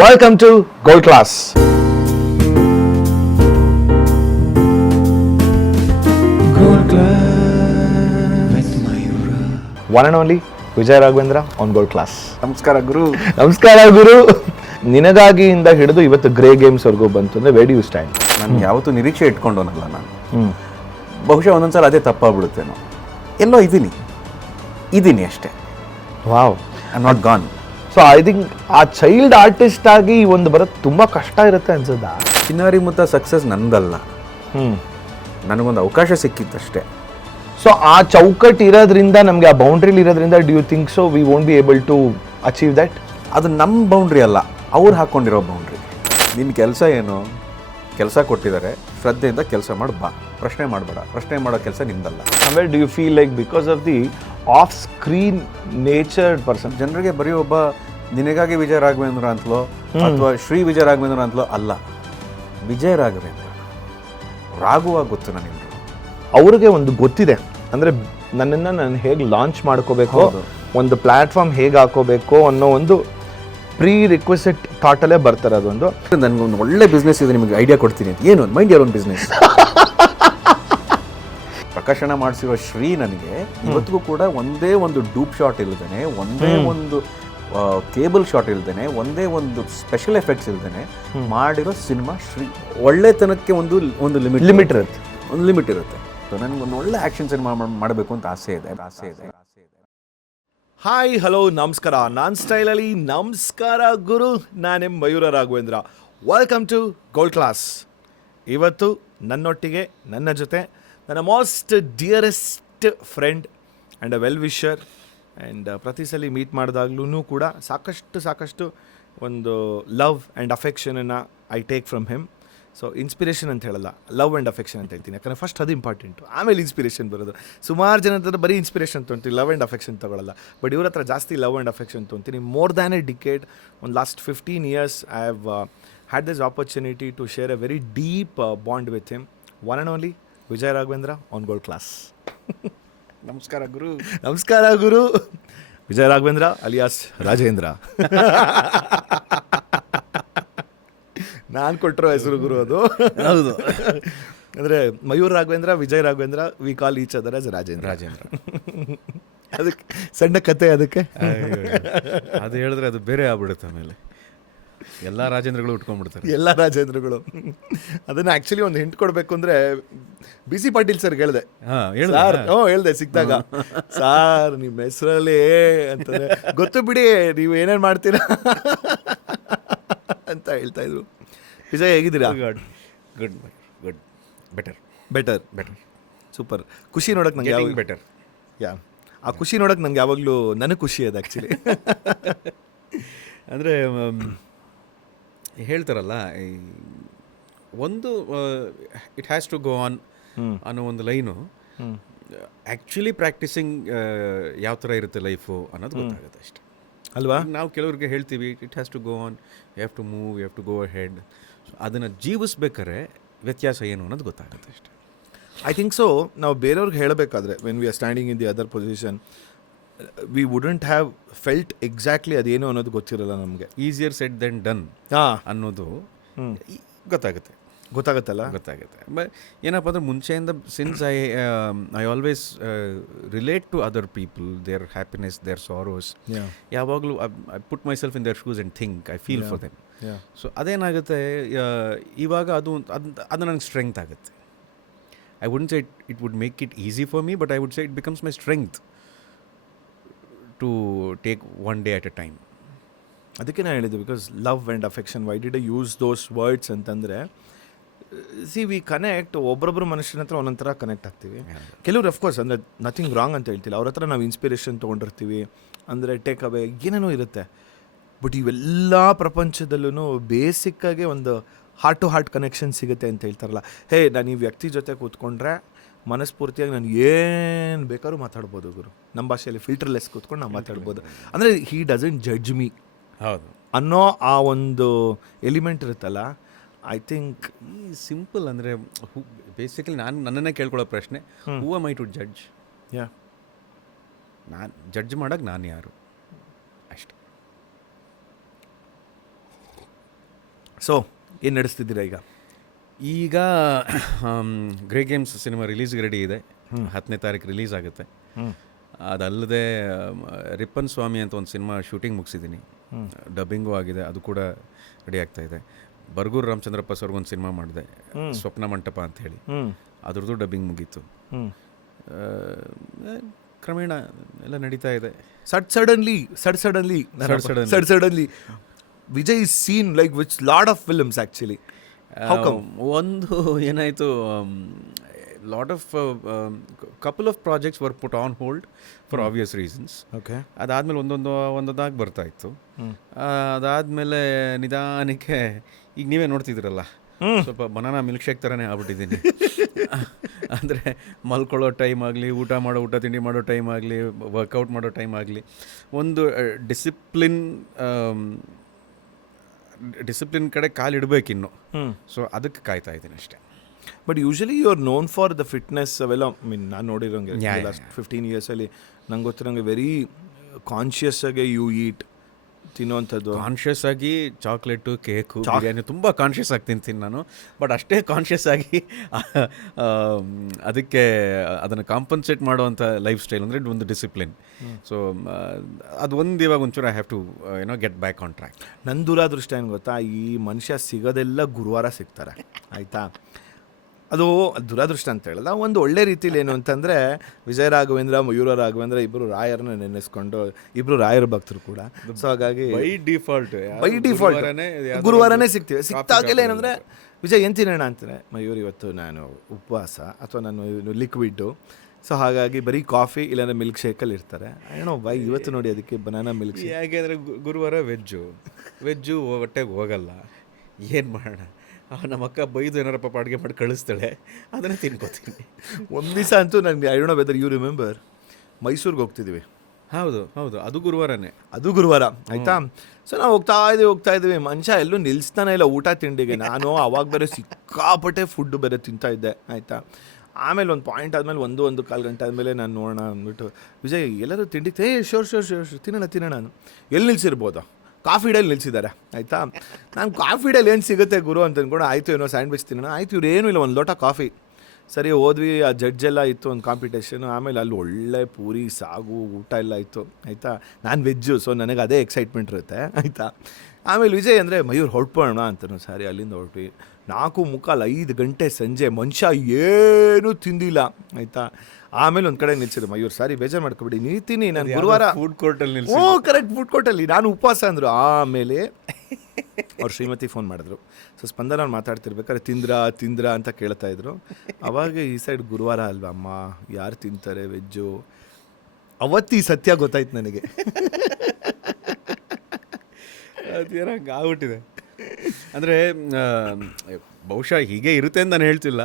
Welcome to Gold Class. Gold Class with Mayura. One and only Vijay Raghavendra on Gold Class. ನಮಸ್ಕಾರ ಗುರು. ನಮಸ್ಕಾರ ಗುರು. ನಿನಗಾಗಿ ಇಂದ ಹಿಡಿದು ಇವತ್ತು ಗ್ರೇ ಗೇಮ್ಸ್ ವರ್ಗೂ ಬಂತು ಅಂದ್ರೆ ವೇರ್ ಡು ಯು ಸ್ಟ್ಯಾಂಡ್? ನಾನು ಯಾವತ್ತೂ ನಿರೀಕ್ಷೆ ಇಟ್ಕೊಂಡವನಲ್ಲ ನಾನು. ಬಹುಶಃ ಒಂದೊಂದ್ಸಲ ಅದೇ ತಪ್ಪಾಗ್ಬಿಡುತ್ತೇನೋ. ಎಲ್ಲೋ ಇದ್ದೀನಿ ಅಷ್ಟೇ. Wow, I am not gone. So I think ಆ ಚೈಲ್ಡ್ ಆರ್ಟಿಸ್ಟ್ ಆಗಿ ಒಂದು ಬರೋದು ತುಂಬಾ ಕಷ್ಟ ಇರುತ್ತೆ ಅನ್ಸದ. ಚಿನ್ನಾರಿ ಮುತ್ತ ಸಕ್ಸಸ್ ನಂದಲ್ಲ, ನನಗೊಂದು ಅವಕಾಶ ಸಿಕ್ಕಿತ್ತಷ್ಟೇ. ಸೊ ಆ ಚೌಕಟ್ಟು ಇರೋದ್ರಿಂದ ನಮಗೆ ಆ ಬೌಂಡ್ರಿಲಿ ಇರೋದ್ರಿಂದ do you think so we won't be able to achieve that? ಅದು ನಮ್ಮ ಬೌಂಡ್ರಿ ಅಲ್ಲ, ಅವ್ರು ಹಾಕ್ಕೊಂಡಿರೋ ಬೌಂಡ್ರಿ. ನಿನ್ನ ಕೆಲಸ ಏನು? ಕೆಲಸ ಕೊಟ್ಟಿದ್ದಾರೆ, ಶ್ರದ್ಧೆಯಿಂದ ಕೆಲಸ ಮಾಡಿ ಬಾ, ಪ್ರಶ್ನೆ ಮಾಡಬೇಡ. ಪ್ರಶ್ನೆ ಮಾಡೋ ಕೆಲಸ ನಿಮ್ದಲ್ಲ. ಆಮೇಲೆ do you feel like because of the off screen natured person ಜನರಿಗೆ ಬರೀ ಒಬ್ಬ ನಿನಗಾಗಿ ವಿಜಯ ರಾಘವೇಂದ್ರ ಅಂತಲೋ ಅಥವಾ ಶ್ರೀ ವಿಜಯ ರಾಘವೇಂದ್ರ ಅಂತಲೋ ಅಲ್ಲ, ವಿಜಯ ರಾಘವೇಂದ್ರ ರಾಘುವಾಗಿ ಗೊತ್ತು ನನಗೆ. ಅವ್ರಿಗೆ ಒಂದು ಗೊತ್ತಿದೆ, ಅಂದರೆ ನನ್ನನ್ನು ನಾನು ಹೇಗೆ ಲಾಂಚ್ ಮಾಡ್ಕೋಬೇಕು, ಒಂದು ಪ್ಲ್ಯಾಟ್ಫಾರ್ಮ್ ಹೇಗೆ ಹಾಕೋಬೇಕು ಅನ್ನೋ ಒಂದು ಪ್ರೀ ರಿಕ್ವೆಸಿಟ್ ಥಾಟಲ್ಲೇ ಬರ್ತಾರೆ. ಅದೊಂದು ನನಗೊಂದು ಒಳ್ಳೆ ಬಿಸ್ನೆಸ್ ಇದೆ, ನಿಮಗೆ ಐಡಿಯಾ ಕೊಡ್ತೀನಿ ಅಂತ. ಏನು ಮೈಂಡ್ ಯಾರು ಒಂದು ಬಿಸ್ನೆಸ್ ಪ್ರಕಾಶನ ಮಾಡಿಸಿರೋ ಶ್ರೀ ನನಗೆ ಇವತ್ತಿಗೂ ಕೂಡ ಒಂದೇ ಒಂದು ಡೂಪ್ ಶಾಟ್ ಇಲ್ದೇನೆ, ಒಂದೇ ಒಂದು ಕೇಬಲ್ ಶಾಟ್ ಇಲ್ದೇನೆ, ಒಂದೇ ಒಂದು ಸ್ಪೆಷಲ್ ಎಫೆಕ್ಟ್ಸ್ ಇಲ್ದೇನೆ ಮಾಡಿರೋ ಸಿನಿಮಾ ಶ್ರೀ. ಒಳ್ಳೆತನಕ್ಕೆ ಒಂದು ಲಿಮಿಟ್ ಇರುತ್ತೆ, ಒಂದು ಲಿಮಿಟ್ ಇರುತ್ತೆ. ಸೊ ನನಗೊಂದು ಒಳ್ಳೆ ಆ್ಯಕ್ಷನ್ ಸಿನಿಮಾ ಮಾಡಬೇಕು ಅಂತ ಆಸೆ ಇದೆ. ಹಾಯ್, ಹಲೋ, ನಮಸ್ಕಾರ. ನಾನ್ ಸ್ಟೈಲಲ್ಲಿ ನಮಸ್ಕಾರ ಗುರು. ನಾನೇ Mayura Raghavendra. Welcome to Gold Class. ಇವತ್ತು ನನ್ನೊಟ್ಟಿಗೆ ನನ್ನ ಜೊತೆ ನನ್ನ most dearest friend and a well wisher. And ಪ್ರತಿ ಸಲ ಮೀಟ್ ಮಾಡಿದಾಗ್ಲೂ ಕೂಡ ಸಾಕಷ್ಟು ಒಂದು ಲವ್ ಆ್ಯಂಡ್ ಅಫೆಕ್ಷನನ್ನು I take from him. So inspiration ಅಂತ ಹೇಳಲ್ಲ, ಲವ್ ಆ್ಯಂಡ್ ಅಫೆಕ್ಷನ್ ಅಂತ ಹೇಳ್ತೀನಿ. ಯಾಕಂದರೆ ಫಸ್ಟ್ ಅದು ಇಂಪಾರ್ಟೆಂಟು, ಆಮೇಲೆ ಇನ್ಸ್ಪಿರೇಷನ್ ಬರೋದು. ಸುಮಾರು ಜನ ಹತ್ರ ಬರೀ ಇನ್ಸ್ಪಿರೇಷನ್ ತೊಗೊಂತೀವಿ, ಲವ್ ಆ್ಯಂಡ್ ಅಫೆಕ್ಷನ್ ತೊಗೊಳ್ಳಲ್ಲ. ಬಟ್ ಇವ್ರ ಹತ್ರ ಜಾಸ್ತಿ ಲವ್ ಆ್ಯಂಡ್ ಅಫೆಕ್ಷನ್ ತೊಗೊಂತೀನಿ. ಮೋರ್ ದ್ಯಾನ್ ಎ ಡಿಕೇಡ್, ಒಂದು last 15 years I have had this opportunity to share a very deep bond with him. One and only Vijay Raghavendra on Gold Class. ನಮಸ್ಕಾರ ಗುರು. ನಮಸ್ಕಾರ ಗುರು. ವಿಜಯ್ ರಾಘವೇಂದ್ರ ಅಲಿಯಾಸ್ ರಾಜೇಂದ್ರ. ನಾನು ಕೊಟ್ಟಿರೋ ಹೆಸರು ಗುರು ಅದು. ಹೌದು, ಅಂದರೆ Mayur Raghavendra, Vijay Raghavendra, we call each other as Rajendra. ಅದಕ್ಕೆ ಸಣ್ಣ ಕತೆ, ಅದಕ್ಕೆ ಅದು ಹೇಳಿದ್ರೆ ಅದು ಬೇರೆ ಆಗ್ಬಿಡುತ್ತೆ. ಆಮೇಲೆ ಎಲ್ಲ ರಾಜೇಂದ್ರಗಳು ಉಟ್ಕೊಂಡ್ಬಿಡ್ತಾರೆ, ಎಲ್ಲ ರಾಜೇಂದ್ರಗಳು. ಅದನ್ನು ಆ್ಯಕ್ಚುಲಿ ಒಂದು ಹಿಂಟ್ ಕೊಡಬೇಕು ಅಂದರೆ ಬಿ ಸಿ ಪಾಟೀಲ್ ಸರ್ಗೆ ಹೇಳಿದೆ. ಸರ್ ಹೇಳಿದೆ ಸಿಕ್ಕಿದಾಗ, ಸಾರ್ ನಿಮ್ಮ ಹೆಸರಲ್ಲಿ ಅಂತಂದರೆ ಗೊತ್ತು ಬಿಡಿ ನೀವು ಏನೇನು ಮಾಡ್ತೀರಾ ಅಂತ ಹೇಳ್ತಾ ಇದ್ರು. ವಿಜಯ್ ಹೇಗಿದ್ದೀರಾ? Good good better better better super. ಖುಷಿ ನೋಡೋಕೆ ನಂಗೆ ಬೆಟರ್. ಆ ಖುಷಿ ನೋಡೋಕೆ ನಂಗೆ ಯಾವಾಗಲೂ ನನಗೆ ಖುಷಿ ಅದು ಆ್ಯಕ್ಚುಲಿ. ಅಂದರೆ ಹೇಳ್ತಾರಲ್ಲ, ಒಂದು it has to go on ಅನ್ನೋ ಒಂದು ಲೈನು ಆ್ಯಕ್ಚುಲಿ ಪ್ರಾಕ್ಟೀಸಿಂಗ್ ಯಾವ ಥರ ಇರುತ್ತೆ ಲೈಫು ಅನ್ನೋದು ಗೊತ್ತಾಗುತ್ತೆ ಅಷ್ಟೆ ಅಲ್ವಾ? ನಾವು ಕೆಲವ್ರಿಗೆ ಹೇಳ್ತೀವಿ it has to go on, you have to move, you have to go head. ಅದನ್ನು ಜೀವಿಸ್ಬೇಕಾದ್ರೆ ವ್ಯತ್ಯಾಸ ಏನು ಅನ್ನೋದು ಗೊತ್ತಾಗುತ್ತೆ ಅಷ್ಟೆ. I think so. ನಾವು ಬೇರೆಯವ್ರಿಗೆ ಹೇಳಬೇಕಾದ್ರೆ when we are standing in the other position, we wouldn't have felt exactly ಅದೇನು ಅನ್ನೋದು ಗೊತ್ತಿರಲ್ಲ ನಮಗೆ. ಈಸಿಯರ್ ಸೆಡ್ ದೆನ್ ಡನ್ ಅನ್ನೋದು ಗೊತ್ತಾಗುತ್ತೆ. ಗೊತ್ತಾಗುತ್ತಲ್ಲ, ಗೊತ್ತಾಗುತ್ತೆ. ಬಟ್ ಏನಪ್ಪ ಅಂದರೆ ಮುಂಚೆಯಿಂದ since I always relate to other people, their happiness, their sorrows. ಯಾವಾಗಲೂ I put myself in their shoes and think, I feel for them. So ಅದೇನಾಗುತ್ತೆ ಇವಾಗ ಅದು ನನಗೆ ಸ್ಟ್ರೆಂಗ್ತ್ ಆಗುತ್ತೆ. I wouldn't say it would make it easy for me, but I would say it becomes my strength to take one day at a time. ಅದಕ್ಕೆ ನಾನು ಹೇಳಿದ್ದು, because love and affection, why did I use those words ಅಂತಂದರೆ, C V connect, ಒಬ್ಬರೊಬ್ಬರು ಮನುಷ್ಯನ ಹತ್ರ ಒಂದೊಂಥರ connect ಆಗ್ತೀವಿ. ಕೆಲವ್ರು of course ಅಂದರೆ nothing wrong ಅಂತ ಹೇಳ್ತಿಲ್ಲ, ಅವ್ರ ಹತ್ರ ನಾವು ಇನ್ಸ್ಪಿರೇಷನ್ ತೊಗೊಂಡಿರ್ತೀವಿ, ಅಂದರೆ ಟೇಕ್ ಅವೇ ಏನೇನೋ ಇರುತ್ತೆ. ಬಟ್ ಇವೆಲ್ಲ ಪ್ರಪಂಚದಲ್ಲೂ ಬೇಸಿಕ್ಕಾಗಿ ಒಂದು ಹಾರ್ಟ್ ಟು ಹಾರ್ಟ್ ಕನೆಕ್ಷನ್ ಸಿಗುತ್ತೆ ಅಂತ ಹೇಳ್ತಾರಲ್ಲ. ಹೇ, ನಾನು ಈ ವ್ಯಕ್ತಿ ಜೊತೆ ಕೂತ್ಕೊಂಡ್ರೆ ಮನಸ್ಫೂರ್ತಿಯಾಗಿ ನಾನು ಏನು ಬೇಕಾದ್ರೂ ಮಾತಾಡ್ಬೋದು ಗುರು. ನಮ್ಮ ಭಾಷೆಯಲ್ಲಿ ಫಿಲ್ಟರ್ಲೆಸ್ ಕೂತ್ಕೊಂಡು ನಾವು ಮಾತಾಡ್ಬೋದು. ಅಂದರೆ ಹೀ ಡಸಂಟ್ ಜಡ್ಜ್ ಮೀ ಹೌದು ಅನ್ನೋ ಆ ಒಂದು ಎಲಿಮೆಂಟ್ ಇರುತ್ತಲ್ಲ. I think simple. ಅಂದರೆ ಬೇಸಿಕಲಿ ನನ್ನನ್ನೇ ಕೇಳ್ಕೊಳ್ಳೋ ಪ್ರಶ್ನೆ, who am I to judge? ನಾನು ಜಡ್ಜ್ ಮಾಡೋಕ್ಕೆ ನಾನು ಯಾರು? ಅಷ್ಟೆ. ಸೊ ಏನು ನಡೆಸ್ತಿದ್ದೀರಾ ಈಗ? ಈಗ ಗ್ರೇ ಗೇಮ್ಸ್ ಸಿನಿಮಾ ರಿಲೀಸ್ಗೆ ರೆಡಿ ಇದೆ. 10ನೇ ತಾರೀಕು ರಿಲೀಸ್ ಆಗುತ್ತೆ. ಅದಲ್ಲದೆ ರಿಪ್ಪನ್ ಸ್ವಾಮಿ ಅಂತ ಒಂದು ಸಿನಿಮಾ ಶೂಟಿಂಗ್ ಮುಗಿಸಿದ್ದೀನಿ, ಡಬ್ಬಿಂಗೂ ಆಗಿದೆ, ಅದು ಕೂಡ ರೆಡಿ ಆಗ್ತಾ ಇದೆ. ಬರ್ಗೂರು ರಾಮಚಂದ್ರಪ್ಪ ಸರ್ಗೊಂದು ಸಿನಿಮಾ ಮಾಡಿದೆ, ಸ್ವಪ್ನ ಮಂಟಪ ಅಂತ ಹೇಳಿ, ಅದ್ರದ್ದು ಡಬ್ಬಿಂಗ್ ಮುಗೀತು. ಕ್ರಮೇಣ ಎಲ್ಲ ನಡೀತಾ ಇದೆ. Suddenly Vijay is seen like which lot of films actually. How come? ಒಂದು ಏನಾಯಿತು, lot of couple of projects var put on hold for obvious reasons. Okay. ಅದಾದಮೇಲೆ ಒಂದೊಂದಾಗಿ ಬರ್ತಾಯಿತ್ತು. ಅದಾದಮೇಲೆ ನಿಧಾನಕ್ಕೆ ಈಗ ನೀವೇ ನೋಡ್ತಿದ್ದೀರಲ್ಲ, ಸ್ವಲ್ಪ ಬನಾನಾ ಮಿಲ್ಕ್ ಶೇಕ್ ಥರನೇ ಆಗ್ಬಿಟ್ಟಿದ್ದೀನಿ. ಅಂದರೆ ಮಲ್ಕೊಳ್ಳೋ ಟೈಮ್ ಆಗಲಿ, ಊಟ ತಿಂಡಿ ಮಾಡೋ ಟೈಮ್ ಆಗಲಿ, ವರ್ಕೌಟ್ ಮಾಡೋ ಟೈಮ್ ಆಗಲಿ, ಒಂದು ಡಿಸಿಪ್ಲಿನ್ ಕಡೆ ಕಾಲಿಡಬೇಕಿನ್ನು. ಸೊ ಅದಕ್ಕೆ ಕಾಯ್ತಾ ಇದ್ದೀನಿ ಅಷ್ಟೇ. But usually you are known for the fitness ಅವೆಲ್ಲ. ನಾನು ನೋಡಿರೋಂಗೆ ಲಾಸ್ಟ್ 15 ಇಯರ್ಸಲ್ಲಿ ನಂಗೆ ಗೊತ್ತಿರೋಂಗೆ ವೆರಿ ಕಾನ್ಷಿಯಸ್ ಆಗಿ ಯು ಈಟ್ ತಿನ್ನೋವಂಥದ್ದು. ಕಾನ್ಷಿಯಸ್ ಆಗಿ ಚಾಕ್ಲೇಟು, ಕೇಕು, ಬಿರಿಯಾನಿ ತುಂಬ ಕಾನ್ಷಿಯಸ್ ಆಗಿ ತಿಂತೀನಿ ನಾನು. ಬಟ್ ಅಷ್ಟೇ ಕಾನ್ಷಿಯಸ್ ಆಗಿ ಅದಕ್ಕೆ ಅದನ್ನು ಕಾಂಪನ್ಸೇಟ್ ಮಾಡುವಂಥ ಲೈಫ್ ಸ್ಟೈಲ್ ಅಂದರೆ ಒಂದು ಡಿಸಿಪ್ಲಿನ್. ಸೊ ಅದು ಒಂದು ಇವಾಗ ಒಂಚೂರು I have to get back on track. ನನ್ನ ದುರಾದೃಷ್ಟ ಏನು ಗೊತ್ತಾ, ಈ ಮನುಷ್ಯ ಸಿಗೋದೆಲ್ಲ ಗುರುವಾರ ಸಿಗ್ತಾರೆ, ಆಯಿತಾ? ಅದು ದುರಾದೃಷ್ಟ ಅಂತ ಹೇಳಲ್ಲ, ಒಂದು ಒಳ್ಳೆ ರೀತಿಲಿ ಏನು ಅಂತಂದರೆ ವಿಜಯ ರಾಘವೇಂದ್ರ, ಮಯೂರ ರಾಘವೇಂದ್ರ ಇಬ್ಬರು ರಾಯರನ್ನ ನೆನೆಸ್ಕೊಂಡು, ಇಬ್ಬರು ರಾಯರ ಭಕ್ತರು ಕೂಡ. ಸೊ ಹಾಗಾಗಿ ಬೈ ಡಿಫಾಲ್ಟ್ ಗುರುವಾರನೇ ಸಿಗ್ತೀವಿ. ಸಿಕ್ತಾಗೆಲ್ಲ ಏನಂದರೆ ವಿಜಯ್ ಏನು ತಿನ್ನೋಣ ಅಂತಾನೆ, ಮಯೂರ್ ಇವತ್ತು ನಾನು ಉಪವಾಸ ಅಥವಾ ನಾನು ಲಿಕ್ವಿಡ್ಡು, ಸೊ ಹಾಗಾಗಿ ಬರೀ ಕಾಫಿ ಇಲ್ಲಾಂದರೆ ಮಿಲ್ಕ್ ಶೇಕಲ್ಲಿ ಇರ್ತಾರೆ. ಏನೋ ಬೈ ಇವತ್ತು ನೋಡಿ ಅದಕ್ಕೆ ಬನಾನಾ ಮಿಲ್ಕ್ ಶೇಕ್. ಯಾಕೆಂದರೆ ಗುರುವಾರ ವೆಜ್ಜು ಹೊಟ್ಟೆಗೆ ಹೋಗಲ್ಲ, ಏನು ಮಾಡೋಣ? ನಮ್ಮ ಅಕ್ಕ ಬೈದು ಏನಾರಪ್ಪ ಅಡುಗೆ ಮಾಡಿ ಕಳಿಸ್ತಾಳೆ, ಅದನ್ನು ತಿನ್ಕೋತೀನಿ. ಒಂದು ದಿವಸ ಅಂತೂ ನನಗೆ I don't know whether you remember, ಮೈಸೂರಿಗೆ ಹೋಗ್ತಿದ್ವಿ. ಹೌದು, ಅದು ಗುರುವಾರನೇ, ಅದು ಗುರುವಾರ, ಆಯಿತಾ? ಸೊ ನಾವು ಹೋಗ್ತಾ ಇದ್ದೀವಿ, ಮನುಷ್ಯ ಎಲ್ಲೂ ನಿಲ್ಲಿಸ್ತಾನೆ ಇಲ್ಲ ಊಟ ತಿಂಡಿಗೆ. ನಾನು ಅವಾಗ ಬೇರೆ ಸಿಕ್ಕಾಪಟ್ಟೆ ಫುಡ್ಡು ಬೇರೆ ತಿಂತಾಯಿದ್ದೆ, ಆಯಿತಾ? ಆಮೇಲೆ ಒಂದು ಪಾಯಿಂಟ್ ಆದಮೇಲೆ ಒಂದು ಕಾಲು ಗಂಟೆ ಆದಮೇಲೆ ನಾನು ನೋಡೋಣ ಅಂದ್ಬಿಟ್ಟು, ವಿಜಯ್ ಎಲ್ಲರೂ ತಿಂಡಿಗೆ ಶೋರ್ ತಿನ್ನೋಣ. ಎಲ್ಲಿ ನಿಲ್ಸಿರ್ಬೋದು? ಕಾಫಿ ಡೇಲಿ ನಿಲ್ಸಿದ್ದಾರೆ, ಆಯಿತಾ? ನಾನು ಕಾಫಿ ಡೇಲಿ ಏನು ಸಿಗುತ್ತೆ ಗುರು ಅಂತ ಅಂದ್ಕೊಂಡು, ಆಯಿತು ಏನೋ ಸ್ಯಾಂಡ್ವಿಚ್ ತಿನ್ನೋಣ, ಆಯಿತು ಇವ್ರೇನೂ ಇಲ್ಲ, ಒಂದು ಲೋಟ ಕಾಫಿ. ಸರಿ ಹೋದ್ವಿ, ಆ ಜಡ್ಜೆಲ್ಲ ಇತ್ತು, ಒಂದು ಕಾಂಪಿಟೇಷನು. ಆಮೇಲೆ ಅಲ್ಲಿ ಒಳ್ಳೆ ಪೂರಿ ಸಾಗು ಊಟ ಎಲ್ಲ ಇತ್ತು, ಆಯಿತಾ? ನಾನು ವೆಜ್ಜು, ಸೊ ನನಗೆ ಅದೇ ಎಕ್ಸೈಟ್ಮೆಂಟ್ ಇರುತ್ತೆ, ಆಯಿತಾ? ಆಮೇಲೆ ವಿಜಯ್ ಅಂದರೆ ಮಯೂರ್ ಹೊರಟೋಣ ಅಂತನೂ. ಸರಿ, ಅಲ್ಲಿಂದ ಹೊರಟ್ವಿ. 4:45 ಗಂಟೆ ಸಂಜೆ, ಮನುಷ್ಯ ಏನೂ ತಿಂದಿಲ್ಲ, ಆಯಿತಾ? ಆಮೇಲೆ ಒಂದು ಕಡೆ ನಿಲ್ಸಿದ್ರು ಮಯೂರ್, ಸಾರಿ ಬೇಜಾರು ಮಾಡ್ಕೊಬಿಡಿ, ನೀತೀನಿ ನಾನು ಗುರುವಾರ ಫುಡ್ ಕೋರ್ಟಲ್ಲಿ ಕರೆಕ್ಟ್ ಫುಡ್ ಕೋರ್ಟಲ್ಲಿ ನಾನು ಉಪವಾಸ ಅಂದರು. ಆಮೇಲೆ ಅವ್ರು ಶ್ರೀಮತಿ ಫೋನ್ ಮಾಡಿದ್ರು. ಸೊ ಸ್ಪಂದನ ಅವ್ರು ಮಾತಾಡ್ತಿರ್ಬೇಕಾದ್ರೆ ತಿಂದ್ರಾ ಅಂತ ಕೇಳ್ತಾ ಇದ್ರು. ಅವಾಗ ಈ ಸೈಡ್ ಗುರುವಾರ ಅಲ್ವಾ ಅಮ್ಮ, ಯಾರು ತಿಂತಾರೆ ವೆಜ್ಜು? ಅವತ್ತು ಈ ಸತ್ಯ ಗೊತ್ತಾಯ್ತು ನನಗೆ. ಅದೇನೋ ಹಂಗೆ ಆಗ್ಬಿಟ್ಟಿದೆ. ಅಂದರೆ ಬಹುಶಃ ಹೀಗೆ ಇರುತ್ತೆ ಅಂತ ನಾನು ಹೇಳ್ತಿಲ್ಲ.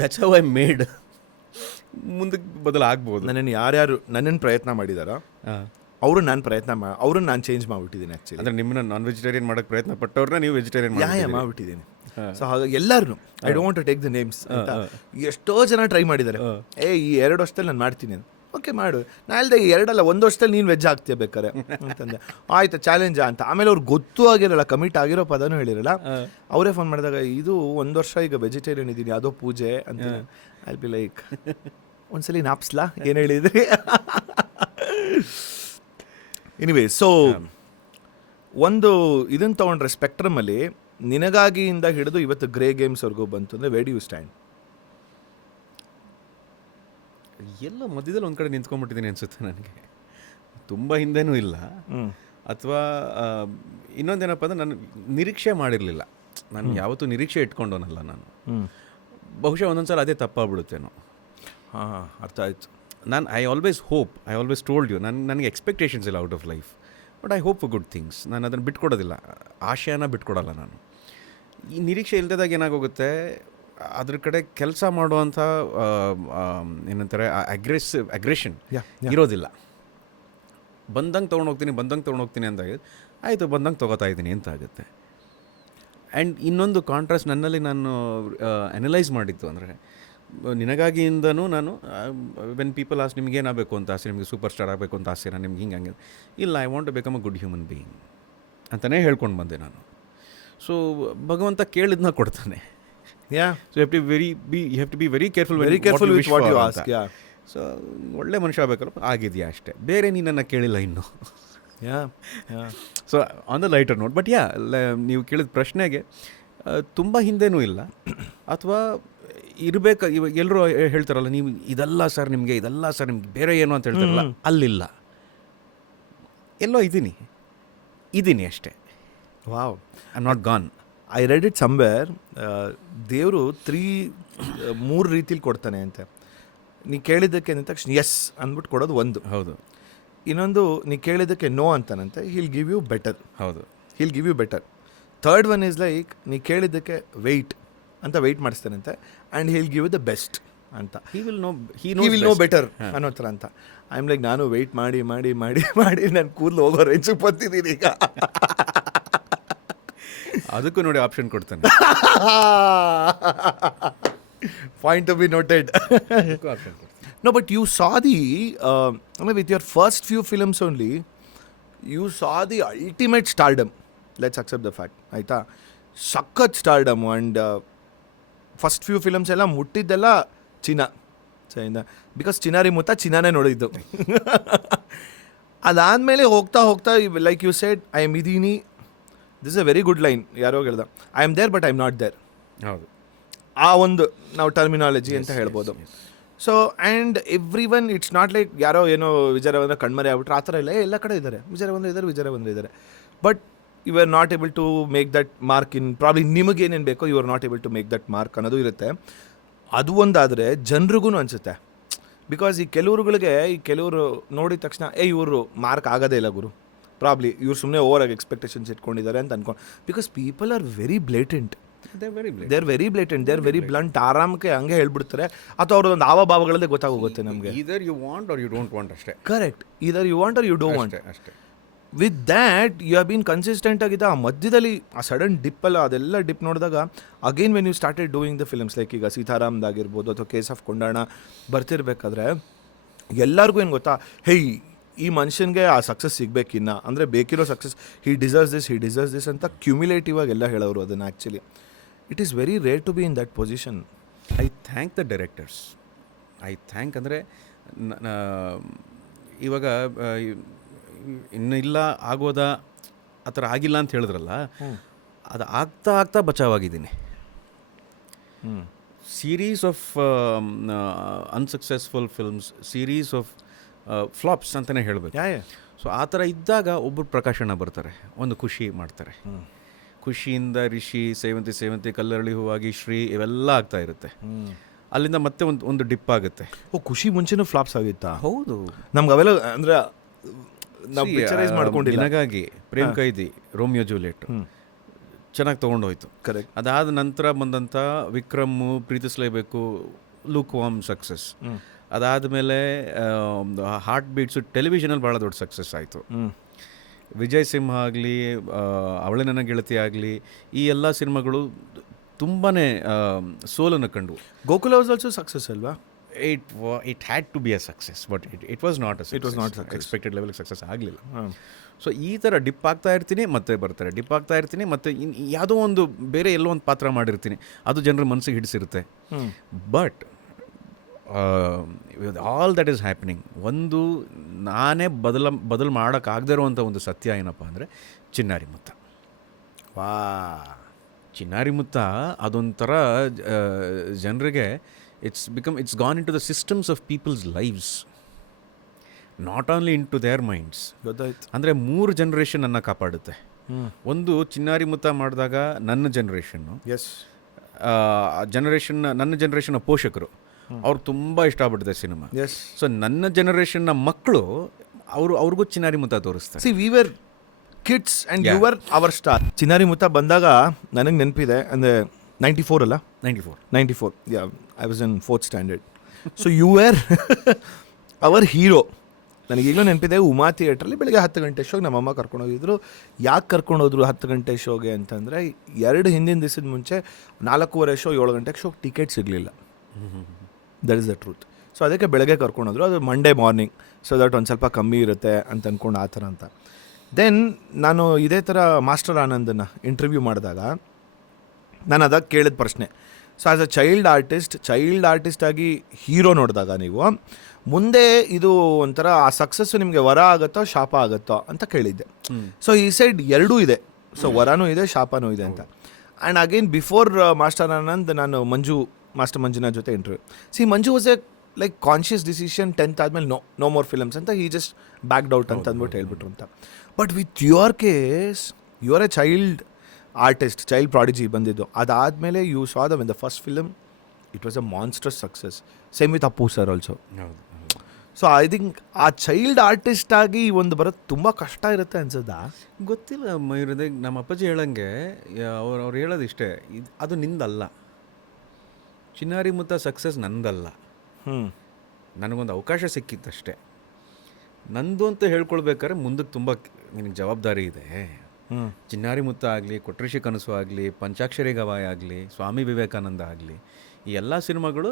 That's how I made. ಮುಂದಕ್ಕೆ ಬದಲಾಗ್ಬೋದು. ನನ್ನನ್ನು ಪ್ರಯತ್ನ ಮಾಡಿದಾರೋ ಅವ್ರನ್ನ ನಾನು ಚೇಂಜ್ ಮಾಡಿಬಿಟ್ಟಿದ್ದೀನಿ ಆ್ಯಕ್ಚುಲಿ. ಅಂದರೆ ನಿಮ್ಮನ್ನ ನಾನ್ ವೆಜಿಟೇರಿಯನ್ ಮಾಡೋಕ್ಕೆ ಪ್ರಯತ್ನ ಪಟ್ಟವ್ರನ್ನ ನೀವು ವೆಜಿಟೇರಿಯನ್ ಮಾಡಿಬಿಟ್ಟಿದ್ದೀನಿ. ಸೊ ಹಾಗಾಗಿ ಎಲ್ಲರೂ I don't want to take the names ಅಂತ ಎಷ್ಟೋ ಜನ ಟ್ರೈ ಮಾಡಿದ್ದಾರೆ. ಈ 2 ವರ್ಷದಲ್ಲಿ ನಾನು ಮಾಡ್ತೀನಿ ಅಂತ. ಓಕೆ ಮಾಡು. ನಾ ಹೇಳ್ದೆ 2 ಅಲ್ಲ 1 ವರ್ಷದಲ್ಲಿ ನೀನು ವೆಜ್ ಆಗ್ತೀಯ ಬೇಕಾರೆ ಅಂತಂದೆ. ಆಯ್ತು ಚಾಲೆಂಜಾ ಅಂತ. ಆಮೇಲೆ ಅವ್ರಿಗೆ ಗೊತ್ತೂ ಆಗಿರಲ್ಲ, ಕಮಿಟ್ ಆಗಿರೋ ಪದನೂ ಹೇಳಿರಲ್ಲ. ಅವರೇ ಫೋನ್ ಮಾಡಿದಾಗ ಇದು 1 ವರ್ಷ ಈಗ ವೆಜಿಟೇರಿಯನ್ ಇದ್ದೀನಿ, ಯಾವುದೋ ಪೂಜೆ ಅಂತ. ಐ ಬಿ ಲೈಕ್ ಒಂದ್ಸಲಿ ನಾಪ್ಸ್ಲಾ ಏನು ಹೇಳಿದ್ರಿ? ಎನಿವೇ, ಸೊ ಒಂದು ಇದನ್ನು ತೊಗೊಂಡ್ರೆ ಸ್ಪೆಕ್ಟ್ರಮಲ್ಲಿ ನಿನಗಾಗಿಯಿಂದ ಹಿಡಿದು ಇವತ್ತು ಗ್ರೇ ಗೇಮ್ಸ್ವರೆಗೂ ಬಂತು ಅಂದರೆ ವೇರ್ ಡು ಯು ಸ್ಟ್ಯಾಂಡ್? ಎಲ್ಲ ಮಧ್ಯದಲ್ಲಿ ಒಂದು ಕಡೆ ನಿಂತ್ಕೊಂಡ್ಬಿಟ್ಟಿದ್ದೀನಿ ಅನಿಸುತ್ತೆ ನನಗೆ. ತುಂಬ ಹಿಂದೆನೂ ಇಲ್ಲ. ಅಥವಾ ಇನ್ನೊಂದೇನಪ್ಪ ಅಂದರೆ ನಾನು ನಿರೀಕ್ಷೆ ಮಾಡಿರಲಿಲ್ಲ. ನಾನು ಯಾವತ್ತೂ ನಿರೀಕ್ಷೆ ಇಟ್ಕೊಂಡವನಲ್ಲ ನಾನು. ಬಹುಶಃ ಒಂದೊಂದು ಸಲ ಅದೇ ತಪ್ಪಾಗ್ಬಿಡುತ್ತೇನೋ. ಹಾಂ, ಅರ್ಥ ಆಯಿತು. ನಾನು ಐ ಆಲ್ವೇಸ್ ಟೋಲ್ಡ್ ಯು, ನನಗೆ ಎಕ್ಸ್ಪೆಕ್ಟೇಷನ್ಸ್ ಇಲ್ಲ out of life. But I hope for good things. ನಾನು ಅದನ್ನು ಬಿಟ್ಕೊಡೋದಿಲ್ಲ, ಆಶಯನ ಬಿಟ್ಕೊಡಲ್ಲ ನಾನು. ಈ ನಿರೀಕ್ಷೆ ಇಲ್ದಾಗ ಏನಾಗೋಗುತ್ತೆ, ಅದ್ರ ಕಡೆ ಕೆಲಸ ಮಾಡುವಂಥ ಏನಂತಾರೆ ಅಗ್ರೆಷನ್ ಇರೋದಿಲ್ಲ. ಬಂದಂಗೆ ತೊಗೊಂಡೋಗ್ತೀನಿ ಅಂದಾಗ ಆಯಿತು ಬಂದಂಗೆ ತೊಗೋತಾ ಇದ್ದೀನಿ ಅಂತ ಆಗುತ್ತೆ. ಆ್ಯಂಡ್ ಇನ್ನೊಂದು ಕಾಂಟ್ರಾಸ್ಟ್ ನನ್ನಲ್ಲಿ ನಾನು ಅನಲೈಸ್ ಮಾಡಿದ್ದು ಅಂದರೆ, ನಿನಗಾಗಿಯಿಂದನೂ ನಾನು ವೆನ್ ಪೀಪಲ್ ಆಸ್ ನಿಮ್ಗೆ ಏನಾಗಬೇಕು ಅಂತ ಆಸೆ, ನಿಮಗೆ ಸೂಪರ್ ಸ್ಟಾರ್ ಆಗಬೇಕು ಅಂತ ಆಸೆ, ನಾನು ನಿಮ್ಗೆ ಹಿಂಗೆ ಇಲ್ಲ, I want to become a good human being. ಅಂತಲೇ ಹೇಳ್ಕೊಂಡು ಬಂದೆ ನಾನು. ಸೊ ಭಗವಂತ ಕೇಳಿದ್ನ ಕೊಡ್ತಾನೆ. Yeah. So you have to be very careful with what you ask. Yeah. So ಒಳ್ಳೆ ಮನುಷ್ಯ ಆಗಬೇಕಲ್ಲ, ಆಗಿದೆಯಾ ಅಷ್ಟೇ, ಬೇರೆ ನೀನನ್ನು ಕೇಳಿಲ್ಲ ಇನ್ನು. Yeah. Yeah. So on the lighter note, but ನೀವು ಕೇಳಿದ ಪ್ರಶ್ನೆಗೆ ತುಂಬ ಹಿಂದೆನೂ ಇಲ್ಲ, ಅಥವಾ ಇರಬೇಕು. ಇವಾಗ ಎಲ್ಲರೂ ಹೇಳ್ತಾರಲ್ಲ, ನೀವು ಇದಲ್ಲ ಸರ್ ನಿಮಗೆ, ಇದಲ್ಲ ಸರ್ ನಿಮ್ಗೆ, ಬೇರೆ ಏನು ಅಂತ ಹೇಳ್ತಾರಲ್ಲ, ಅಲ್ಲಿಲ್ಲ, ಎಲ್ಲೋ ಇದ್ದೀನಿ ಅಷ್ಟೇ. Wow. I am not gone. I read it somewhere, ದೇವರು 3 ರೀತಿಲಿ ಕೊಡ್ತಾನೆ ಅಂತೆ. ನೀ ಕೇಳಿದ್ದಕ್ಕೆ ಅಂದ ತಕ್ಷಣ ಎಸ್ ಅಂದ್ಬಿಟ್ಟು ಕೊಡೋದು ಒಂದು. ಹೌದು. ಇನ್ನೊಂದು ನೀ ಕೇಳಿದ್ದಕ್ಕೆ ನೋ ಅಂತಾನಂತೆ, ಹೀಲ್ ಗಿವ್ ಯು ಬೆಟರ್. ಹೌದು, he'll give you better. Third one is like ನೀ ಕೇಳಿದ್ದಕ್ಕೆ ವೆಯ್ಟ್ ಅಂತ ವೆಯ್ಟ್ ಮಾಡಿಸ್ತಾನಂತೆ, and he'll give you the best ಅಂತ. ಹಿ ವಿಲ್ ನೋ ಬೆಟರ್ ಅನ್ನೋ ಥರ ಅಂತ. ಐ ಆಮ್ ಲೈಕ್, ನಾನು ವೆಯ್ಟ್ ಮಾಡಿ ಮಾಡಿ ಮಾಡಿ ಮಾಡಿ ನಾನು ಕೂದಲು ಹೋಗೋ ರೇಂಜಿಗೆ ಬಂದಿದ್ದೀನಿ ಈಗ. ಅದಕ್ಕೂ ನೋಡಿ ಆಪ್ಷನ್ ಕೊಡ್ತಾನೆ. Point to be noted. Option ಕೊಡ್ತಾನೆ. No, but you saw with your first few films only, you saw the ultimate stardom. Let's accept the fact. ಆಯಿತಾ, ಸಖತ್ stardom. And first few films ಎಲ್ಲ ಮುಟ್ಟಿದ್ದೆಲ್ಲ ಚೀನಾ ಸರಿನಾ, because ಚಿನಾರಿ ಮುತ್ತ ಚಿನಾನೇ ನೋಡಿದ್ದು. ಅದಾದಮೇಲೆ ಹೋಗ್ತಾ ಹೋಗ್ತಾ like you said, I am ಇದೀನಿ. This a very good line, ಯಾರೋ ಹೇಳ್ದ, I am there but I am not there. ಹೌದು, ಆ ಒಂದು ನಾವು ಟರ್ಮಿನಾಲಜಿ ಅಂತ ಹೇಳ್ಬೋದು. So and everyone, it's not like ಯಾರೋ ಏನೋ ವಿಜಯರಾಘವೇಂದ್ರ ಕಣ್ಮರೆ ಆಗ್ಬಿಟ್ರೆ ಆ ಥರ ಇಲ್ಲ. ಎಲ್ಲ ಕಡೆ ಇದ್ದಾರೆ, ವಿಜಯರಾಘವೇಂದ್ರ ಇದ್ದಾರೆ. But you are not able to make that mark in probably ನಿಮಗೇನೇನು ಬೇಕೋ, you are not able to make that mark ಅನ್ನೋದು ಇರುತ್ತೆ. ಅದು ಒಂದಾದರೆ ಜನರಿಗೂ ಅನಿಸುತ್ತೆ. ಬಿಕಾಸ್ ಈ ಕೆಲವರು ನೋಡಿದ ತಕ್ಷಣ ಇವರು ಮಾರ್ಕ್ ಆಗೋದೇ ಇಲ್ಲ ಗುರು, ಪ್ರಾಬ್ಲಿ ಇವ್ರು ಸುಮ್ಮನೆ ಓವರಾಗಿ ಎಕ್ಸ್ಪೆಕ್ಟೇಷನ್ಸ್ ಇಟ್ಕೊಂಡಿದ್ದಾರೆ ಅಂತ ಅನ್ಕೊಂಡು. Because people are very blatant. They are very blatant, they are very blunt. ಆರಾಮಕ್ಕೆ ಹಂಗೆ ಹೇಳ್ಬಿಡ್ತಾರೆ, ಅಥವಾ ಅವ್ರದ್ದೊಂದು ಹಾವಭಾವಗಳಲ್ಲೇ ಗೊತ್ತಾಗೋಗುತ್ತೆ ನಮಗೆ. Either you want or you don't want ಅಷ್ಟೇ. Correct, either you want or you don't want ಅಷ್ಟೇ. With that you have been consistent ಆಗಿದ್ದ. ಆ ಮಧ್ಯದಲ್ಲಿ ಆ ಸಡನ್ ಡಿಪ್ ಅಲ್ಲ, ಅದೆಲ್ಲ ಡಿಪ್ ನೋಡಿದಾಗ again when you started doing the films, like ಈಗ ಸೀತಾರಾಮ್ದಾಗಿರ್ಬೋದು ಅಥವಾ ಕೇಸ್ ಆಫ್ ಕೊಂಡಾಣ ಬರ್ತಿರ್ಬೇಕಾದ್ರೆ ಎಲ್ಲರಿಗೂ ಏನು ಗೊತ್ತಾ, ಹೇಯ್ ಈ ಮನುಷ್ಯನಿಗೆ ಆ ಸಕ್ಸಸ್ ಸಿಗಬೇಕಿನ್ನ, ಅಂದರೆ ಬೇಕಿರೋ ಸಕ್ಸಸ್, ಹಿ ಡಿಸರ್ವ್ಸ್ ದಿಸ್ ಅಂತ ಕ್ಯುಮ್ಯುಲೇಟಿವ್ ಆಗಿ ಎಲ್ಲ ಹೇಳೋರು ಅದನ್ನು. Actually it is very rare to be in that position. I thank the directors. ಅಂದರೆ ಇವಾಗ ಇನ್ನೂ ಇಲ್ಲ ಆಗೋದಾ ಆ ಥರ ಆಗಿಲ್ಲ ಅಂತ ಹೇಳಿದ್ರಲ್ಲ, ಅದು ಆಗ್ತಾ ಬಚಾವಾಗಿದ್ದೀನಿ. Series of unsuccessful films, series of flops ಅಂತಲೇ ಹೇಳಬೇಕು. ಸೊ ಆ ಥರ ಇದ್ದಾಗ ಒಬ್ಬರು ಪ್ರಕಾಶನ ಬರ್ತಾರೆ, ಒಂದು ಖುಷಿ ಮಾಡ್ತಾರೆ. ಖುಷಿಯಿಂದ ರಿಷಿ, ಸೇವಂತಿ, ಕಲ್ಲರಳಿ ಹೂವಾಗಿ, ಶ್ರೀ ಇವೆಲ್ಲ ಆಗ್ತಾ ಇರುತ್ತೆ. ಅಲ್ಲಿಂದ ಮತ್ತೆ ಒಂದು ಡಿಪ್ ಆಗುತ್ತೆ. ಖುಷಿ ಮುಂಚೆನೂ ಫ್ಲಾಪ್ಸ್ ಆಗಿತ್ತಾ? ಹೌದು, ನಮ್ಗೆ ಅವೆಲ್ಲ ಅಂದರೆ ನಾವು ಪಿಕ್ಚರೈಸ್ ಮಾಡ್ಕೊಂಡಿಲ್ಲ. ನಿನಗಾಗಿ, ಪ್ರೇಮ್ ಕೈದಿ, ರೋಮಿಯೋ ಜೂಲಿಯಟ್ ಚೆನ್ನಾಗಿ ತೊಗೊಂಡೋಯ್ತು. ಕರೆಕ್ಟ್. ಅದಾದ ನಂತರ ಬಂದಂಥ ವಿಕ್ರಮ್ಮು, ಪ್ರೀತಿಸಲೇಬೇಕು, ಲೂಕ್ ವಾಮ್ ಸಕ್ಸಸ್. ಅದಾದಮೇಲೆ ಹಾರ್ಟ್ ಬೀಟ್ಸು ಟೆಲಿವಿಷನಲ್ಲಿ ಭಾಳ ದೊಡ್ಡ ಸಕ್ಸಸ್ ಆಯಿತು. ವಿಜಯ್ ಸಿಂಹ ಆಗಲಿ, ಅವಳೆ ನನ್ನ ಗೆಳತಿ ಆಗಲಿ, ಈ ಎಲ್ಲ ಸಿನಿಮಾಗಳು ತುಂಬಾ ಸೋಲನ್ನು ಕಂಡು. ಗೋಕುಲ ವಾಸ್ ಆಲ್ಸೋ ಸಕ್ಸಸ್ ಅಲ್ವಾ? It had to be a success, but it was not a success. It was not success. Expected level success ಆಗಲಿಲ್ಲ. ಸೊ ಈ ಥರ ಡಿಪ್ ಆಗ್ತಾ ಇರ್ತೀನಿ, ಮತ್ತೆ ಬರ್ತಾರೆ, ಡಿಪ್ ಆಗ್ತಾ ಇರ್ತೀನಿ, ಮತ್ತೆ ಯಾವುದೋ ಒಂದು ಬೇರೆ ಎಲ್ಲೋ ಒಂದು ಪಾತ್ರ ಮಾಡಿರ್ತೀನಿ, ಅದು ಜನರ ಮನಸ್ಸಿಗೆ ಹಿಡಿಸಿರುತ್ತೆ. But with all that is happening, ಒಂದು ನಾನೇ ಬದಲು ಮಾಡೋಕ್ಕಾಗದೇ ಇರುವಂಥ ಒಂದು ಸತ್ಯ ಏನಪ್ಪ ಅಂದರೆ ಚಿನ್ನಾರಿ ಮುತ್ತ. ಚಿನ್ನಾರಿ ಮುತ್ತ ಅದೊಂಥರ ಜನರಿಗೆ it's gone into the systems of people's lives, not only into their minds. ಅಂದರೆ 3 ಜನರೇಷನನ್ನು ಕಾಪಾಡುತ್ತೆ. ಒಂದು ಚಿನ್ನಾರಿ ಮುತ್ತ ಮಾಡಿದಾಗ ನನ್ನ ಜನ್ರೇಷನ್ನು, ನನ್ನ ಜನ್ರೇಷನ್ನ ಪೋಷಕರು ಅವ್ರು ತುಂಬ ಇಷ್ಟಪಟ್ಟಿದೆ ಸಿನಿಮಾ. ಸೊ ನನ್ನ ಜನ್ರೇಷನ್ನ ಮಕ್ಕಳು ಅವ್ರಿಗೂ ಚಿನ್ನಾರಿ ಮುತ್ತ ತೋರಿಸ್ತಾರೆ. We were kids and you were our star. Chinnari Mutta ಬಂದಾಗ ನನಗೆ ನೆನಪಿದೆ, ಅಂದರೆ 94 ಅಲ್ಲ? 94. Yeah, I was in 4th standard. So you were our hero. ನನಗೀಗಲೂ ನೆನಪಿದೆ, ಉಮಾ ಥಿಯೇಟ್ರಲ್ಲಿ ಬೆಳಗ್ಗೆ 10 ಗಂಟೆ ಶೋಗೆ ನಮ್ಮಮ್ಮ ಕರ್ಕೊಂಡೋಗಿದ್ರು. ಯಾಕೆ ಕರ್ಕೊಂಡೋದ್ರು 10 ಗಂಟೆ ಶೋಗೆ ಅಂತಂದರೆ, 2 ಹಿಂದಿನ ದಿವಸದ ಮುಂಚೆ 4:15 ಶೋ 7 ಗಂಟೆಗೆ ಶೋಗೆ ಟಿಕೆಟ್ ಸಿಗಲಿಲ್ಲ. That is the truth. So ಅದಕ್ಕೆ ಬೆಳಗ್ಗೆ ಕರ್ಕೊಂಡೋದ್ರು. ಅದು ಮಂಡೇ ಮಾರ್ನಿಂಗ್, ಸೊ ದಟ್ ಒಂದು ಸ್ವಲ್ಪ ಕಮ್ಮಿ ಇರುತ್ತೆ ಅಂತ ಅಂದ್ಕೊಂಡು ಆ ಥರ ಅಂತ. ದೆನ್ ನಾನು ಇದೇ ಥರ ಮಾಸ್ಟರ್ ಆನಂದನ ಇಂಟರ್ವ್ಯೂ ಮಾಡಿದಾಗ ನಾನು ಅದಕ್ಕೆ ಕೇಳಿದ ಪ್ರಶ್ನೆ, so as a child artist ಆಗಿ ಹೀರೋ ನೋಡಿದಾಗ ನೀವು ಮುಂದೆ ಇದು ಒಂಥರ ಆ ಸಕ್ಸಸ್ಸು ನಿಮಗೆ ವರ ಆಗುತ್ತೋ ಶಾಪ ಆಗುತ್ತೋ ಅಂತ ಕೇಳಿದ್ದೆ. ಸೊ ಈ ಸೈಡ್ ಎರಡೂ ಇದೆ, ಸೊ ವರನೂ ಇದೆ ಶಾಪನೂ ಇದೆ ಅಂತ. And again before master Anand ನಾನು ಮಾಸ್ಟರ್ ಮಂಜುನಾಥ್ ಜೊತೆ interview. Manju was A like conscious decision 10th ಆದಮೇಲೆ ನೋ ಮೋರ್ ಫಿಲಮ್ಸ್ ಅಂತ, ಹಿ ಜಸ್ಟ್ ಬ್ಯಾಕ್ಡ್ ಔಟ್ ಅಂತ ಅಂದ್ಬಿಟ್ಟು ಹೇಳ್ಬಿಟ್ರು ಅಂತ. But with your case you are a child artist, child prodigy ಬಂದಿದ್ದು. ಅದಾದಮೇಲೆ you saw them in the first film, it was a monster success. Same with Appu sir also. So I think ಆ child artist ಆಗಿ ಒಂದು ಬರೋದು ತುಂಬ ಕಷ್ಟ ಇರುತ್ತೆ ಅನ್ಸದ. ಗೊತ್ತಿಲ್ಲ ಮಯೂರದೇ, ನಮ್ಮ ಅಪ್ಪಾಜಿ ಹೇಳಂಗೆ ಅವ್ರು ಹೇಳೋದಿಷ್ಟೇ, ಅದು ನಿಂದಲ್ಲ, ಚಿನ್ನಾರಿ ಮುತ್ತ ಸಕ್ಸಸ್ ನಂದಲ್ಲ, ನನಗೊಂದು ಅವಕಾಶ ಸಿಕ್ಕಿತ್ತಷ್ಟೇ. ನಂದು ಅಂತ ಹೇಳ್ಕೊಳ್ಬೇಕಾದ್ರೆ ಮುಂದಕ್ಕೆ ತುಂಬ ನಿನಗೆ ಜವಾಬ್ದಾರಿ ಇದೆ. ಚಿನ್ನಾರಿ ಮುತ್ತ ಆಗಲಿ, ಕೊಟ್ರಿಶಿ ಕನಸು ಆಗಲಿ, ಪಂಚಾಕ್ಷರಿ ಗವಾಯ ಆಗಲಿ, ಸ್ವಾಮಿ ವಿವೇಕಾನಂದ ಆಗಲಿ, ಈ ಎಲ್ಲ ಸಿನಿಮಾಗಳು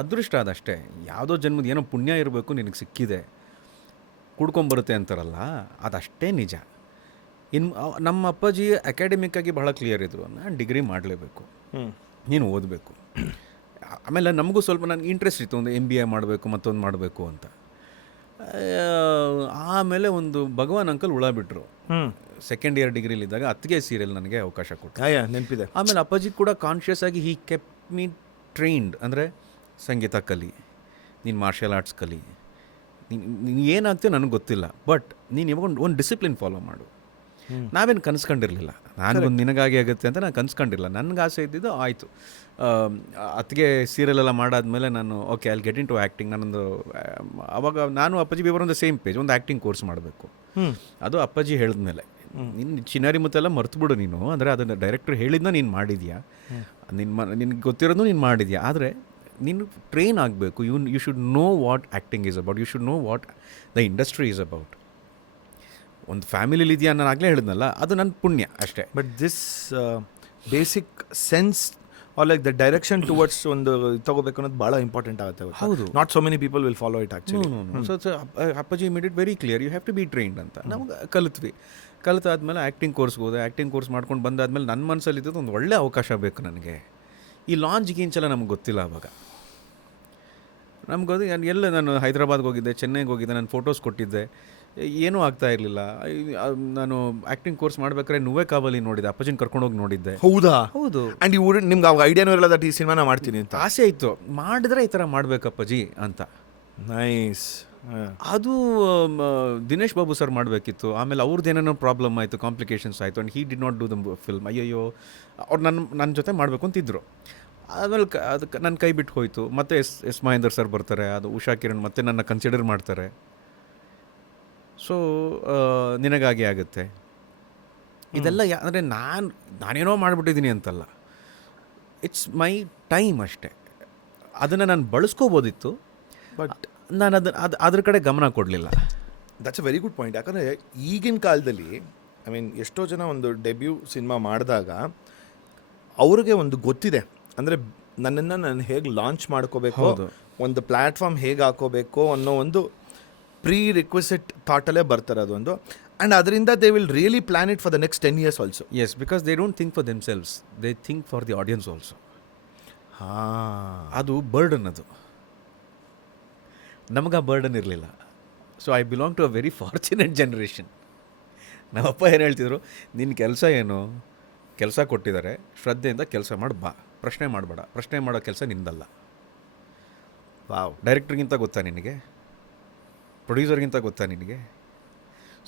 ಅದೃಷ್ಟ ಅದಷ್ಟೇ. ಯಾವುದೋ ಜನ್ಮದ ಏನೋ ಪುಣ್ಯ ಇರಬೇಕು, ನಿನಗೆ ಸಿಕ್ಕಿದೆ, ಕುಡ್ಕೊಂಬರುತ್ತೆ ಅಂತಾರಲ್ಲ, ಅದಷ್ಟೇ ನಿಜ. ನಮ್ಮ ಅಪ್ಪಾಜಿ ಅಕಾಡೆಮಿಕ್ಕಾಗಿ ಬಹಳ ಕ್ಲಿಯರ್ ಇದ್ದರು, ನಾನು ಡಿಗ್ರಿ ಮಾಡಲೇಬೇಕು, ನೀನು ಓದಬೇಕು. ಆಮೇಲೆ ನಮಗೂ ಸ್ವಲ್ಪ ನನಗೆ ಇಂಟ್ರೆಸ್ಟ್ ಇತ್ತು, ಒಂದು MBA ಮಾಡಬೇಕು, ಮತ್ತೊಂದು ಮಾಡಬೇಕು ಅಂತ. ಆಮೇಲೆ ಒಂದು ಭಗವಾನ್ ಅಂಕಲ್ ಉಳ ಬಿಟ್ಟರು. ಸೆಕೆಂಡ್ ಇಯರ್ ಡಿಗ್ರಿಲಿದ್ದಾಗ ಅತ್ತಿಗೆ ಸೀರಿಯಲ್ ನನಗೆ ಅವಕಾಶ ಕೊಟ್ಟರು, ನೆನಪಿದೆ. ಆಮೇಲೆ ಅಪ್ಪಾಜಿ ಕೂಡ ಕಾನ್ಷಿಯಸ್ ಆಗಿ ಹೀ ಕೆಪ್ ಮೀ ಟ್ರೈನ್ಡ್. ಅಂದರೆ ಸಂಗೀತ ಕಲಿ, ನೀನು ಮಾರ್ಷಲ್ ಆರ್ಟ್ಸ್ ಕಲಿ, ನೀನು ಏನಾಗ್ತೀಯೋ ನನಗೆ ಗೊತ್ತಿಲ್ಲ, ಬಟ್ ನೀನು ಇವಾಗ ಒಂದು ಡಿಸಿಪ್ಲಿನ್ ಫಾಲೋ ಮಾಡು. ನಾವೇನು ಕನ್ಸ್ಕೊಂಡಿರಲಿಲ್ಲ, ನಾನು ನಿನಗಾಗಿ ಆಗುತ್ತೆ ಅಂತ ನಾನು ಕನ್ಸ್ಕೊಂಡಿರಲಿಲ್ಲ. ನನಗೆ ಆಸೆ ಇದ್ದಿದ್ದು ಆಯಿತು. ಅತ್ತಿಗೆ ಸೀರಿಯಲೆಲ್ಲ ಮಾಡಾದ್ಮೇಲೆ ನಾನು okay I'll get into acting. ನಾನೊಂದು ಅವಾಗ ನಾನು Appaji we were on the same page, ಒಂದು ಆ್ಯಕ್ಟಿಂಗ್ ಕೋರ್ಸ್ ಮಾಡಬೇಕು. ಅದು ಅಪ್ಪಾಜಿ ಹೇಳಿದ್ಮೇಲೆ, ನಿನ್ನ ಚಿನ್ನಾರಿ ಮುತ್ತೆಲ್ಲ ಮರ್ತುಬಿಡು ನೀನು, ಅಂದರೆ ಅದನ್ನು ಡೈರೆಕ್ಟ್ರ್ ಹೇಳಿದ್ನ ನೀನು ಮಾಡಿದ್ಯಾ, ನಿನಗೆ ಗೊತ್ತಿರೋದು ನೀನು ಮಾಡಿದ್ಯಾ, ಆದರೆ ನೀನು ಟ್ರೈನ್ ಆಗಬೇಕು. You should know what acting is about, you should know what the industry is about. ಒಂದು ಫ್ಯಾಮಿಲಿಲಿ ಇದೆಯಾ, ನಾನು ಆಗಲೇ ಹೇಳಿದ್ನಲ್ಲ, ಅದು ನನ್ನ ಪುಣ್ಯ ಅಷ್ಟೇ. But this basic sense are like the direction towards ಒಂದು ತಗೋಬೇಕು ಅನ್ನೋದು ಭಾಳ ಇಂಪಾರ್ಟೆಂಟ್ ಆಗುತ್ತೆ. ಹೌದು, not so many people will follow it actually. So Appaji made it very clear, you have to be trained ಅಂತ. ನಮ್ಗೆ ಕಲಿತಾದ್ಮೇಲೆ ಆ್ಯಕ್ಟಿಂಗ್ ಕೋರ್ಸ್ಗೆ ಹೋದೆ. ಆ್ಯಕ್ಟಿಂಗ್ ಕೋರ್ಸ್ ಮಾಡ್ಕೊಂಡು ಬಂದಾದ್ಮೇಲೆ ನನ್ನ ಮನಸ್ಸಲ್ಲಿ ಇದ್ದದ್ದು ಒಂದು ಒಳ್ಳೆ ಅವಕಾಶ ಬೇಕು ನನಗೆ. ಈ ಲಾಂಚ್ ಗೀಂಚೆಲ್ಲ ನಮ್ಗೆ ಗೊತ್ತಿಲ್ಲ ಆವಾಗ. ನಮ್ಗೆ ನಾನು ಹೈದ್ರಾಬಾದ್ಗೆ ಹೋಗಿದ್ದೆ, ಚೆನ್ನೈಗೆ ಹೋಗಿದ್ದೆ, ನಾನು ಫೋಟೋಸ್ ಕೊಟ್ಟಿದ್ದೆ, ಏನೂ ಆಗ್ತಾ ಇರಲಿಲ್ಲ. ನಾನು ಆ್ಯಕ್ಟಿಂಗ್ ಕೋರ್ಸ್ ಮಾಡ್ಬೇಕಾದ್ರೆ ನುವ್ವೆ ಕಾವಲಿ ನೋಡಿದ್ದೆ, ಅಪ್ಪಾಜಿನ ಕರ್ಕೊಂಡೋಗಿ ನೋಡಿದ್ದೆ. ಹೌದಾ? ಹೌದು. ಆ್ಯಂಡ್ ಇವು ನಿಮ್ಗೆ ಅವಾಗ ಐಡಿಯಾನೂ ಇರಲ್ಲ ದಟ್ ಈ ಸಿನಿಮಾನ ಮಾಡ್ತೀನಿ ಅಂತ ಆಸೆ ಇತ್ತು, ಮಾಡಿದ್ರೆ ಈ ಥರ ಮಾಡಬೇಕಪ್ಪಾಜಿ ಅಂತ. ನೈಸ್. ಅದು ದಿನೇಶ್ ಬಾಬು ಸರ್ ಮಾಡಬೇಕಿತ್ತು. ಆಮೇಲೆ ಅವ್ರದ್ದು ಏನೇನೋ ಪ್ರಾಬ್ಲಮ್ ಆಯಿತು, ಕಾಂಪ್ಲಿಕೇಶನ್ಸ್ ಆಯಿತು, and he did not do the film. ಅಯ್ಯಯ್ಯೋ, ಅವ್ರು ನನ್ನ ಜೊತೆ ಮಾಡಬೇಕು ಅಂತಿದ್ರು. ಆಮೇಲೆ ಅದಕ್ಕೆ ನನ್ನ ಕೈ ಬಿಟ್ಟು ಹೋಯಿತು. ಮತ್ತು ಎಸ್ ಮಹೇಂದರ್ ಸರ್ ಬರ್ತಾರೆ, ಅದು ಉಷಾ ಕಿರಣ್ ಮತ್ತೆ ನನ್ನ ಕನ್ಸಿಡರ್ ಮಾಡ್ತಾರೆ. ಸೊ ನಿನಗಾಗಿ ಆಗುತ್ತೆ ಇದೆಲ್ಲ. ಅಂದರೆ ನಾನೇನೋ ಮಾಡಿಬಿಟ್ಟಿದ್ದೀನಿ ಅಂತಲ್ಲ, ಇಟ್ಸ್ ಮೈ ಟೈಮ್ ಅಷ್ಟೇ. ಅದನ್ನು ನಾನು ಬಳಸ್ಕೋಬೋದಿತ್ತು, ಬಟ್ ನಾನು ಅದ್ರ ಕಡೆ ಗಮನ ಕೊಡಲಿಲ್ಲ. That's a very good point. ಯಾಕಂದರೆ ಈಗಿನ ಕಾಲದಲ್ಲಿ ಐ ಮೀನ್ ಎಷ್ಟೋ ಜನ ಒಂದು ಡೆಬ್ಯೂ ಸಿನಿಮಾ ಮಾಡಿದಾಗ ಅವ್ರಿಗೆ ಒಂದು ಗೊತ್ತಿದೆ, ಅಂದರೆ ನನ್ನನ್ನು ನಾನು ಹೇಗೆ ಲಾಂಚ್ ಮಾಡ್ಕೋಬೇಕು, ಒಂದು ಪ್ಲ್ಯಾಟ್ಫಾರ್ಮ್ ಹೇಗೆ ಹಾಕೋಬೇಕು ಅನ್ನೋ ಒಂದು ಪ್ರೀ ರಿಕ್ವಿಸಿಟ್ ಥಾಟಲ್ಲೇ ಬರ್ತಾರೆ ಅದೊಂದು. ಆ್ಯಂಡ್ ಅದರಿಂದ they will really plan it for the next 10 years also. Yes, because they don't think for themselves, they think for the audience also. ಅದು ಬರ್ಡನ್, ಅದು ನಮಗೆ ಆ ಬರ್ಡನ್ ಇರಲಿಲ್ಲ. So I belong to a very fortunate generation. ನಮ್ಮಪ್ಪ ಏನು ಹೇಳ್ತಿದ್ರು, ನಿನ್ನ ಕೆಲಸ ಏನು, ಕೆಲಸ ಕೊಟ್ಟಿದ್ದಾರೆ, ಶ್ರದ್ಧೆಯಿಂದ ಕೆಲಸ ಮಾಡಿ ಬಾ, ಪ್ರಶ್ನೆ ಮಾಡಬೇಡ, ಪ್ರಶ್ನೆ ಮಾಡೋ ಕೆಲಸ ನಿಂದಲ್ಲ. ವಾವ್. ಡೈರೆಕ್ಟ್ರಿಗಿಂತ ಗೊತ್ತಾ ನಿನಗೆ, ಪ್ರೊಡ್ಯೂಸರ್ಗಿಂತ ಗೊತ್ತಾ ನಿನಗೆ?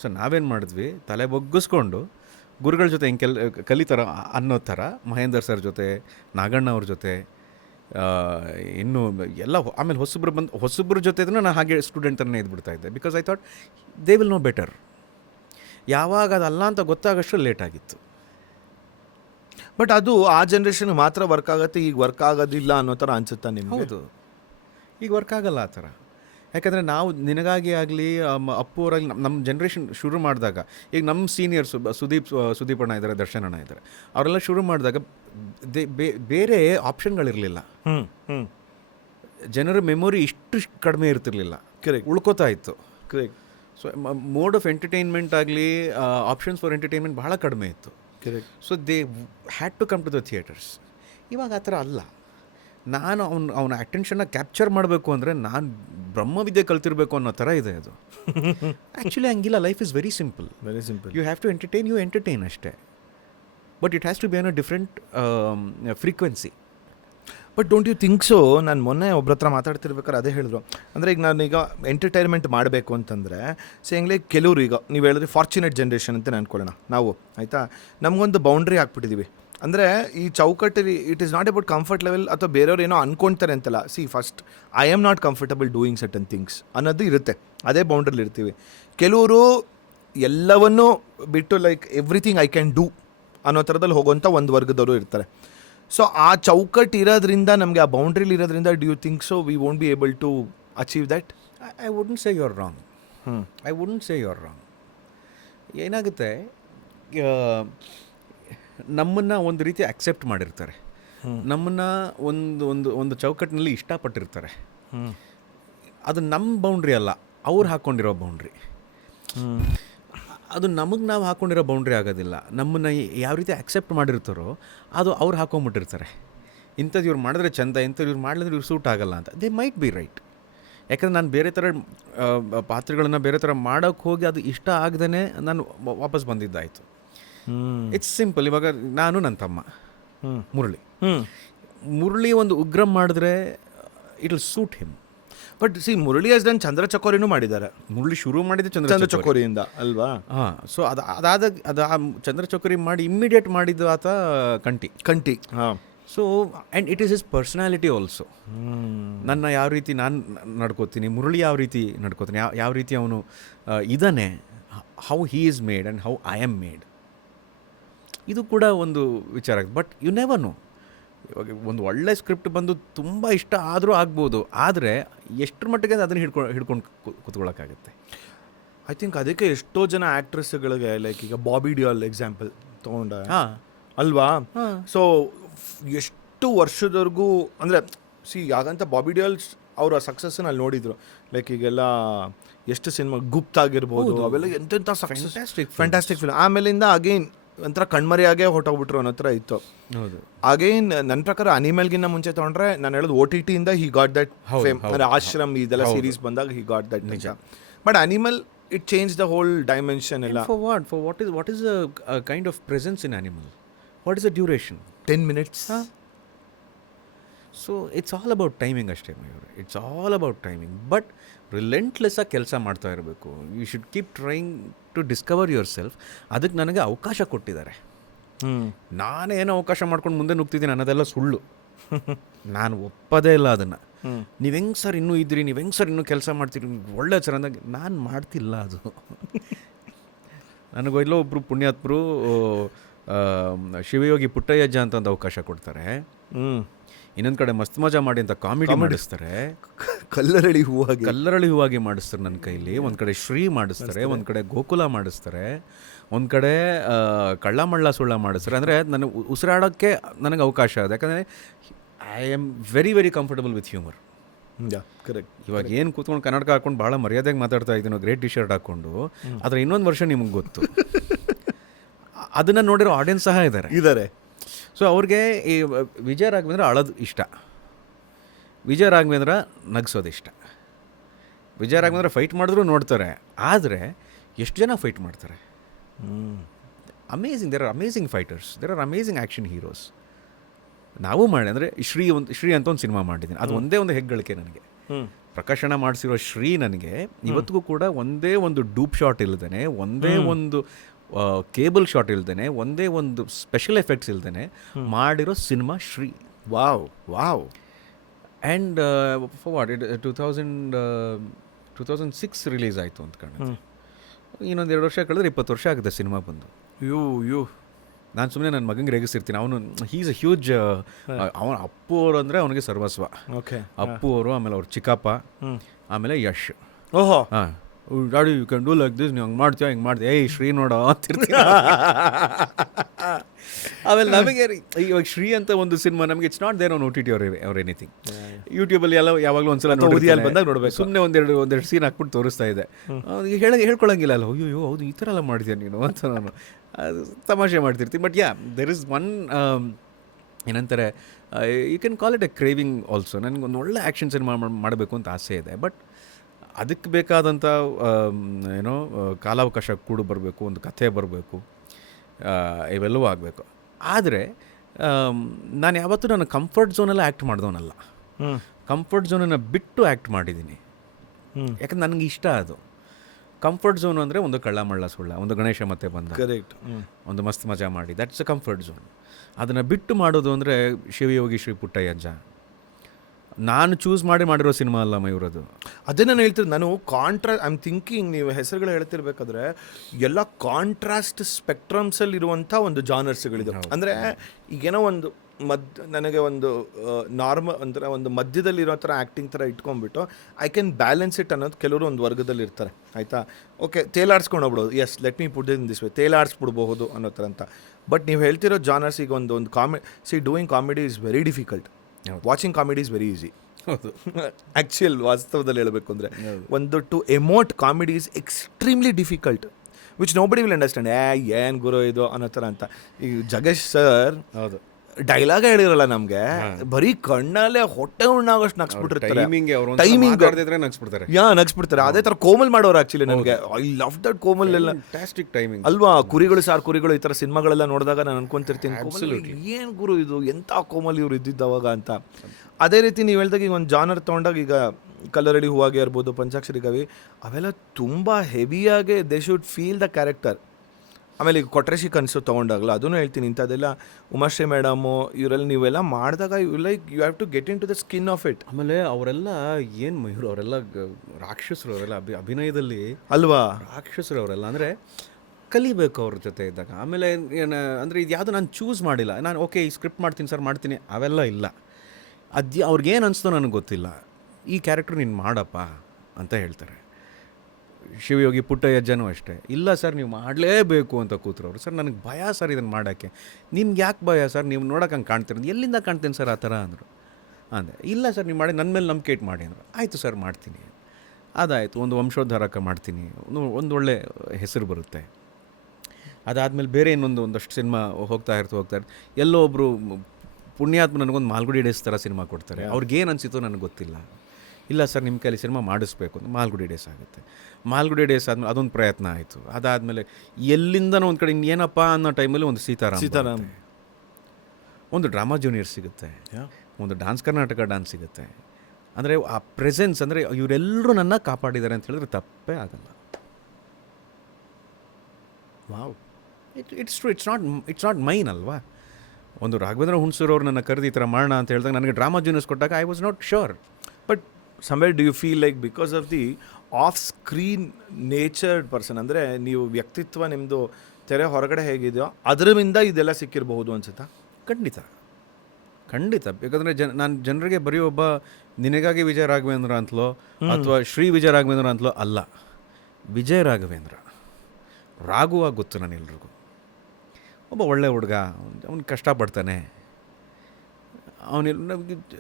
ಸೊ ನಾವೇನು ಮಾಡಿದ್ವಿ, ತಲೆ ಬಗ್ಗಿಸ್ಕೊಂಡು ಗುರುಗಳ ಜೊತೆ ಹಿಂಗೆ ಕಲಿತಾರ ಅನ್ನೋ ಥರ ಮಹೇಂದರ್ ಸರ್ ಜೊತೆ, ನಾಗಣ್ಣ ಅವ್ರ ಜೊತೆ, ಇನ್ನೂ ಎಲ್ಲ ಆಮೇಲೆ ಹೊಸಬ್ರ ಜೊತೆ ಇದ್ರೂ ನಾನು ಹಾಗೆ ಸ್ಟೂಡೆಂಟ್ ಥರನೇ ಇದ್ಬಿಡ್ತಾ ಇದ್ದೆ. Because I thought they will know better. ಯಾವಾಗ ಅದಲ್ಲ ಅಂತ ಗೊತ್ತಾಗಷ್ಟು ಲೇಟ್ ಆಗಿತ್ತು. ಬಟ್ ಅದು ಆ ಜನ್ರೇಷನ್ಗೆ ಮಾತ್ರ ವರ್ಕ್ ಆಗುತ್ತೆ, ಈಗ ವರ್ಕ್ ಆಗೋದಿಲ್ಲ ಅನ್ನೋ ಥರ ಅನ್ಸುತ್ತಾ ನಿಮ್ಗೆ? ಹೌದು, ಈಗ ವರ್ಕ್ ಆಗಲ್ಲ ಆ ಥರ. ಯಾಕಂದರೆ ನಾವು ನಿನಗಾಗಿ ಆಗಲಿ, ಅಪ್ಪು ಅವರಾಗಲಿ, ನಮ್ಮ ಜನ್ರೇಷನ್ ಶುರು ಮಾಡಿದಾಗ, ಈಗ ನಮ್ಮ ಸೀನಿಯರ್ಸು ಸುದೀಪ್ ಅಣ್ಣ ಇದ್ದಾರೆ, ದರ್ಶನ್ ಅಣ್ಣ ಇದ್ದಾರೆ, ಅವರೆಲ್ಲ ಶುರು ಮಾಡಿದಾಗ ಬೇರೆ ಆಪ್ಷನ್ಗಳಿರಲಿಲ್ಲ. ಜನರ ಮೆಮೊರಿ ಇಷ್ಟು ಕಡಿಮೆ ಇರ್ತಿರ್ಲಿಲ್ಲ, ಕರೆಕ್ಟ್, ಉಳ್ಕೋತಾ ಇತ್ತು. Correct. So mode of entertainment ಆಗಲಿ ಆಪ್ಷನ್ಸ್ ಫಾರ್ ಎಂಟರ್ಟೈನ್ಮೆಂಟ್ ಭಾಳ ಕಡಿಮೆ ಇತ್ತು. Correct. So they had to come to the theatres. ಇವಾಗ ಆ ಥರ ಅಲ್ಲ. ನಾನು ಅವನ ಅಟೆನ್ಷನ್ನ ಕ್ಯಾಪ್ಚರ್ ಮಾಡಬೇಕು ಅಂದರೆ ನಾನು ಬ್ರಹ್ಮವಿದ್ಯೆ ಕಲ್ತಿರ್ಬೇಕು ಅನ್ನೋ ಥರ ಇದೆ ಅದು. ಆ್ಯಕ್ಚುಲಿ ಹಂಗಿಲ್ಲ. Life is very simple. Very simple. You have to entertain, you entertain ಅಷ್ಟೇ. But it has to be on a different frequency. But don't you think so? ನಾನು ಮೊನ್ನೆ ಒಬ್ರ ಹತ್ರ ಮಾತಾಡ್ತಿರ್ಬೇಕಾದ್ರೆ ಅದೇ ಹೇಳಿದ್ರು. ಅಂದರೆ ಈಗ ನಾನೀಗ ಎಂಟರ್ಟೈನ್ಮೆಂಟ್ ಮಾಡಬೇಕು ಅಂತಂದರೆ ಸೇಂಗ್ಲಿ ಕೆಲವರು ಈಗ ನೀವು ಹೇಳಿದ್ರೆ ಫಾರ್ಚುನೇಟ್ ಜನ್ರೇಷನ್ ಅಂತ ಅನ್ಕೊಳ್ಳೋಣ ನಾವು, ಆಯಿತಾ? ನಮಗೊಂದು ಬೌಂಡ್ರಿ ಹಾಕ್ಬಿಟ್ಟಿದ್ದೀವಿ. ಅಂದರೆ ಈ ಚೌಕಟ್ಟಲ್ಲಿ it is not about comfort level ಅಥವಾ ಬೇರೆಯವ್ರು ಏನೋ ಅನ್ಕೊಳ್ತಾರೆ ಅಂತಲ್ಲ. See first I am not comfortable doing certain things ಅನ್ನೋದು ಇರುತ್ತೆ. ಅದೇ ಬೌಂಡ್ರಿಲಿ ಇರ್ತೀವಿ. ಕೆಲವರು ಎಲ್ಲವನ್ನೂ ಬಿಟ್ಟು like everything I can do ಅನ್ನೋ ಥರದಲ್ಲಿ ಹೋಗುವಂಥ ಒಂದು ವರ್ಗದವರು ಇರ್ತಾರೆ. ಸೊ ಆ ಚೌಕಟ್ಟು ಇರೋದ್ರಿಂದ, ನಮಗೆ ಆ ಬೌಂಡ್ರಿಲಿ ಇರೋದ್ರಿಂದ, do you think so we won't be able to achieve that? I wouldn't say you are wrong. I wouldn't say you are wrong. ಏನಾಗುತ್ತೆ, ನಮ್ಮನ್ನು ಒಂದು ರೀತಿ ಅಕ್ಸೆಪ್ಟ್ ಮಾಡಿರ್ತಾರೆ, ನಮ್ಮನ್ನು ಒಂದು ಒಂದು ಒಂದು ಚೌಕಟ್ಟಿನಲ್ಲಿ ಇಷ್ಟಪಟ್ಟಿರ್ತಾರೆ. ಅದು ನಮ್ಮ ಬೌಂಡ್ರಿ ಅಲ್ಲ, ಅವ್ರು ಹಾಕ್ಕೊಂಡಿರೋ ಬೌಂಡ್ರಿ. ಅದು ನಮಗೆ ನಾವು ಹಾಕ್ಕೊಂಡಿರೋ ಬೌಂಡ್ರಿ ಆಗೋದಿಲ್ಲ. ನಮ್ಮನ್ನು ಯಾವ ರೀತಿ ಅಕ್ಸೆಪ್ಟ್ ಮಾಡಿರ್ತಾರೋ ಅದು ಅವ್ರು ಹಾಕೊಂಬಿಟ್ಟಿರ್ತಾರೆ. ಇಂಥದ್ದು ಇವ್ರು ಮಾಡಿದ್ರೆ ಚಂದ, ಇಂಥದ್ದು ಇವ್ರು ಮಾಡಿದ್ರೆ ಇವ್ರು ಸೂಟ್ ಆಗಲ್ಲ ಅಂತ. They might be right. ಯಾಕಂದರೆ ನಾನು ಬೇರೆ ಥರ ಪಾತ್ರಗಳನ್ನು ಬೇರೆ ಥರ ಮಾಡೋಕ್ಕೆ ಹೋಗಿ ಅದು ಇಷ್ಟ ಆಗದೇ ನಾನು ವಾಪಸ್ ಬಂದಿದ್ದಾಯಿತು. It's simple. ಇವಾಗ ನಾನು ನನ್ನ ತಮ್ಮ ಮುರಳಿ ಒಂದು ಉಗ್ರಂ ಮಾಡಿದ್ರೆ it will suit him. But see Murali has done ಚಂದ್ರ ಚಕೋರಿನೂ ಮಾಡಿದ್ದಾರೆ. ಮುರಳಿ ಶುರು ಮಾಡಿದ್ದು ಚಂದ್ರ ಚಕೋರಿಯಿಂದ ಅಲ್ವಾ? ಹಾಂ. ಸೊ ಅದು ಚಂದ್ರ ಚಕೋರಿ ಮಾಡಿ ಇಮ್ಮಿಡಿಯೇಟ್ ಮಾಡಿದ್ದು ಆತ ಕಂಟಿ. ಹಾಂ. So and it is his personality also. ನನ್ನ ಯಾವ ರೀತಿ ನಾನು ನಡ್ಕೋತೀನಿ, ಮುರಳಿ ಯಾವ ರೀತಿ ನಡ್ಕೋತೀನಿ, ಯಾವ ರೀತಿ ಅವನು ಇದ್ದಾನೆ, how he is made and how I am made, ಇದು ಕೂಡ ಒಂದು ವಿಚಾರ ಆಗುತ್ತೆ. But you never know. ಇವಾಗ ಒಂದು ಒಳ್ಳೆ ಸ್ಕ್ರಿಪ್ಟ್ ಬಂದು ತುಂಬ ಇಷ್ಟ ಆದರೂ ಆಗ್ಬೋದು, ಆದರೆ ಎಷ್ಟರ ಮಟ್ಟಿಗೆ ಅದನ್ನು ಹಿಡ್ಕೊಂಡು ಕೂತ್ಕೊಳ್ಳೋಕ್ಕಾಗುತ್ತೆ. ಐ ಥಿಂಕ್ ಅದಕ್ಕೆ ಎಷ್ಟೋ ಜನ ಆ್ಯಕ್ಟ್ರೆಸ್ಗಳಿಗೆ ಲೈಕ್ ಈಗ ಬಾಬಿ ಡಿಯೋಲ್ ಎಕ್ಸಾಂಪಲ್ ತೊಗೊಂಡ ಅಲ್ವಾ? ಸೊ ಎಷ್ಟು ವರ್ಷದವರೆಗೂ ಅಂದರೆ ಆಗಂತ ಬಾಬಿ ಡಿಯೋಲ್ಸ್ ಅವರ ಸಕ್ಸಸ್ಸನ್ನು ಅಲ್ಲಿ ನೋಡಿದ್ರು. ಲೈಕ್ ಈಗೆಲ್ಲ ಎಷ್ಟು ಸಿನಿಮಾ ಗುಪ್ತ ಆಗಿರ್ಬೋದು, ಅವೆಲ್ಲ ಎಂತೆಂಥ ಸಕ್ಸಸ್, ಫ್ಯಾಂಟಾಸ್ಟಿಕ್ ಫಿಲ್ಮ್. ಆಮೇಲಿಂದ ಅಗೈನ್ ಒಂಥರ ಕಣ್ಮರಿಯಾಗೆ ಹೊಟ್ಟೋಗ್ಬಿಟ್ರು ಅನ್ನೋ ಥರ ಇತ್ತು. ಹೌದು. ಅಗೈನ್ ನನ್ನ ಪ್ರಕಾರ ಅನಿಮಲ್ಗಿನ್ನ ಮುಂಚೆ ತೊಗೊಂಡ್ರೆ ನಾನು ಹೇಳೋದು OTT ಇಂದ ಹಿ ಗಾಟ್ ದಟ್ ಫೇಮ್. ಅಂದರೆ ಆಶ್ರಮ್ ಇದೆಲ್ಲ ಸೀರೀಸ್ ಬಂದಾಗ ಹಿ ಗಾಟ್ ದಟ್ ನಿಜ. But animal it change the whole dimension ಎಲ್ಲ. For what is a kind of presence in animal? What is the duration? 10 minutes. So it's all about timing ಅಷ್ಟೇ Mayur. It's all about timing. But ರಿಲೆಂಟ್ಲೆಸ್ಸಾಗಿ ಕೆಲಸ ಮಾಡ್ತಾ ಇರಬೇಕು. You should keep trying to discover yourself. ಅದಕ್ಕೆ ನನಗೆ ಅವಕಾಶ ಕೊಟ್ಟಿದ್ದಾರೆ. ನಾನೇನೋ ಅವಕಾಶ ಮಾಡ್ಕೊಂಡು ಮುಂದೆ ನುಗ್ತಿದ್ದೀನಿ ಅನ್ನೋದೆಲ್ಲ ಸುಳ್ಳು. ನಾನು ಒಪ್ಪದೇ ಇಲ್ಲ ಅದನ್ನು. ನೀವು ಹೆಂಗೆ ಸರ್ ಇನ್ನೂ ಇದ್ರಿ, ನೀವು ಹೆಂಗೆ ಸರ್ ಇನ್ನೂ ಕೆಲಸ ಮಾಡ್ತೀರಿ, ಒಳ್ಳೆ ಸರ್ ಅಂದಾಗ ನಾನು ಮಾಡ್ತಿಲ್ಲ ಅದು. ನನಗೆಲ್ಲೋ ಒಬ್ಬರು ಪುಣ್ಯಾತ್ಮರು ಶಿವಯೋಗಿ ಪುಟ್ಟಯ್ಯಜ್ಜ ಅಂತ ಒಂದು ಅವಕಾಶ ಕೊಡ್ತಾರೆ. ಇನ್ನೊಂದು ಕಡೆ ಮಸ್ತ್ ಮಜಾ ಮಾಡಿ ಅಂತ ಕಾಮಿಡಿ ಮಾಡಿಸ್ತಾರೆ. ಕಲ್ಲರಳಿ ಹೂವಾಗಿ ಮಾಡಿಸ್ತಾರೆ ನನ್ನ ಕೈಲಿ. ಒಂದು ಕಡೆ ಶ್ರೀ ಮಾಡಿಸ್ತಾರೆ, ಒಂದು ಕಡೆ ಗೋಕುಲ ಮಾಡಿಸ್ತಾರೆ, ಒಂದು ಕಡೆ ಕಳ್ಳ ಮಳ್ಳ ಸುಳ್ಳ ಮಾಡಿಸ್ತಾರೆ. ಅಂದರೆ ನನಗೆ ಉಸಿರಾಡೋಕ್ಕೆ ನನಗೆ ಅವಕಾಶ ಇದೆ. ಯಾಕಂದರೆ I am very very comfortable with humour. Correct. ಇವಾಗ ಏನು ಕೂತ್ಕೊಂಡು ಕನ್ನಡಕ ಹಾಕೊಂಡು ಭಾಳ ಮರ್ಯಾದೆಗೆ ಮಾತಾಡ್ತಾ ಇದ್ದೀನೋ, ಗ್ರೇಟ್ ಟಿ ಶರ್ಟ್ ಹಾಕ್ಕೊಂಡು. ಆದರೆ ಇನ್ನೊಂದು ವರ್ಷ ನಿಮಗೆ ಗೊತ್ತು, ಅದನ್ನು ನೋಡಿರೋ ಆಡಿಯನ್ಸ್ ಸಹ ಇದ್ದಾರೆ. ಸೊ ಅವ್ರಿಗೆ ಈ ವಿಜಯ ರಾಘವೇಂದ್ರ ಅಳೋದು ಇಷ್ಟ, ವಿಜಯ ರಾಘವೇಂದ್ರ ನಗಿಸೋದು ಇಷ್ಟ. ವಿಜಯ ರಾಘವೇಂದ್ರ ಫೈಟ್ ಮಾಡಿದ್ರು ನೋಡ್ತಾರೆ. ಆದರೆ ಎಷ್ಟು ಜನ ಫೈಟ್ ಮಾಡ್ತಾರೆ? Amazing. There are amazing fighters, there are amazing action heroes. ನಾವು ಮಾಡಿ ಅಂದರೆ ಶ್ರೀ ಅಂತ ಒಂದು ಸಿನಿಮಾ ಮಾಡಿದ್ದೀನಿ. ಅದು ಒಂದೇ ಒಂದು ಹೆಗ್ಗಳಿಕೆ ನನಗೆ. ಪ್ರಕಾಶನ ಮಾಡಿಸಿರೋ ಶ್ರೀ ನನಗೆ ಇವತ್ತಿಗೂ ಕೂಡ ಒಂದೇ ಒಂದು ಡೂಪ್ ಶಾಟ್ ಇಲ್ದೇನೆ, ಒಂದೇ ಒಂದು ಕೇಬಲ್ ಶಾಟ್ ಇಲ್ದೇನೆ, ಒಂದೇ ಒಂದು ಸ್ಪೆಷಲ್ ಎಫೆಕ್ಟ್ಸ್ ಇಲ್ದೇನೆ ಮಾಡಿರೋ cinema Shri. Wow. And for what it 2006 release ಆಯಿತು ಅಂತ ಕಾಣುತ್ತೆ. ಇನ್ನೊಂದು 2 ವರ್ಷ ಕಳೆದ್ರೆ 20 ವರ್ಷ ಆಗುತ್ತೆ ಸಿನಿಮಾ ಬಂದು. ನಾನು ಸುಮ್ಮನೆ ನನ್ನ ಮಗಂಗೆ ರೇಗಿಸ್ತಿರ್ತೀನಿ. ಅವನು ಹೀಸ್ ಅ ಹ್ಯೂಜ್, ಅವನ ಅಪ್ಪು ಅವರು ಅಂದರೆ ಅವನಿಗೆ ಸರ್ವಸ್ವ. ಅಪ್ಪು ಅವರು, ಆಮೇಲೆ ಅವ್ರ ಚಿಕ್ಕಪ್ಪ, ಆಮೇಲೆ ಯಶ್. ಹಾಂ, daddy you can do like this, ನೀವು ಹಂಗೆ ಮಾಡ್ತೀಯ, ಹಿಂಗೆ ಮಾಡ್ತೀಯ, ಏಯ್ ಶ್ರೀ ನೋಡೋ ಅಂತಿರ್ತೀಯ. ಆಮೇಲೆ ನಮಗೆ ಇವಾಗ ಶ್ರೀ ಅಂತ ಒಂದು ಸಿನಿಮಾ ನಮಗೆ it's not there on OTT ಅವ್ರ ಎನಿಥಿಂಗ್. ಯೂಟ್ಯೂಬಲ್ಲಿ ಎಲ್ಲ ಯಾವಾಗಲೂ ಒಂದ್ಸಲ ಓದಿಯಲ್ಲಿ ಬಂದಾಗ ನೋಡ್ಬೇಕು. ಸುಮ್ಮನೆ ಒಂದೆರಡು ಸೀನ್ ಹಾಕ್ಬಿಟ್ಟು ತೋರಿಸ್ತಾ ಇದೆ. ಹೇಳ್ಕೊಳಂಗಿಲ್ಲ ಅಲ್ಲ, ಅಯ್ಯೋ ಹೌದು ಈ ಥರ ಎಲ್ಲ ಮಾಡಿದ್ಯಾ ನೀನು ಅಂತ ನಾನು ತಮಾಷೆ ಮಾಡ್ತಿರ್ತೀನಿ. ಬಟ್ ದೆರ್ ಇಸ್ ಒನ್ ಏನಂತಾರೆ, you can call it a craving also. ನನಗೊಂದು ಒಳ್ಳೆ ಆ್ಯಕ್ಷನ್ ಸಿನಿಮಾ ಮಾಡಬೇಕು ಅಂತ ಆಸೆ ಇದೆ. ಬಟ್ ಅದಕ್ಕೆ ಬೇಕಾದಂಥ ಏನೋ ಕಾಲಾವಕಾಶ ಕೂಡ ಬರಬೇಕು, ಒಂದು ಕಥೆ ಬರಬೇಕು, ಇವೆಲ್ಲವೂ ಆಗಬೇಕು. ಆದರೆ ನಾನು ಯಾವತ್ತೂ ನನ್ನ ಕಂಫರ್ಟ್ ಝೋನೆಲ್ಲ ಆ್ಯಕ್ಟ್ ಮಾಡಿದವನಲ್ಲ. ಕಂಫರ್ಟ್ ಝೋನನ್ನು ಬಿಟ್ಟು ಆ್ಯಕ್ಟ್ ಮಾಡಿದ್ದೀನಿ. ಯಾಕಂದ್ರೆ ನನಗೆ ಇಷ್ಟ ಅದು. ಕಂಫರ್ಟ್ ಝೋನ್ ಅಂದರೆ ಒಂದು ಕಳ್ಳ ಮಳ್ಳ ಸುಳ್ಳ, ಒಂದು ಗಣೇಶ ಮತ್ತೆ ಬಂದ, ಕರೆಕ್ಟ್, ಒಂದು ಮಸ್ತ್ ಮಜಾ ಮಾಡಿ, ದಟ್ಸ್ ಅ ಕಂಫರ್ಟ್ ಝೋನ್. ಅದನ್ನು ಬಿಟ್ಟು ಮಾಡೋದು ಅಂದರೆ ಶಿವಯೋಗಿ ಶ್ರೀ ಪುಟ್ಟಯ್ಯಜ್ಜ. ನಾನು ಚೂಸ್ ಮಾಡಿರೋ ಸಿನಿಮಾ ಅಲ್ಲ ಮಯೂರದು. ಅದೇ ನಾನು ಹೇಳ್ತೀನಿ. ನಾನು ಐ ಆಮ್ ಥಿಂಕಿಂಗ್, ನೀವು ಹೆಸರುಗಳು ಹೇಳ್ತಿರ್ಬೇಕಾದ್ರೆ ಎಲ್ಲ ಕಾಂಟ್ರಾಸ್ಟ್ ಸ್ಪೆಕ್ಟ್ರಮ್ಸಲ್ಲಿ ಇರುವಂಥ ಒಂದು ಜಾನರ್ಸ್ಗಳಿದೆ. ಅಂದರೆ ಈಗೇನೋ ಒಂದು ನನಗೆ ಒಂದು ನಾರ್ಮಲ್ ಅಂದರೆ ಒಂದು ಮಧ್ಯದಲ್ಲಿರೋ ಥರ ಆ್ಯಕ್ಟಿಂಗ್ ಥರ ಇಟ್ಕೊಂಡ್ಬಿಟ್ಟು ಐ ಕ್ಯಾನ್ ಬ್ಯಾಲೆನ್ಸ್ ಇಟ್ ಅನ್ನೋದು ಕೆಲವರು ಒಂದು ವರ್ಗದಲ್ಲಿ ಇರ್ತಾರೆ. ಆಯಿತಾ, ಓಕೆ ತೇಲಾಡ್ಸ್ಕೊಂಡು ಹೋಗ್ಬಿಡೋದು, yes let me put in this way, ತೇಲಾಡ್ಸ್ಬಿಡ್ಬಹುದು ಅನ್ನೋ ಥರ ಅಂತ. ಬಟ್ ನೀವು ಹೇಳ್ತಿರೋ ಜಾನರ್ಸ್ ಈಗ ಒಂದು doing comedy is very difficult. Watching comedy is very easy. ಹೌದು, ಆ್ಯಕ್ಚುಯಲ್ ವಾಸ್ತವದಲ್ಲಿ ಹೇಳಬೇಕು ಅಂದರೆ ಒಂದು to emote comedy is extremely difficult, which nobody will understand. ಏನು ಗುರು ಇದು ಅನ್ನೋ ಥರ ಅಂತ. ಈಗ ಜಗೇಶ್ ಸರ್ ಹೌದು ಡೈಲಾಗ್ ಹೇಳಿರಲ್ಲ ನಮಗೆ, ಬರೀ ಕಣ್ಣಲ್ಲೇ ಹೊಟ್ಟೆ ಉಣ್ಣಾಗೋಷ್ಟು ನಗ್ಸ್ಬಿಟ್ಟಿರ್ತಾರೆ. ನಗ್ಸ್ಬಿಡ್ತಾರೆ. ನಗ್ಸ್ಬಿಡ್ತಾರೆ. ಅದೇ ಥರ ಕೋಮಲ್ ಮಾಡೋರು ಆ್ಯಕ್ಚುಲಿ ನನಗೆ ಐ ಲವ್ ದಟ್ ಕೋಮಲ್ ಎಲ್ಲ ಟೈಮಿಂಗ್ ಅಲ್ವಾ. ಕುರಿಗಳು ಈ ಥರ ಸಿನಿಮಾಗಳೆಲ್ಲ ನೋಡಿದಾಗ ನಾನು ಅನ್ಕೊಂತಿರ್ತೀನಿ, ಏನು ಗುರು ಇದು, ಎಂಥ ಕೋಮಲ್ ಇವ್ರು ಇದ್ದಿದ್ದವಾಗ ಅಂತ. ಅದೇ ರೀತಿ ನೀವು ಹೇಳ್ದಾಗ ಈಗ ಒಂದು ಜಾನರ್ ತೊಗೊಂಡಾಗ ಈಗ ಕಲ್ಲರಡಿ ಹೂವಾಗೆ ಇರ್ಬೋದು, ಪಂಚಾಕ್ಷರಿ ಕವಿ, ಅವೆಲ್ಲ ತುಂಬ ಹೆವಿಯಾಗೆ they should feel the character. ಆಮೇಲೆ ಈಗ ಕೊಟ್ರೇಶಿ ಕನಸು ತೊಗೊಂಡಾಗಲ್ಲ ಅದನ್ನು ಹೇಳ್ತೀನಿ, ಇಂಥದ್ದೆಲ್ಲ ಉಮಾಶ್ರೀ ಮೇಡಮು ಇವರೆಲ್ಲ ನೀವೆಲ್ಲ ಮಾಡಿದಾಗ you have to get into the skin of it. ಆಮೇಲೆ ಅವರೆಲ್ಲ ಏನು ಮಯೂರು, ಅವರೆಲ್ಲ ರಾಕ್ಷಸರು, ಅವರೆಲ್ಲ ಅಭಿನಯದಲ್ಲಿ ಅಲ್ವಾ ರಾಕ್ಷಸರು ಅವರೆಲ್ಲ. ಅಂದರೆ ಕಲಿಬೇಕು ಅವ್ರ ಜೊತೆ ಇದ್ದಾಗ. ಆಮೇಲೆ ಏನು ಅಂದರೆ ಇದು ಯಾವುದು ನಾನು ಚೂಸ್ ಮಾಡಿಲ್ಲ, ನಾನು ಓಕೆ ಈ ಸ್ಕ್ರಿಪ್ಟ್ ಮಾಡ್ತೀನಿ ಸರ್ ಮಾಡ್ತೀನಿ ಅವೆಲ್ಲ ಇಲ್ಲ. ಅವ್ರಿಗೇನು ಅನಿಸ್ತೋ ನನಗೆ ಗೊತ್ತಿಲ್ಲ, ಈ ಕ್ಯಾರೆಕ್ಟರ್ ನೀನು ಮಾಡಪ್ಪ ಅಂತ ಹೇಳ್ತಾರೆ. ಶಿವಯೋಗಿ ಪುಟ್ಟಯ್ಯಜ್ಜನೂ ಅಷ್ಟೇ, ಇಲ್ಲ ಸರ್ ನೀವು ಮಾಡಲೇಬೇಕು ಅಂತ ಕೂತ್ರವ್ರು. ಸರ್ ನನಗೆ ಭಯ ಸರ್ ಇದನ್ನು ಮಾಡೋಕ್ಕೆ. ನಿಮ್ಗೆ ಯಾಕೆ ಭಯ ಸರ್, ನೀವು ನೋಡೋಕೆ ಹಂಗೆ ಕಾಣ್ತೀರ, ಎಲ್ಲಿಂದ ಕಾಣ್ತೀನಿ ಸರ್ ಆ ಥರ ಅಂದರು. ಅಂದೆ ಇಲ್ಲ ಸರ್ ನೀವು ಮಾಡಿ, ನನ್ನ ಮೇಲೆ ನಂಬಿಕೆ ಇಟ್ಟು ಮಾಡಿ ಅಂದರು. ಆಯಿತು ಸರ್ ಮಾಡ್ತೀನಿ. ಅದಾಯಿತು, ಒಂದು ವಂಶೋದ್ಧಾರಕ ಮಾಡ್ತೀನಿ, ಒಂದು ಒಳ್ಳೆ ಹೆಸರು ಬರುತ್ತೆ. ಅದಾದಮೇಲೆ ಬೇರೆ ಒಂದಷ್ಟು ಸಿನಿಮಾ ಹೋಗ್ತಾ ಇರ್ತಾರೆ. ಎಲ್ಲೋ ಒಬ್ಬರು ಪುಣ್ಯಾತ್ಮ ನನಗೊಂದು ಮಾಲ್ಗುಡಿ ಡೇಸ್ ಥರ ಸಿನಿಮಾ ಕೊಡ್ತಾರೆ. ಅವ್ರಿಗೇನು ಅನಿಸಿತೋ ನನಗೆ ಗೊತ್ತಿಲ್ಲ. ಇಲ್ಲ ಸರ್ ನಿಮ್ಮ ಕೈಲಿ ಸಿನಿಮಾ ಮಾಡಿಸ್ಬೇಕು ಅಂತ ಮಾಲ್ಗುಡಿ ಡೇಸ್ ಆಗುತ್ತೆ. ಮಾಲ್ಗುಡಿ ಡೇಸ್ ಆದಮೇಲೆ ಅದೊಂದು ಪ್ರಯತ್ನ ಆಯಿತು. ಅದಾದಮೇಲೆ ಎಲ್ಲಿಂದನೋ ಒಂದು ಕಡೆ ಏನಪ್ಪ ಅನ್ನೋ ಟೈಮಲ್ಲಿ ಒಂದು ಸೀತಾರಾಮ್, ಒಂದು ಡ್ರಾಮಾ ಜೂನಿಯರ್ ಸಿಗುತ್ತೆ, ಒಂದು ಡಾನ್ಸ್ ಕರ್ನಾಟಕ ಡಾನ್ಸ್ ಸಿಗುತ್ತೆ. ಅಂದರೆ ಆ ಪ್ರೆಸೆನ್ಸ್, ಅಂದರೆ ಇವರೆಲ್ಲರೂ ನನ್ನ ಕಾಪಾಡಿದ್ದಾರೆ ಅಂತ ಹೇಳಿದ್ರೆ ತಪ್ಪೇ ಆಗಲ್ಲ. ವಾವ್, ಇಟ್ಸ್ ನಾಟ್ ಮೈನ್ ಅಲ್ವಾ. ಒಂದು ರಾಘವೇಂದ್ರ ಹುಣಸೂರವ್ರು ನನ್ನ ಕರೆದು ಈ ಥರ ಮಾಡೋಣ ಅಂತ ಹೇಳಿದಾಗ ನನಗೆ ಡ್ರಾಮಾ ಜೂನಿಯರ್ಸ್ ಕೊಟ್ಟಾಗ I was not sure. But somewhere do you feel like because of the of screen natured person, ಅಂದರೆ ನೀವು ವ್ಯಕ್ತಿತ್ವ ನಿಮ್ಮದು ತೆರೆ ಹೊರಗಡೆ ಹೇಗಿದೆಯೋ ಅದರಿಂದ ಇದೆಲ್ಲ ಸಿಕ್ಕಿರಬಹುದು ಅನ್ಸುತ್ತಾ? ಖಂಡಿತ. ಯಾಕಂದರೆ ನಾನು ಜನರಿಗೆ ಬರೀ ಒಬ್ಬ ನಿನಗಾಗಿ ವಿಜಯ ರಾಘವೇಂದ್ರ ಅಂತಲೋ ಅಥವಾ ಶ್ರೀ ವಿಜಯ ರಾಘವೇಂದ್ರ ಅಂತಲೋ ಅಲ್ಲ. ವಿಜಯ ರಾಘವೇಂದ್ರ ರಾಘುವಾಗಿ ಗೊತ್ತು ನಾನೆಲ್ರಿಗೂ. ಒಬ್ಬ ಒಳ್ಳೆ ಹುಡುಗ, ಅವ್ನು ಕಷ್ಟಪಡ್ತಾನೆ.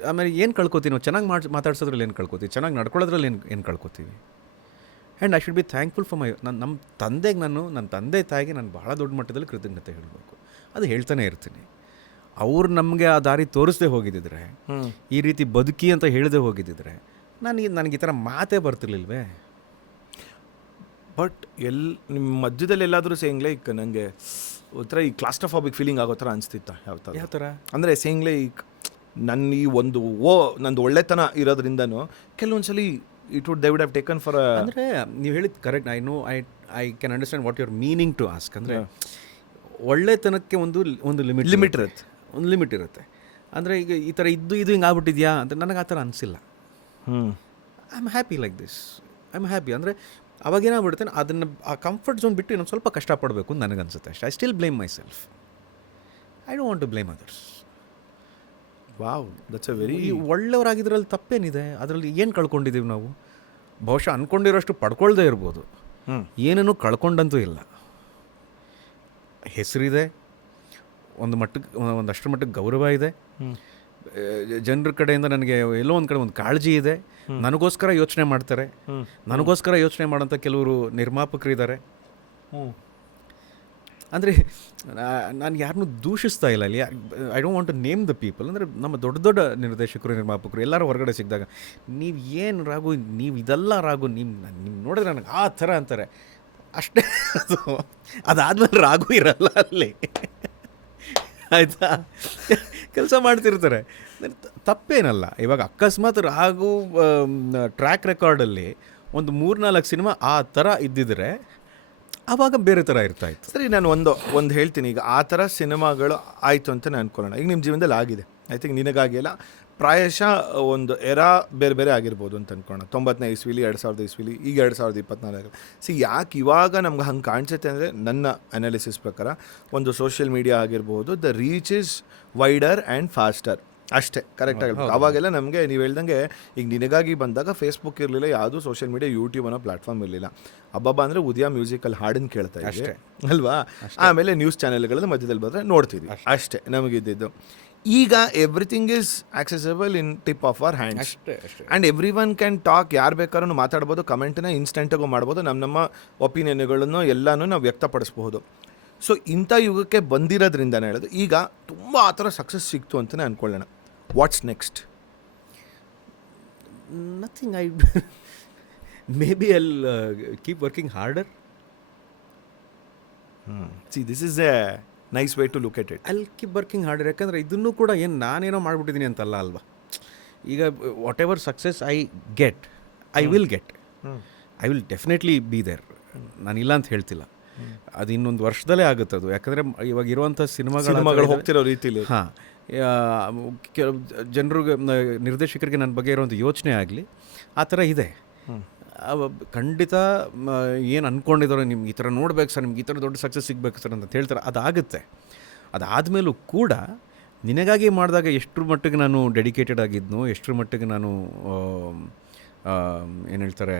ಆಮೇಲೆ ಏನು ಕಳ್ಕೊತೀವಿ ನಾವು, ಚೆನ್ನಾಗಿ ಮಾತಾಡ್ಸೋದ್ರಲ್ಲಿ ಏನು ಕಳ್ಕೊತೀವಿ, ಚೆನ್ನಾಗಿ ನಡ್ಕೊಳ್ಳೋದ್ರಲ್ಲಿ ಏನು ಕಳ್ಕೊತೀವಿ. And I should be thankful for ನಮ್ಮ ತಂದೆಗೆ, ನನ್ನ ತಂದೆ ತಾಯಿಗೆ ನಾನು ಭಾಳ ದೊಡ್ಡ ಮಟ್ಟದಲ್ಲಿ ಕೃತಜ್ಞತೆ ಹೇಳಬೇಕು. ಅದು ಹೇಳ್ತಾನೆ ಇರ್ತೀನಿ. ಅವ್ರು ನಮಗೆ ಆ ದಾರಿ ತೋರಿಸದೆ ಹೋಗಿದ್ದಿದ್ರೆ, ಈ ರೀತಿ ಬದುಕಿ ಅಂತ ಹೇಳದೆ ಹೋಗಿದ್ದಿದ್ರೆ ನನಗೆ ಈ ಥರ ಮಾತೇ ಬರ್ತಿರ್ಲಿಲ್ವೇ. ಬಟ್ ನಿಮ್ಮ ಮಧ್ಯದಲ್ಲಿ ಎಲ್ಲಾದರೂ ಸೇಯಿಂಗ್ ಲೈಕ್ ನನಗೆ ಒಂಥರ ಈ ಕ್ಲಾಸ್ಟ್ರೋಫಾಬಿಕ್ ಫೀಲಿಂಗ್ ಆಗೋ ಥರ ಅನಿಸ್ತಿತ್ತ? ಯಾವ ಥರ ಅಂದರೆ ಸೇಯಿಂಗ್ ಲೈಕ್ ನನ್ನ ಈ ಒಂದು ನಂದು ಒಳ್ಳೆತನ ಇರೋದ್ರಿಂದನೂ ಕೆಲವೊಂದ್ಸಲಿ they would have taken for ಅಂದರೆ ನೀವು ಹೇಳಿದ್ದು correct. I can understand what your meaning to ask. ಅಂದರೆ ಒಳ್ಳೆತನಕ್ಕೆ ಒಂದು ಲಿಮಿಟ್ ಇರುತ್ತೆ. ಅಂದರೆ ಈಗ ಈ ಥರ ಇದು ಹಿಂಗೆ ಆಗ್ಬಿಟ್ಟಿದ್ಯಾ ಅಂತ ನನಗೆ ಆ ಥರ ಅನಿಸಿಲ್ಲ. I am happy like this. I am happy. ಅಂದರೆ ಅವಾಗೇನಾಗ್ಬಿಡುತ್ತೆ, ಅದನ್ನು ಆ ಕಂಫರ್ಟ್ ಝೋನ್ ಬಿಟ್ಟು ಇನ್ನೊಂದು ಸ್ವಲ್ಪ ಕಷ್ಟಪಡಬೇಕು ಅಂತ ನನಗನ್ಸುತ್ತೆ ಅಷ್ಟೇ. I still blame myself. I don't want to blame others. Wow, that's a very ಒಳ್ಳೆಯವರಾಗಿದ್ರಲ್ಲಿ ತಪ್ಪೇನಿದೆ? ಅದರಲ್ಲಿ ಏನು ಕಳ್ಕೊಂಡಿದ್ದೀವಿ ನಾವು? ಬಹುಶಃ ಅಂದ್ಕೊಂಡಿರೋಷ್ಟು ಪಡ್ಕೊಳ್ದೇ ಇರ್ಬೋದು, ಏನೂ ಕಳ್ಕೊಂಡಂತೂ ಇಲ್ಲ. ಹೆಸರಿದೆ, ಒಂದು ಮಟ್ಟಕ್ಕೆ ಒಂದಷ್ಟರ ಮಟ್ಟಕ್ಕೆ ಗೌರವ ಇದೆ. ಜನರ ಕಡೆಯಿಂದ ನನಗೆ ಎಲ್ಲೋ ಒಂದು ಕಡೆ ಒಂದು ಕಾಳಜಿ ಇದೆ. ನನಗೋಸ್ಕರ ಯೋಚನೆ ಮಾಡ್ತಾರೆ. ನನಗೋಸ್ಕರ ಯೋಚನೆ ಮಾಡೋಂಥ ಕೆಲವರು ನಿರ್ಮಾಪಕರಿದ್ದಾರೆ. ಅಂದರೆ ನಾನು ಯಾರನ್ನೂ ದೂಷಿಸ್ತಾ ಇಲ್ಲ ಅಲ್ಲಿ. I don't want to name the people. ಅಂದರೆ ನಮ್ಮ ದೊಡ್ಡ ದೊಡ್ಡ ನಿರ್ದೇಶಕರು, ನಿರ್ಮಾಪಕರು ಎಲ್ಲರೂ ಹೊರಗಡೆ ಸಿಕ್ಕಿದಾಗ ನೀವು ಏನು ರಾಘು, ನೀವು ಇದೆಲ್ಲ ರಾಘು, ನಿಮ್ಮ ನೋಡಿದ್ರೆ ನನಗೆ ಆ ಥರ ಅಂತಾರೆ ಅಷ್ಟೇ. ಅದಾದ್ಮೇಲೆ ರಾಘು ಇರಲ್ಲ ಅಲ್ಲಿ, ಆಯಿತಾ? ಕೆಲಸ ಮಾಡ್ತಿರ್ತಾರೆ, ತಪ್ಪೇನಲ್ಲ. ಇವಾಗ ಅಕಸ್ಮಾತ್ ರಾಘು ಟ್ರ್ಯಾಕ್ ರೆಕಾರ್ಡಲ್ಲಿ ಒಂದು 3-4 ಸಿನಿಮಾ ಆ ಥರ ಇದ್ದಿದ್ರೆ ಆವಾಗ ಬೇರೆ ಥರ ಇರ್ತಾಯಿತ್ತು. ಸರಿ, ನಾನು ಒಂದು ಹೇಳ್ತೀನಿ. ಈಗ ಆ ಥರ ಸಿನಿಮಾಗಳು ಆಯಿತು ಅಂತ ನಾನು ಅನ್ಕೊಳ್ಳೋಣ. ಈಗ ನಿಮ್ಮ ಜೀವನದಲ್ಲಿ ಆಗಿದೆ, ಐ ಥಿಂಕ್ ನಿನಗಾಗಿಲ್ಲ, ಪ್ರಾಯಶಃ ಒಂದು ಎರಾ ಬೇರೆ ಬೇರೆ ಆಗಿರ್ಬೋದು ಅಂತ ಅನ್ಕೊಳ್ಳೋಣ. 90ನೇ ಇಸ್ವಿಲಿ, 2000 ಇಸ್ವಿಲಿ, ಈಗ 2024. ಯಾಕೆ ಇವಾಗ ನಮ್ಗೆ ಹಂಗೆ ಕಾಣಿಸುತ್ತೆ ಅಂದರೆ, ನನ್ನ ಅನಾಲಿಸಿಸ್ ಪ್ರಕಾರ ಒಂದು ಸೋಷಿಯಲ್ ಮೀಡಿಯಾ ಆಗಿರ್ಬೋದು, the reach is wider and faster ಅಷ್ಟೇ. ಕರೆಕ್ಟಾಗಿ ಅವಾಗೆಲ್ಲ ನಮಗೆ ನೀವು ಹೇಳ್ದಂಗೆ ಈಗ ನಿನಗಾಗಿ ಬಂದಾಗ ಫೇಸ್ಬುಕ್ ಇರಲಿಲ್ಲ, ಯಾವುದೂ ಸೋಷಿಯಲ್ ಮೀಡಿಯಾ, ಯೂಟ್ಯೂಬ್ ಅನ್ನೋ ಪ್ಲಾಟ್ಫಾರ್ಮ್ ಇರಲಿಲ್ಲ. ಹಬ್ಬಬ್ಬ ಅಂದರೆ ಉದಯ ಮ್ಯೂಸಿಕಲ್ಲಿ ಹಾಡನ್ನು ಕೇಳ್ತಾ ಇದ್ದೆ ಅಲ್ವಾ? ಆಮೇಲೆ ನ್ಯೂಸ್ ಚಾನೆಲ್ಗಳಲ್ಲಿ ಮಧ್ಯದಲ್ಲಿ ಬಂದರೆ ನೋಡ್ತಿದ್ವಿ ಅಷ್ಟೇ ನಮಗಿದ್ದಿದ್ದು. ಈಗ everything is accessible in tip of our hands and every one can talk. ಯಾರು ಬೇಕಾದ್ರೂ ಮಾತಾಡ್ಬೋದು, ಕಮೆಂಟನ್ನ ಇನ್ಸ್ಟೆಂಟಾಗೂ ಮಾಡ್ಬೋದು, ನಮ್ಮ ಒಪಿನಿಯನ್ಗಳನ್ನು ಎಲ್ಲನೂ ನಾವು ವ್ಯಕ್ತಪಡಿಸ್ಬೋದು. ಸೊ ಇಂಥ ಯುಗಕ್ಕೆ ಬಂದಿರೋದ್ರಿಂದನೇ ಹೇಳೋದು, ಈಗ ತುಂಬ ಆ ಥರ ಸಕ್ಸಸ್ ಸಿಕ್ತು ಅಂತಲೇ ಅಂದ್ಕೊಳ್ಳೋಣ. What's next? Nothing. maybe I'll keep working harder. See, this is a nice way to look at it. I'll keep working harder. ಯಾಕಂದರೆ ಇದನ್ನು ಕೂಡ ಏನು ನಾನೇನೋ ಮಾಡಿಬಿಟ್ಟಿದ್ದೀನಿ ಅಂತಲ್ಲ ಅಲ್ವಾ. ಈಗ whatever success I get, I will get, I will definitely be there. ನಾನಿಲ್ಲ ಅಂತ ಹೇಳ್ತಿಲ್ಲ. ಅದು ಇನ್ನೊಂದು ವರ್ಷದಲ್ಲೇ ಆಗುತ್ತೆ ಅದು. ಯಾಕಂದರೆ ಇವಾಗ ಇರುವಂಥ ಸಿನಿಮಾಗಳು ಹೋಗ್ತಿರೋ ರೀತಿಲಿ, ಹಾಂ, ಕೆಲವು ಜನರಿಗೆ, ನಿರ್ದೇಶಕರಿಗೆ ನನ್ನ ಬಗ್ಗೆ ಇರೋಂಥ ಯೋಚನೆ ಆಗಲಿ ಆ ಥರ ಇದೆ. ಖಂಡಿತ ಏನು ಅಂದ್ಕೊಂಡಿದ್ದಾರೋ, ನಿಮ್ಗೆ ಈ ಥರ ನೋಡ್ಬೇಕು ಸರ್, ನಿಮ್ಗೆ ಈ ಥರ ದೊಡ್ಡ ಸಕ್ಸಸ್ ಸಿಗಬೇಕು ಸರ್ ಅಂತ ಹೇಳ್ತಾರೆ, ಅದಾಗುತ್ತೆ. ಅದಾದಮೇಲೂ ಕೂಡ ನಿನಗಾಗಿ ಮಾಡಿದಾಗ ಎಷ್ಟರ ಮಟ್ಟಿಗೆ ನಾನು ಡೆಡಿಕೇಟೆಡ್ ಆಗಿದ್ನೋ, ಎಷ್ಟರ ಮಟ್ಟಿಗೆ ನಾನು ಏನು ಹೇಳ್ತಾರೆ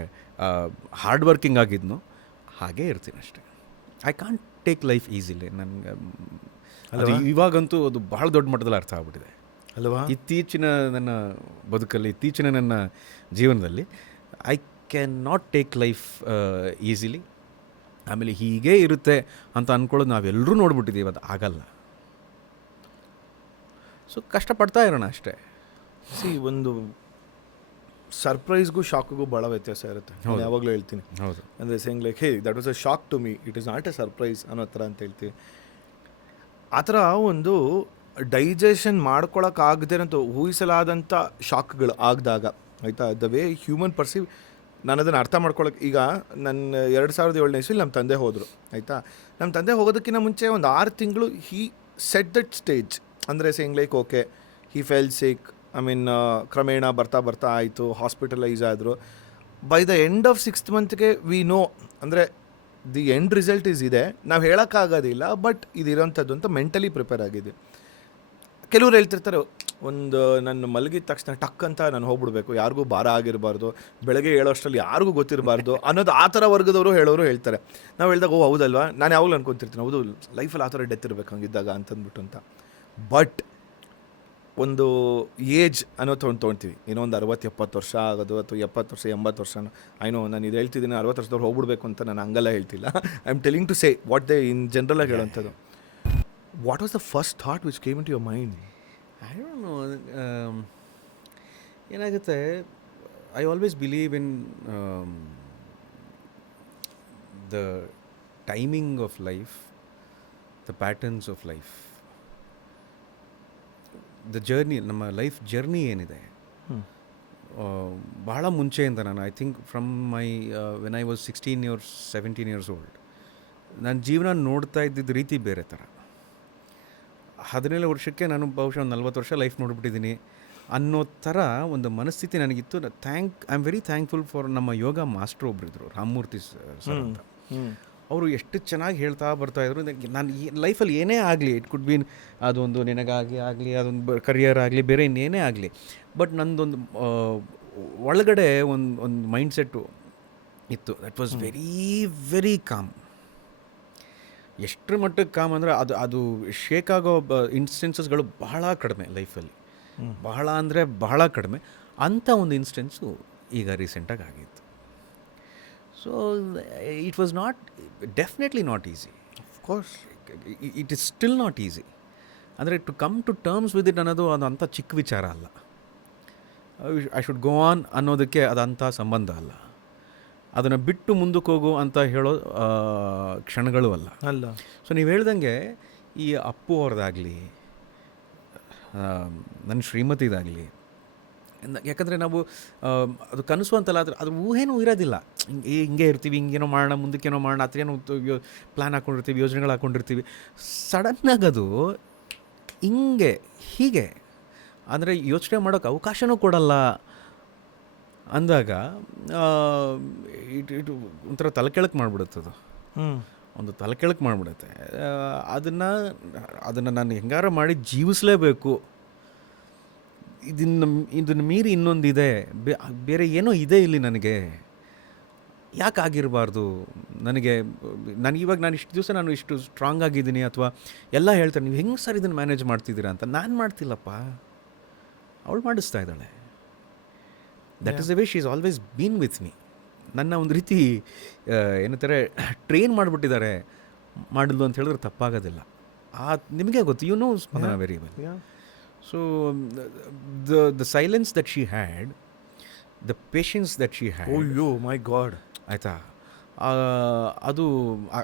ಹಾರ್ಡ್ ವರ್ಕಿಂಗ್ ಆಗಿದ್ನೋ ಹಾಗೇ ಇರ್ತೀನಿ ಅಷ್ಟೇ. I can't take life easily. ನನಗೆ ಅದು ಇವಾಗಂತೂ ಅದು ಬಹಳ ದೊಡ್ಡ ಮಟ್ಟದಲ್ಲಿ ಅರ್ಥ ಆಗ್ಬಿಟ್ಟಿದೆ ಅಲ್ವಾ? ಇತ್ತೀಚಿನ ನನ್ನ ಬದುಕಲ್ಲಿ, ಇತ್ತೀಚಿನ ನನ್ನ ಜೀವನದಲ್ಲಿ I can not take life easily. ಆಮೇಲೆ ಹೀಗೇ ಇರುತ್ತೆ ಅಂತ ಅಂದ್ಕೊಳ್ಳೋದು ನಾವೆಲ್ಲರೂ ನೋಡ್ಬಿಟ್ಟಿದ್ದೀವಿ, ಅದು ಆಗಲ್ಲ. ಸೊ ಕಷ್ಟಪಡ್ತಾ ಇರೋಣ ಅಷ್ಟೇ. ಒಂದು ಸರ್ಪ್ರೈಸ್ಗೂ ಶಾಕ್ಗೂ ಭಾಳ ವ್ಯತ್ಯಾಸ ಇರುತ್ತೆ. ನಾನು ಯಾವಾಗಲೂ ಹೇಳ್ತೀನಿ. ಹೌದು. ಅಂದರೆ saying like, hey that was a shock to me, it is not a surprise ಅನ್ನೋ ಥರ ಅಂತ ಹೇಳ್ತೀವಿ. ಆ ಥರ ಒಂದು ಡೈಜೆಷನ್ ಮಾಡ್ಕೊಳಕ್ಕಾಗದೇ ಅಂತ ಊಹಿಸಲಾದಂಥ ಶಾಕ್ಗಳು ಆಗಿದಾಗ, ಆಯಿತಾ, ದ ವೇ ಹ್ಯೂಮನ್ ಪರ್ಸೀವ್, ನಾನು ಅದನ್ನು ಅರ್ಥ ಮಾಡ್ಕೊಳಕ್ಕೆ, ಈಗ ನನ್ನ 2007ನೇ ಇಸ್ವಿಲಿ ನಮ್ಮ ತಂದೆ ಹೋದರು, ಆಯಿತಾ. ನಮ್ಮ ತಂದೆ ಹೋಗೋದಕ್ಕಿಂತ ಮುಂಚೆ ಒಂದು 6 ತಿಂಗಳು ಹಿ ಸೆಟ್ ದಟ್ ಸ್ಟೇಜ್. ಅಂದರೆ saying like, okay, he fell sick, I mean ಕ್ರಮೇಣ ಬರ್ತಾ ಆಯಿತು, ಹಾಸ್ಪಿಟಲೈಸ್ ಆದರು. By the end of 6th ಮಂತ್ಗೆ ವಿ ನೋ, ಅಂದರೆ ದಿ ಎಂಡ್ ರಿಸಲ್ಟ್ ಇದೆ, ನಾವು ಹೇಳೋಕ್ಕಾಗೋದಿಲ್ಲ, ಬಟ್ ಇದಿರೋಂಥದ್ದು ಅಂತ ಮೆಂಟಲಿ ಪ್ರಿಪೇರ್ ಆಗಿದೆ. ಕೆಲವ್ರು ಹೇಳ್ತಿರ್ತಾರೆ, ಒಂದು ನನ್ನ ಮಲಗಿದ ತಕ್ಷಣ ಟಕ್ ಅಂತ ನಾನು ಹೋಗ್ಬಿಡ್ಬೇಕು, ಯಾರಿಗೂ ಭಾರ ಆಗಿರಬಾರ್ದು, ಬೆಳಗ್ಗೆ ಹೇಳೋಷ್ಟರಲ್ಲಿ ಯಾರಿಗೂ ಗೊತ್ತಿರಬಾರ್ದು ಅನ್ನೋದು ಆ ಥರ ವರ್ಗದವರು ಹೇಳ್ತಾರೆ. ನಾವು ಹೇಳಿದಾಗ, ಓ ಹೌದಲ್ವಾ, ನಾನು ಯಾವಾಗಲೂ ಅನ್ಕೊತಿರ್ತೀನಿ, ಹೌದು ಲೈಫಲ್ಲಿ ಆ ಥರ ಡೆತ್ ಇರಬೇಕು ಹಂಗಿದ್ದಾಗ ಅಂತಂದ್ಬಿಟ್ಟು ಅಂತ. ಬಟ್ ಒಂದು ಏಜ್ ಅನ್ನೋದು ತೊಗೊಳ್ತೀವಿ, ಏನೋ ಒಂದು 60-70 ವರ್ಷ ಆಗೋದು, ಅಥವಾ 70 ವರ್ಷ 80 ವರ್ಷ, ಐನೋ ನಾನು ಇದು ಹೇಳ್ತಿದ್ದೀನಿ 60 ವರ್ಷದವ್ರು ಹೋಗ್ಬಿಡ್ಬೇಕು ಅಂತ ನಾನು ಹಂಗೆಲ್ಲ ಹೇಳ್ತಿಲ್ಲ. I am telling to say what they in ಜನರಲಾಗಿ ಹೇಳೋಂಥದ್ದು. What was the first thought which came into your mind? I don't know. ಏನಾಗುತ್ತೆ, I always believe in the timing of life, the patterns of life, the journey, ನಮ್ಮ life journey ಏನಿದೆ. ಬಹಳ ಮುಂಚೆಯಿಂದ ನಾನು, I think from my when I was 16 years 17 years old, ನನ್ನ ಜೀವನ ನೋಡ್ತಾ ಇದ್ದಿದ್ದ ರೀತಿ ಬೇರೆ ಥರ. 17 ವರ್ಷಕ್ಕೆ ನಾನು ಬಹುಶಃ 40 ವರ್ಷ ಲೈಫ್ ನೋಡ್ಬಿಟ್ಟಿದ್ದೀನಿ ಅನ್ನೋ ಥರ ಒಂದು ಮನಸ್ಥಿತಿ ನನಗಿತ್ತು. I am very thankful for ನಮ್ಮ ಯೋಗ ಮಾಸ್ಟ್ರು ಒಬ್ಬರಿದ್ದರು, ರಾಮಮೂರ್ತಿ ಸರ್ ಅಂತ. ಅವರು ಎಷ್ಟು ಚೆನ್ನಾಗಿ ಹೇಳ್ತಾ ಬರ್ತಾಯಿದ್ರು. ನಾನು ಈ ಲೈಫಲ್ಲಿ ಏನೇ ಆಗಲಿ, ಇಟ್ ಕುಡ್ ಬೀನ್ ಅದೊಂದು ನಿನಗಾಗಿ ಆಗಲಿ, ಅದೊಂದು ಕರಿಯರ್ ಆಗಲಿ, ಬೇರೆ ಇನ್ನೇನೇ ಆಗಲಿ, ಬಟ್ ನಂದೊಂದು ಒಳಗಡೆ ಒಂದು ಮೈಂಡ್ಸೆಟ್ಟು ಇತ್ತು. That was very very calm. ಎಷ್ಟರ ಮಟ್ಟಕ್ಕೆ ಕಾಮ್ ಅಂದರೆ ಅದು ಶೇಕ್ ಆಗೋ ಇನ್ಸ್ಟೆನ್ಸಸ್ಗಳು ಬಹಳ ಕಡಿಮೆ ಲೈಫಲ್ಲಿ, ಬಹಳ ಅಂದರೆ ಬಹಳ ಕಡಿಮೆ. ಅಂಥ ಒಂದು ಇನ್ಸ್ಟೆನ್ಸು ಈಗ ರೀಸೆಂಟಾಗಿ ಆಗಿತ್ತು. So it was definitely not easy. Of course it is still not easy. ಅಂದರೆ to come to terms with it ಅನ್ನೋದು ಅದು ಅಂಥ ಚಿಕ್ಕ ವಿಚಾರ ಅಲ್ಲ. ಐ ಶುಡ್ ಗೋ ಆನ್ ಅನ್ನೋದಕ್ಕೆ ಅದಂಥ ಸಂಬಂಧ ಅಲ್ಲ. ಅದನ್ನು ಬಿಟ್ಟು ಮುಂದಕ್ಕೆ ಹೋಗು ಅಂತ ಹೇಳೋ ಕ್ಷಣಗಳು ಅಲ್ಲ. ಸೊ ನೀವು ಹೇಳ್ದಂಗೆ ಈ ಅಪ್ಪು ಅವ್ರದ್ದಾಗಲಿ, ನನ್ನ ಶ್ರೀಮತಿದಾಗಲಿ, ಯಾಕಂದರೆ ನಾವು ಅದು ಕನಸು ಅಂತಲ್ಲ, ಅದ್ರ ಊಹೇನೂ ಇರೋದಿಲ್ಲ. ಹಿಂಗೆ ಇರ್ತೀವಿ, ಹಿಂಗೇನೋ ಮಾಡೋಣ, ಮುಂದಕ್ಕೇನೋ ಮಾಡೋಣ, ಆ ಥರ ಏನೋ ಪ್ಲ್ಯಾನ್ ಹಾಕ್ಕೊಂಡಿರ್ತೀವಿ, ಯೋಜನೆಗಳು ಹಾಕ್ಕೊಂಡಿರ್ತೀವಿ. ಸಡನ್ನಾಗಿ ಅದು ಹಿಂಗೆ ಹೀಗೆ ಅಂದರೆ ಯೋಚನೆ ಮಾಡೋಕ್ಕೆ ಅವಕಾಶನೂ ಕೊಡಲ್ಲ ಅಂದಾಗ ಇಟ್ ಒಂಥರ ತಲೆಕೆಳಕ್ಕೆ ಮಾಡಿಬಿಡುತ್ತದು. ಒಂದು ತಲೆಕೆಳಕ್ಕೆ ಮಾಡಿಬಿಡುತ್ತೆ. ಅದನ್ನು ನಾನು ಹೆಂಗಾರ ಮಾಡಿ ಜೀವಿಸಲೇಬೇಕು. ಇದನ್ನು ಮೀರಿ ಇನ್ನೊಂದಿದೆ, ಬೇರೆ ಏನೋ ಇದೆ ಇಲ್ಲಿ ನನಗೆ, ಯಾಕೆ ಆಗಿರಬಾರ್ದು ನನಗೆ. ನಾನು ಇಷ್ಟು ದಿವಸ ನಾನು ಇಷ್ಟು ಸ್ಟ್ರಾಂಗ್ ಆಗಿದ್ದೀನಿ, ಅಥವಾ ಎಲ್ಲ ಹೇಳ್ತಾರೆ ನೀವು ಹೆಂಗೆ ಸರ್ ಇದನ್ನು ಮ್ಯಾನೇಜ್ ಮಾಡ್ತಿದ್ದೀರಾ ಅಂತ. ನಾನು ಮಾಡ್ತಿಲ್ಲಪ್ಪ, ಅವಳು ಮಾಡಿಸ್ತಾ ಇದ್ದಾಳೆ. That is the way she is always been with me. ನನ್ನ ಒಂದು ರೀತಿ ಏನಂತಾರೆ ಟ್ರೈನ್ ಮಾಡಿಬಿಟ್ಟಿದ್ದಾರೆ. ಮಾಡಿದ್ಲು ಅಂತ ಹೇಳಿದ್ರೆ ತಪ್ಪಾಗೋದಿಲ್ಲ. ನಿಮಗೆ ಗೊತ್ತು, you know Spandana very well. So the silence that she had, the patience that she had, oh my God, ಆಯಿತಾ, ಅದು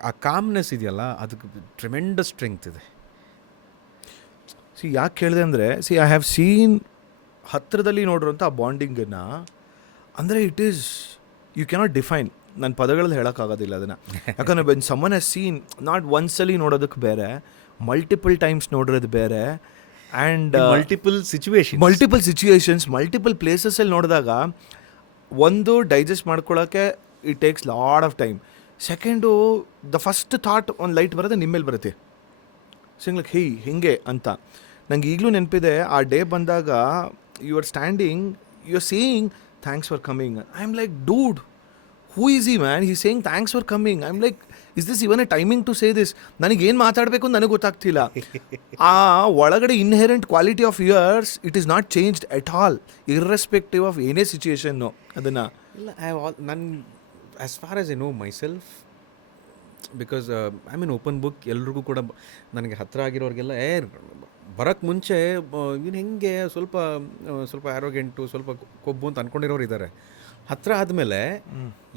ಆ ಕಾಮ್ನೆಸ್ ಇದೆಯಲ್ಲ, ಅದಕ್ಕೆ ಟ್ರೆಮೆಂಡಸ್ ಸ್ಟ್ರೆಂಗ್ತ್ ಇದೆ. ಯಾಕೆ ಕೇಳಿದೆ ಅಂದರೆ ಐ ಹ್ಯಾವ್ ಸೀನ್ ಹತ್ತಿರದಲ್ಲಿ ನೋಡಿರೋಂಥ ಆ ಬಾಂಡಿಂಗನ್ನು. ಅಂದರೆ it is you cannot define. ನನ್ನ ಪದಗಳಲ್ಲಿ ಹೇಳೋಕ್ಕಾಗೋದಿಲ್ಲ ಅದನ್ನು. ಯಾಕಂದರೆ when someone has seen, not ಒಂದ್ಸಲಿ ನೋಡೋದಕ್ಕೆ ಬೇರೆ, ಮಲ್ಟಿಪಲ್ ಟೈಮ್ಸ್ ನೋಡಿರೋದು ಬೇರೆ, ಆ್ಯಂಡ್ ಮಲ್ಟಿಪಲ್ ಸಿಚುವೇಶನ್ಸ್ ಮಲ್ಟಿಪಲ್ ಪ್ಲೇಸಸಲ್ಲಿ ನೋಡಿದಾಗ ಒಂದು ಡೈಜೆಸ್ಟ್ ಮಾಡ್ಕೊಳ್ಳೋಕ್ಕೆ it takes lot of time. Second, the first thought ಒಂದು ಲೈಟ್ ಬರುತ್ತೆ, ನಿಮ್ಮ ಮೇಲೆ ಬರುತ್ತೆ, ಸಿಂಗ್ಲಕ್ ಹಿಂಗೆ ಅಂತ. ನಂಗೆ ಈಗಲೂ ನೆನಪಿದೆ, ಆ ಡೇ ಬಂದಾಗ you are standing, you are saying thanks for coming. I am like, dude, who is ಈ man, he saying thanks for coming. I am like, is this even a timing to say this? ನನಗೇನು ಮಾತಾಡಬೇಕು ಅಂತ ನನಗೆ ಗೊತ್ತಾಗ್ತಿಲ್ಲ. ಆ ಒಳಗಡೆ inherent quality of yours, it is not changed at all, irrespective of ಏನೇ ಸಿಚುಯೇಷನ್ನು. ಅದನ್ನು ಇಲ್ಲ, ನಾನು as far as I know myself, because I mean open book. ಎಲ್ರಿಗೂ ಕೂಡ ನನಗೆ ಹತ್ತಿರ ಆಗಿರೋರಿಗೆಲ್ಲ ಬರೋಕ್ಕೆ ಮುಂಚೆ ಇವನು ಹೆಂಗೆ ಸ್ವಲ್ಪ ಆ್ಯರೋಗೆಂಟು, ಸ್ವಲ್ಪ ಕೊಬ್ಬು ಅಂತ ಅಂದ್ಕೊಂಡಿರೋರು ಇದ್ದಾರೆ. ಹತ್ತಿರ ಆದಮೇಲೆ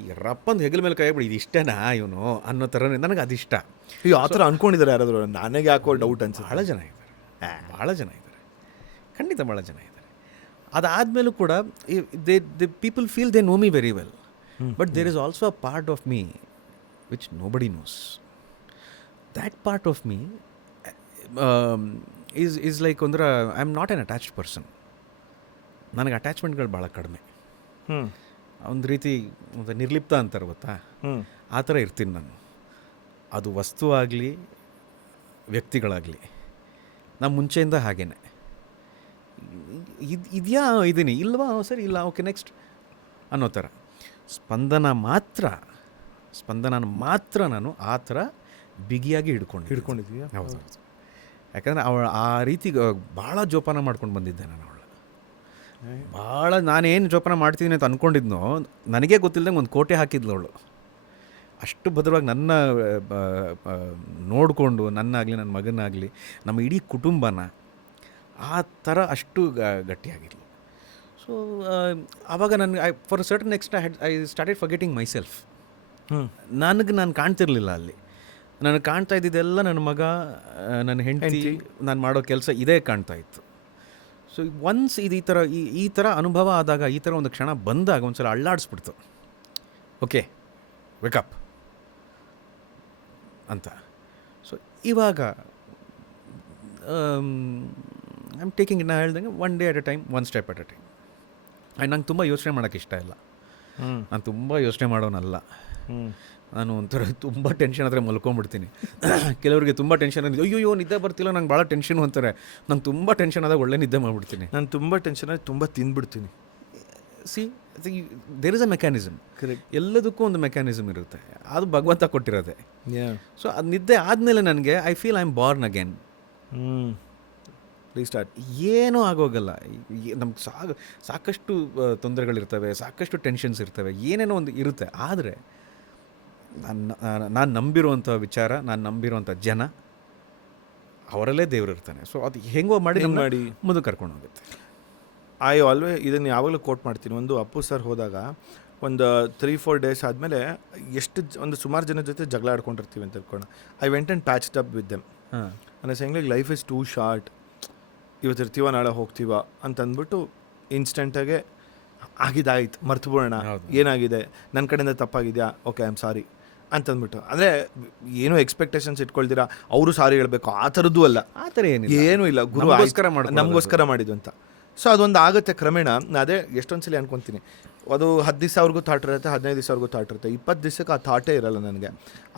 ಈ ರಪ್ಪಂದು ಹೆಗಲ ಮೇಲೆ ಕೈ ಬಿಡಿ, ಇದು ಇಷ್ಟೇನಾ ಇವನು ಅನ್ನೋ ಥರ ನನಗೆ ಅದಿಷ್ಟ. ಆ ಥರ ಅಂದ್ಕೊಂಡಿದ್ದಾರೆ ಯಾರಾದರೂ? ನನಗೆ ಯಾಕೋ ಡೌಟ್ ಅನ್ಸುತ್ತೆ. ಭಾಳ ಜನ ಇದ್ದಾರೆ, ಖಂಡಿತ ಭಾಳ ಜನ ಇದ್ದಾರೆ. ಅದಾದಮೇಲೂ ಕೂಡ the people feel they know me very well, but there is also a part of me which nobody knows. That part of me is like ondra, I am not an attached person. ನನಗೆ ಅಟ್ಯಾಚ್ಮೆಂಟ್ಗಳು ಭಾಳ ಕಡಿಮೆ. ಒಂದು ರೀತಿ ಒಂದು ನಿರ್ಲಿಪ್ತ ಅಂತಾರೆ ಗೊತ್ತಾ, ಆ ಥರ ಇರ್ತೀನಿ ನಾನು. ಅದು ವಸ್ತು ಆಗಲಿ ವ್ಯಕ್ತಿಗಳಾಗಲಿ, ನಾನು ಮುಂಚೆಯಿಂದ ಹಾಗೇನೆ ಇದೆಯಾ ಇದ್ದೀನಿ, ಇಲ್ವಾ ಸರಿ ಇಲ್ಲ ಓಕೆ ನೆಕ್ಸ್ಟ್ ಅನ್ನೋ ಥರ. ಸ್ಪಂದನ ಮಾತ್ರ ನಾನು ಆ ಥರ ಬಿಗಿಯಾಗಿ ಹಿಡ್ಕೊಂಡಿದ್ದೀವಿ. ಹೌದು, ಯಾಕಂದರೆ ಅವಳು ಆ ರೀತಿ ಭಾಳ ಜೋಪಾನ ಮಾಡ್ಕೊಂಡು ಬಂದಿದ್ದೆ ನಾನು. ಅವಳು ಭಾಳ, ನಾನೇನು ಜೋಪಾನ ಮಾಡ್ತಿದ್ದೀನಿ ಅಂತ ಅಂದ್ಕೊಂಡಿದ್ನೋ ನನಗೇ ಗೊತ್ತಿಲ್ಲದಂಗೆ ಒಂದು ಕೋಟೆ ಹಾಕಿದ್ಲು ಅವಳು. ಅಷ್ಟು ಭದ್ರವಾಗಿ ನನ್ನ ನೋಡಿಕೊಂಡು, ನನ್ನಾಗಲಿ ನನ್ನ ಮಗನಾಗಲಿ ನಮ್ಮ ಇಡೀ ಕುಟುಂಬನ ಆ ಥರ ಅಷ್ಟು ಗಟ್ಟಿಯಾಗಿರಲಿ. ಸೊ ಆವಾಗ ನನಗೆ for certain extent I started forgetting my self. ನಾನು ಕಾಣ್ತಿರ್ಲಿಲ್ಲ ಅಲ್ಲಿ. ನನಗೆ ಕಾಣ್ತಾ ಇದ್ದಿದ್ದೆಲ್ಲ ನನ್ನ ಮಗ, ನನ್ನ ಹೆಂಡತಿ, ನಾನು ಮಾಡೋ ಕೆಲಸ ಇದೇ ಕಾಣ್ತಾ ಇತ್ತು. ಸೊ ಒನ್ಸ್ ಇದು ಈ ಥರ ಅನುಭವ ಆದಾಗ, ಈ ಥರ ಒಂದು ಕ್ಷಣ ಬಂದಾಗ ಒಂದು ಸಲ ಅಳ್ಳಾಡಿಸ್ಬಿಡ್ತು. ಓಕೆ ವೇಕಪ್ ಅಂತ. ಸೊ ಇವಾಗ ಐ ಆಮ್ ಟೇಕಿಂಗ್ ಇಟ್. ನಾ ಹೇಳ್ದಂಗೆ one day at a time, one step at a time. And ನಂಗೆ ತುಂಬ ಯೋಚನೆ ಮಾಡೋಕ್ಕೆ ಇಷ್ಟ ಇಲ್ಲ. ನಾನು ತುಂಬ ಯೋಚನೆ ಮಾಡೋನಲ್ಲ. ನಾನು ಒಂಥರ ತುಂಬ ಟೆನ್ಷನ್ ಆದರೆ ಮಲ್ಕೊಂಡ್ಬಿಡ್ತೀನಿ. ಕೆಲವರಿಗೆ ತುಂಬ ಟೆನ್ಷನ್ ಅಂದರೆ ಅಯ್ಯೋ ನಿದ್ದೆ ಬರ್ತಿಲ್ಲ, ನಂಗೆ ಭಾಳ ಟೆನ್ಷನು ಅಂತಾರೆ. ನಂಗೆ ತುಂಬ ಟೆನ್ಷನ್ ಆದಾಗ ಒಳ್ಳೆ ನಿದ್ದೆ ಮಾಡಿಬಿಡ್ತೀನಿ. ನಾನು ತುಂಬ ಟೆನ್ಷನ್ ಆಗಿ ತುಂಬ ತಿಂದ್ಬಿಡ್ತೀನಿ. See there is a mechanism. Correct. ಎಲ್ಲದಕ್ಕೂ ಒಂದು ಮೆಕ್ಯಾನಿಸಮ್ ಇರುತ್ತೆ, ಅದು ಭಗವಂತ ಕೊಟ್ಟಿರೋದೆ. Yeah. ಸೊ ಅದು ನಿದ್ದೆ ಆದಮೇಲೆ ನನಗೆ I feel I am Born again. Restart. ಏನೂ ಆಗೋಗಲ್ಲ. ನಮ್ಗೆ ಸಾಕಷ್ಟು ತೊಂದರೆಗಳಿರ್ತವೆ, ಸಾಕಷ್ಟು ಟೆನ್ಷನ್ಸ್ ಇರ್ತವೆ, ಏನೇನೋ ಒಂದು ಇರುತ್ತೆ. ಆದರೆ ನಾನು ನಂಬಿರುವಂಥ ವಿಚಾರ, ನಾನು ನಂಬಿರುವಂಥ ಜನ, ಅವರಲ್ಲೇ ದೇವ್ರು ಇರ್ತಾನೆ. ಸೊ ಅದು ಹೆಂಗೋ ಮಾಡಿ ಮಾಡಿ ಮುಂದೆ ಕರ್ಕೊಂಡು ಹೋಗುತ್ತೆ. ಐ ಇದನ್ನು ಯಾವಾಗಲೂ ಕೋಟ್ ಮಾಡ್ತೀನಿ. ಒಂದು ಅಪ್ಪು ಸರ್ ಹೋದಾಗ ಒಂದು 3-4 ಡೇಸ್ ಆದಮೇಲೆ ಒಂದು ಸುಮಾರು ಜನ ಜೊತೆ ಜಗಳ ಆಡ್ಕೊಂಡಿರ್ತೀವಿ ಅಂತ ತಿಳ್ಕೊಂಡು, I went and patched up with them. ಅಂದರೆ ಸೆಂಗ್ ಲೈಫ್ ಇಸ್ ಟೂ ಶಾರ್ಟ್, ಇವತ್ತು ಇರ್ತೀವ ನಾಳೆ ಹೋಗ್ತೀವ ಅಂತ ಅಂದ್ಬಿಟ್ಟು ಇನ್ಸ್ಟೆಂಟಾಗೆ ಆಗಿದ್ದಾಯ್ತು, ಮರ್ತು ಬಿಡೋಣ, ಏನಾಗಿದೆ, ನನ್ನ ಕಡೆಯಿಂದ ತಪ್ಪಾಗಿದೆಯಾ, ಓಕೆ ಐ ಆಮ್ ಸಾರಿ ಅಂತಂದ್ಬಿಟ್ಟು. ಅಂದರೆ ಏನೂ ಎಕ್ಸ್ಪೆಕ್ಟೇಷನ್ಸ್ ಇಟ್ಕೊಳ್ತೀರಾ ಅವರು ಸಾರಿ ಹೇಳಬೇಕು ಆ ಥರದ್ದು ಅಲ್ಲ, ಆ ಥರ ಏನೂ ಇಲ್ಲ. ಗುರು ನಮಗೋಸ್ಕರ ಮಾಡಿದ್ದು ಅಂತ. ಸೊ ಅದೊಂದು ಆಗುತ್ತೆ ಕ್ರಮೇಣ. ಅದೇ ಎಷ್ಟೊಂದು ಸಲ ಅನ್ಕೊತೀನಿ, ಅದು 10 ದಿವಸ ಅವ್ರಿಗೂ ಥಾಟ್ ಇರುತ್ತೆ, 15 ದಿವಸ ಅವ್ರಿಗೂ ಥಾಟ್ ಇರುತ್ತೆ, 20 ದಿವಸಕ್ಕೆ ಆ ಥಾಟೇ ಇರಲ್ಲ ನನಗೆ.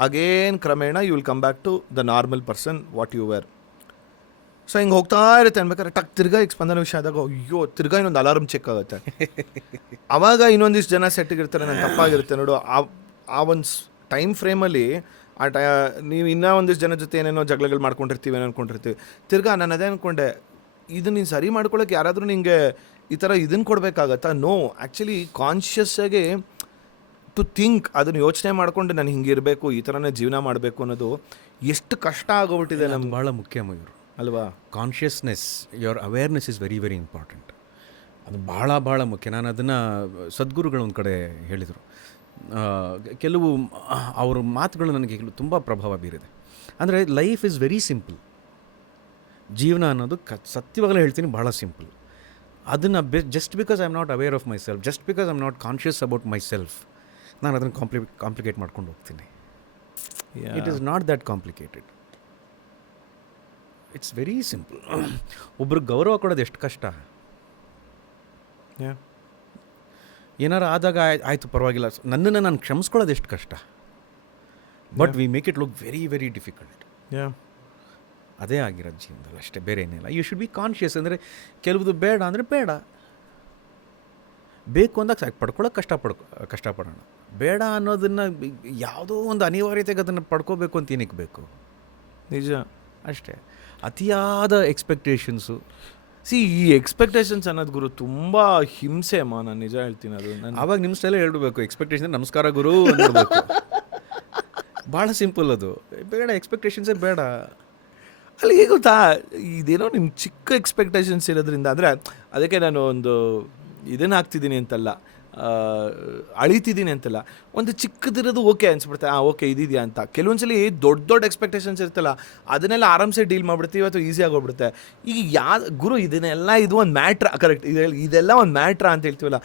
ಅಗೇನ್ ಕ್ರಮೇಣ you will come back to the normal person what you were. So ಹಿಂಗೆ ಹೋಗ್ತಾ ಇರುತ್ತೆ ಅನ್ಬೇಕಾದ್ರೆ ಟಕ್ ತಿರ್ಗಾ ಈಗ ಸ್ಪಂದನ ವಿಷಯ ಆದಾಗ ಅಯ್ಯೋ ತಿರ್ಗಾ ಇನ್ನೊಂದು ಅಲಾರ್ಮ್ ಚೆಕ್ ಆಗುತ್ತೆ. ಆವಾಗ ಇನ್ನೊಂದಿಷ್ಟು ಜನ ಸೆಟ್ಟಿಗಿರ್ತಾರೆ, ನಾನು ತಪ್ಪಾಗಿರುತ್ತೆ ನೋಡು. ಆ ಒಂದು ಟೈಮ್ ಫ್ರೇಮಲ್ಲಿ ನೀವು ಇನ್ನೂ ಒಂದಿಷ್ಟು ಜನ ಜೊತೆ ಏನೇನೋ ಜಗಳಗಳು ಮಾಡ್ಕೊಂಡಿರ್ತೀವಿ, ಏನೋ ಅಂದ್ಕೊಂಡಿರ್ತೀವಿ. ತಿರ್ಗಾ ನಾನು ಅದೇ ಅಂದ್ಕೊಂಡೆ, ಇದು ನೀನು ಸರಿ ಮಾಡ್ಕೊಳ್ಳೋಕೆ ಯಾರಾದರೂ ನಿಂಗೆ ಈ ಥರ ಇದನ್ನು ಕೊಡಬೇಕಾಗತ್ತಾ? ನೋ, ಆ್ಯಕ್ಚುಲಿ ಕಾನ್ಷಿಯಸ್ಸಾಗಿ ಟು ಥಿಂಕ್, ಅದನ್ನು ಯೋಚನೆ ಮಾಡಿಕೊಂಡು ನಾನು ಹಿಂಗಿರಬೇಕು, ಈ ಥರನೇ ಜೀವನ ಮಾಡಬೇಕು ಅನ್ನೋದು ಎಷ್ಟು ಕಷ್ಟ ಆಗೋಗ್ಬಿಟ್ಟಿದೆ ನಮ್ಗೆ. ಭಾಳ ಮುಖ್ಯ ಮಯೂರ್ ಅಲ್ವಾ? Consciousness, your awareness is very very important. ಅದು ಭಾಳ ಮುಖ್ಯ. ನಾನು ಅದನ್ನು ಸದ್ಗುರುಗಳು ಒಂದು ಕಡೆ ಹೇಳಿದರು. ಕೆಲವು ಅವ್ರ ಮಾತುಗಳು ನನಗೆ ತುಂಬ ಪ್ರಭಾವ ಬೀರಿದೆ. ಅಂದರೆ ಲೈಫ್ ಇಸ್ ವೆರಿ ಸಿಂಪಲ್. ಜೀವನ ಅನ್ನೋದು ಸತ್ಯವಾಗಲೇ ಹೇಳ್ತೀನಿ, ಭಾಳ ಸಿಂಪಲ್. ಅದನ್ನು just because I am not aware of my self, just because I am not conscious about my self, ನಾನು ಅದನ್ನು ಕಾಂಪ್ಲಿಕೇಟ್ ಮಾಡ್ಕೊಂಡು ಹೋಗ್ತೀನಿ. It is not that complicated, it's very simple. ಒಬ್ರಿಗೆ ಗೌರವ ಕೊಡೋದು ಎಷ್ಟು ಕಷ್ಟ. ಏನಾರು ಆದಾಗ ಆಯಿತು ಪರವಾಗಿಲ್ಲ, ನನ್ನನ್ನು ನಾನು ಕ್ಷಮಿಸ್ಕೊಳ್ಳೋದು ಎಷ್ಟು ಕಷ್ಟ. But we make it look very very difficult. ಅದೇ ಆಗಿರೋದು ಜೀವನದಲ್ಲಿ, ಅಷ್ಟೇ, ಬೇರೆ ಏನಿಲ್ಲ. You should be conscious. ಅಂದರೆ ಕೆಲವುದು ಬೇಡ ಅಂದರೆ ಬೇಡ, ಬೇಕು ಅಂದಾಗ ಸಾಕು, ಪಡ್ಕೊಳ್ಳೋಕೆ ಕಷ್ಟಪಡೋಣ. ಬೇಡ ಅನ್ನೋದನ್ನು ಯಾವುದೋ ಒಂದು ಅನಿವಾರ್ಯತೆಗೆ ಅದನ್ನು ಪಡ್ಕೋಬೇಕು ಅಂತ ಏನಕ್ಕೆ ಬೇಕು? ನಿಜ, ಅಷ್ಟೇ. ಅತಿಯಾದ ಎಕ್ಸ್ಪೆಕ್ಟೇಷನ್ಸು. ಈ ಎಕ್ಸ್ಪೆಕ್ಟೇಷನ್ಸ್ ಅನ್ನೋದು ಗುರು ತುಂಬ ಹಿಂಸೆ ಅಮ್ಮ, ನಾನು ನಿಜ ಹೇಳ್ತೀನಿ. ಅದು ನಾನು ಆವಾಗ ನಿಮ್ಮ ಸ್ಟೈಲೇ ಹೇಳ್ಬೇಕು, ಎಕ್ಸ್ಪೆಕ್ಟೇಷನ್ ನಮಸ್ಕಾರ ಗುರು ಅಂದ್ಬಿಡ್ಬೇಕು. ಭಾಳ ಸಿಂಪಲ್ ಅದು. ಬೇಡ, ಎಕ್ಸ್ಪೆಕ್ಟೇಷನ್ಸೇ ಬೇಡ. ಅಲ್ಲಿ ಹೇಗೆ ಗೊತ್ತಾ, ಇದೇನೋ ನಿಮ್ಮ ಚಿಕ್ಕ ಎಕ್ಸ್ಪೆಕ್ಟೇಷನ್ಸ್ ಇರೋದ್ರಿಂದ, ಅಂದರೆ ಅದಕ್ಕೆ ನಾನು ಒಂದು ಇದನ್ನು ಹಾಕ್ತಿದ್ದೀನಿ ಅಂತಲ್ಲ, ಅಳಿತಿದ್ದೀನಿ ಅಂತಲ್ಲ, ಒಂದು ಚಿಕ್ಕದಿರೋದು ಓಕೆ ಅನ್ಸ್ಬಿಡುತ್ತೆ. ಓಕೆ ಇದೆಯಾ ಅಂತ. ಕೆಲವೊಂದ್ಸಲಿ ದೊಡ್ಡ ಎಕ್ಸ್ಪೆಕ್ಟೇಷನ್ಸ್ ಇರ್ತಲ್ಲ, ಅದನ್ನೆಲ್ಲ ಆರಾಮ್ಸೆ ಡೀಲ್ ಮಾಡ್ಬಿಡ್ತೀವಿ, ಅಥವಾ ಈಸಿ ಆಗೋಗ್ಬಿಡುತ್ತೆ. ಈಗ ಗುರು ಇದನ್ನೆಲ್ಲ ಇದು ಒಂದು ಮ್ಯಾಟ್ರ, ಕರೆಕ್ಟ್, ಇದೆಲ್ಲ ಒಂದು ಮ್ಯಾಟ್ರ ಅಂತ ಹೇಳ್ತೀವಲ್ಲ,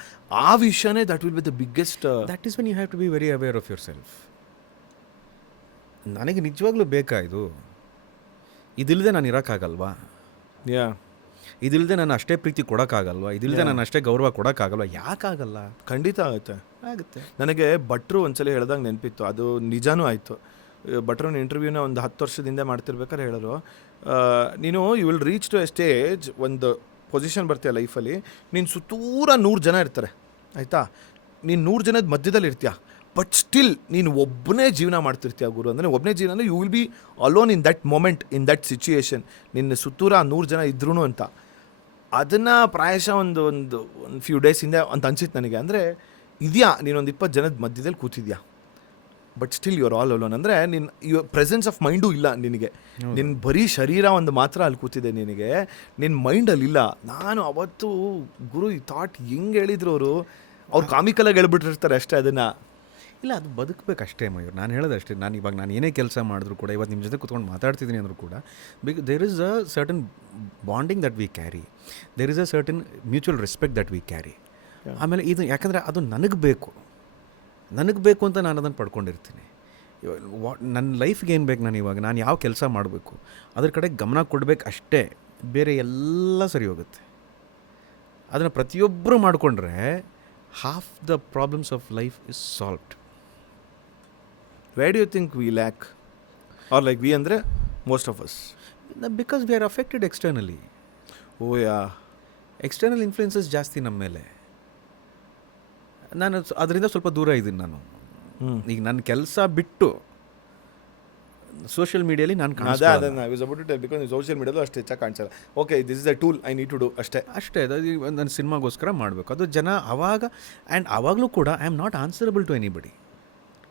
ಆ ವಿಷಯನೇ that will be the biggest. That is when you have to be very aware of yourself. ನನಗೆ ನಿಜವಾಗ್ಲೂ ಬೇಕಾ ಇದು? ಇದಿಲ್ಲದೆ ನಾನು ಇರೋಕ್ಕಾಗಲ್ವಾ? ಇದಿಲ್ಲದೆ ನಾನು ಅಷ್ಟೇ ಪ್ರೀತಿ ಕೊಡೋಕ್ಕಾಗಲ್ವಾ? ಇದಿಲ್ಲದೆ ನಾನು ಅಷ್ಟೇ ಗೌರವ ಕೊಡೋಕ್ಕಾಗಲ್ವಾ? ಯಾಕಾಗಲ್ಲ? ಖಂಡಿತ ಆಗುತ್ತೆ. ನನಗೆ ಭಟ್ರು ಒಂದ್ಸಲ ಹೇಳ್ದಂಗೆ ನೆನಪಿತ್ತು, ಅದು ನಿಜಾನೂ ಆಯಿತು. ಭಟ್ರನ್ನ ಇಂಟರ್ವ್ಯೂನ ಒಂದು 10 ವರ್ಷದಿಂದ ಮಾಡ್ತಿರ್ಬೇಕಾದ್ರೆ ಹೇಳೋರು, ನೀನು you will reach to a stage, ಒಂದು ಪೊಸಿಷನ್ ಬರ್ತೀಯ ಲೈಫಲ್ಲಿ, ನೀನು ಸುತ್ತೂರ 100 ಜನ ಇರ್ತಾರೆ, ಆಯಿತಾ? ನೀನು 100 ಜನದ ಮಧ್ಯದಲ್ಲಿ ಇರ್ತೀಯ, ಬಟ್ ಸ್ಟಿಲ್ ನೀನು ಒಬ್ಬನೇ ಜೀವನ ಮಾಡ್ತಿರ್ತೀಯ ಗುರು. ಅಂದರೆ ಒಬ್ಬನೇ ಜೀವನ ಅಂದರೆ you will be alone in that moment, in that situation. ನಿನ್ನ ಸುತ್ತೂರ 100 ಜನ ಇದ್ರೂ ಅಂತ. ಅದನ್ನು ಪ್ರಾಯಶಃ ಒಂದು ಫ್ಯೂ ಡೇಸ್ ಹಿಂದೆ ಅಂತ ಅನ್ಸಿತ್ತು ನನಗೆ. ಅಂದರೆ ಇದೆಯಾ, ನೀನೊಂದು 20 ಜನದ ಮಧ್ಯದಲ್ಲಿ ಕೂತಿದ್ಯಾ, but still you are all alone. ಅಂದರೆ ನಿನ್ನ ಪ್ರೆಸೆನ್ಸ್ ಆಫ್ ಮೈಂಡು ಇಲ್ಲ ನಿನಗೆ. ನಿನ್ನ ಬರೀ ಶರೀರ ಒಂದು ಮಾತ್ರ ಅಲ್ಲಿ ಕೂತಿದೆ ನಿನಗೆ, ನಿನ್ನ ಮೈಂಡಲ್ಲಿಲ್ಲ. ನಾನು ಅವತ್ತು ಗುರು ಈ ಥಾಟ್ ಹೆಂಗೆ ಹೇಳಿದ್ರು ಅವ್ರು ಕಾಮಿಕಲಾಗಿ ಹೇಳ್ಬಿಟ್ಟಿರ್ತಾರೆ ಅಷ್ಟೇ. ಅದನ್ನು ಇಲ್ಲ, ಅದು ಬದುಕಬೇಕಷ್ಟೇ ಮಯೂರ್. ನಾನು ಹೇಳೋದಷ್ಟೇ. ನಾನು ಏನೇ ಕೆಲಸ ಮಾಡಿದ್ರು ಕೂಡ, ಇವತ್ತು ನಿಮ್ಮ ಜೊತೆ ಕೂತ್ಕೊಂಡು ಮಾತಾಡ್ತಿದ್ದೀನಿ ಅಂದರೂ ಕೂಡ, there is a certain bonding that we carry, there is a certain mutual respect that we carry. ಆಮೇಲೆ ಇದು ಯಾಕಂದರೆ ಅದು ನನಗೆ ಬೇಕು ಅಂತ ನಾನು ಅದನ್ನು ಪಡ್ಕೊಂಡಿರ್ತೀನಿ. ನನ್ನ ಲೈಫ್ಗೆ ಏನು ಬೇಕು, ನಾನು ಯಾವ ಕೆಲಸ ಮಾಡಬೇಕು ಅದ್ರ ಕಡೆ ಗಮನ ಕೊಡಬೇಕು ಅಷ್ಟೇ. ಬೇರೆ ಎಲ್ಲ ಸರಿ ಹೋಗುತ್ತೆ. ಅದನ್ನು ಪ್ರತಿಯೊಬ್ಬರು ಮಾಡಿಕೊಂಡ್ರೆ half the problems of life is solved. Where do you think we lack? Or like we andre most of us? Because we are affected externally. Oh yeah. External influences ಜಾಸ್ತಿ ನಮ್ಮ ಮೇಲೆ. ನಾನು ಅದರಿಂದ ಸ್ವಲ್ಪ ದೂರ ಇದ್ದೀನಿ ನಾನು. ಈಗ ನನ್ನ ಕೆಲಸ ಬಿಟ್ಟು ಸೋಷಿಯಲ್ ಮೀಡಿಯಲ್ಲಿ ನಾನು ಅದೇ ಅದನ್ನು I was about to tell because social ಮೀಡಿಯಾದಲ್ಲೂ ಅಷ್ಟು ಹೆಚ್ಚಾಗಿ ಕಾಣಿಸಲ್ಲ. Okay this is a tool I need to do ಅಷ್ಟೇ. ಅದು ನನ್ನ ಸಿನಿಮಾಗೋಸ್ಕರ ಮಾಡಬೇಕು. ಅದು ಜನ ಅವಾಗ ಆ್ಯಂಡ್ ಆವಾಗಲೂ ಕೂಡ I am not answerable to anybody.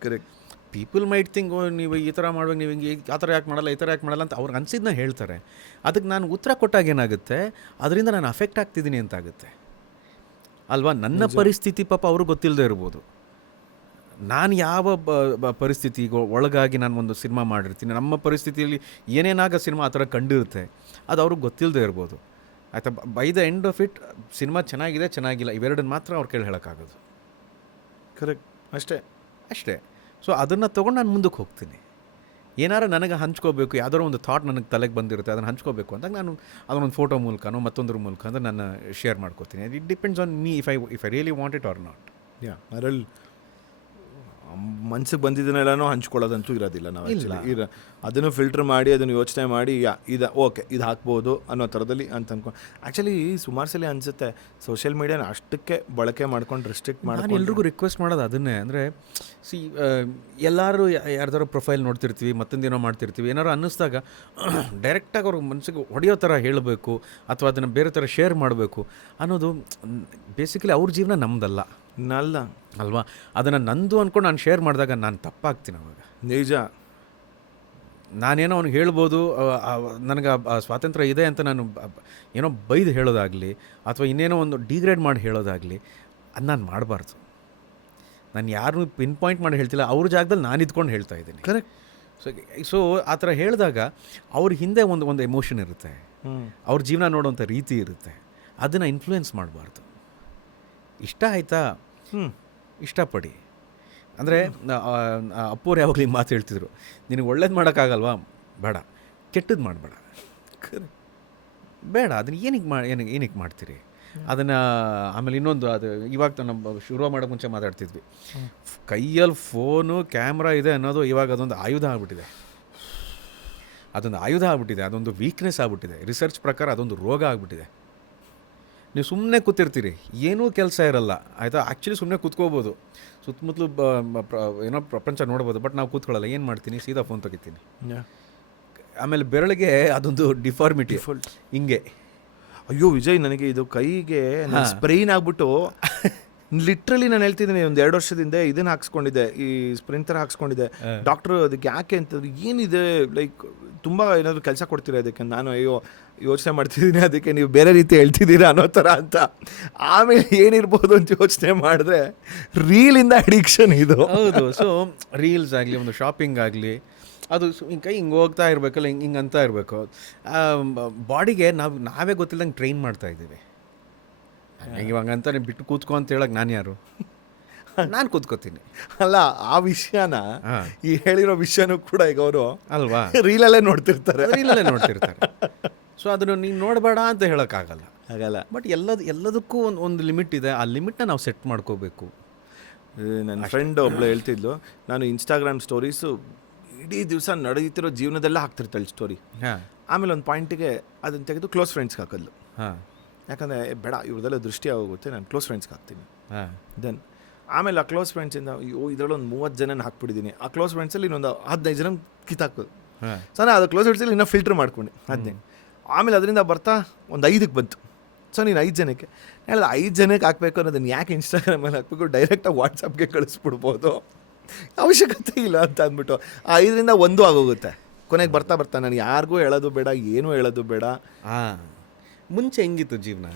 Correct. People might think ನೀವು ಈ ಥರ ಮಾಡ್ಬೇಕು, ನೀವು ಹಿಂಗೆ ಆ ಥರ ಯಾಕೆ ಮಾಡಲ್ಲ, ಈ ಥರ ಯಾಕೆ ಮಾಡಲ್ಲ ಅಂತ ಅವ್ರಿಗೆ ಅನ್ಸಿದ್ದನ್ನ ಹೇಳ್ತಾರೆ. ಅದಕ್ಕೆ ನಾನು ಉತ್ತರ ಕೊಟ್ಟಾಗ ಏನಾಗುತ್ತೆ, ಅದರಿಂದ ನಾನು ಅಫೆಕ್ಟ್ ಆಗ್ತಿದ್ದೀನಿ ಅಂತ ಆಗುತ್ತೆ ಅಲ್ವಾ. ನನ್ನ ಪರಿಸ್ಥಿತಿ ಪಾಪ ಅವ್ರಿಗೆ ಗೊತ್ತಿಲ್ಲದೆ ಇರ್ಬೋದು. ನಾನು ಯಾವ ಪರಿಸ್ಥಿತಿ ಒಳಗಾಗಿ ನಾನು ಒಂದು ಸಿನಿಮಾ ಮಾಡಿರ್ತೀನಿ, ನಮ್ಮ ಪರಿಸ್ಥಿತಿಯಲ್ಲಿ ಏನೇನಾಗ ಸಿನಿಮಾ ಆ ಥರ ಕಂಡಿರುತ್ತೆ, ಅದು ಅವ್ರಿಗೆ ಗೊತ್ತಿಲ್ಲದೆ ಇರ್ಬೋದು. ಆಯಿತಾ, by the end of it cinema ಚೆನ್ನಾಗಿದೆ ಚೆನ್ನಾಗಿಲ್ಲ ಇವೆರಡನ್ನು ಮಾತ್ರ ಅವ್ರು ಕೇಳಿ ಹೇಳೋಕ್ಕಾಗೋದು. ಕರೆಕ್ಟ್. ಅಷ್ಟೇ. ಸೊ ಅದನ್ನು ತೊಗೊಂಡು ನಾನು ಮುಂದಕ್ಕೆ ಹೋಗ್ತೀನಿ. ಏನಾರು ನನಗೆ ಹಂಚ್ಕೋಬೇಕು, ಯಾವ್ದಾರು ಒಂದು ಥಾಟ್ ನನಗೆ ತಲೆಗೆ ಬಂದಿರುತ್ತೆ, ಅದನ್ನು ಹಂಚ್ಕೋಬೇಕು ಅಂದಾಗ ನಾನು ಅದನ್ನೊಂದು ಫೋಟೋ ಮೂಲಕನೋ ಮತ್ತೊಂದ್ರ ಮೂಲಕ ಅಂದರೆ ನಾನು ಶೇರ್ ಮಾಡ್ಕೋತೀನಿ. It depends on me if I really want it or not. ಅದರಲ್ಲಿ ಮನ್ಸಿಗೆ ಬಂದಿದ್ದನ್ನೆಲ್ಲನೂ ಹಂಚ್ಕೊಳ್ಳೋದಂತೂ ಇರೋದಿಲ್ಲ ನಾವು. ಆ್ಯಕ್ಚುಲಿ ಅದನ್ನು ಫಿಲ್ಟರ್ ಮಾಡಿ ಅದನ್ನು ಯೋಚನೆ ಮಾಡಿ ಇದು ಓಕೆ ಇದು ಹಾಕ್ಬೋದು ಅನ್ನೋ ಥರದಲ್ಲಿ ಅಂತ ಅನ್ಕೊಂಡು ಆ್ಯಕ್ಚುಲಿ ಸುಮಾರು ಸಲ ಅನಿಸುತ್ತೆ ಸೋಷಿಯಲ್ ಮೀಡಿಯಾನ ಅಷ್ಟಕ್ಕೆ ಬಳಕೆ ಮಾಡ್ಕೊಂಡು ರೆಸ್ಟ್ರಿಕ್ಟ್ ಮಾಡಿ. ನಾನು ಎಲ್ರಿಗೂ ರಿಕ್ವೆಸ್ಟ್ ಮಾಡೋದು ಅದನ್ನೇ, ಅಂದರೆ ಎಲ್ಲರೂ ಯಾರ್ದಾರು ಪ್ರೊಫೈಲ್ ನೋಡ್ತಿರ್ತೀವಿ, ಮತ್ತೊಂದೇನೋ ಮಾಡ್ತಿರ್ತೀವಿ, ಏನಾರು ಅನ್ನಿಸ್ದಾಗ ಡೈರೆಕ್ಟಾಗಿ ಅವ್ರಿಗೆ ಮನಸ್ಸಿಗೆ ಹೊಡೆಯೋ ಥರ ಹೇಳಬೇಕು ಅಥವಾ ಅದನ್ನು ಬೇರೆ ಥರ ಶೇರ್ ಮಾಡಬೇಕು ಅನ್ನೋದು ಬೇಸಿಕಲಿ ಅವ್ರ ಜೀವನ ನಮ್ಮದಲ್ಲ ಅಲ್ವಾ. ಅದನ್ನು ನಂದು ಅಂದ್ಕೊಂಡು ನಾನು ಶೇರ್ ಮಾಡಿದಾಗ ನಾನು ತಪ್ಪಾಗ್ತೀನಿ ಅವಾಗ. ನಿಜ. ನಾನೇನೋ ಅವ್ನಿಗೆ ಹೇಳ್ಬೋದು, ನನಗೆ ಸ್ವಾತಂತ್ರ್ಯ ಇದೆ ಅಂತ ನಾನು ಏನೋ ಬೈದು ಹೇಳೋದಾಗಲಿ ಅಥವಾ ಇನ್ನೇನೋ ಒಂದು ಡಿಗ್ರೇಡ್ ಮಾಡಿ ಹೇಳೋದಾಗಲಿ ಅದು ನಾನು ಮಾಡಬಾರ್ದು. ನಾನು ಯಾರನ್ನೂ ಪಿನ್ ಪಾಯಿಂಟ್ ಮಾಡಿ ಹೇಳ್ತಿಲ್ಲ, ಅವ್ರ ಜಾಗದಲ್ಲಿ ನಾನು ಇದ್ಕೊಂಡು ಹೇಳ್ತಾ ಇದ್ದೀನಿ. ಕರೆಕ್ಟ್. ಸೊ ಆ ಥರ ಹೇಳಿದಾಗ ಅವ್ರ ಹಿಂದೆ ಒಂದು ಎಮೋಷನ್ ಇರುತ್ತೆ, ಅವ್ರ ಜೀವನ ನೋಡೋವಂಥ ರೀತಿ ಇರುತ್ತೆ, ಅದನ್ನು ಇನ್ಫ್ಲೂಯೆನ್ಸ್ ಮಾಡಬಾರ್ದು. ಇಷ್ಟ ಆಯಿತಾ ಇಷ್ಟಪಡಿ. ಅಂದರೆ ಅಪ್ಪವ್ರು ಯಾವಾಗಲೂ ಈ ಮಾತು ಹೇಳ್ತಿದ್ರು, ನಿನಗೆ ಒಳ್ಳೇದು ಮಾಡೋಕ್ಕಾಗಲ್ವಾ, ಬೇಡ, ಕೆಟ್ಟದ್ದು ಮಾಡಬೇಡ, ಬೇಡ, ಅದನ್ನು ಏನಕ್ಕೆ ಮಾಡ್ತೀರಿ ಅದನ್ನು. ಆಮೇಲೆ ಇನ್ನೊಂದು, ಅದು ಇವಾಗ ನಮ್ಮ ಶುರು ಮಾಡೋಕ್ಕೆ ಮುಂಚೆ ಮಾತಾಡ್ತಿದ್ವಿ, ಕೈಯಲ್ಲಿ ಫೋನು ಕ್ಯಾಮ್ರಾ ಇದೆ ಅನ್ನೋದು ಇವಾಗ ಅದೊಂದು ಆಯುಧ ಆಗ್ಬಿಟ್ಟಿದೆ. ಅದೊಂದು ವೀಕ್ನೆಸ್ ಆಗ್ಬಿಟ್ಟಿದೆ. ರಿಸರ್ಚ್ ಪ್ರಕಾರ ಅದೊಂದು ರೋಗ ಆಗ್ಬಿಟ್ಟಿದೆ. ನೀವು ಸುಮ್ಮನೆ ಕೂತಿರ್ತೀರಿ, ಏನೂ ಕೆಲಸ ಇರಲ್ಲ ಆಯಿತಾ. ಆ್ಯಕ್ಚುಲಿ ಸುಮ್ಮನೆ ಕೂತ್ಕೋಬೋದು, ಸುತ್ತಮುತ್ತಲು ಏನೋ ಪ್ರಪಂಚ ನೋಡ್ಬೋದು, ಬಟ್ ನಾವು ಕೂತ್ಕೊಳ್ಳಲ್ಲ. ಏನು ಮಾಡ್ತೀನಿ, ಸೀದಾ ಫೋನ್ ತೆಗಿತೀನಿ. ಆಮೇಲೆ ಬೆರಳಿಗೆ ಅದೊಂದು ಡಿಫಾರ್ಮಿಟಿ ಹಿಂಗೆ. ಅಯ್ಯೋ ವಿಜಯ್, ನನಗೆ ಇದು ಕೈಗೆ ಸ್ಪ್ರೈನ್ ಆಗ್ಬಿಟ್ಟು ಲಿಟ್ರಲಿ ನಾನು ಹೇಳ್ತಿದ್ದೀನಿ, ಒಂದು 2 ವರ್ಷದಿಂದ ಇದನ್ನು ಹಾಕ್ಸ್ಕೊಂಡಿದ್ದೆ, ಈ ಸ್ಪ್ರಿಂಟರ್ ಹಾಕ್ಸ್ಕೊಂಡಿದ್ದೆ. ಡಾಕ್ಟ್ರು ಅದಕ್ಕೆ ಯಾಕೆ ಅಂತಂದ್ರೆ ಏನಿದೆ ಲೈಕ್ ತುಂಬ ಏನಾದರೂ ಕೆಲಸ ಕೊಡ್ತೀರಾ ಇದಕ್ಕೆ. ನಾನು ಅಯ್ಯೋ ಯೋಚನೆ ಮಾಡ್ತಿದ್ದೀನಿ, ಅದಕ್ಕೆ ನೀವು ಬೇರೆ ರೀತಿ ಹೇಳ್ತಿದ್ದೀರಾ ಅನ್ನೋ ಥರ ಅಂತ. ಆಮೇಲೆ ಏನಿರ್ಬೋದು ಅಂತ ಯೋಚನೆ ಮಾಡಿದ್ರೆ ರೀಲಿಂದ ಅಡಿಕ್ಷನ್ ಇದು. ಹೌದು. ಸೊ ರೀಲ್ಸ್ ಆಗಲಿ, ಒಂದು ಶಾಪಿಂಗ್ ಆಗಲಿ, ಅದು ಕೈ ಹಿಂಗೆ ಹೋಗ್ತಾ ಇರಬೇಕಲ್ಲ, ಹಿಂಗೆ ಅಂತ ಇರಬೇಕು. ಬಾಡಿಗೆ ನಾವೇ ಗೊತ್ತಿಲ್ಲದಂಗೆ ಟ್ರೈನ್ ಮಾಡ್ತಾ ಇದ್ದೀವಿ. ಇವಾಗ ಅಂತ ಬಿಟ್ಟು ಕೂತ್ಕೊ ಅಂತ ಹೇಳಕ್ಕೆ ನಾನು ಯಾರು? ನಾನು ಕೂತ್ಕೋತೀನಿ ಅಲ್ಲ. ಆ ವಿಷಯನ ಈ ಹೇಳಿರೋ ವಿಷಯನೂ ಕೂಡ ಈಗ ಅವರು ಅಲ್ವಾ ರೀಲಲ್ಲೇ ನೋಡ್ತಿರ್ತಾರೆ. ಸೊ ಅದನ್ನು ನೀನು ನೋಡಬೇಡ ಅಂತ ಹೇಳೋಕ್ಕಾಗಲ್ಲ. ಬಟ್ ಎಲ್ಲದಕ್ಕೂ ಒಂದು ಲಿಮಿಟ್ ಇದೆ. ಆ ಲಿಮಿಟ್ನ ನಾವು ಸೆಟ್ ಮಾಡ್ಕೋಬೇಕು. ನನ್ನ ಫ್ರೆಂಡ್ ಒಬ್ಳು ಹೇಳ್ತಿದ್ಲು, ನಾನು ಇನ್ಸ್ಟಾಗ್ರಾಮ್ ಸ್ಟೋರೀಸು ಇಡೀ ದಿವಸ ನಡೆಯುತ್ತಿರೋ ಜೀವನದೆಲ್ಲ ಹಾಕ್ತಿರ್ತಾಳೆ ಸ್ಟೋರಿ. ಆಮೇಲೆ ಒಂದು ಪಾಯಿಂಟಿಗೆ ಅದನ್ನು ತೆಗೆದು ಕ್ಲೋಸ್ ಫ್ರೆಂಡ್ಸ್ಗೆ ಹಾಕೋದ್ಲು. ಯಾಕಂದರೆ ಬೇಡ ಇವ್ರದೆಲ್ಲ ದೃಷ್ಟಿ ಆಗೋಗುತ್ತೆ, ನಾನು ಕ್ಲೋಸ್ ಫ್ರೆಂಡ್ಸ್ಗೆ ಹಾಕ್ತೀನಿ. ದೆನ್ ಆಮೇಲೆ ಆ ಕ್ಲೋಸ್ ಫ್ರೆಂಡ್ಸಿಂದ ಇದರಲ್ಲಿ ಒಂದು 30 ಜನನ ಹಾಕ್ಬಿಟ್ಟಿದ್ದೀನಿ. ಆ ಕ್ಲೋಸ್ ಫ್ರೆಂಡ್ಸಲ್ಲಿ ಇನ್ನೊಂದು 15 ಜನ ಕಿತ್ತಾಕೋದು. ಸೊ ನಾನು ಅದು ಕ್ಲೋಸ್ ಫ್ರೆಂಡ್ಸಲ್ಲಿ ಇನ್ನೂ ಫಿಲ್ಟರ್ ಮಾಡ್ಕೊಂಡೆ 15. ಆಮೇಲೆ ಅದರಿಂದ ಬರ್ತಾ ಒಂದು 5ಕ್ಕೆ ಬಂತು. ಸೊ ನೀನು 5 ಜನಕ್ಕೆ ಹೇಳಿದ 5 ಜನಕ್ಕೆ ಹಾಕಬೇಕು ಅನ್ನೋದನ್ನು ಯಾಕೆ ಇನ್ಸ್ಟಾಗ್ರಾಮಲ್ಲಿ ಹಾಕಬೇಕು, ಡೈರೆಕ್ಟಾಗಿ ವಾಟ್ಸಪ್ಗೆ ಕಳಿಸ್ಬಿಡ್ಬೋದು, ಅವಶ್ಯಕತೆ ಇಲ್ಲ ಅಂತ ಅಂದ್ಬಿಟ್ಟು ಆ 5ರಿಂದ 1 ಆಗೋಗುತ್ತೆ. ಕೊನೆಗೆ ಬರ್ತಾ ನಾನು ಯಾರಿಗೂ ಹೇಳೋದು ಬೇಡ, ಏನೂ ಹೇಳೋದು ಬೇಡ. ಮುಂಚೆ ಹೆಂಗಿತ್ತು ಜೀವನ?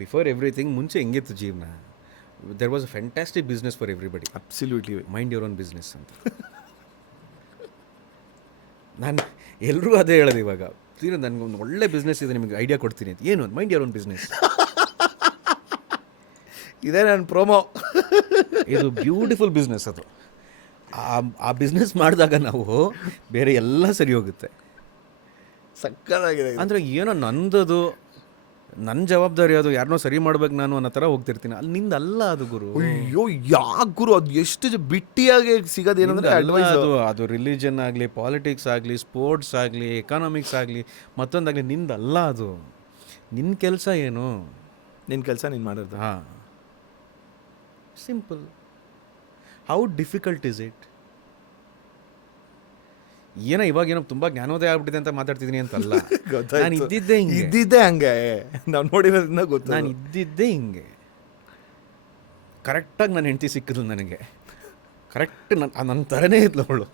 ಬಿಫೋರ್ ಎವ್ರಿಥಿಂಗ್ ಮುಂಚೆ ಹೆಂಗಿತ್ತು ಜೀವನ? There was a fantastic business for everybody. Absolutely. Mind your own business ಅಂತ ನಾನು ಎಲ್ಲರೂ ಅದೇ ಹೇಳೋದು ಇವಾಗ. ನನಗೊಂದು ಒಳ್ಳೆ ಬಿಸ್ನೆಸ್ ಇದೆ, ನಿಮಗೆ ಐಡಿಯಾ ಕೊಡ್ತೀನಿ ಅಂತ. ಏನು? Mind your own business. ಇದೇ ನನ್ನ ಪ್ರೋಮೋ. ಇದು ಬ್ಯೂಟಿಫುಲ್ ಬಿಸ್ನೆಸ್. ಅದು ಆ ಬಿಸ್ನೆಸ್ ಮಾಡಿದಾಗ ನಾವು ಬೇರೆ ಎಲ್ಲ ಸರಿ ಹೋಗುತ್ತೆ. ಸಕ್ಕತ್ತಾಗಿದೆ. ಅಂದರೆ ಏನೋ ನಂದದು, ನನ್ನ ಜವಾಬ್ದಾರಿ, ಅದು ಯಾರನ್ನೋ ಸರಿ ಮಾಡ್ಬೇಕು ನಾನು ಅನ್ನೋ ಥರ ಹೋಗ್ತಿರ್ತೀನಿ. ಅಲ್ಲಿ ನಿಂದಲ್ಲ ಅದು ಗುರು. ಅಯ್ಯೋ ಯಾಕೆ ಗುರು, ಅದು ಎಷ್ಟು ಬಿಟ್ಟಿಯಾಗಿ ಸಿಗೋದೇನಂದ್ರೆ ಅದು ರಿಲಿಜನ್ ಆಗಲಿ, ಪಾಲಿಟಿಕ್ಸ್ ಆಗಲಿ, ಸ್ಪೋರ್ಟ್ಸ್ ಆಗಲಿ, ಎಕಾನಾಮಿಕ್ಸ್ ಆಗಲಿ, ಮತ್ತೊಂದಾಗಲಿ, ನಿಂದಲ್ಲ ಅದು. ನಿನ್ನ ಕೆಲಸ ಏನು? ನಿನ್ನ ಕೆಲಸ ನೀನು ಮಾಡೋದು. Simple. How difficult is it? ಏನೋ ಇವಾಗೇನೋ ತುಂಬ ಜ್ಞಾನೋದಯ ಆಗ್ಬಿಟ್ಟಿದೆ ಅಂತ ಮಾತಾಡ್ತಿದ್ದೀನಿ ಅಂತಲ್ಲ. ನಾನು ಇದ್ದಿದ್ದೆ ಹಂಗೆ, ನಾವು ನೋಡಿರೋದ್ರಿಂದ ಗೊತ್ತು. ನಾನು ಇದ್ದಿದ್ದೇ ಹಿಂಗೆ. ಕರೆಕ್ಟಾಗಿ ನನ್ನ ಹೆಂಡತಿ ಸಿಕ್ಕಿದ್ಲು ನನಗೆ. ಕರೆಕ್ಟ್ ನನ್ನ ಥರನೇ ಇದ್ಲು ಅವಳು.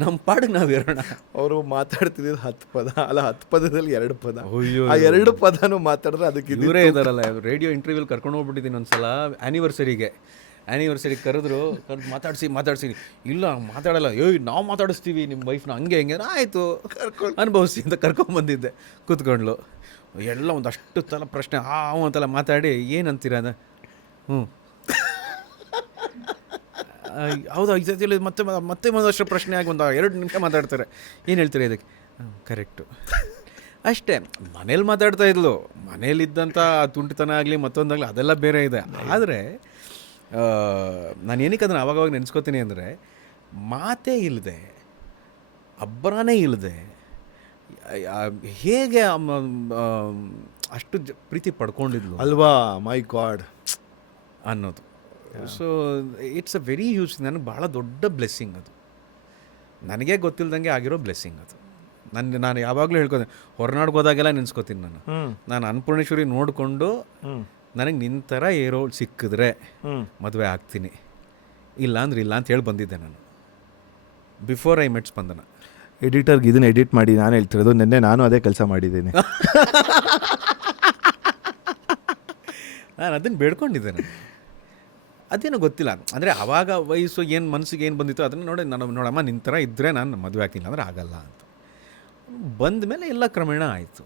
ನಮ್ಮ ಪಾಡಿಗೆ ನಾವು ಇರೋಣ. ಅವರು ಮಾತಾಡ್ತಿದ್ದು 10 ಪದ ಅಲ್ಲ, 10 ಪದದಲ್ಲಿ 2 ಪದ. ಅಯ್ಯೋ, ಆ 2 ಪದನೂ ಮಾತಾಡಿದ್ರೆ ಅದಕ್ಕೆ ಇವರೇ ಇದಾರಲ್ಲ. ರೇಡಿಯೋ ಇಂಟರ್ವ್ಯೂಲಿ ಕರ್ಕೊಂಡು ಹೋಗ್ಬಿಟ್ಟಿದ್ದೀನಿ ಒಂದ್ಸಲ. ಆ್ಯನಿವರ್ಸರಿಗೆ ಕರೆದು ಮಾತಾಡ್ಸಿ ಇಲ್ಲ ಮಾತಾಡಲ್ಲ, ನಾವು ಮಾತಾಡಿಸ್ತೀವಿ ನಿಮ್ಮ ವೈಫ್ನ, ಹಂಗೆ ಹೆಂಗೆ, ಆಯಿತು ಅನುಭವಿಸಿ ಅಂತ ಕರ್ಕೊಂಬಂದಿದ್ದೆ. ಕೂತ್ಕೊಂಡ್ಲು. ಎಲ್ಲ ಒಂದಷ್ಟು ಸಲ ಪ್ರಶ್ನೆ ಅಂತೆಲ್ಲ ಮಾತಾಡಿ ಏನಂತೀರ ಅದ, ಹೌದಾ ಇದರಲ್ಲಿ ಮತ್ತೆ ಒಂದಷ್ಟು ಪ್ರಶ್ನೆ ಆಗಿ ಒಂದು 2 ನಿಮಿಷ ಮಾತಾಡ್ತಾರೆ. ಏನು ಹೇಳ್ತಾರೆ ಇದಕ್ಕೆ? ಕರೆಕ್ಟು. ಅಷ್ಟೇ. ಮನೇಲಿ ಮಾತಾಡ್ತಾ ಇದ್ಲು. ಮನೇಲಿದ್ದಂಥ ತುಂಟಿತನ ಆಗಲಿ ಮತ್ತೊಂದಾಗಲಿ ಅದೆಲ್ಲ ಬೇರೆ ಇದೆ. ಆದರೆ ನಾನು ಏನಕ್ಕೆ ಅದನ್ನು ಆವಾಗವಾಗ ನೆನೆಸ್ಕೋತೀನಿ ಅಂದರೆ, ಮಾತೇ ಇಲ್ಲದೆ, ಅಬ್ಬರನೇ ಇಲ್ಲದೆ ಹೇಗೆ ಅಷ್ಟು ಪ್ರೀತಿ ಪಡ್ಕೊಂಡಿದ್ಲು ಅಲ್ವಾ? ಮೈ ಗಾಡ್ ಅನ್ನೋದು. So it's a very huge, ನನಗೆ ಭಾಳ ದೊಡ್ಡ ಬ್ಲೆಸ್ಸಿಂಗ್ ಅದು. ನನಗೆ ಗೊತ್ತಿಲ್ದಂಗೆ ಆಗಿರೋ ಬ್ಲೆಸ್ಸಿಂಗ್ ಅದು. ನಾನು ಯಾವಾಗಲೂ ಹೇಳ್ಕೊತೀನಿ, ಹೊರನಾಡ್ಗೆ ಹೋದಾಗೆಲ್ಲ ನೆನೆಸ್ಕೋತೀನಿ ನಾನು ಅನ್ನಪೂರ್ಣೇಶ್ವರಿ ನೋಡಿಕೊಂಡು ನನಗೆ ನಿನ್ನ ಥರ ಏರೋಳು ಸಿಕ್ಕಿದ್ರೆ ಮದುವೆ ಆಗ್ತೀನಿ, ಇಲ್ಲ ಅಂತ ಹೇಳಿ ಬಂದಿದ್ದೆ ನಾನು ಬಿಫೋರ್ ಐ ಮೆಟ್ ಸ್ಪಂದನ. ಎಡಿಟರ್ಗೆ ಇದನ್ನು ಎಡಿಟ್ ಮಾಡಿ ನಾನು ಹೇಳ್ತಿರೋದು, ನಿನ್ನೆ ನಾನು ಅದೇ ಕೆಲಸ ಮಾಡಿದ್ದೀನಿ. ನಾನು ಅದನ್ನು ಬೇಡ್ಕೊಂಡಿದ್ದೆ. ನಾನು ಅದೇನೋ ಗೊತ್ತಿಲ್ಲ, ಅಂದರೆ ಆವಾಗ ವಯಸ್ಸು ಏನು ಮನಸ್ಸಿಗೆ ಏನು ಬಂದಿತ್ತು ಅದನ್ನು ನೋಡಮ್ಮ ನಿನ್ನ ಥರ ಇದ್ದರೆ ನಾನು ಮದುವೆ ಆಗ್ತೀನಿ ಅಂದರೆ ಆಗಲ್ಲ ಅಂತ ಬಂದ ಮೇಲೆ ಎಲ್ಲ ಕ್ರಮೇಣ ಆಯಿತು.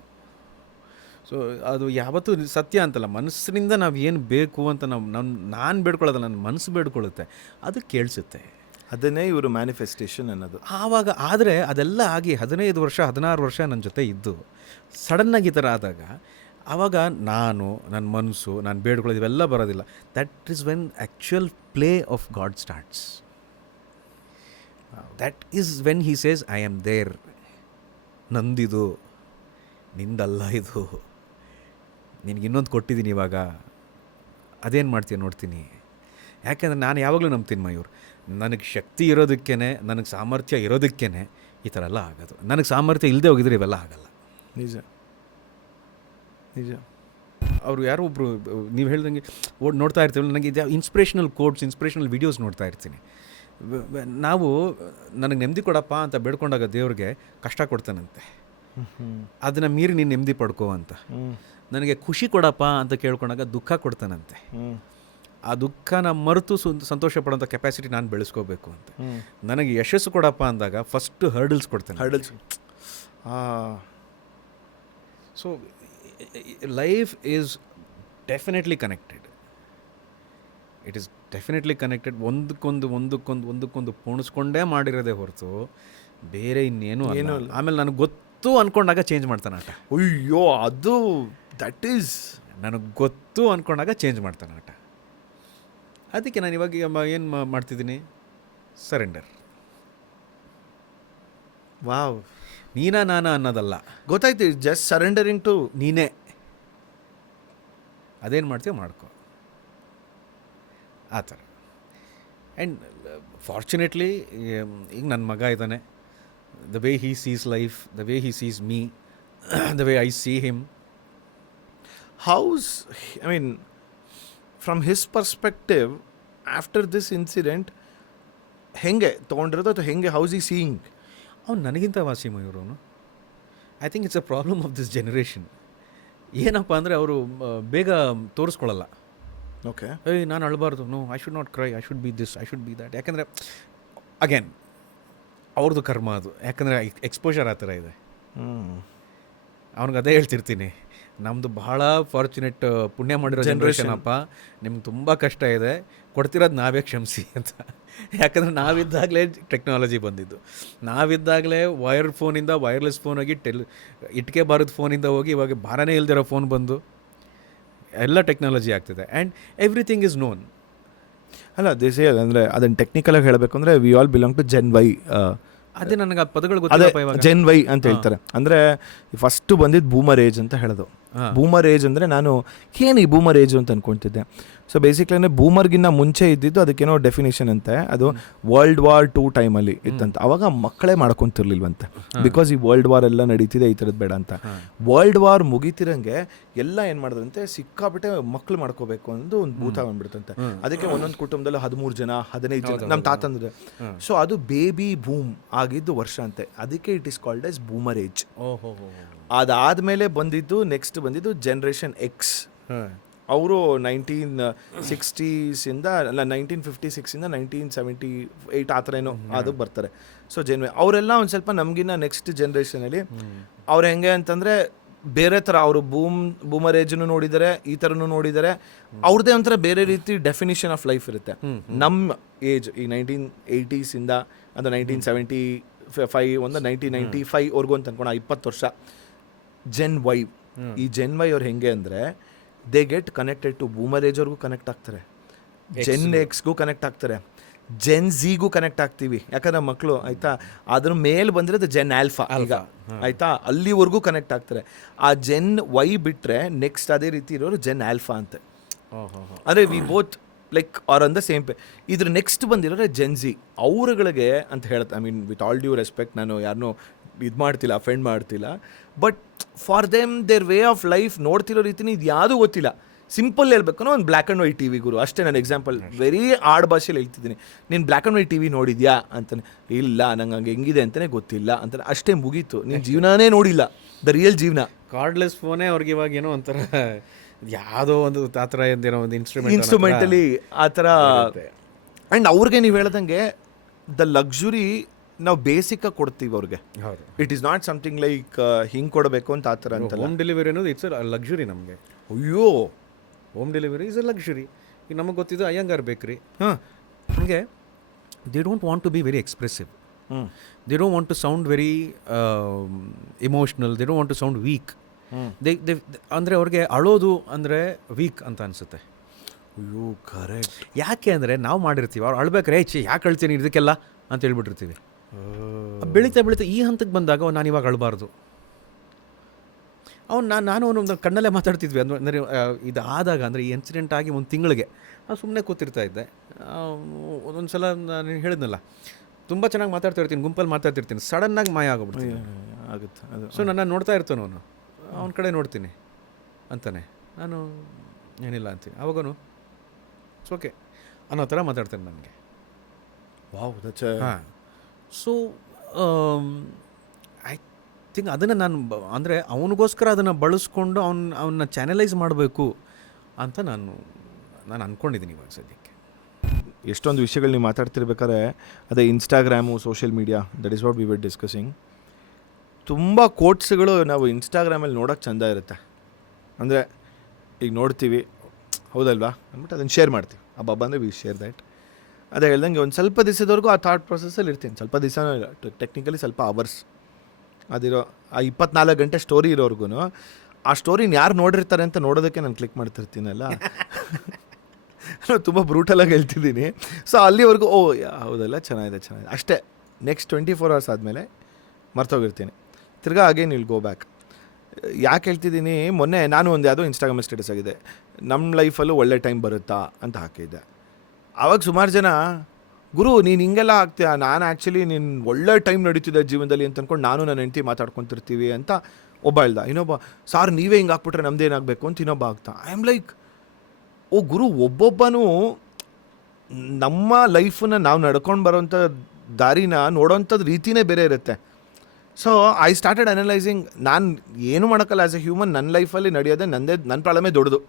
ಸೊ ಅದು ಯಾವತ್ತೂ ಸತ್ಯ ಅಂತಲ್ಲ, ಮನಸ್ಸಿನಿಂದ ನಾವು ಏನು ಬೇಕು ಅಂತ ನಾನು ಬೇಡ್ಕೊಳ್ಳೋದಲ್ಲ, ನನ್ನ ಮನಸ್ಸು ಬೇಡ್ಕೊಳ್ಳುತ್ತೆ, ಅದು ಕೇಳಿಸುತ್ತೆ. ಅದನ್ನೇ ಇವರು ಮ್ಯಾನಿಫೆಸ್ಟೇಷನ್ ಅನ್ನೋದು. ಆವಾಗ ಆದರೆ ಅದೆಲ್ಲ ಆಗಿ 15 ವರ್ಷ 16 ವರ್ಷ ನನ್ನ ಜೊತೆ ಇದ್ದು ಸಡನ್ನಾಗಿ ಈ ಥರ ಆದಾಗ ಆವಾಗ ನನ್ನ ಮನಸ್ಸು ನಾನು ಬೇಡ್ಕೊಳ್ಳೋದು ಇವೆಲ್ಲ ಬರೋದಿಲ್ಲ. That is when actual play of god starts. That is when he says I am there, ನಂದಿದು ನಿಂದಲ್ಲ, ಇದು ನಿನಗೆ ಇನ್ನೊಂದು ಕೊಟ್ಟಿದ್ದೀನಿ, ಇವಾಗ ಅದೇನು ಮಾಡ್ತೀಯ ನೋಡ್ತೀನಿ. ಯಾಕೆಂದರೆ ನಾನು ಯಾವಾಗಲೂ ನಂಬ್ತೀನಿ ಮಯೂರ್, ನನಗೆ ಶಕ್ತಿ ಇರೋದಕ್ಕೇ, ನನಗೆ ಸಾಮರ್ಥ್ಯ ಇರೋದಕ್ಕೇ ಈ ಥರ ಎಲ್ಲ ಆಗೋದು. ನನಗೆ ಸಾಮರ್ಥ್ಯ ಇಲ್ಲದೆ ಹೋಗಿದ್ರೆ ಇವೆಲ್ಲ ಆಗಲ್ಲ. ನಿಜ. ಅವರು ಯಾರೋ ಒಬ್ಬರು ನೀವು ಹೇಳ್ದಂಗೆ ನೋಡ್ತಾ ಇರ್ತೀವಿ, ನನಗೆ ಇದು ಇನ್ಸ್ಪಿರೇಷನಲ್ ಕೋಟ್ಸ್, ಇನ್ಸ್ಪಿರೇಷನಲ್ ವೀಡಿಯೋಸ್ ನೋಡ್ತಾ ಇರ್ತೀನಿ. ನಾವು ನನಗೆ ನೆಮ್ಮದಿ ಕೊಡಪ್ಪ ಅಂತ ಬೇಡ್ಕೊಂಡಾಗ ದೇವ್ರಿಗೆ ಕಷ್ಟ ಕೊಡ್ತಾನಂತೆ, ಅದನ್ನು ಮೀರಿ ನೀನು ನೆಮ್ಮದಿ ಪಡ್ಕೋ ಅಂತ. ನನಗೆ ಖುಷಿ ಕೊಡಪ್ಪ ಅಂತ ಕೇಳ್ಕೊಂಡಾಗ ದುಃಖ ಕೊಡ್ತಾನಂತೆ, ಆ ದುಃಖನ ಮರೆತು ಸಂತೋಷ ಪಡೋಂಥ ಕೆಪಾಸಿಟಿ ನಾನು ಬೆಳೆಸ್ಕೋಬೇಕು ಅಂತ. ನನಗೆ ಯಶಸ್ಸು ಕೊಡಪ್ಪ ಅಂದಾಗ ಫಸ್ಟ್ ಹರ್ಡಲ್ಸ್ ಕೊಡ್ತಾನೆ. So life is definitely connected. It is definitely connected. ಒಂದಕ್ಕೊಂದು ಪೋಣಿಸ್ಕೊಂಡೇ ಮಾಡಿರೋದೇ ಹೊರತು ಬೇರೆ ಇನ್ನೇನು ಏನು. ಆಮೇಲೆ ನನಗೆ ಗೊತ್ತು ಅಂದ್ಕೊಂಡಾಗ ಚೇಂಜ್ ಮಾಡ್ತಾನೆ ಆಟ. ಅಯ್ಯೋ, ಅದು ದಟ್ ಈಸ್ ನನಗೆ ಗೊತ್ತು ಅಂದ್ಕೊಂಡಾಗ ಚೇಂಜ್ ಮಾಡ್ತಾನೆ ಆಟ. ಅದಕ್ಕೆ ನಾನು ಇವಾಗ ಏನು ಮಾಡ್ತಿದ್ದೀನಿ, ಸರೆಂಡರ್. ವಾವ್. ನಾನಾ ಅನ್ನೋದಲ್ಲ, ಗೊತ್ತಾಯ್ತು. ಜಸ್ಟ್ ಸರೆಂಡರಿಂಗ್ ಟು ನೀನೇ. ಅದೇನು ಮಾಡ್ತೀಯೋ ಮಾಡ್ಕೊ, ಆ ಥರ. ಆ್ಯಂಡ್ ಫಾರ್ಚುನೇಟ್ಲಿ ಈಗ ನನ್ನ ಮಗ ಇದ್ದಾನೆ. The way he sees life, the way he sees me, the way I see him. How's, I mean from his perspective after this incident ಹೆಂಗೆ ತೊಗೊಂಡಿರೋದು ಅಥವಾ ಹೆಂಗೆ ಹೌಸ್ ಈ ಸೀಯಿಂಗ್? ಅವ್ನು ನನಗಿಂತ ವಾಸಿ ಮಯೂರ್ ಅವನು. I think it's a problem of this generation. ಏನಪ್ಪ ಅಂದರೆ ಅವರು ಬೇಗ ತೋರಿಸ್ಕೊಳ್ಳಲ್ಲ. ಓಕೆ, ನಾನು ಅಳಬಾರ್ದು, no I should not cry, I should be this, I should be that. ಯಾಕಂದರೆ ಅಗೇನ್ ಅವ್ರದ್ದು ಕರ್ಮ ಅದು, ಯಾಕಂದರೆ ಎಕ್ಸ್ಪೋಜರ್ ಆ ಥರ ಇದೆ. ಅವ್ನಿಗೆ ಅದೇ ಹೇಳ್ತಿರ್ತೀನಿ, ನಮ್ಮದು ಭಾಳ ಫಾರ್ಚುನೇಟ್, ಪುಣ್ಯ ಮಾಡಿರೋ ಜನ್ರೇಷನ್ ಅಪ್ಪ, ನಿಮ್ಗೆ ತುಂಬ ಕಷ್ಟ ಇದೆ, ಕೊಡ್ತಿರೋದು ನಾವೇ ಕ್ಷಮಿಸಿ ಅಂತ. ಯಾಕಂದರೆ ನಾವಿದ್ದಾಗಲೇ ಟೆಕ್ನಾಲಜಿ ಬಂದಿದ್ದು, ನಾವಿದ್ದಾಗಲೇ ವೈರ್ ಫೋನಿಂದ ವೈರ್ಲೆಸ್ ಫೋನ್ ಹೋಗಿ ಇಟ್ಕೆ ಬಾರದ ಫೋನಿಂದ ಹೋಗಿ ಇವಾಗ ಭಾರನೇ ಇಲ್ದಿರೋ ಫೋನ್ ಬಂದು ಎಲ್ಲ ಟೆಕ್ನಾಲಜಿ ಆಗ್ತಿದೆ. And everything is known. ಅಲ್ಲ, ದೇಸಿ ಅಂದರೆ ಅದನ್ನು ಟೆಕ್ನಿಕಲಾಗಿ ಹೇಳಬೇಕು ಅಂದರೆ we all belong to Gen Y. ಅದೇ ನನಗೆ ಆ ಪದಗಳು ಗೊತ್ತಿಲ್ಲ. ಜೆನ್ ವೈ ಅಂತ ಹೇಳ್ತಾರೆ. ಅಂದರೆ ಫಸ್ಟು ಬಂದಿದ್ದು ಬೂಮರ್ ಏಜ್ ಅಂತ ಹೇಳೋದು. ಬೂಮರ್ ಏಜ್ ಅಂದರೆ ನಾನು ಏನು ಈ ಬೂಮರ್ ಏಜ್ ಅಂತ ಅನ್ಕೊತಿದ್ದೆ. ಸೊ ಬೇಸಿಕ್ಲಿ ಅಂದರೆ ಬೂಮರ್ಗಿನ್ನ ಮುಂಚೆ ಇದ್ದಿದ್ದು ಅದಕ್ಕೇನೋ ಡೆಫಿನೇಷನ್ ಅಂತೆ, ಅದು World War II ಟೈಮಲ್ಲಿ ಇತ್ತಂತ. ಅವಾಗ ಮಕ್ಕಳೇ ಮಾಡ್ಕೊತಿರ್ಲಿಲ್ವಂತೆ, ಬಿಕಾಸ್ ಈ ವರ್ಲ್ಡ್ ವಾರ್ ಎಲ್ಲ ನಡೀತಿದೆ, ಈ ಥರದ್ದು ಬೇಡ ಅಂತ. ವರ್ಲ್ಡ್ ವಾರ್ ಮುಗಿತಿರಂಗೆ ಎಲ್ಲ ಏನು ಮಾಡಿದ್ರಂತೆ, ಸಿಕ್ಕಾಬಿಟ್ಟೆ ಮಕ್ಳು ಮಾಡ್ಕೋಬೇಕು ಅನ್ನೋದು ಒಂದು ಭೂತ ಬಂದ್ಬಿಡ್ತಂತೆ. ಅದಕ್ಕೆ ಒಂದೊಂದು ಕುಟುಂಬದಲ್ಲಿ 13 ಜನ 15 ಜನ ನಮ್ಮ ತಾತಂದ್ರೆ. ಸೊ ಅದು ಬೇಬಿ ಬೂಮ್ ಆಗಿದ್ದು ವರ್ಷ ಅಂತೆ, ಅದಕ್ಕೆ it is called as ಬೂಮರ್ age. ಅದಾದಮೇಲೆ ನೆಕ್ಸ್ಟ್ ಬಂದಿದ್ದು ಜನರೇಷನ್ ಎಕ್ಸ್. ಅವರು 1960s ಅಲ್ಲ 1956 1978 ಆ ಥರ ಏನೋ ಅದಕ್ಕೆ ಬರ್ತಾರೆ. ಸೊ ಅವರೆಲ್ಲ ಒಂದು ಸ್ವಲ್ಪ ನಮಗಿನ್ನ ನೆಕ್ಸ್ಟ್ ಜನ್ರೇಷನಲ್ಲಿ ಅವ್ರು ಹೆಂಗೆ ಅಂತಂದರೆ ಬೇರೆ ಥರ ಅವರು ಬೂಮರ್ ಏಜ್ನು ನೋಡಿದ್ದಾರೆ, ಈ ಥರನೂ ನೋಡಿದ್ದಾರೆ. ಅವ್ರದ್ದೇ ಒಂಥರ ಬೇರೆ ರೀತಿ ಡೆಫಿನಿಷನ್ ಆಫ್ ಲೈಫ್ ಇರುತ್ತೆ. ನಮ್ಮ ಏಜ್ ಈ 1980s ಅದು 1975 1995 ಅಂತ ಅನ್ಕೋಣ, 20 ವರ್ಷ. ಜೆನ್ ವೈ, ಈ ಜೆನ್ ವೈ ಅವ್ರು ಹೆಂಗೆ ಅಂದರೆ they get connected to boomer age ಅವ್ರಿಗೂ ಕನೆಕ್ಟ್ ಆಗ್ತಾರೆ, ಜೆನ್ ಎಕ್ಸ್ಗೂ ಕನೆಕ್ಟ್ ಆಗ್ತಾರೆ, ಜೆನ್ ಝಿಗೂ ಕನೆಕ್ಟ್ ಆಗ್ತೀವಿ. ಯಾಕಂದ್ರೆ ಮಕ್ಕಳು ಆಯ್ತಾ ಅದ್ರ ಮೇಲೆ ಬಂದಿರೋದು ಜೆನ್ ಆಲ್ಫಾ ಈಗ ಆಯ್ತಾ, ಅಲ್ಲಿವರೆಗೂ ಕನೆಕ್ಟ್ ಆಗ್ತಾರೆ. ಆ ಜೆನ್ ವೈ ಬಿಟ್ಟರೆ ನೆಕ್ಸ್ಟ್ ಅದೇ ರೀತಿ ಇರೋರು ಜೆನ್ ಆಲ್ಫಾ ಅಂತೆ. ಅಂದರೆ we both like are on the same page. ಇದ್ರ ನೆಕ್ಸ್ಟ್ ಬಂದಿರೋರೆ ಜೆನ್ ಝಿ. ಅವ್ರುಗಳಿಗೆ ಅಂತ ಹೇಳುತ್ತೆ, I mean with all due respect, ನಾನು ಯಾರನ್ನೂ ಇದು ಮಾಡ್ತಿಲ್ಲ, ಅಫೆಂಡ್ ಮಾಡ್ತಿಲ್ಲ, but for them their way of life ನೋಡ್ತಿರೋ ರೀತಿನಿ ಇದು ಯಾವುದೂ ಗೊತ್ತಿಲ್ಲ. ಸಿಂಪಲ್ ಹೇಳ್ಬೇಕು, ಒಂದು black and white TV ಗುರು ಅಷ್ಟೇ. ನಾನು ಎಕ್ಸಾಂಪಲ್ ವೆರಿ ಆಡ್ ಭಾಷೆಯಲ್ಲಿ ಹೇಳ್ತಿದ್ದೀನಿ, ನೀನು black and white TV ನೋಡಿದ್ಯಾ ಅಂತಾನೆ, ಇಲ್ಲ ನಂಗೆ ಹಂಗೆ ಹೆಂಗಿದೆ ಅಂತಲೇ ಗೊತ್ತಿಲ್ಲ ಅಂತಾನೆ, ಅಷ್ಟೇ ಮುಗೀತು. ನೀನು ಜೀವನನೇ ನೋಡಿಲ್ಲ, ದ ರಿಯಲ್ ಜೀವನ. ಕಾರ್ಡ್ಲೆಸ್ ಫೋನೇ ಅವ್ರಿಗೆ ಇವಾಗ ಏನೋ ಒಂಥರ ಯಾವುದೋ ಒಂದು ಆ ಥರ ಏನೋ ಒಂದು ಇನ್ಸ್ಟ್ರೂಮೆಂಟಲಿ ಆ ಥರ. ಆ್ಯಂಡ್ ಅವ್ರಿಗೆ ನೀವು ಹೇಳ್ದಂಗೆ ದ ಲಕ್ಸುರಿ ನಾವು ಬೇಸಿಕ್ಕಾಗಿ ಕೊಡ್ತೀವಿ ಅವ್ರಿಗೆ. It is not something like ಹಿಂಗೆ ಕೊಡಬೇಕು ಅಂತ ಆ ಥರ ಅಂತ. ಹೋಮ್ ಡೆಲಿವರಿ ಅನ್ನೋದು ಇಟ್ಸ್ ಅ ಲಕ್ಸುರಿ ನಮಗೆ. ಅಯ್ಯೋ, home delivery is a luxury. ಈಗ ನಮಗೆ ಗೊತ್ತಿದ್ದು ಅಯ್ಯಂಗಾರ್ ಬೇಕ್ರಿ. ಹಾಗೆ they don't want to be very expressive, they don't want to sound very emotional, they don't want to sound weak. ಅಂದರೆ ಅವ್ರಿಗೆ ಅಳೋದು ಅಂದರೆ ವೀಕ್ ಅಂತ ಅನಿಸುತ್ತೆ. ಅಯ್ಯೋ ಕರೆಕ್ಟ್. ಯಾಕೆ ಅಂದರೆ ನಾವು ಮಾಡಿರ್ತೀವಿ, ಅವ್ರು ಅಳ್ಬೇಕಾರೆ ಯಾಕೆ ಅಳ್ತೀನಿ ಇದಕ್ಕೆಲ್ಲ ಅಂತ ಹೇಳ್ಬಿಟ್ಟಿರ್ತೀವಿ. ಬೆಳೀತಾ ಈ ಹಂತಕ್ಕೆ ಬಂದಾಗ ನಾನು ಇವಾಗ ಅಳಬಾರ್ದು. ನಾನು ಅವನು ಕಣ್ಣಲ್ಲೇ ಮಾತಾಡ್ತಿದ್ವಿ. ಅಂದರೆ ಇದು ಆದಾಗ, ಅಂದರೆ ಈ ಇನ್ಸಿಡೆಂಟ್ ಆಗಿ ಒಂದು ತಿಂಗಳಿಗೆ ನಾನು ಸುಮ್ಮನೆ ಕೂತಿರ್ತಾ ಇದ್ದೆ. ಒಂದೊಂದು ಸಲ ನಾನು ಹೇಳಿದ್ನಲ್ಲ, ತುಂಬ ಚೆನ್ನಾಗಿ ಮಾತಾಡ್ತಿರ್ತೀನಿ, ಗುಂಪಲ್ಲಿ ಮಾತಾಡ್ತಿರ್ತೀನಿ, ಸಡನ್ನಾಗಿ ಮಾಯ ಆಗೋಗ್ಬಿಡ್ತೀನಿ ಆಗುತ್ತೆ ಅದು. ಸೊ ನನ್ನ ನೋಡ್ತಾ ಇರ್ತಾನೆ ಅವನು, ಅವನ ಕಡೆ ನೋಡ್ತೀನಿ ಅಂತಾನೆ, ನಾನು ಏನಿಲ್ಲ ಅಂತೀನಿ, ಅವಾಗನು ಇಟ್ಸ್ ಓಕೆ ಅನ್ನೋ ಥರ ಮಾತಾಡ್ತಾನೆ ನನಗೆ. ವಾವ್, ಹಾಂ. ಸೊ ಐ ಥಿಂಕ್ ಅದನ್ನು ನಾನು ಅಂದರೆ ಅವನಿಗೋಸ್ಕರ ಅದನ್ನು ಬಳಸ್ಕೊಂಡು ಅವನ್ನ ಚಾನಲೈಸ್ ಮಾಡಬೇಕು ಅಂತ ನಾನು ಅಂದ್ಕೊಂಡಿದ್ದೀನಿ ಇವಾಗ ಸದ್ಯಕ್ಕೆ. ಎಷ್ಟೊಂದು ವಿಷಯಗಳು ನೀವು ಮಾತಾಡ್ತಿರ್ಬೇಕಾದ್ರೆ ಅದೇ Instagram, social media, that is what we were discussing. ತುಂಬ ಕೋಟ್ಸ್ಗಳು ನಾವು ಇನ್ಸ್ಟಾಗ್ರಾಮಲ್ಲಿ ನೋಡೋಕ್ಕೆ ಚೆಂದ ಇರುತ್ತೆ. ಅಂದರೆ ಈಗ ನೋಡ್ತೀವಿ, ಹೌದಲ್ವಾ ಅಂದ್ಬಿಟ್ಟು ಅದನ್ನು ಶೇರ್ ಮಾಡ್ತೀವಿ. ಹಬ್ಬ ಅಂದರೆ ವಿ ಶೇರ್ ದ್ಯಾಟ್. ಅದೇ ಹೇಳ್ದಂಗೆ ಒಂದು ಸ್ವಲ್ಪ ದಿವಸದವರೆಗೂ ಆ ಥಾಟ್ ಪ್ರೊಸೆಸ್ಸಲ್ಲಿ ಇರ್ತೀನಿ. ಸ್ವಲ್ಪ ದಿವಸ ಟೆಕ್ನಿಕಲಿ ಸ್ವಲ್ಪ ಅವರ್ಸ್ ಅದಿರೋ ಆ 24 ಗಂಟೆ ಸ್ಟೋರಿ ಇರೋರ್ಗು ಆ ಸ್ಟೋರಿನ ಯಾರು ನೋಡಿರ್ತಾರೆ ಅಂತ ನೋಡೋದಕ್ಕೆ ನಾನು ಕ್ಲಿಕ್ ಮಾಡ್ತಿರ್ತೀನಲ್ಲ. ನಾನು ತುಂಬ ಬ್ರೂಟಲಾಗಿ ಹೇಳ್ತಿದ್ದೀನಿ. ಸೊ ಅಲ್ಲಿವರೆಗೂ ಹೌದಲ್ಲ, ಚೆನ್ನಾಗಿದೆ ಅಷ್ಟೇ. ನೆಕ್ಸ್ಟ್ 24 hours ಆದಮೇಲೆ ಮರ್ತೋಗಿರ್ತೀನಿ. ತಿರ್ಗಾ ಅಗೇನ್ ವಿಲ್ ಗೋ ಬ್ಯಾಕ್. ಯಾಕೆ ಹೇಳ್ತಿದ್ದೀನಿ, ಮೊನ್ನೆ ನಾನು ಒಂದು ಯಾವುದೋ ಇನ್ಸ್ಟಾಗ್ರಾಮ್ ಸ್ಟೇಟಸ್ ಆಗಿದೆ, ನಮ್ಮ ಲೈಫಲ್ಲೂ ಒಳ್ಳೆ ಟೈಮ್ ಬರುತ್ತಾ ಅಂತ ಹಾಕಿದ್ದೆ. ಆವಾಗ ಸುಮಾರು ಜನ, ಗುರು ನೀನು ಹಿಂಗೆಲ್ಲ ಆಗ್ತೀಯ, ನಾನು ಆ್ಯಕ್ಚುಲಿ ನೀನು ಒಳ್ಳೆ ಟೈಮ್ ನಡೀತಿದ್ದೆ ಜೀವನದಲ್ಲಿ ಅಂತ ಅಂದ್ಕೊಂಡು ನಾನು ನನ್ನ ಹೆಂಡತಿ ಮಾತಾಡ್ಕೊತಿರ್ತೀವಿ ಅಂತ ಒಬ್ಬ ಹೇಳ್ದ. ಇನ್ನೊಬ್ಬ, ಸಾರ್ ನೀವೇ ಹಿಂಗೆ ಹಾಕ್ಬಿಟ್ರೆ ನಮ್ದೇನಾಗಬೇಕು ಅಂತ ಇನ್ನೊಬ್ಬ ಆಗ್ತಾ. ಐ ಆಮ್ ಲೈಕ್, ಓ ಗುರು, ಒಬ್ಬೊಬ್ಬನೂ ನಮ್ಮ ಲೈಫನ್ನ ನಾವು ನಡ್ಕೊಂಡು ಬರೋವಂಥ ದಾರಿನ ನೋಡೋವಂಥದ್ದು ರೀತಿಯೇ ಬೇರೆ ಇರುತ್ತೆ. ಸೊ ಐ ಸ್ಟಾರ್ಟೆಡ್ ಅನಲೈಸಿಂಗ್, ನಾನು ಏನು ಮಾಡೋಕ್ಕಲ್ಲ ಆ್ಯಸ್ ಎ ಹ್ಯೂಮನ್, ನನ್ನ ಲೈಫಲ್ಲಿ ನಡೆಯೋದೇ ನನ್ನ ಪ್ರಾಬ್ಲಮೇ ದೊಡ್ಡದು.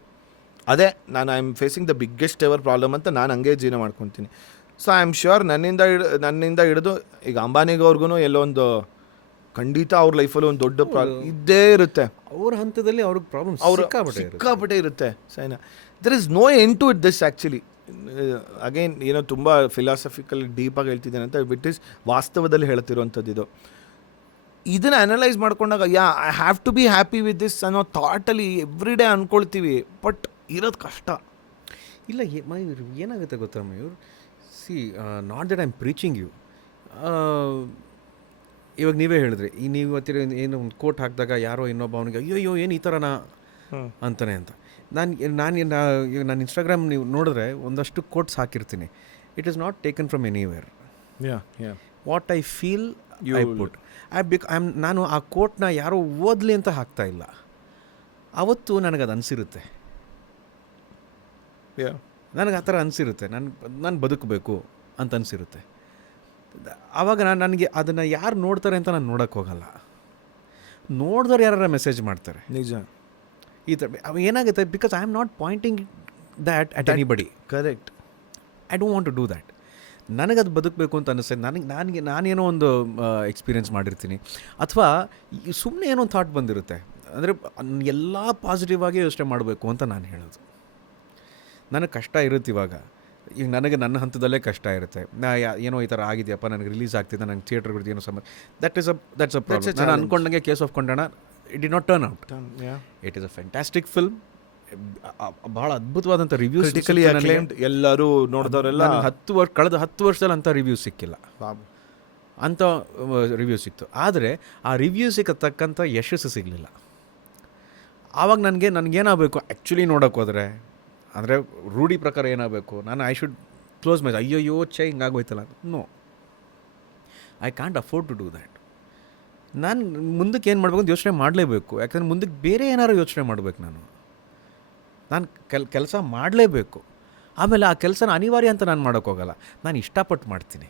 ಅದೇ ನಾನು I am facing the biggest ever problem ಅಂತ ನಾನು ಹಂಗೆ ಜೀವನ ಮಾಡ್ಕೊತೀನಿ. ಸೊ ಐ ಆಮ್ ಶ್ಯೂರ್ ನನ್ನಿಂದ ಹಿಡಿದು ಈಗ ಅಂಬಾನಿಗವ್ರಿಗೂ ಎಲ್ಲೋ ಒಂದು ಖಂಡಿತ ಅವ್ರ ಲೈಫಲ್ಲಿ ಒಂದು ದೊಡ್ಡ ಪ್ರಾಬ್ಲಮ್ ಇದ್ದೇ ಇರುತ್ತೆ. ಅವ್ರ ಹಂತದಲ್ಲಿ ಅವ್ರಿಗೆ ಪ್ರಾಬ್ಲಮ್ ಸಿಕ್ಕಾಪಟ್ಟೆ ಇರುತ್ತೆ. Saina, there is no end to it this actually. Again ಏನೋ ತುಂಬ ಫಿಲಾಸಫಿಕಲ್ ಡೀಪಾಗಿ ಹೇಳ್ತಿದ್ದೇನೆ ಅಂತ, ಇಟ್ ಈಸ್ ವಾಸ್ತವದಲ್ಲಿ ಹೇಳ್ತಿರೋವಂಥದ್ದು ಇದು. ಇದನ್ನು ಅನಲೈಸ್ ಮಾಡ್ಕೊಂಡಾಗ I have to be happy with this ಅನ್ನೋ ಥಾಟಲ್ಲಿ ಎವ್ರಿ ಡೇ ಅಂದ್ಕೊಳ್ತೀವಿ, ಬಟ್ ಇರೋದು ಕಷ್ಟ. ಇಲ್ಲ ಮಯೂರ್, ಏನಾಗುತ್ತೆ ಗೊತ್ತಾ Mayur, see not that I am preaching you. ಇವಾಗ ನೀವೇ ಹೇಳಿದ್ರಿ, ನೀವು ಏನು ಒಂದು ಕೋಟ್ ಹಾಕಿದಾಗ ಯಾರೋ ಇನ್ನೊಬ್ಬ ಅವನಿಗೆ ಅಯ್ಯೋ ಏನು ಈ ಥರನಾ ಅಂತಾನೆ ಅಂತ. ನಾನು ಇನ್ಸ್ಟಾಗ್ರಾಮ್ ನೀವು ನೋಡಿದ್ರೆ ಒಂದಷ್ಟು ಕೋಟ್ಸ್ ಹಾಕಿರ್ತೀನಿ. It is not taken from anywhere. What I feel I put. ನಾನು ಆ ಕೋಟ್ನ ಯಾರೋ ಓದಲಿ ಅಂತ ಹಾಕ್ತಾ ಇಲ್ಲ. ಅವತ್ತು ನನಗದು ಅನಿಸಿರುತ್ತೆ, ನನಗೆ ಆ ಥರ ಅನಿಸಿರುತ್ತೆ, ನಾನು ಬದುಕಬೇಕು ಅಂತ ಅನಿಸಿರುತ್ತೆ. ಆವಾಗ ನನಗೆ ಅದನ್ನು ಯಾರು ನೋಡ್ತಾರೆ ಅಂತ ನಾನು ನೋಡೋಕ್ಕೆ ಹೋಗಲ್ಲ. ನೋಡಿದವ್ರು ಯಾರು ಮೆಸೇಜ್ ಮಾಡ್ತಾರೆ ನಿಜ. ಈ ಥರ ಏನಾಗುತ್ತೆ, because I am not pointing that at anybody. Correct. I don't want to do that. ನನಗದು ಬದುಕಬೇಕು ಅಂತ ಅನ್ನಿಸ್ತದೆ. ನಾನೇನೋ ಒಂದು ಎಕ್ಸ್ಪೀರಿಯೆನ್ಸ್ ಮಾಡಿರ್ತೀನಿ, ಅಥವಾ ಸುಮ್ಮನೆ ಏನೋ ಒಂದು ಥಾಟ್ ಬಂದಿರುತ್ತೆ. ಅಂದರೆ ಎಲ್ಲ ಪಾಸಿಟಿವ್ ಆಗಿ ಯೋಚನೆ ಮಾಡಬೇಕು ಅಂತ ನಾನು ಹೇಳೋದು. ನನಗೆ ಕಷ್ಟ ಇರುತ್ತೆ ಇವಾಗ. ಈಗ ನನಗೆ ನನ್ನ ಹಂತದಲ್ಲೇ ಕಷ್ಟ ಇರುತ್ತೆ. ಏನೋ ಈ ಥರ ಆಗಿದೆಯಪ್ಪ, ನನಗೆ ರಿಲೀಸ್ ಆಗ್ತಿದೆ, ನಂಗೆ ಥಿಯೇಟರ್ಗಳಿಗೆ ಏನೋ ದಟ್ಸ್ ಅ ಪ್ರಾಬ್ಲಮ್. ನಾನು ಅಂದ್ಕೊಂಡಂಗೆ case of Kondana it did not turn out. It is a fantastic film. ಭಾಳ ಅದ್ಭುತವಾದಂಥ ರಿವ್ಯೂಸ್, ಎಲ್ಲರೂ ನೋಡಿದವರೆಲ್ಲ. ಕಳೆದ 10 ವರ್ಷದಲ್ಲಿ ಅಂಥ ರಿವ್ಯೂಸ್ ಸಿಕ್ಕಿಲ್ಲ, ಅಂಥ ರಿವ್ಯೂ ಸಿಕ್ತು. ಆದರೆ ಆ ರಿವ್ಯೂ ಸಿಕ್ಕತಕ್ಕಂಥ ಯಶಸ್ಸು ಸಿಗಲಿಲ್ಲ. ಆವಾಗ ನನಗೇನಾಗಬೇಕು ಆ್ಯಕ್ಚುಲಿ ನೋಡೋಕೆ ಹೋದರೆ, ಅಂದರೆ ರೂಢಿ ಪ್ರಕಾರ ಏನಾಗಬೇಕು, ನಾನು ಐ ಶುಡ್ ಕ್ಲೋಸ್ ಮೈ ಅಯ್ಯೋ ಹಿಂಗಾಗೋಯ್ತಲ್ಲ. No, I can't afford to do that. ನಾನು ಮುಂದಕ್ಕೆ ಏನು ಮಾಡಬೇಕು ಅಂತ ಯೋಚನೆ ಮಾಡಲೇಬೇಕು. ಯಾಕಂದರೆ ಮುಂದಕ್ಕೆ ಬೇರೆ ಏನಾರು ಯೋಚನೆ ಮಾಡಬೇಕು. ನಾನು ಕೆಲಸ ಮಾಡಲೇಬೇಕು. ಆಮೇಲೆ ಆ ಕೆಲಸನ ಅನಿವಾರ್ಯ ಅಂತ ನಾನು ಮಾಡೋಕ್ಕೋಗಲ್ಲ, ನಾನು ಇಷ್ಟಪಟ್ಟು ಮಾಡ್ತೀನಿ.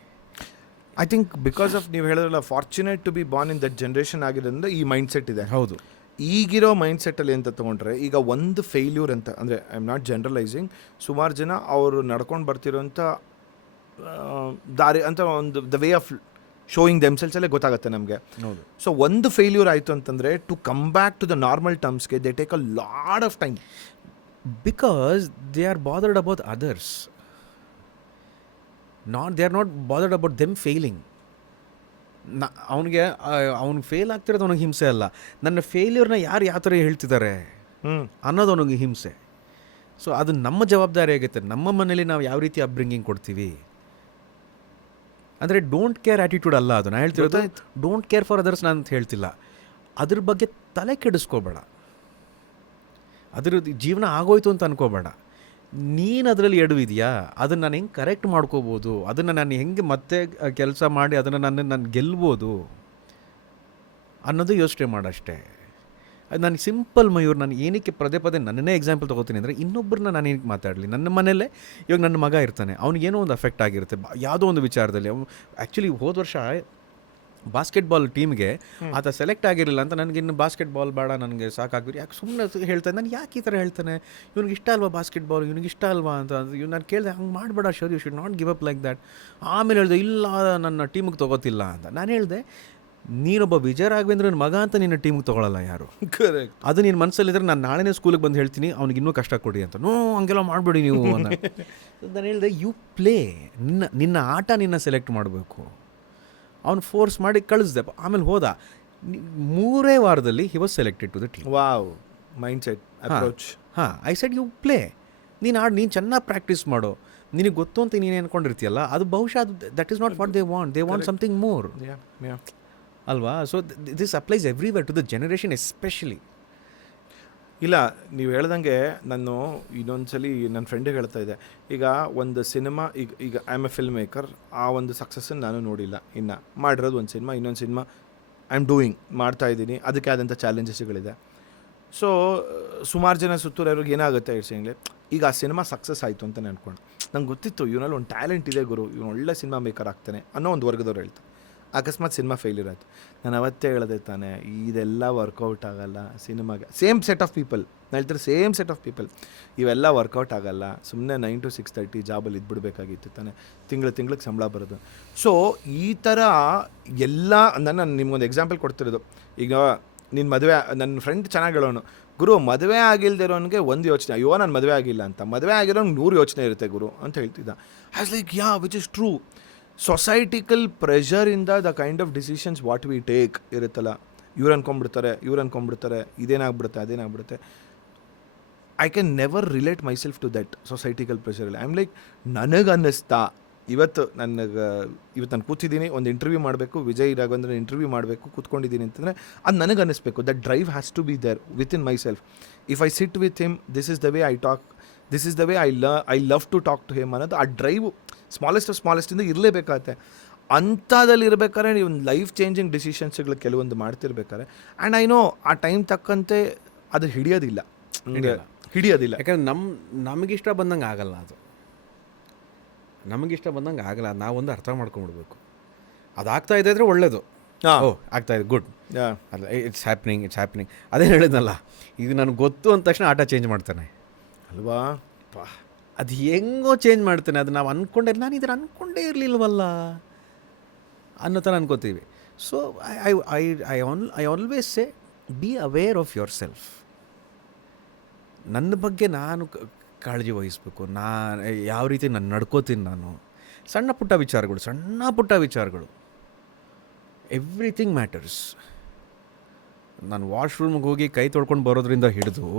ಐ ಥಿಂಕ್ ಬಿಕಾಸ್ ಆಫ್ ನೀವು ಹೇಳಿದ್ರಲ್ಲ, fortunate to be born in that generation ಆಗಿರೋದ್ರಿಂದ ಈ ಮೈಂಡ್ಸೆಟ್ ಇದೆ. ಹೌದು. ಈಗಿರೋ ಮೈಂಡ್ಸೆಟ್ಟಲ್ಲಿ ಅಂತ ತೊಗೊಂಡ್ರೆ, ಈಗ ಒಂದು ಫೇಲ್ಯೂರ್ ಅಂತ ಅಂದರೆ ಐ ಆಮ್ ನಾಟ್ ಜನರಲೈಸಿಂಗ್, ಸುಮಾರು ಜನ ಅವರು ನಡ್ಕೊಂಡು ಬರ್ತಿರೋಂಥ ದಾರಿ ಅಂತ ಒಂದು ದ ವೇ ಆಫ್ ಶೋಯಿಂಗ್ ದೆಮ್ಸೆಲ್ಸಲ್ಲೇ ಗೊತ್ತಾಗುತ್ತೆ ನಮಗೆ. ಹೌದು. ಸೊ ಒಂದು ಫೇಲ್ಯೂರ್ ಆಯಿತು ಅಂತಂದರೆ, to come back to the normal ಟರ್ಮ್ಸ್ಗೆ they take a lot of time. Because they are bothered about others. They are not bothered about them failing. ಅವ್ನು fail ಆಗ್ತಿರೋದು ಅವನಿಗೆ ಹಿಂಸೆ ಅಲ್ಲ, ನನ್ನ ಫೇಲ್ಯೂರ್ನ ಯಾರು ಯಾವ ಥರ ಹೇಳ್ತಿದ್ದಾರೆ ಅನ್ನೋದು ಅವನಿಗೆ ಹಿಂಸೆ. ಸೊ ಅದು ನಮ್ಮ ಜವಾಬ್ದಾರಿ ಆಗುತ್ತೆ. ನಮ್ಮ ಮನೇಲಿ ನಾವು ಯಾವ ರೀತಿ ಅಪ್ಬ್ರಿಂಗಿಂಗ್ ಕೊಡ್ತೀವಿ ಅಂದರೆ ಡೋಂಟ್ ಕೇರ್ ಆ್ಯಟಿಟ್ಯೂಡ್ ಅಲ್ಲ ಅದು. ನಾನು ಹೇಳ್ತಿರೋದು ಡೋಂಟ್ ಕೇರ್ ಫಾರ್ ಅದರ್ಸ್ ನಾನು ಅಂತ ಹೇಳ್ತಿಲ್ಲ. ಅದ್ರ ಬಗ್ಗೆ ತಲೆ ಕೆಡಿಸ್ಕೋಬೇಡ. ಅದ್ರ ಜೀವನ ಆಗೋಯ್ತು ಅಂತ ಅನ್ಕೋಬೇಡ. ನೀನು ಅದರಲ್ಲಿ ಎಡವಿದೆಯಾ, ಅದನ್ನು ನಾನು ಹೆಂಗೆ ಕರೆಕ್ಟ್ ಮಾಡ್ಕೋಬೋದು, ಅದನ್ನು ನಾನು ಹೆಂಗೆ ಮತ್ತೆ ಕೆಲಸ ಮಾಡಿ ಅದನ್ನು ನಾನು ಗೆಲ್ಬೋದು ಅನ್ನೋದು ಯೋಚನೆ ಮಾಡಷ್ಟೇ. ಅದು ನನಗೆ ಸಿಂಪಲ್ ಮಯೂರ್. ನಾನು ಏನಕ್ಕೆ ಪದೇ ನನ್ನನ್ನೇ ಎಕ್ಸಾಂಪಲ್ ತೊಗೋತೀನಿ ಅಂದರೆ, ಇನ್ನೊಬ್ಬರನ್ನ ನಾನು ಏನಕ್ಕೆ ಮಾತಾಡಲಿ. ನನ್ನ ಮನೇಲೆ ಇವಾಗ ನನ್ನ ಮಗ ಇರ್ತಾನೆ, ಅವ್ನಿಗೇನೋ ಒಂದು ಅಫೆಕ್ಟ್ ಆಗಿರುತ್ತೆ ಯಾವುದೋ ಒಂದು ವಿಚಾರದಲ್ಲಿ. ಅವನು ಆ್ಯಕ್ಚುಲಿ ಹೋದ ವರ್ಷ ಬಾಸ್ಕೆಟ್ಬಾಲ್ ಟೀಮ್ಗೆ ಆತ ಸೆಲೆಕ್ಟ್ ಆಗಿರಲಿಲ್ಲ ಅಂತ ನನಗಿನ್ನು ಬಾಸ್ಕೆಟ್ಬಾಲ್ ಬೇಡ, ನನಗೆ ಸಾಕಾಗ್ಬಿಟ್ಟು ಯಾಕೆ ಸುಮ್ಮನೆ ಹೇಳ್ತಾನೆ. ನಾನು ಯಾಕೆ ಈ ಥರ ಹೇಳ್ತಾನೆ, ಇವ್ನಿಗೆ ಇಷ್ಟ ಅಲ್ವಾ ಬಾಸ್ಕೆಟ್ಬಾಲ್, ಇವ್ನಿಗೆ ಇಷ್ಟ ಅಲ್ವಾ ಅಂತ ನಾನು ಕೇಳಿದೆ. ಹಂಗೆ ಮಾಡಬೇಡ sure, you should not give up like that. ಆಮೇಲೆ ಹೇಳಿದೆ, ಇಲ್ಲ ನನ್ನ ಟೀಮಿಗೆ ತೊಗೋತಿಲ್ಲ ಅಂತ. ನಾನು ಹೇಳಿದೆ, ನೀನೊಬ್ಬ ವಿಜಯ ರಾಘವೇಂದ್ರನ ಮಗ ಅಂತ ನಿನ್ನ ಟೀಮಿಗೆ ತೊಗೊಳ್ಳಲ್ಲ ಯಾರು. ಕರೆಕ್ಟ್. ಅದು ನಿನ್ನ ಮನಸ್ಸಲ್ಲಿದ್ದರೆ ನಾನು ನಾಳೆನೇ ಸ್ಕೂಲಿಗೆ ಬಂದು ಹೇಳ್ತೀನಿ ಅವ್ನಿಗೆ ಇನ್ನೂ ಕಷ್ಟ ಕೊಡಿ ಅಂತ. ನೋ, ಹಂಗೆಲ್ಲ ಮಾಡಬೇಡಿ ನೀವು ಅಂತ ನಾನು ಹೇಳಿದೆ. ಯು ಪ್ಲೇ, ನಿನ್ನ ಆಟ ನಿನ್ನ ಸೆಲೆಕ್ಟ್ ಮಾಡಬೇಕು. ಅವ್ನು ಫೋರ್ಸ್ ಮಾಡಿ ಕಳಿಸ್ದೆ. ಆಮೇಲೆ ಹೋದ. 3 ವಾರದಲ್ಲಿ he was selected to the team. Wow, mindset approach. I said you play, ನೀನು ಚೆನ್ನಾಗಿ ಪ್ರಾಕ್ಟೀಸ್ ಮಾಡೋ. ನಿನಗೆ ಗೊತ್ತು ಅಂತ ನೀನು ಅನ್ಕೊಂಡಿರ್ತೀಯಲ್ಲ, ಅದು ಬಹುಶಃ that is not what they want something more ಅಲ್ವಾ. So this applies everywhere to the generation especially. ಇಲ್ಲ, ನೀವು ಹೇಳ್ದಂಗೆ ನಾನು ಇನ್ನೊಂದ್ಸಲಿ ನನ್ನ ಫ್ರೆಂಡಿಗೆ ಹೇಳ್ತಾ ಇದ್ದೆ, ಈಗ ಒಂದು ಸಿನಿಮಾ, ಈಗ I am A film maker, ಆ ಒಂದು ಸಕ್ಸಸ್ಸನ್ನು ನಾನು ನೋಡಿಲ್ಲ ಇನ್ನು. ಮಾಡಿರೋದು ಒಂದು ಸಿನಿಮಾ, ಇನ್ನೊಂದು ಸಿನಿಮಾ ಐ ಆಮ್ ಡೂಯಿಂಗ್, ಮಾಡ್ತಾಯಿದ್ದೀನಿ. ಅದಕ್ಕೆ ಆದಂಥ ಚಾಲೆಂಜಸ್ಗಳಿದೆ. ಸೊ ಸುಮಾರು ಜನ ಸುತ್ತೂರವ್ರಿಗೆ ಏನಾಗುತ್ತೆ ಹೇಳ್ಸಂಗೆ, ಈಗ ಆ ಸಿನಿಮಾ ಸಕ್ಸಸ್ ಆಯಿತು ಅಂತ ಅನ್ಕೊಂಡು, ನಂಗೆ ಗೊತ್ತಿತ್ತು ಇವನಲ್ಲಿ ಒಂದು ಟ್ಯಾಲೆಂಟ್ ಇದೆ ಗುರು, ಇವನು ಒಳ್ಳೆ ಸಿನಿಮಾ ಮೇಕರ್ ಆಗ್ತಾನೆ ಅನ್ನೋ ಒಂದು ವರ್ಗದವ್ರು ಹೇಳ್ತಾರೆ. ಅಕಸ್ಮಾತ್ ಸಿನಿಮಾ ಫೇಲ್ಯೂರ್ ಆಯಿತು. ನಾನು ಅವತ್ತೇ ಹೇಳಿದೆ ತಾನೆ, ಇದೆಲ್ಲ ವರ್ಕೌಟ್ ಆಗೋಲ್ಲ ಸಿನಿಮಾಗೆ. ಸೇಮ್ ಸೆಟ್ ಆಫ್ ಪೀಪಲ್, ನಾನು ಹೇಳ್ತಾರೆ ಸೇಮ್ ಸೆಟ್ ಆಫ್ ಪೀಪಲ್, ಇವೆಲ್ಲ ವರ್ಕೌಟ್ ಆಗೋಲ್ಲ. ಸುಮ್ಮನೆ 9 to 6:30 ಜಾಬಲ್ಲಿ ಇದ್ಬಿಡ್ಬೇಕಾಗಿತ್ತು ತಾನೆ, ತಿಂಗಳಿಗೆ ಸಂಬಳ ಬರೋದು. ಸೊ ಈ ಥರ ಎಲ್ಲ ನಾನು ನಿಮ್ಗೊಂದು ಎಕ್ಸಾಂಪಲ್ ಕೊಡ್ತಿರೋದು. ಈಗ ನಿನ್ನ ಮದುವೆ, ನನ್ನ ಫ್ರೆಂಡ್ ಚೆನ್ನಾಗಿ ಹೇಳೋನು, ಗುರು ಮದುವೆ ಆಗಿಲ್ದಿರೋನಿಗೆ ಒಂದು ಯೋಚನೆ, ಅಯ್ಯೋ ನಾನು ಮದುವೆ ಆಗಿಲ್ಲ ಅಂತ. ಮದುವೆ ಆಗಿರೋನಿಗೆ 100 ಯೋಚನೆ ಇರುತ್ತೆ ಗುರು ಅಂತ ಹೇಳ್ತಿದ್ದ. As like ya, which is true. Societical ಪ್ರೆಷರಿಂದ the kind of decisions what we take ಇರುತ್ತಲ್ಲ, ಇವ್ರು ಅನ್ಕೊಂಡ್ಬಿಡ್ತಾರೆ, ಇದೇನಾಗ್ಬಿಡುತ್ತೆ ಅದೇನಾಗ್ಬಿಡುತ್ತೆ. I can never relate myself to that societical ಪ್ರೆಷರಲ್ಲಿ. ಐ ಆಮ್ ಲೈಕ್, ನನಗೆ ಅನ್ನಿಸ್ತಾ ಇವತ್ತು ನಾನು ಕೂತಿದ್ದೀನಿ, ಒಂದು ಇಂಟರ್ವ್ಯೂ ಮಾಡಬೇಕು, ವಿಜಯ್ ರಾಘವೇಂದ್ರ ಇಂಟರ್ವ್ಯೂ ಮಾಡಬೇಕು ಕೂತ್ಕೊಂಡಿದ್ದೀನಿ ಅಂತಂದರೆ ಅದು ನನಗೆ ಅನ್ನಿಸ್ಬೇಕು that drive has to be there within myself. If I sit with him, this is the way I talk, this is the way I love to talk to him ಅನ್ನೋದು ಆ drive ಸ್ಮಾಲೆಸ್ಟಿಂದ ಇರಲೇಬೇಕಾಗತ್ತೆ. ಅಂಥದ್ದಲ್ಲಿ ಇರಬೇಕಾದ್ರೆ ನೀವು life changing ಡಿಸಿಷನ್ಸ್ಗಳು ಕೆಲವೊಂದು ಮಾಡ್ತಿರ್ಬೇಕಾದ್ರೆ and I know ಆ time ತಕ್ಕಂತೆ ಅದು ಹಿಡಿಯೋದಿಲ್ಲ. ಯಾಕಂದ್ರೆ ನಮಗಿಷ್ಟ ಬಂದಂಗೆ ಆಗಲ್ಲ, ಅದು ನಮಗಿಷ್ಟ ಬಂದಂಗೆ ಆಗಲ್ಲ. ನಾವೊಂದು ಅರ್ಥ ಮಾಡ್ಕೊಂಡ್ಬಿಡ್ಬೇಕು, ಅದು ಆಗ್ತಾ ಇದೆ ಅಂದರೆ ಒಳ್ಳೇದು. ಓ ಆಗ್ತಾ ಇದೆ, ಗುಡ್, ಅಲ್ಲ ಇಟ್ಸ್ ಹ್ಯಾಪ್ನಿಂಗ್. ಅದೇ ಹೇಳಿದ್ನಲ್ಲ, ಇದು ನನಗೆ ಗೊತ್ತು ಅಂದ ತಕ್ಷಣ ಆಟ ಚೇಂಜ್ ಮಾಡ್ತಾನೆ ಅಲ್ವಾ? ಅದು ಹೆಂಗೋ ಚೇಂಜ್ ಮಾಡ್ತಾನೆ. ಅದು ನಾವು ನಾನು ಇದ್ರ ಅಂದ್ಕೊಂಡೇ ಇರಲಿಲ್ವಲ್ಲ ಅನ್ನೋ ಥರ ಅನ್ಕೋತೀವಿ. So I always say be aware of yourself. ನನ್ನ ಬಗ್ಗೆ ನಾನು ಕಾಳಜಿ ವಹಿಸ್ಬೇಕು. ನಾನು ಯಾವ ರೀತಿ ನಾನು ನಡ್ಕೋತೀನಿ, ನಾನು ಸಣ್ಣ ಪುಟ್ಟ ವಿಚಾರಗಳು ಎವ್ರಿಥಿಂಗ್ ಮ್ಯಾಟರ್ಸ್. ನಾನು ವಾಶ್ರೂಮ್ಗೆ ಹೋಗಿ ಕೈ ತೊಳ್ಕೊಂಡು ಬರೋದ್ರಿಂದ ಹಿಡಿದು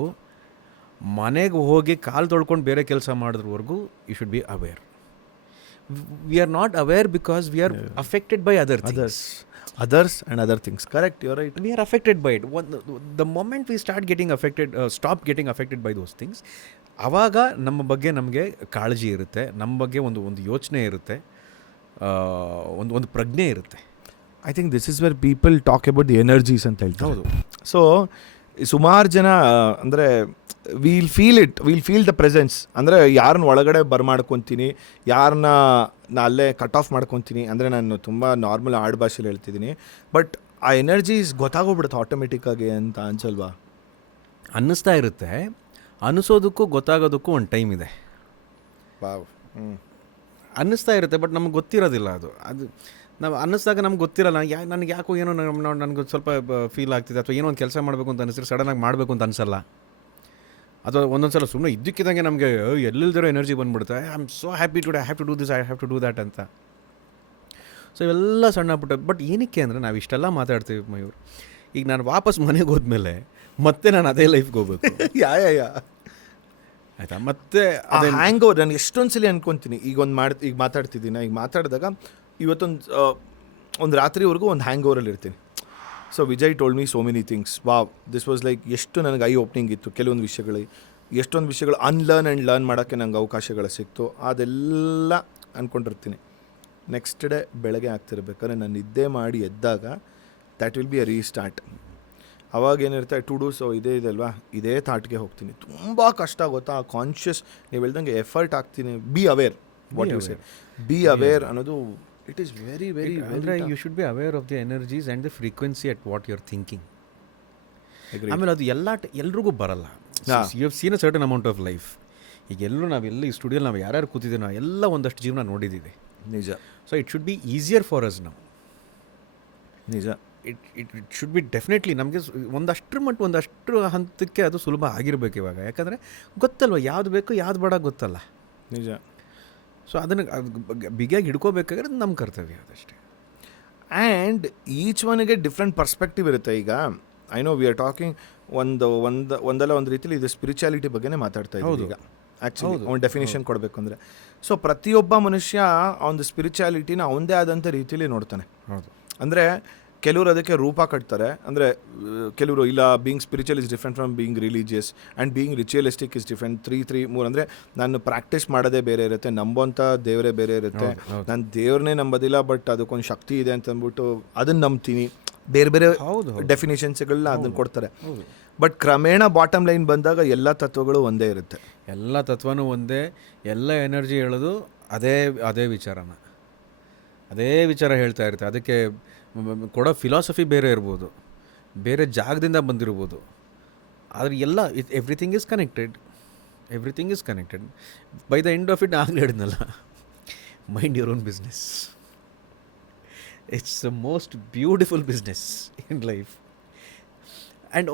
ಮನೆಗೆ ಹೋಗಿ ಕಾಲು ತೊಳ್ಕೊಂಡು ಬೇರೆ ಕೆಲಸ ಮಾಡೋದ್ರವರೆಗೂ you should be aware. We are not aware because we are affected by others and other things. Correct, you're right. We are affected by it. The moment we stop getting affected by those things, ಆವಾಗ ನಮ್ಮ ಬಗ್ಗೆ ನಮಗೆ ಕಾಳಜಿ ಇರುತ್ತೆ, ನಮ್ಮ ಬಗ್ಗೆ ಒಂದು ಯೋಚನೆ ಇರುತ್ತೆ, ಒಂದು ಪ್ರಜ್ಞೆ ಇರುತ್ತೆ. I think this is wear people talk about the energies ಅಂತ ಹೇಳ್ತಾರೆ. ಹೌದು. ಸೊ ಸುಮಾರು ಜನ ಅಂದರೆ ವಿಲ್ ಫೀಲ್ ದ ಪ್ರೆಸೆನ್ಸ್. ಅಂದರೆ ಯಾರನ್ನ ಒಳಗಡೆ ಬರ್ಮಾಡ್ಕೊತೀನಿ, ಯಾರನ್ನ ನಾ ಅಲ್ಲೇ ಕಟ್ ಆಫ್ ಮಾಡ್ಕೊತೀನಿ, ಅಂದರೆ ನಾನು ತುಂಬ ನಾರ್ಮಲ್ ಆಡು ಭಾಷೆಲಿ ಹೇಳ್ತಿದ್ದೀನಿ, ಬಟ್ ಆ ಎನರ್ಜೀಸ್ ಗೊತ್ತಾಗೋಗ್ಬಿಡುತ್ತೆ ಆಟೋಮೆಟಿಕ್ಕಾಗಿ ಅಂತ ಅನ್ಸಲ್ವಾ? ಅನ್ನಿಸ್ತಾ ಇರುತ್ತೆ. ಅನ್ನಿಸೋದಕ್ಕೂ ಗೊತ್ತಾಗೋದಕ್ಕೂ ಒಂದು ಟೈಮ್ ಇದೆ. ಅನ್ನಿಸ್ತಾ ಇರುತ್ತೆ, ಬಟ್ ನಮಗೆ ಗೊತ್ತಿರೋದಿಲ್ಲ. ಅದು ನಾವು ಅನ್ನಿಸ್ದಾಗ ನಮ್ಗೆ ಗೊತ್ತಿರಲ್ಲ. ನನಗೆ ಯಾಕೋ ಏನೋ ನನಗೆ ಸ್ವಲ್ಪ ಫೀಲ್ ಆಗ್ತಿದೆ, ಅಥವಾ ಏನೋ ಒಂದು ಕೆಲಸ ಮಾಡಬೇಕು ಅಂತ ಅನಿಸಿದ್ರೆ ಸಡನ್ನಾಗಿ ಮಾಡಬೇಕು ಅಂತ ಅನಿಸಲ್ಲ. ಅಥವಾ ಒಂದೊಂದು ಸಲ ಸುಮ್ಮನೆ ಇದ್ದಕ್ಕಿದ್ದಂಗೆ ನಮಗೆ ಎಲ್ಲಿಲ್ದಿರೋ ಎನರ್ಜಿ ಬಂದುಬಿಡುತ್ತೆ. I am so happy today, I have to do this, I have to do that ಅಂತ. ಸೊ ಇವೆಲ್ಲ ಸಣ್ಣ ಪುಟ್ಟ. ಬಟ್ ಏನಕ್ಕೆ ಅಂದರೆ ನಾವು ಇಷ್ಟೆಲ್ಲ ಮಾತಾಡ್ತೀವಿ ಮಯೂರ್. ಈಗ ನಾನು ವಾಪಸ್ ಮನೆಗೆ ಹೋದ್ಮೇಲೆ ಮತ್ತೆ ನಾನು ಅದೇ ಲೈಫ್ಗೆ ಹೋಗ್ಬೇಕು. ಯಾ ಆಯಿತಾ? ಮತ್ತೆ ಅದೇ ಹ್ಯಾಂಗ್ ಓವರ್. ನಾನು ಎಷ್ಟೊಂದು ಸಲ ಅನ್ಕೊತೀನಿ, ಈಗ ಮಾತಾಡ್ತಿದ್ದೀನಿ, ಈಗ ಮಾತಾಡಿದಾಗ ಒಂದು ರಾತ್ರಿವರೆಗೂ ಒಂದು ಹ್ಯಾಂಗ್ ಓವರಲ್ಲಿ ಇರ್ತೀನಿ. So Vijay told me so many things. Wow, this was like ಎಷ್ಟು ನನಗೆ ಐ ಓಪನಿಂಗ್ ಇತ್ತು. ಕೆಲವೊಂದು ಎಷ್ಟೊಂದು ವಿಷಯಗಳು ಲರ್ನ್ ಮಾಡೋಕ್ಕೆ ನಂಗೆ ಅವಕಾಶಗಳು ಸಿಕ್ತು. ಅದೆಲ್ಲ ಅಂದ್ಕೊಂಡಿರ್ತೀನಿ. ನೆಕ್ಸ್ಟ್ ಡೇ ಬೆಳಗ್ಗೆ ಆಗ್ತಿರ್ಬೇಕಾದ್ರೆ ನಾನು ನಿದ್ದೆ ಮಾಡಿ ಎದ್ದಾಗ that will be a restart. ಅವಾಗ ಏನಿರುತ್ತೆ ಟು ಡೂ. ಸೊ ಇದೇ ಅಲ್ವಾ, ಇದೇ ಥಾಟ್ಗೆ ಹೋಗ್ತೀನಿ. ತುಂಬ ಕಷ್ಟ ಗೊತ್ತಾ, ಕಾನ್ಷಿಯಸ್ ನೀವು ಹೇಳ್ದಂಗೆ ಎಫರ್ಟ್ ಆಗ್ತೀನಿ. Be aware, what you say, be aware ಅನ್ನೋದು ಇಟ್ ಈಸ್ ವೆರಿ ಅಂದರೆ you should be aware of the energies and the frequency at what you are thinking. ಆಮೇಲೆ ಅದು ಎಲ್ರಿಗೂ ಬರಲ್ಲ. You have seen a certain amount of life. ಈಗ ನಾವೆಲ್ಲ ಈ ಸ್ಟುಡಿಯೋಲಿ ನಾವು ಯಾರ್ಯಾರು ಕೂತಿದ್ದೀವಿ, ನಾವು ಎಲ್ಲ ಒಂದಷ್ಟು ಜೀವನ ನೋಡಿದ್ದೀವಿ. ನಿಜ. So it should be easier for us ನಾವು. ನಿಜ. ಇಟ್ ಶುಡ್ ಬಿ ಡೆಫಿನೆಟ್ಲಿ ನಮಗೆ ಒಂದಷ್ಟು ಹಂತಕ್ಕೆ ಅದು ಸುಲಭ ಆಗಿರಬೇಕು ಇವಾಗ. ಯಾಕಂದರೆ ಗೊತ್ತಲ್ವ ಯಾವ್ದು ಬೇಕು ಯಾವ್ದು ಬೇಡ ಗೊತ್ತಲ್ಲ. ನಿಜ. ಸೊ ಅದನ್ನು ಬಿಗಿಯಾಗಿ ಹಿಡ್ಕೋಬೇಕಾದ್ರೆ ನಮ್ಮ ಕರ್ತವ್ಯ ಅದಷ್ಟೇ. ಆ್ಯಂಡ್ ಈಚ್ ಒನ್ಗೆ ಡಿಫ್ರೆಂಟ್ ಪರ್ಸ್ಪೆಕ್ಟಿವ್ ಇರುತ್ತೆ. ಈಗ I know we are talking ಒಂದಲ್ಲ ಒಂದು ರೀತಿಲಿ ಇದು ಸ್ಪಿರಿಚುಯಾಲಿಟಿ ಬಗ್ಗೆನೇ ಮಾತಾಡ್ತಾ ಇದ್ದೀವಿ ಈಗ. ಆ್ಯಕ್ಚುಲಿ ಅವ್ನು ಡೆಫಿನೇಷನ್ ಕೊಡಬೇಕು ಅಂದರೆ, ಸೊ ಪ್ರತಿಯೊಬ್ಬ ಮನುಷ್ಯ ಅವನ ಸ್ಪಿರಿಚುಯಾಲಿಟಿನ ಅವನದೇ ಆದಂಥ ರೀತಿಯಲ್ಲಿ ನೋಡ್ತಾನೆ. ಹೌದು. ಅಂದರೆ ಕೆಲವರು ಅದಕ್ಕೆ ರೂಪ ಕಟ್ತಾರೆ. ಅಂದರೆ ಕೆಲವರು ಇಲ್ಲ, being spiritual is different from being religious and being ritualistic is different. 3 ಅಂದರೆ ನಾನು ಪ್ರಾಕ್ಟೀಸ್ ಮಾಡೋದೇ ಬೇರೆ ಇರುತ್ತೆ, ನಂಬೋಂಥ ದೇವರೇ ಬೇರೆ ಇರುತ್ತೆ. ನಾನು ದೇವ್ರನ್ನೇ ನಂಬೋದಿಲ್ಲ, ಬಟ್ ಅದಕ್ಕೊಂದು ಶಕ್ತಿ ಇದೆ ಅಂತ ಅಂದ್ಬಿಟ್ಟು ಅದನ್ನು ನಂಬ್ತೀನಿ. ಬೇರೆ ಬೇರೆ ಡೆಫಿನೇಷನ್ಸ್ಗಳನ್ನ ಅದನ್ನು ಕೊಡ್ತಾರೆ. ಬಟ್ ಕ್ರಮೇಣ ಬಾಟಮ್ ಲೈನ್ ಬಂದಾಗ ಎಲ್ಲ ತತ್ವಗಳು ಒಂದೇ ಇರುತ್ತೆ. ಎಲ್ಲ ತತ್ವನೂ ಒಂದೇ. ಎಲ್ಲ ಎನರ್ಜಿ ಹೇಳೋದು ಅದೇ ವಿಚಾರ ಹೇಳ್ತಾ ಇರುತ್ತೆ. ಅದಕ್ಕೆ ಕೊಡೋ ಫಿಲಾಸಫಿ ಬೇರೆ ಇರ್ಬೋದು, ಬೇರೆ ಜಾಗದಿಂದ ಬಂದಿರ್ಬೋದು, ಆದರೆ ಎಲ್ಲ everything is connected. By the end of it ಆಗಲೇ ಹೇಳಿದ್ನಲ್ಲ, mind your own business. It's the most beautiful business in life. And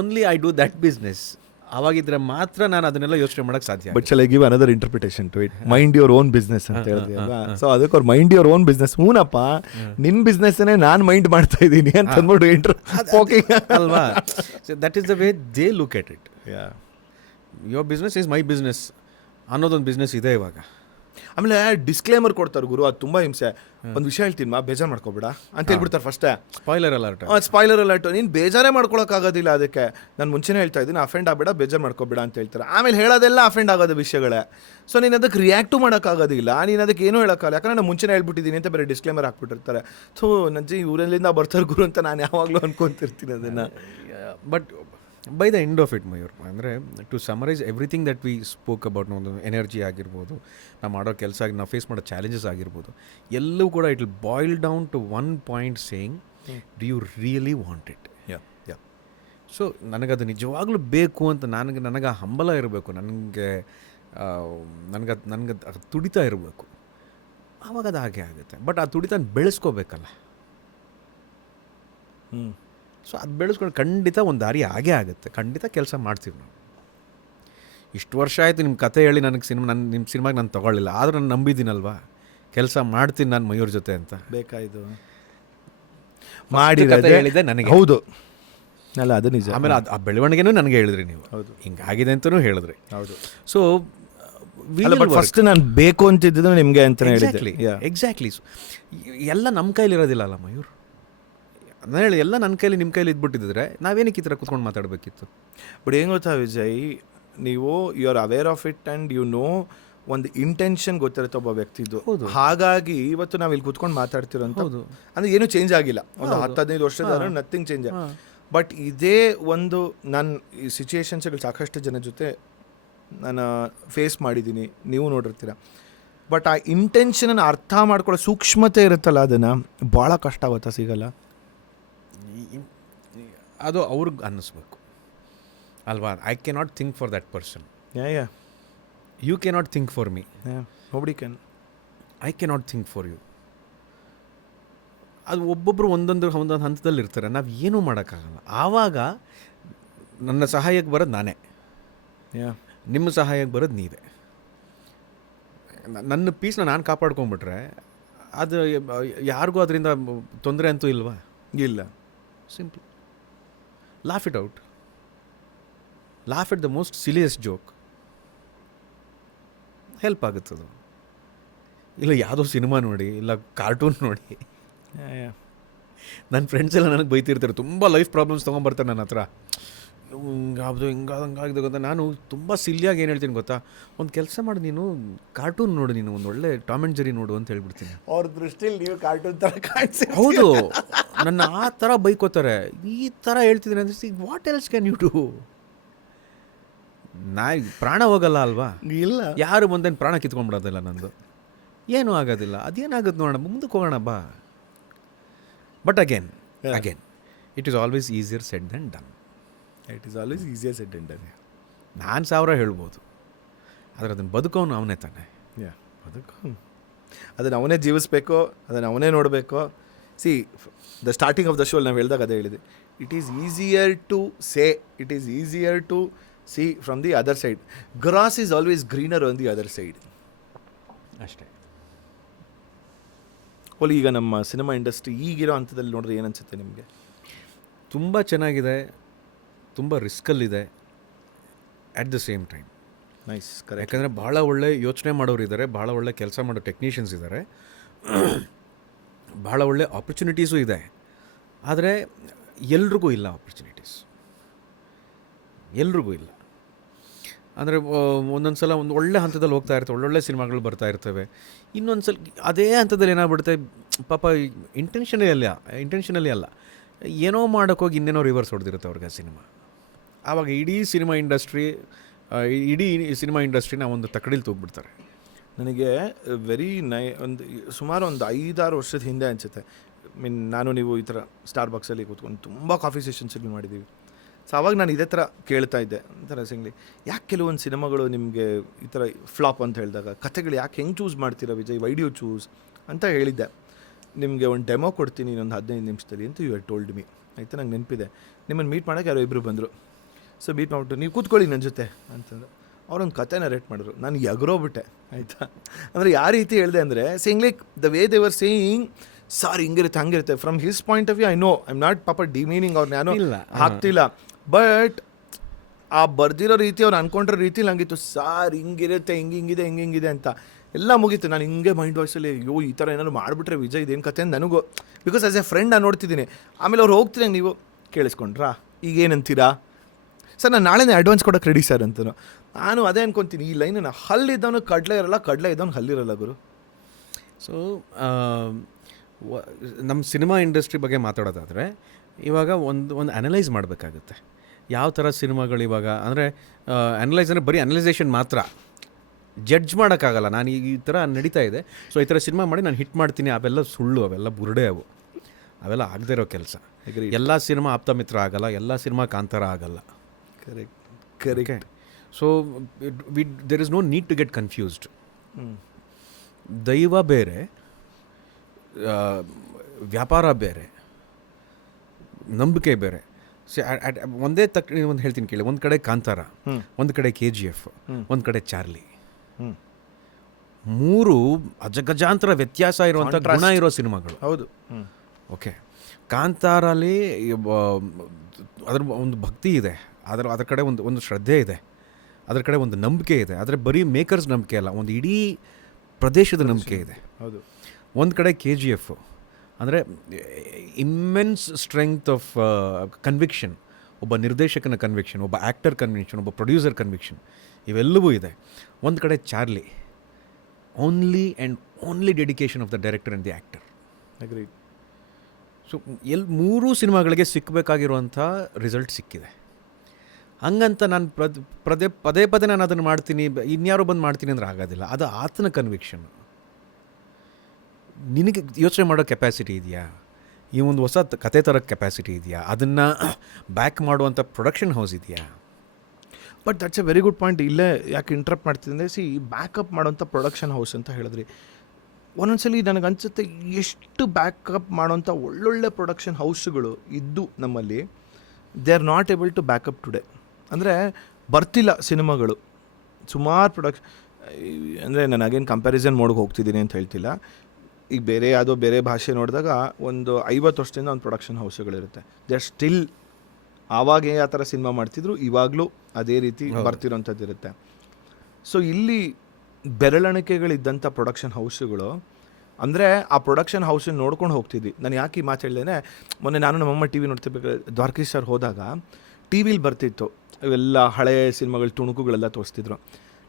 only I do that business. ಅವಾಗಿದ್ರೆ ಮಾತ್ರ ನಾನು ಅದನ್ನೆಲ್ಲ ಯೋಚನೆ ಮಾಡೋಕ್ಕೆ ಸಾಧ್ಯ. But shall I give another interpretation to it? Mind your own business ಅಂತ ಹೇಳಿದ್ವಿ ಅಲ್ವಾ? ಸೊ ಅದಕ್ಕೆ ಅವ್ರು ಮೈಂಡ್ ಯುವರ್ ಓನ್ ಬಿಸ್ನೆಸ್. ಹೂನಪ್ಪ, ನಿನ್ನ ಬಿಸ್ನೆಸ್ಸನ್ನೇ ನಾನು ಮೈಂಡ್ ಮಾಡ್ತಾ ಇದ್ದೀನಿ ಅಂತ ಅಂದ್ಬಿಟ್ಟು ಅಲ್ವಾ? That is the way they look at it. Your business is my business ಅನ್ನೋದೊಂದು ಬಿಸ್ನೆಸ್ ಇದೆ ಇವಾಗ. ಆಮೇಲೆ ಡಿಸ್ಕ್ಲೇಮರ್ ಕೊಡ್ತಾರೆ ಗುರು, ಅದು ತುಂಬ ಹಿಂಸೆ. ಒಂದು ವಿಷಯ ಹೇಳ್ತೀನಿ ಬೇಜಾರು ಮಾಡ್ಕೊಬೇಡ ಅಂತ ಹೇಳ್ಬಿಡ್ತಾರೆ ಫಸ್ಟೇ. Spoiler alert. Spoiler alert. ನೀನು ಬೇಜಾರೇ ಮಾಡ್ಕೊಳಕ್ಕಾಗೋದಿಲ್ಲ, ಅದಕ್ಕೆ ನಾನು ಮುಂಚೆನೇ ಹೇಳ್ತಾ ಇದ್ದೀನಿ ಅಫೆಂಡ್ ಆಗಬೇಡ, ಬೇಜಾರು ಮಾಡ್ಕೊಬೇಡ ಅಂತ ಹೇಳ್ತಾರೆ. ಆಮೇಲೆ ಹೇಳೋದೆಲ್ಲ ಅಫೆಂಡ್ ಆಗೋದು ವಿಷಯಗಳೇ. ಸೊ ನೀನು ಅದಕ್ಕೆ ರಿಯಾಕ್ಟು ಮಾಡೋಕ್ಕಾಗೋದಿಲ್ಲ, ನೀನು ಅದಕ್ಕೆ ಏನೂ ಹೇಳೋಕ್ಕಾಗಲ್ಲ, ಯಾಕಂದರೆ ನಾನು ಮುಂಚೆನೇ ಹೇಳ್ಬಿಟ್ಟಿದ್ದೀನಿ ಅಂತ ಬೇರೆ ಡಿಸ್ಕ್ಲೇಮರ್ ಹಾಕ್ಬಿಟ್ಟಿರ್ತಾರೆ. ಸೊ ನಜ್ಜಿ ಊರಲ್ಲಿಂದ ಬರ್ತಾರೆ ಗುರು ಅಂತ ನಾನು ಯಾವಾಗಲೂ ಅನ್ಕೊತಿರ್ತೀನಿ ಅದನ್ನು. But by the end of it Mayur, ಅಂದರೆ to summarise everything that we spoke about, ಒಂದು ಎನರ್ಜಿ ಆಗಿರ್ಬೋದು, ನಾವು ಮಾಡೋ ಕೆಲಸ ಆಗಿ ನಾವು ಫೇಸ್ ಮಾಡೋ ಚಾಲೆಂಜಸ್ ಆಗಿರ್ಬೋದು, ಎಲ್ಲವೂ ಕೂಡ it will boil down to one point saying, do you really want it? So ನನಗದು ನಿಜವಾಗ್ಲೂ ಬೇಕು ಅಂತ ನನಗೆ ಆ ಹಂಬಲ ಇರಬೇಕು, ನನಗೆ ತುಡಿತಾ ಇರಬೇಕು, ಆವಾಗ ಅದು ಹಾಗೆ ಆಗುತ್ತೆ. ಬಟ್ ಆ ತುಡಿತ ಬೆಳೆಸ್ಕೋಬೇಕಲ್ಲ. ಸೊ ಅದು ಬೆಳೆಸ್ಕೊಂಡು ಖಂಡಿತ ಒಂದು ದಾರಿ ಆಗೇ ಆಗುತ್ತೆ, ಖಂಡಿತ ಕೆಲಸ ಮಾಡ್ತೀವಿ ನಾವು. ಇಷ್ಟು ವರ್ಷ ಆಯಿತು ನಿಮ್ಮ ಕತೆ ಹೇಳಿ ನನಗೆ ನಿಮ್ಮ ಸಿನಿಮಾಗೆ ನಾನು ತೊಗೊಳ್ಳಿಲ್ಲ, ಆದರೂ ನಾನು ನಂಬಿದ್ದೀನಲ್ವಾ, ಕೆಲಸ ಮಾಡ್ತೀನಿ ನಾನು ಮಯೂರ್ ಜೊತೆ ಅಂತ. ಬೇಕಾಯಿತು ಮಾಡಿ ಹೇಳಿದ್ದೆ ನನಗೆ. ಹೌದು ಅಲ್ಲ, ಅದು ನಿಜ. ಆಮೇಲೆ ಆ ಬೆಳವಣಿಗೆನೂ ನನಗೆ ಹೇಳಿದ್ರಿ ನೀವು. ಹೌದು, ಹಿಂಗಾಗಿದೆ ಅಂತಲೂ ಹೇಳಿದ್ರಿ. ಹೌದು. ಸೊ ಫಸ್ಟ್ ನಾನು ಬೇಕು ಅಂತಿದ್ದು ನಿಮಗೆ ಅಂತ ಹೇಳಿದ್ದೆ. ಎಕ್ಸಾಕ್ಟ್ಲಿ. ಎಲ್ಲ ನಮ್ಮ ಕೈಲಿರೋದಿಲ್ಲ ಅಲ್ಲ ಮಯೂರ್. ನಾನು ಹೇಳಿ ಎಲ್ಲ ನನ್ನ ಕೈಲಿ ನಿಮ್ಮ ಕೈಲಿ ಇದ್ಬಿಟ್ಟಿದ್ರೆ ನಾವೇನಕ್ಕೆ ಈ ಥರ ಕುತ್ಕೊಂಡು ಮಾತಾಡಬೇಕಿತ್ತು? ಬಟ್ ಏನು ಗೊತ್ತಾ ವಿಜಯ್, ನೀವು you are aware of it and you know ಒಂದು ಇಂಟೆನ್ಷನ್ ಗೊತ್ತಿರುತ್ತೆ ಒಬ್ಬ ವ್ಯಕ್ತಿದ್ದು. ಹಾಗಾಗಿ ಇವತ್ತು ನಾವು ಇಲ್ಲಿ ಕುತ್ಕೊಂಡು ಮಾತಾಡ್ತಿರೋಂಥ ಅಂದರೆ ಏನೂ ಚೇಂಜ್ ಆಗಿಲ್ಲ. ಒಂದು 10-15 ವರ್ಷದ ನಥಿಂಗ್ ಚೇಂಜ್. ಬಟ್ ಇದೇ ಒಂದು ನಾನು ಈ ಸಿಚುಯೇಷನ್ಸ್ಗಳು ಸಾಕಷ್ಟು ಜನ ಜೊತೆ ನಾನು ಫೇಸ್ ಮಾಡಿದ್ದೀನಿ, ನೀವು ನೋಡಿರ್ತೀರ. ಬಟ್ ಆ ಇಂಟೆನ್ಷನನ್ನು ಅರ್ಥ ಮಾಡ್ಕೊಳ್ಳೋ ಸೂಕ್ಷ್ಮತೆ ಇರುತ್ತಲ್ಲ, ಅದನ್ನು ಭಾಳ ಕಷ್ಟ ಆಗುತ್ತಾ, ಸಿಗಲ್ಲ. ಅದು ಅವ್ರಿಗೆ ಅನ್ನಿಸ್ಬೇಕು ಅಲ್ವಾ. I cannot think for that person, you cannot think for me, nobody can, I cannot think for you. ಅದು ಒಬ್ಬೊಬ್ಬರು ಒಂದೊಂದು ಹಂತದಲ್ಲಿ ಇರ್ತಾರೆ, ನಾವು ಏನೂ ಮಾಡೋಕ್ಕಾಗಲ್ಲ. ಆವಾಗ ನನ್ನ ಸಹಾಯಕ್ಕೆ ಬರೋದು ನಾನೇ, ನಿಮ್ಮ ಸಹಾಯಕ್ಕೆ ಬರೋದು ನೀವೇ. ನನ್ನ ಪೀಸ್ನ ನಾನು ಕಾಪಾಡ್ಕೊಂಡ್ಬಿಟ್ರೆ ಅದು ಯಾರಿಗೂ ಅದರಿಂದ ತೊಂದರೆ ಅಂತೂ ಇಲ್ವಾ? ಇಲ್ಲ. Simple. Laugh it out. Laugh at the most silliest joke. Help ಆಗುತ್ತದು. ಇಲ್ಲ ಯಾವುದೋ ಸಿನಿಮಾ ನೋಡಿ, ಇಲ್ಲ ಕಾರ್ಟೂನ್ ನೋಡಿ. ನನ್ನ ಫ್ರೆಂಡ್ಸ್ ಎಲ್ಲ ನನಗೆ ಬೈತಿರ್ತಾರೆ, ತುಂಬ ಲೈಫ್ ಪ್ರಾಬ್ಲಮ್ಸ್ ತೊಗೊಂಬರ್ತಾರೆ ನನ್ನ ಹತ್ರ. ಹಿಂಗಾಗಿದೆ ಗೊತ್ತಾ. ನಾನು ತುಂಬ ಸಿಲ್ಲಿಯಾಗಿ ಏನು ಹೇಳ್ತೀನಿ ಗೊತ್ತಾ, ಒಂದು ಕೆಲಸ ಮಾಡಿ, ನೀನು ಕಾರ್ಟೂನ್ ನೋಡು, ನೀನು ಒಂದು ಒಳ್ಳೆ ಟಾಮ್ ಆ್ಯಂಡ್ ಜೆರಿ ನೋಡು ಅಂತ ಹೇಳ್ಬಿಡ್ತೀನಿ. ಅವ್ರ ದೃಷ್ಟಿಲಿ ನೀವು ಕಾರ್ಟೂನ್ ಥರ ಕಾಣಿಸಿ. ಹೌದು, ನನ್ನ ಆ ಥರ ಬೈಕೋತಾರೆ. ಈ ಥರ ಹೇಳ್ತಿದ್ದೀನಿ ಅಂದರೆ what else can you do? ಪ್ರಾಣ ಹೋಗಲ್ಲ ಅಲ್ವಾ? ಇಲ್ಲ, ಯಾರು ಮುಂದೇನು ಪ್ರಾಣ ಕಿತ್ಕೊಂಡ್ಬಿಡೋದಿಲ್ಲ ನಂದು, ಏನೂ ಆಗೋದಿಲ್ಲ. ಅದೇನಾಗುತ್ತೆ ನೋಡೋಣ, ಮುಂದಕ್ಕೆ ಹೋಗೋಣ ಬಾ. But again it is always easier said than done. It is always easier said than done. ನಾನು 1000 ಹೇಳ್ಬೋದು, ಆದರೆ ಅದನ್ನು ಬದುಕೋನು ಅವನೇ ತಾನೆ. ಅದನ್ನು ಅವನೇ ಜೀವಿಸ್ಬೇಕು, ಅದನ್ನು ಅವನೇ ನೋಡಬೇಕು. See the starting of the show ನಾವು ಹೇಳಿದಾಗ ಅದೇ ಹೇಳಿದೆ, it is easier to say, it is easier to see from the other side. Grass is always greener on the other side. ಅಷ್ಟೇ. ಹೋಲಿ, ಈಗ ನಮ್ಮ ಸಿನಿಮಾ ಇಂಡಸ್ಟ್ರಿ ಈಗಿರೋ ಹಂತದಲ್ಲಿ ನೋಡಿದ್ರೆ ಏನು ಅನಿಸುತ್ತೆ ನಿಮಗೆ? ತುಂಬ ಚೆನ್ನಾಗಿದೆ, ತುಂಬ ರಿಸ್ಕಲ್ಲಿದೆ, at the same time nice. Correct. ಯಾಕಂದರೆ ಭಾಳ ಒಳ್ಳೆ ಯೋಚನೆ ಮಾಡೋರು ಇದ್ದಾರೆ, ಭಾಳ ಒಳ್ಳೆ ಕೆಲಸ ಮಾಡೋ ಟೆಕ್ನಿಷಿಯನ್ಸ್ ಇದ್ದಾರೆ, ಭಾಳ ಒಳ್ಳೆ ಆಪರ್ಚುನಿಟೀಸು ಇದೆ. ಆದರೆ ಎಲ್ರಿಗೂ ಇಲ್ಲ ಆಪರ್ಚುನಿಟೀಸ್, ಎಲ್ರಿಗೂ ಇಲ್ಲ. ಅಂದರೆ ಒಂದೊಂದು ಸಲ ಒಂದು ಒಳ್ಳೆ ಹಂತದಲ್ಲಿ ಹೋಗ್ತಾ ಇರ್ತವೆ, ಒಳ್ಳೊಳ್ಳೆ ಸಿನಿಮಾಗಳು ಬರ್ತಾ ಇರ್ತವೆ. ಇನ್ನೊಂದು ಸಲ ಅದೇ ಹಂತದಲ್ಲಿ ಏನಾಗ್ಬಿಡುತ್ತೆ, ಪಾಪ ಇಂಟೆನ್ಷನಲ್ಲಿ ಅಲ್ಲ, ಏನೋ ಮಾಡೋಕ್ಕೋಗಿ ಇನ್ನೇನೋ ರಿವರ್ಸ್ ಹೊಡೆದಿರುತ್ತೆ ಅವ್ರಿಗೆ ಆ ಸಿನಿಮಾ. ಆವಾಗ ಇಡೀ ಸಿನಿಮಾ ಇಂಡಸ್ಟ್ರಿನ ಒಂದು ತಕ್ಕಡಿಲಿ ತೂಗ್ಬಿಡ್ತಾರೆ. ನನಗೆ ಸುಮಾರು ಒಂದು 5-6 ವರ್ಷದ ಹಿಂದೆ ಅನಿಸುತ್ತೆ. ನಾನು ನೀವು ಈ ಥರ ಸ್ಟಾರ್ಬಕ್ಸಲ್ಲಿ ಕೂತ್ಕೊಂಡು ತುಂಬ ಕಾಫಿ ಸೆಷನ್ಸ್ಗಳು ಮಾಡಿದ್ದೀವಿ. ಸೊ ಅವಾಗ ನಾನು ಇದೇ ಥರ ಕೇಳ್ತಾ ಇದ್ದೆ, ಒಂಥರ ಸಿಂಗ್ಲಿ, ಯಾಕೆ ಕೆಲವೊಂದು ಸಿನಿಮಾಗಳು ನಿಮಗೆ ಈ ಥರ ಫ್ಲಾಪ್ ಅಂತ ಹೇಳಿದಾಗ ಕಥೆಗಳು ಯಾಕೆ ಹೆಂಗೆ ಚೂಸ್ ಮಾಡ್ತೀರಾ Vijay, why do you choose ಅಂತ ಹೇಳಿದ್ದೆ. ನಿಮಗೆ ಒಂದು ಡೆಮೋ ಕೊಡ್ತೀನಿ ಇನ್ನೊಂದು 15 ನಿಮಿಷದಲ್ಲಿ ಅಂತ ಯು ಆರ್ ಟೋಲ್ಡ್ ಮೀ. ಆಯಿತಾ, ನಂಗೆ ನೆನಪಿದೆ, ನಿಮ್ಮನ್ನು ಮೀಟ್ ಮಾಡೋಕ್ಕೆ ಯಾರೋ ಇಬ್ಬರು ಬಂದರು. ಸೊ ಮೀಟ್ ಮಾಡಿಬಿಟ್ಟು ನೀವು ಕೂತ್ಕೊಳ್ಳಿ ನನ್ನ ಜೊತೆ ಅಂತಂದು ಅವರೊಂದು ಕತೆ ನರೇಟ್ ಮಾಡಿದ್ರು. ನಾನು ಎಗರೋಗ್ಬಿಟ್ಟೆ. ಆಯಿತಾ, ಅಂದರೆ ಯಾವ ರೀತಿ ಹೇಳಿದೆ ಅಂದರೆ, saying like the way they were saying, sir ಹಿಂಗಿರುತ್ತೆ ಹಂಗಿರುತ್ತೆ, from his point of view I know, I am not ಪಾಪ ಡಿಮೀನಿಂಗ್ ಅವ್ರನ್ನ ನಾನು ಹಾಕ್ತಿಲ್ಲ. ಬಟ್ ಆ ಬರ್ದಿರೋ ರೀತಿ ಅವ್ರು ಅಂದ್ಕೊಂಡಿರೋ ರೀತಿಲಿ ಹಂಗಿತ್ತು, ಸಾರ್ ಹಿಂಗಿರುತ್ತೆ, ಹಿಂಗಿದೆ ಅಂತ. ಎಲ್ಲ ಮುಗೀತು. ನಾನು ಹಿಂಗೆ ಮೈಂಡ್ ವಾಯ್ಸಲ್ಲಿ ಅಯ್ಯೋ ಈ ಥರ ಏನಾದ್ರು ಮಾಡಿಬಿಟ್ರೆ ವಿಜಯ್ ಇದೇನು ಕತೆ ಅಂತ ನನಗೂ, ಬಿಕಾಸ್ ಆಸ್ ಎ ಫ್ರೆಂಡ್ ನಾನು ನೋಡ್ತಿದ್ದೀನಿ. ಆಮೇಲೆ ಅವ್ರು ಹೋಗ್ತಿದ್ದಂಗೆ ನೀವು ಕೇಳಿಸ್ಕೊಂಡ್ರಾ ಈಗ ಏನಂತೀರಾ ಸರ್, ನಾನು ನಾಳೆನೇ ಅಡ್ವಾನ್ಸ್ ಕೊಡೋಕೆ ರೆಡಿ ಸರ್ ಅಂತನು. ನಾನು ಅದೇ ಅನ್ಕೊತೀನಿ, ಈ ಲೈನನ್ನು ಹಲ್ಲಿದ್ದವನು ಕಡಲೆ ಇರಲ್ಲ, ಕಡಲೆ ಇದ್ದವನು ಹಲ್ಲಿರಲ್ಲ ಗುರು. ಸೊ ನಮ್ಮ ಸಿನಿಮಾ ಇಂಡಸ್ಟ್ರಿ ಬಗ್ಗೆ ಮಾತಾಡೋದಾದರೆ ಇವಾಗ ಒಂದು ಅನಲೈಸ್ ಮಾಡಬೇಕಾಗುತ್ತೆ. ಯಾವ ಥರ ಸಿನಿಮಾಗಳು ಇವಾಗ ಅಂದರೆ ಅನಲೈಸ್ ಅಂದರೆ ಬರೀ ಅನಲೈಸೇಷನ್ ಮಾತ್ರ, ಜಡ್ಜ್ ಮಾಡೋಕ್ಕಾಗಲ್ಲ. ನಾನು ಈ ಥರ ನಡೀತಾ ಇದೆ, ಸೊ ಈ ಥರ ಸಿನಿಮಾ ಮಾಡಿ ನಾನು ಹಿಟ್ ಮಾಡ್ತೀನಿ, ಅವೆಲ್ಲ ಸುಳ್ಳು, ಅವೆಲ್ಲ ಬುರುಡೆ, ಅವೆಲ್ಲ ಆಗದೇ ಇರೋ ಕೆಲಸ. ಎಲ್ಲ ಸಿನಿಮಾ ಆಪ್ತಮಿತ್ರ ಆಗಲ್ಲ, ಎಲ್ಲ ಸಿನಿಮಾ ಕಾಂತಾರ ಆಗಲ್ಲ. Correct. So there is no need to get confused. ದೈವ ಬೇರೆ, ವ್ಯಾಪಾರ ಬೇರೆ, ನಂಬಿಕೆ ಬೇರೆ. ಒಂದೇ ಒಂದು ಹೇಳ್ತೀನಿ ಕೇಳಿ, ಒಂದು ಕಡೆ ಕಾಂತಾರ, ಒಂದು ಕಡೆ KGF, ಒಂದು ಕಡೆ ಚಾರ್ಲಿ, ಮೂರು ಅಜಗಜಾಂತರ ವ್ಯತ್ಯಾಸ ಇರುವಂಥ ಗುಣ ಇರೋ ಸಿನಿಮಾಗಳು. ಹೌದು. ಓಕೆ, ಕಾಂತಾರಲ್ಲಿ ಅದ್ರ ಒಂದು ಭಕ್ತಿ ಇದೆ, ಅದರ ಕಡೆ ಒಂದು ಶ್ರದ್ಧೆ ಇದೆ, ಅದರ ಕಡೆ ಒಂದು ನಂಬಿಕೆ ಇದೆ. ಆದರೆ ಬರೀ ಮೇಕರ್ಸ್ ನಂಬಿಕೆ ಅಲ್ಲ, ಒಂದು ಇಡೀ ಪ್ರದೇಶದ ನಂಬಿಕೆ ಇದೆ. ಹೌದು. ಒಂದು ಕಡೆ KGF ಅಂದರೆ ಇಮ್ಮೆನ್ಸ್ ಸ್ಟ್ರೆಂಗ್ತ್ ಆಫ್ ಕನ್ವಿಕ್ಷನ್, ಒಬ್ಬ ನಿರ್ದೇಶಕನ ಕನ್ವಿಕ್ಷನ್, ಒಬ್ಬ ಆ್ಯಕ್ಟರ್ ಕನ್ವಿಕ್ಷನ್, ಒಬ್ಬ ಪ್ರೊಡ್ಯೂಸರ್ ಕನ್ವಿಕ್ಷನ್, ಇವೆಲ್ಲವೂ ಇದೆ. ಒಂದು ಕಡೆ Charlie, only dedication of the director and the actor. Agreed. So ಮೂರೂ ಸಿನಿಮಾಗಳಿಗೆ ಸಿಕ್ಕಬೇಕಾಗಿರುವಂಥ ರಿಸಲ್ಟ್ ಸಿಕ್ಕಿದೆ. ಹಂಗಂತ ನಾನು ಪದೇ ಪದೇ ನಾನು ಅದನ್ನು ಮಾಡ್ತೀನಿ, ಇನ್ಯಾರೋ ಬಂದು ಮಾಡ್ತೀನಿ ಅಂದ್ರೆ ಆಗೋದಿಲ್ಲ. ಅದು ಆತನ ಕನ್ವಿಕ್ಷನ್. ನಿನಗೆ ಯೋಚನೆ ಮಾಡೋ ಕೆಪಾಸಿಟಿ ಇದೆಯಾ? ಈ ಒಂದು ಹೊಸ ಕತೆ ತರೋಕ್ಕೆ ಕೆಪಾಸಿಟಿ ಇದೆಯಾ? ಅದನ್ನು ಬ್ಯಾಕ್ ಮಾಡುವಂಥ ಪ್ರೊಡಕ್ಷನ್ ಹೌಸ್ ಇದೆಯಾ? But that's A very good point. ಇಲ್ಲೇ ಯಾಕೆ ಇಂಟ್ರಪ್ಟ್ ಮಾಡ್ತಿದ್ದೆ, ಬ್ಯಾಕಪ್ ಮಾಡೋಂಥ ಪ್ರೊಡಕ್ಷನ್ ಹೌಸ್ ಅಂತ ಹೇಳಿದ್ರಿ. ಒಂದೊಂದ್ಸಲಿ ನನಗನ್ಸುತ್ತೆ, ಎಷ್ಟು ಬ್ಯಾಕಪ್ ಮಾಡೋಂಥ ಒಳ್ಳೊಳ್ಳೆ ಪ್ರೊಡಕ್ಷನ್ ಹೌಸ್ಗಳು ಇದ್ದು ನಮ್ಮಲ್ಲಿ, they are not able to back up today. ಅಂದರೆ ಬರ್ತಿಲ್ಲ ಸಿನಿಮಾಗಳು. ಸುಮಾರು ಪ್ರೊಡಕ್ಷನ್, ಅಂದರೆ ನಾನು ಅಗೇನ್ ಕಂಪ್ಯಾರಿಸನ್ ಮೋಡ್ಗೆ ಹೋಗ್ತಿದ್ದೀನಿ ಅಂತ ಹೇಳ್ತಿಲ್ಲ. ಈಗ ಬೇರೆ ಯಾವುದೋ ಬೇರೆ ಭಾಷೆ ನೋಡಿದಾಗ ಒಂದು 50 ವರ್ಷದಿಂದ ಒಂದು ಪ್ರೊಡಕ್ಷನ್ ಹೌಸ್ಗಳಿರುತ್ತೆ. ದೇ ಆರ್ ಸ್ಟಿಲ್, ಆವಾಗ ಯಾವ ಥರ ಸಿನಿಮಾ ಮಾಡ್ತಿದ್ರು ಇವಾಗಲೂ ಅದೇ ರೀತಿ ಬರ್ತಿರೋಂಥದ್ದು ಇರುತ್ತೆ. ಸೊ ಇಲ್ಲಿ ಬೆರಳೆಣಿಕೆಗಳಿದ್ದಂಥ ಪ್ರೊಡಕ್ಷನ್ ಹೌಸ್ಗಳು, ಅಂದರೆ ಆ ಪ್ರೊಡಕ್ಷನ್ ಹೌಸನ್ನು ನೋಡ್ಕೊಂಡು ಹೋಗ್ತಿದ್ವಿ. ನಾನು ಯಾಕೆ ಈ ಮಾತು ಹೇಳಿದ್ದೇನೆ, ಮೊನ್ನೆ ನಾನು ನಮ್ಮಮ್ಮ ಟಿ ವಿ ನೋಡ್ತಿರ್ಬೇಕಾದ್ರೆ ದ್ವಾರಕೀಶ್ ಸರ್ ಹೋದಾಗ ಟಿ ವಿಲಿ ಬರ್ತಿತ್ತು ಇವೆಲ್ಲ ಹಳೆಯ ಸಿನಿಮಾಗಳು, ತುಣುಕುಗಳೆಲ್ಲ ತೋರಿಸ್ತಿದ್ರು.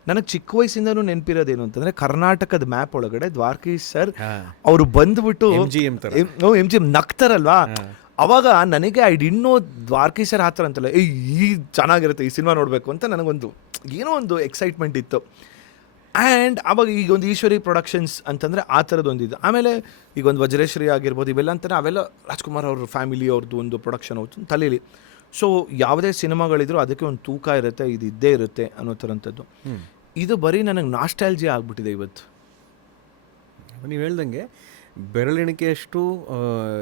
ನನಗೆ ಚಿಕ್ಕ ವಯಸ್ಸಿಂದನೂ ನೆನಪಿರೋದೇನು ಅಂತಂದರೆ, ಕರ್ನಾಟಕದ ಮ್ಯಾಪ್ ಒಳಗಡೆ ದ್ವಾರಕೀಶ್ ಸರ್ ಅವರು ಬಂದುಬಿಟ್ಟು MGM ನಗ್ತಾರಲ್ವಾ, ಅವಾಗ ನನಗೆ I didn't know Dwarakish sir ಆ ಥರ ಅಂತಲ್ಲ, ಈ ಚೆನ್ನಾಗಿರುತ್ತೆ ಈ ಸಿನಿಮಾ ನೋಡಬೇಕು ಅಂತ ನನಗೊಂದು ಏನೋ ಒಂದು ಎಕ್ಸೈಟ್ಮೆಂಟ್ ಇತ್ತು. ಆ್ಯಂಡ್ ಆವಾಗ ಈಗ ಒಂದು ಈಶ್ವರಿ ಪ್ರೊಡಕ್ಷನ್ಸ್ ಅಂತಂದರೆ ಆ ಥರದ್ದೊಂದಿದ್ದು. ಆಮೇಲೆ ಈಗ ಒಂದು ವಜ್ರೇಶ್ವರಿ ಆಗಿರ್ಬೋದು, ಇವೆಲ್ಲ ಅಂತಾನೆ ಅವೆಲ್ಲ ರಾಜ್ಕುಮಾರ್ ಅವ್ರ ಫ್ಯಾಮಿಲಿ ಅವ್ರದ್ದು ಒಂದು ಪ್ರೊಡಕ್ಷನ್ ಹೌಸ್ ತಲೆಯಲ್ಲಿ. ಸೊ ಯಾವುದೇ ಸಿನಿಮಾಗಳಿದ್ರು ಅದಕ್ಕೆ ಒಂದು ತೂಕ ಇರುತ್ತೆ, ಇದು ಇದ್ದೇ ಇರುತ್ತೆ ಅನ್ನೋ ಥರಂಥದ್ದು. ಇದು ಬರೀ ನನಗೆ ನಾಸ್ಟಾಲ್ಜಿ ಆಗಿಬಿಟ್ಟಿದೆ ಇವತ್ತು. ನೀವು ಹೇಳ್ದಂಗೆ ಬೆರಳೆಣಿಕೆಯಷ್ಟು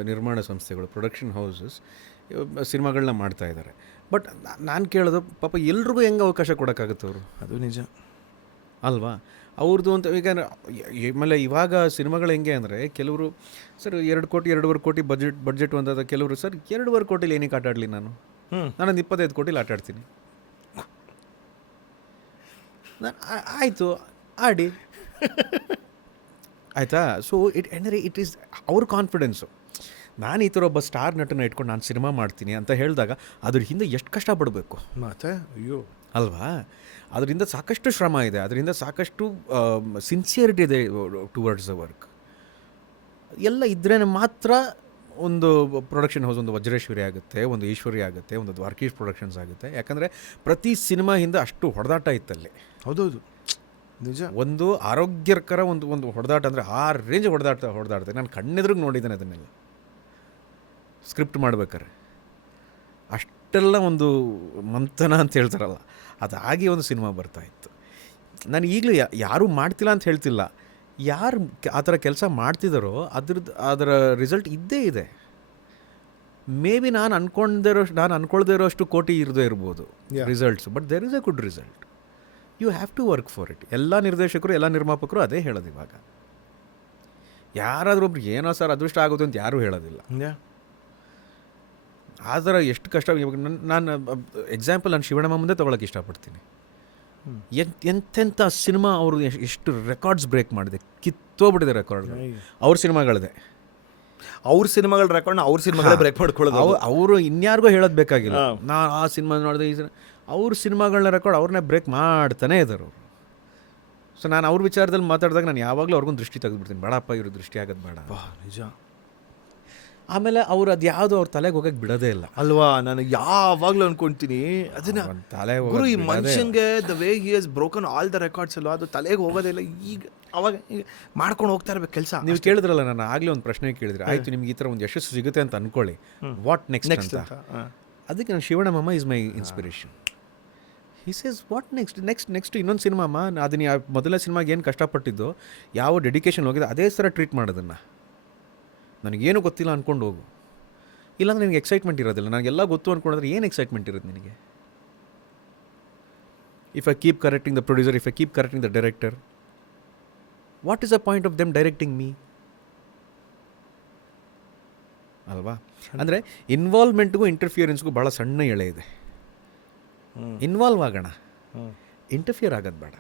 ನಿರ್ಮಾಣ ಸಂಸ್ಥೆಗಳು, ಪ್ರೊಡಕ್ಷನ್ ಹೌಸಸ್ ಸಿನಿಮಾಗಳನ್ನ ಮಾಡ್ತಾ ಇದ್ದಾರೆ. ಬಟ್ ನಾನು ಕೇಳೋದು, ಪಾಪ ಎಲ್ರಿಗೂ ಹೆಂಗೆ ಅವಕಾಶ ಕೊಡೋಕ್ಕಾಗುತ್ತೆ ಅವರು? ಅದು ನಿಜ ಅಲ್ವಾ? ಅವ್ರದ್ದು ಅಂತ ಈಗ ಆಮೇಲೆ ಇವಾಗ ಸಿನಿಮಾಗಳು ಹೆಂಗೆ ಅಂದರೆ, ಕೆಲವರು ಸರ್ 2 ಕೋಟಿ 2.5 ಕೋಟಿ ಬಡ್ಜೆಟ್ ಅಂದಾಗ ಕೆಲವರು ಸರ್ 2.5 ಕೋಟಿಲಿ ಏನಕ್ಕೆ ಆಟ ಆಡಲಿ, ನಾನೊಂದು 25 ಕೋಟಿಲಿ ಆಟ ಆಡ್ತೀನಿ. ಆಯಿತು, ಆಡಿ ಆಯಿತಾ? ಸೊ ಇಟ್ ಈಸ್ ಅವ್ರ ಕಾನ್ಫಿಡೆನ್ಸು. ನಾನು ಈ ಥರ ಒಬ್ಬ ಸ್ಟಾರ್ ನಟನ ಇಟ್ಕೊಂಡು ನಾನು ಸಿನಿಮಾ ಮಾಡ್ತೀನಿ ಅಂತ ಹೇಳಿದಾಗ ಅದ್ರ ಹಿಂದೆ ಎಷ್ಟು ಕಷ್ಟಪಡಬೇಕು ಮತ್ತೆ, ಅಯ್ಯೋ ಅಲ್ವಾ? ಅದರಿಂದ ಸಾಕಷ್ಟು ಶ್ರಮ ಇದೆ, ಅದರಿಂದ ಸಾಕಷ್ಟು ಸಿನ್ಸಿಯರಿಟಿ ಇದೆ ಟುವರ್ಡ್ಸ್ ದ ವರ್ಕ್. ಎಲ್ಲ ಇದ್ರೇ ಮಾತ್ರ ಒಂದು ಪ್ರೊಡಕ್ಷನ್ ಹೌಸ್, ಒಂದು ವಜ್ರೇಶ್ವರಿ ಆಗುತ್ತೆ, ಒಂದು ಈಶ್ವರಿ ಆಗುತ್ತೆ, ಒಂದು ದ್ವಾರಕೀಶ್ ಪ್ರೊಡಕ್ಷನ್ಸ್ ಆಗುತ್ತೆ. ಯಾಕಂದರೆ ಪ್ರತಿ ಸಿನಿಮಾ ಹಿಂದೆ ಅಷ್ಟು ಹೊಡೆದಾಟ ಇತ್ತಲ್ಲಿ. ಹೌದೌದು, ನಿಜ. ಒಂದು ಆರೋಗ್ಯಕರ ಒಂದು ಹೊಡೆದಾಟ ಅಂದರೆ ಆ ರೇಂಜ್ ಹೊಡೆದಾಡ್ತಾರೆ. ನಾನು ಕಣ್ಣೆದ್ರಿಗೆ ನೋಡಿದ್ದೇನೆ ಅದನ್ನೆಲ್ಲ ಸ್ಕ್ರಿಪ್ಟ್ ಮಾಡ್ಬೇಕಾರೆ. ಅಷ್ಟೆಲ್ಲ ಒಂದು ಮಂಥನ ಅಂತ ಹೇಳ್ತಾರಲ್ಲ, ಅದಾಗಿ ಒಂದು ಸಿನಿಮಾ ಬರ್ತಾಯಿತ್ತು. ನಾನು ಈಗಲೂ ಯಾರೂ ಮಾಡ್ತಿಲ್ಲ ಅಂತ ಹೇಳ್ತಿಲ್ಲ, ಯಾರು ಆ ಥರ ಕೆಲಸ ಮಾಡ್ತಿದ್ದಾರೋ ಅದರ ರಿಸಲ್ಟ್ ಇದ್ದೇ ಇದೆ. ಮೇ ಬಿ ನಾನು ಅನ್ಕೊಳ್ದೇ ಇರೋಷ್ಟು ಕೋಟಿ ಇರದೇ ಇರ್ಬೋದು results, but there is a good result. You have to work for it. ಎಲ್ಲ ನಿರ್ದೇಶಕರು, ಎಲ್ಲ ನಿರ್ಮಾಪಕರು ಅದೇ ಹೇಳೋದು ಇವಾಗ. ಯಾರಾದರೂ ಒಬ್ರು ಏನೋ ಸರ್ ಅದೃಷ್ಟ ಆಗೋದು ಅಂತ ಯಾರೂ ಹೇಳೋದಿಲ್ಲ. ಆ ಥರ ಎಷ್ಟು ಕಷ್ಟ. ಇವಾಗ ನಾನು ಎಕ್ಸಾಂಪಲ್, ನಾನು ಶಿವಣ್ಣಮ್ಮ ಮುಂದೆ ತೊಗೊಳಕ್ಕೆ ಇಷ್ಟಪಡ್ತೀನಿ. ಎಂತೆಂಥ ಸಿನಿಮಾ ಅವರು ಎಷ್ಟು ರೆಕಾರ್ಡ್ಸ್ ಬ್ರೇಕ್ ಮಾಡಿದೆ, ಕಿತ್ತೋಗ್ಬಿಟ್ಟಿದೆ ರೆಕಾರ್ಡ್ಗಳು ಅವ್ರ ಸಿನಿಮಾಗಳದೆ. ಅವ್ರ ಸಿನಿಮಾಗಳ ರೆಕಾರ್ಡ್ನ ಅವ್ರ ಸಿನಿಮಾಗಳೇ ಬ್ರೇಕ್ ಮಾಡ್ಕೊಳ್ಳೋದು. ಅವರು ಇನ್ಯಾರಿಗೂ ಹೇಳೋದು ಬೇಕಾಗಿಲ್ಲ. ನಾ ಆ ಸಿನಿಮಾ ನೋಡಿದೆ, ಈ ಅವ್ರ ಸಿನಿಮಾಗಳನ್ನ ರೆಕಾರ್ಡ್ ಅವ್ರನ್ನೇ ಬ್ರೇಕ್ ಮಾಡ್ತಾನೆ ಇದ್ದಾರೆ ಅವರು. ಸೊ ನಾನು ಅವ್ರ ವಿಚಾರದಲ್ಲಿ ಮಾತಾಡಿದಾಗ ನಾನು ಯಾವಾಗಲೂ ಅವ್ರಿಗೊಂದು ದೃಷ್ಟಿ ತೆಗೆದುಬಿಡ್ತೀನಿ, ಬೇಡಪ್ಪ ಇವರು ದೃಷ್ಟಿ ಆಗೋದು ಬೇಡ. ನಿಜ. ಆಮೇಲೆ ಅವ್ರು ಅದು ಯಾವುದೋ ಅವ್ರ ತಲೆಗೆ ಹೋಗಕ್ಕೆ ಬಿಡೋದೇ ಇಲ್ಲ ಅಲ್ವಾ. ನಾನು ಯಾವಾಗಲೂ ಅನ್ಕೊಂತೀನಿ ಅದನ್ನ, ತಲೆ ಗುರು ಈ ಮನುಷ್ಯಂಗೆ ದ ವೇ ಹಿ ಹಸ್ ಬ್ರೋಕನ್ ಆಲ್ ದ ರೆಕಾರ್ಡ್ಸ್ ಅಲ್ವಾ, ಅದು ತಲೆಗೆ ಹೋಗೋದೇ ಇಲ್ಲ. ಈಗ ಅವಾಗ ಮಾಡ್ಕೊಂಡು ಹೋಗ್ತಾ ಇರ್ಬೇಕು ಕೆಲಸ. ನೀವು ಕೇಳಿದ್ರಲ್ಲ, ನಾನು ಆಗಲೇ ಒಂದು ಪ್ರಶ್ನೆ ಕೇಳಿದ್ರೆ, ಆಯಿತು ನಿಮ್ಗೆ ಈ ಥರ ಒಂದು ಯಶಸ್ಸು ಸಿಗುತ್ತೆ ಅಂತ ಅನ್ಕೊಳ್ಳಿ, ವಾಟ್ ನೆಕ್ಸ್ಟ್ ಅಂತ. ಅದಕ್ಕೆ ನಾನು ಶಿವಣ್ಣ ಮಾಮ is my inspiration. He says what next ಇನ್ನೊಂದು ಸಿನಿಮಾ ಅಮ್ಮ, ಅದನ್ನ ಮೊದಲ ಸಿನಿಮಾಗೆ ಏನು ಕಷ್ಟಪಟ್ಟಿದ್ದು, ಯಾವ ಡೆಡಿಕೇಶನ್ ಹೋಗಿದೆ ಅದೇ ಥರ ಟ್ರೀಟ್ ಮಾಡೋದನ್ನು. ನನಗೇನು ಗೊತ್ತಿಲ್ಲ ಅಂದ್ಕೊಂಡು ಹೋಗು, ಇಲ್ಲಾಂದ್ರೆ ನಿನಗೆ ಎಕ್ಸೈಟ್ಮೆಂಟ್ ಇರೋದಿಲ್ಲ. ನನಗೆಲ್ಲ ಗೊತ್ತು ಅಂದ್ಕೊಂಡ್ರೆ ಏನು ಎಕ್ಸೈಟ್ಮೆಂಟ್ ಇರೋದು ನಿನಗೆ? If I keep correcting the producer, if I keep correcting the director, what is the point of them directing me? ಅಲ್ವಾ? ಅಂದರೆ ಇನ್ವಾಲ್ವ್ಮೆಂಟ್ಗೂ ಇಂಟರ್ಫಿಯರೆನ್ಸ್ಗೂ ಭಾಳ ಸಣ್ಣ ಎಳೆ ಇದೆ. ಇನ್ವಾಲ್ವ್ ಆಗೋಣ, ಇಂಟರ್ಫಿಯರ್ ಆಗೋದು ಬೇಡ.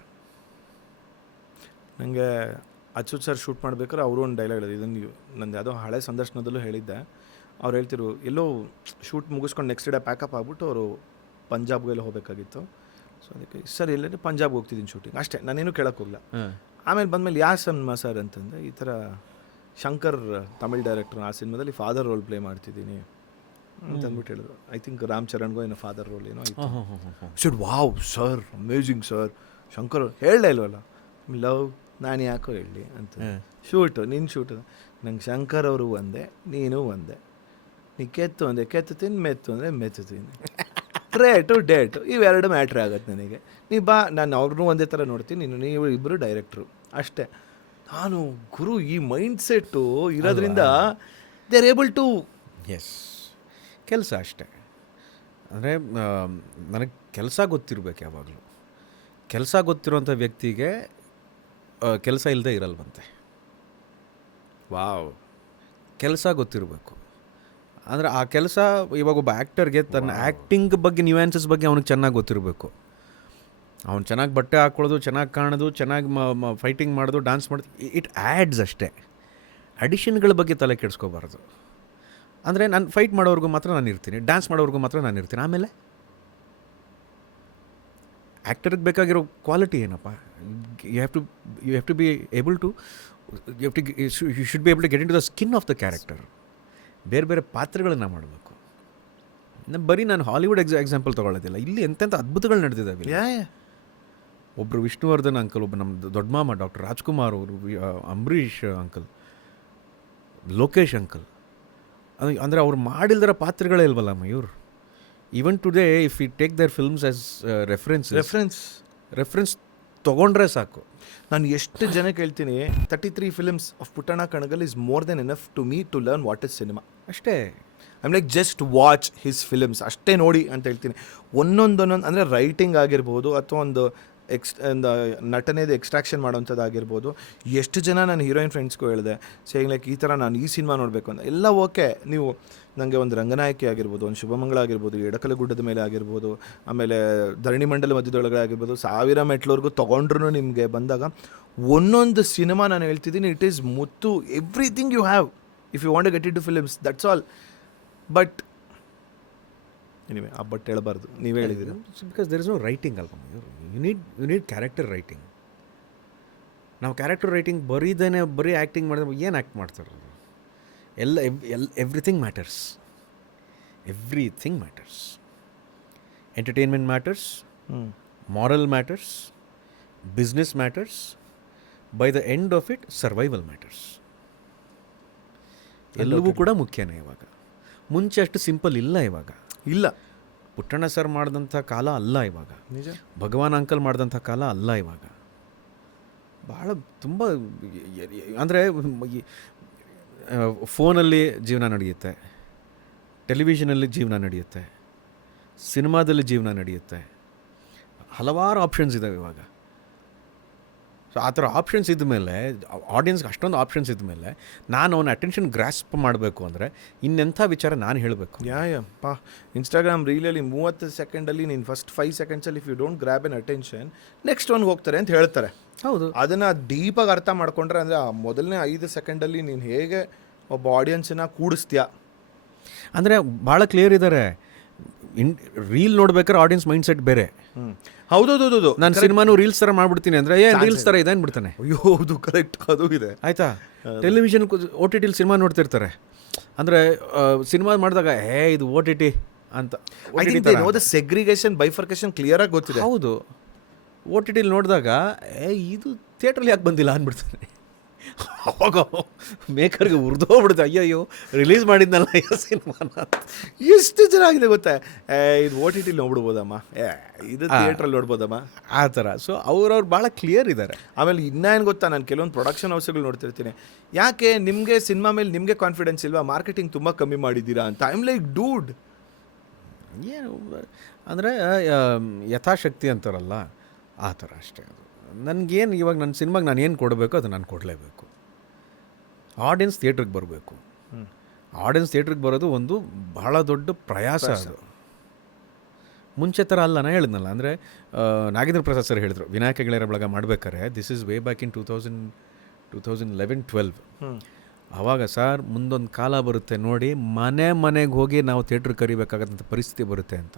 ನನಗೆ ಅಚ್ಯುತ್ ಸರ್ ಶೂಟ್ ಮಾಡ್ಬೇಕಾದ್ರೆ ಅವರು ಒಂದು ಡೈಲಾಗ್ ಹೇಳಿದ್ರು, ಇದನ್ನು ನಂದು ಯಾವುದೋ ಹಳೆ ಸಂದರ್ಶನದಲ್ಲೂ ಹೇಳಿದ್ದೆ. ಅವ್ರು ಹೇಳ್ತಿರು, ಎಲ್ಲೋ ಶೂಟ್ ಮುಗಿಸ್ಕೊಂಡು ನೆಕ್ಸ್ಟ್ ಡೇ ಪ್ಯಾಕಪ್ ಆಗ್ಬಿಟ್ಟು ಅವರು ಪಂಜಾಬ್ಗೆಲ್ಲ ಹೋಗಬೇಕಾಗಿತ್ತು. ಸೊ ಅದಕ್ಕೆ ಸರ್ ಎಲ್ಲೇ ಪಂಜಾಬ್ಗೆ ಹೋಗ್ತಿದ್ದೀನಿ ಶೂಟಿಂಗ್, ಅಷ್ಟೇ, ನಾನೇನು ಕೇಳೋಕ್ಕೆ ಹೋಗಲ್ಲ. ಆಮೇಲೆ ಬಂದಮೇಲೆ ಯಾವ ಸಿನಿಮಾ ಸರ್ ಅಂತಂದರೆ, ಈ ಥರ ಶಂಕರ್ ತಮಿಳ್ ಡೈರೆಕ್ಟರ್, ಆ ಸಿನಿಮಾದಲ್ಲಿ ಫಾದರ್ ರೋಲ್ ಪ್ಲೇ ಮಾಡ್ತಿದ್ದೀನಿ ಅಂತ ಅಂದ್ಬಿಟ್ಟು ಹೇಳಿದ್ರು. ಐ ಥಿಂಕ್ ರಾಮ್ ಚರಣ್ಗೂ ಏನೋ ಫಾದರ್ ರೋಲ್ ಏನೋ ಆಯಿತು. Sir wow sir, amazing sir, Shankar ಹೇಳಲೇ ಇಲ್ವಲ್ಲ, ಲವ್ ನಾನು ಯಾಕೋ ಹೇಳಲಿ ಅಂತ. ಶೂಟು ನಿನ್ನ ಶೂಟು, ನಂಗೆ ಶಂಕರ್ ಅವರು ಒಂದೇ, ನೀನು ಒಂದೇ, ನೀ ಕೆತ್ತು ಅಂದೆ ಕೆತ್ತುತ್ತೀನಿ, ಮೆತ್ತು ಅಂದರೆ ಮೆತ್ತುತ್ತೀನಿ, ರೇಟು ಡೇಟು ಇವೆರಡು ಮ್ಯಾಟ್ರ್ ಆಗುತ್ತೆ ನನಗೆ. ನೀ ಬಾ, ನಾನು ಅವ್ರನ್ನೂ ಒಂದೇ ಥರ ನೋಡ್ತೀನಿ, ನೀವು ಇಬ್ಬರು ಡೈರೆಕ್ಟ್ರು ಅಷ್ಟೇ. ನಾನು ಗುರು ಈ ಮೈಂಡ್ ಸೆಟ್ಟು ಇರೋದ್ರಿಂದ ದೇ ಆರ್ ಏಬಲ್ ಟು ಎಸ್ ಕೆಲಸ ಅಷ್ಟೇ. ಅಂದರೆ ನನಗೆ ಕೆಲಸ ಗೊತ್ತಿರಬೇಕು ಯಾವಾಗಲೂ. ಕೆಲಸ ಗೊತ್ತಿರೋಂಥ ವ್ಯಕ್ತಿಗೆ ಕೆಲಸ ಇಲ್ಲದೆ ಇರಲ್ವಂತೆ. ವಾವ್. ಕೆಲಸ ಗೊತ್ತಿರಬೇಕು. ಅಂದರೆ ಆ ಕೆಲಸ ಇವಾಗ ಒಬ್ಬ ಆ್ಯಕ್ಟರ್ಗೆ ತನ್ನ ಆ್ಯಕ್ಟಿಂಗ್ ಬಗ್ಗೆ, ನ್ಯೂಯಾನ್ಸಸ್ ಬಗ್ಗೆ ಅವ್ನಿಗೆ ಚೆನ್ನಾಗಿ ಗೊತ್ತಿರಬೇಕು. ಅವ್ನು ಚೆನ್ನಾಗಿ ಬಟ್ಟೆ ಹಾಕ್ಕೊಳ್ಳೋದು, ಚೆನ್ನಾಗಿ ಕಾಣೋದು, ಚೆನ್ನಾಗಿ ಫೈಟಿಂಗ್ ಮಾಡೋದು, ಡ್ಯಾನ್ಸ್ ಮಾಡೋದು, ಇಟ್ ಆ್ಯಡ್ಸ್ ಅಷ್ಟೇ. ಅಡಿಷನ್ಗಳ ಬಗ್ಗೆ ತಲೆ ಕೆಡಿಸ್ಕೋಬಾರ್ದು. ಅಂದರೆ ನಾನು ಫೈಟ್ ಮಾಡೋವ್ರಿಗೂ ಮಾತ್ರ ನಾನು ಇರ್ತೀನಿ, ಡ್ಯಾನ್ಸ್ ಮಾಡೋವ್ರಿಗೂ ಮಾತ್ರ ನಾನು ಇರ್ತೀನಿ. ಆಮೇಲೆ ಆ್ಯಕ್ಟರ್ಗೆ ಬೇಕಾಗಿರೋ ಕ್ವಾಲಿಟಿ ಏನಪ್ಪ? You have to be able to you should be able to get into the skin of the character. ಬೇರೆ ಬೇರೆ ಪಾತ್ರಗಳನ್ನು ಮಾಡಬೇಕು. ಬರೀ ನಾನು ಹಾಲಿವುಡ್ ಎಕ್ಸಾಂಪಲ್ ತೊಗೊಳ್ಳೋದಿಲ್ಲ, ಇಲ್ಲಿ ಎಂತೆಂಥ ಅದ್ಭುತಗಳು ನಡೆದಿದ್ದಾವೆ. ಒಬ್ಬರು ವಿಷ್ಣುವರ್ಧನ್ ಅಂಕಲ್, ಒಬ್ಬ ನಮ್ಮ ದೊಡ್ಡ ಮಾಮ ಡಾಕ್ಟರ್ ರಾಜ್ಕುಮಾರ್ ಅವರು, ಅಂಬರೀಷ್ ಅಂಕಲ್, ಲೋಕೇಶ್ ಅಂಕಲ್. ಅಂದರೆ ಅವ್ರು ಮಾಡಿಲ್ದರ ಪಾತ್ರಗಳೇ ಇಲ್ವಲ್ಲ Mayur. Even today if you take their films as reference ತೊಗೊಂಡ್ರೆ ಸಾಕು. ನಾನು ಎಷ್ಟು ಜನ ಕೇಳ್ತೀನಿ, 33 films of Puttanna Kanagal is more than enough to me to learn what is cinema. ಅಷ್ಟೇ. I'm like just watch his films, ಅಷ್ಟೇ ನೋಡಿ ಅಂತ ಹೇಳ್ತೀನಿ. ಒಂದೊಂದು ಅಂದರೆ ರೈಟಿಂಗ್ ಆಗಿರ್ಬೋದು, ಅಥವಾ ಒಂದು ನಟನೆದು ಎಕ್ಸ್ಟ್ರಾಕ್ಷನ್ ಮಾಡೋಂಥದ್ದಾಗಿರ್ಬೋದು. ಎಷ್ಟು ಜನ ನಾನು ಹೀರೋಯಿನ್ ಫ್ರೆಂಡ್ಸ್ಗೂ ಹೇಳಿದೆ, ಸೇಯಿಂಗ್ ಲೈಕ್ ಈ ಥರ ನಾನು ಈ ಸಿನಿಮಾ ನೋಡಬೇಕು ಅಂತ. ಎಲ್ಲ ಓಕೆ, ನೀವು ನನಗೆ ಒಂದು ರಂಗನಾಯಕಿ ಆಗಿರ್ಬೋದು, ಒಂದು ಶುಭಮಂಗಳ ಆಗಿರ್ಬೋದು, ಎಡಕಲ ಗುಡ್ಡದ ಮೇಲೆ ಆಗಿರ್ಬೋದು, ಆಮೇಲೆ ಧರಣಿ ಮಂಡಲ ಮಧ್ಯದೊಳಗಡೆ ಆಗಿರ್ಬೋದು, 1000 ಮೆಟ್ಲವರೆಗೂ ತೊಗೊಂಡ್ರು ನಿಮಗೆ ಬಂದಾಗ ಒಂದೊಂದು ಸಿನಿಮಾ ನಾನು ಹೇಳ್ತಿದ್ದೀನಿ, ಇಟ್ ಈಸ್ ಮುತ್ತು. Everything you have if you want to get it to films, that's all. But anyway ಆ ಬಟ್ ಹೇಳಬಾರ್ದು, ನೀವೇ ಹೇಳಿದ್ದೀರಿ. Because there is no writing ಅಲ್ವಾ. You need character writing. ನಾವು ಕ್ಯಾರೆಕ್ಟರ್ ರೈಟಿಂಗ್ ಬರೀ ಆ್ಯಕ್ಟಿಂಗ್ ಮಾಡಿದ್ರೆ ಏನು ಆ್ಯಕ್ಟ್ ಮಾಡ್ತಾರೆ? Everything matters. Entertainment matters, moral matters, business matters, by the end of it survival matters. ಎಲ್ಲವೂ ಕೂಡ ಮುಖ್ಯನೇ ಇವಾಗ. ಮುಂಚೆ ಅಷ್ಟು ಸಿಂಪಲ್ ಇಲ್ಲ ಇವಾಗ. ಇಲ್ಲ, ಪುಟ್ಟಣ್ಣ ಸರ್ ಮಾಡಿದಂಥ ಕಾಲ ಅಲ್ಲ ಇವಾಗ. ನಿಜ. ಭಗವಾನ್ ಅಂಕಲ್ ಮಾಡಿದಂಥ ಕಾಲ ಅಲ್ಲ ಇವಾಗ. ಭಾಳ ತುಂಬ ಅಂದರೆ ಫೋನಲ್ಲಿ ಜೀವನ ನಡೆಯುತ್ತೆ, ಟೆಲಿವಿಷನಲ್ಲಿ ಜೀವನ ನಡೆಯುತ್ತೆ, ಸಿನಿಮಾದಲ್ಲಿ ಜೀವನ ನಡೆಯುತ್ತೆ. ಹಲವಾರು ಆಪ್ಷನ್ಸ್ ಇದ್ದಾವೆ ಇವಾಗ. ಸೊ ಆ ಥರ ಆಪ್ಷನ್ಸ್ ಇದ್ಮೇಲೆ, ಆಡಿಯನ್ಸ್ಗೆ ಅಷ್ಟೊಂದು ಆಪ್ಷನ್ಸ್ ಇದ್ಮೇಲೆ ನಾನು ಅವನ ಅಟೆನ್ಷನ್ ಗ್ರಾಸ್ಪ್ ಮಾಡಬೇಕು ಅಂದರೆ ಇನ್ನೆಂಥ ವಿಚಾರ ನಾನು ಹೇಳಬೇಕು? ಪಾ ಇನ್ಸ್ಟಾಗ್ರಾಮ್ ರೀಲಲ್ಲಿ 30 ಸೆಕೆಂಡಲ್ಲಿ ನೀನು ಫಸ್ಟ್ 5 ಸೆಕೆಂಡ್ಸಲ್ಲಿ if you don't grab an attention next ಒನ್ಗೆ ಹೋಗ್ತಾರೆ ಅಂತ ಹೇಳ್ತಾರೆ. ಹೌದು, ಅದನ್ನು ಡೀಪಾಗಿ ಅರ್ಥ ಮಾಡ್ಕೊಂಡ್ರೆ ಅಂದರೆ ಆ ಮೊದಲನೇ 5 ಸೆಕೆಂಡಲ್ಲಿ ನೀನು ಹೇಗೆ ಒಬ್ಬ ಆಡಿಯನ್ಸನ್ನ ಕೂಡಿಸ್ತೀಯಾ ಅಂದರೆ ಭಾಳ ಕ್ಲಿಯರ್ ಇದ್ದಾರೆ. ರೀಲ್ ನೋಡ್ಬೇಕಾದ್ರೆ ಆಡಿಯನ್ಸ್ ಮೈಂಡ್ ಸೆಟ್ ಬೇರೆ. ಹೌದೌದು. ನಾನು ಸಿನಿಮಾನು ರೀಲ್ಸ್ ಥರ ಮಾಡ್ಬಿಡ್ತೀನಿ ಅಂದರೆ ರೀಲ್ಸ್ ಥರ ಇದೆ ಅಂದ್ಬಿಡ್ತಾನೆ. ಅಯ್ಯೋ ಹೌದು, ಕರೆಕ್ಟ್, ಅದು ಇದೆ. ಆಯಿತಾ, ಟೆಲಿವಿಷನ್ OTT ಸಿನಿಮಾ ನೋಡ್ತಿರ್ತಾರೆ. ಅಂದರೆ ಸಿನಿಮಾ ಮಾಡಿದಾಗ ಇದು OTT ಅಂತ ಸೆಗ್ರಿಗೇಷನ್ ಬೈಫರ್ಕೇಶನ್ ಕ್ಲಿಯರ್ ಆಗಿ ಗೊತ್ತಿದೆ. ಹೌದು, OTT ನೋಡಿದಾಗ ಇದು ಥಿಯೇಟ್ರಲ್ಲಿ ಯಾಕೆ ಬಂದಿಲ್ಲ ಅಂದ್ಬಿಡ್ತಾನೆ. ಅವಾಗ ಮೇಕರ್ಗೆ ಉರಿದೋಗ್ಬಿಡುತ್ತೆ, ಅಯ್ಯಯ್ಯೋ ರಿಲೀಸ್ ಮಾಡಿದ್ನಲ್ಲ ಸಿನಿಮಾನ. ಎಷ್ಟು ಚೆನ್ನಾಗಿದೆ ಗೊತ್ತಾ, ಇದು OTT ನೋಡ್ಬಿಡ್ಬೋದಮ್ಮ, ಇದು ಥಿಯೇಟ್ರಲ್ಲಿ ನೋಡ್ಬೋದಮ್ಮ, ಆ ಥರ. ಸೊ ಅವ್ರವ್ರು ಭಾಳ ಕ್ಲಿಯರ್ ಇದ್ದಾರೆ. ಆಮೇಲೆ ಇನ್ನೇನು ಗೊತ್ತಾ, ನಾನು ಕೆಲವೊಂದು ಪ್ರೊಡಕ್ಷನ್ ಹೌಸ್ಗಳು ನೋಡ್ತಿರ್ತೀನಿ, ಯಾಕೆ ನಿಮಗೆ ಸಿನಿಮಾ ಮೇಲೆ ನಿಮಗೆ ಕಾನ್ಫಿಡೆನ್ಸ್ ಇಲ್ವಾ, ಮಾರ್ಕೆಟಿಂಗ್ ತುಂಬ ಕಮ್ಮಿ ಮಾಡಿದ್ದೀರಾ ಅಂತ. ಐ ಆಮ್ ಲೈಕ್ ಡೂಡ್, ಏನು ಅಂದರೆ ಯಥಾಶಕ್ತಿ ಅಂತಾರಲ್ಲ ಆ ಥರ ಅಷ್ಟೇ. ಅದು ನನಗೇನು ಇವಾಗ ನನ್ನ ಸಿನಿಮಾಗೆ ನಾನು ಏನು ಕೊಡಬೇಕು ಅದು ನಾನು ಕೊಡಲೇಬೇಕು. ಆಡಿಯನ್ಸ್ ಥಿಯೇಟ್ರಿಗೆ ಬರಬೇಕು. ಆಡಿಯನ್ಸ್ ಥಿಯೇಟ್ರಿಗೆ ಬರೋದು ಒಂದು ಬಹಳ ದೊಡ್ಡ ಪ್ರಯಾಸ. ಅದು ಮುಂಚೆ ಥರ ಅಲ್ಲ. ನಾನು ಹೇಳಿದ್ನಲ್ಲ, ಅಂದರೆ ನಾಗೇಂದ್ರ ಪ್ರಸಾದ್ ಸರ್ ಹೇಳಿದ್ರು ವಿನಾಯಕ ಗೆಳೆಯರ ಬಳಗ ಮಾಡ್ಬೇಕಾರೆ, this is way back in 2011-12. ಆವಾಗ ಸರ್ ಮುಂದೊಂದು ಕಾಲ ಬರುತ್ತೆ ನೋಡಿ, ಮನೆಗೆ ಹೋಗಿ ನಾವು ಥಿಯೇಟ್ರಿಗೆ ಕರಿಬೇಕಾಗತ್ತಂಥ ಪರಿಸ್ಥಿತಿ ಬರುತ್ತೆ ಅಂತ.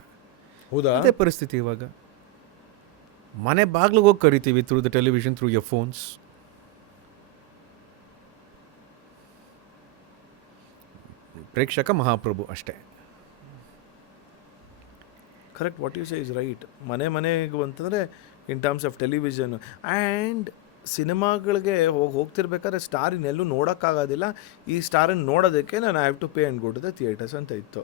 ಹೌದಾ? ಅದೇ ಪರಿಸ್ಥಿತಿ ಇವಾಗ. ಮನೆ ಬಾಗ್ಲಿಗೆ ಹೋಗಿ ಕರಿತೀವಿ through the television, through your phones. ಪ್ರೇಕ್ಷಕ ಮಹಾಪ್ರಭು ಅಷ್ಟೇ. Correct, what you say is right. ಮನೆಗೆ ಅಂತಂದರೆ in terms of television and ಸಿನಿಮಾಗಳಿಗೆ ಹೋಗ್ತಿರ್ಬೇಕಾದ್ರೆ ಸ್ಟಾರ್ ಇನ್ನೆಲ್ಲೂ ನೋಡೋಕ್ಕಾಗೋದಿಲ್ಲ. ಈ ಸ್ಟಾರನ್ನು ನೋಡೋದಕ್ಕೆ ನಾನು have to pay and go to the theatres ಅಂತ ಇತ್ತು.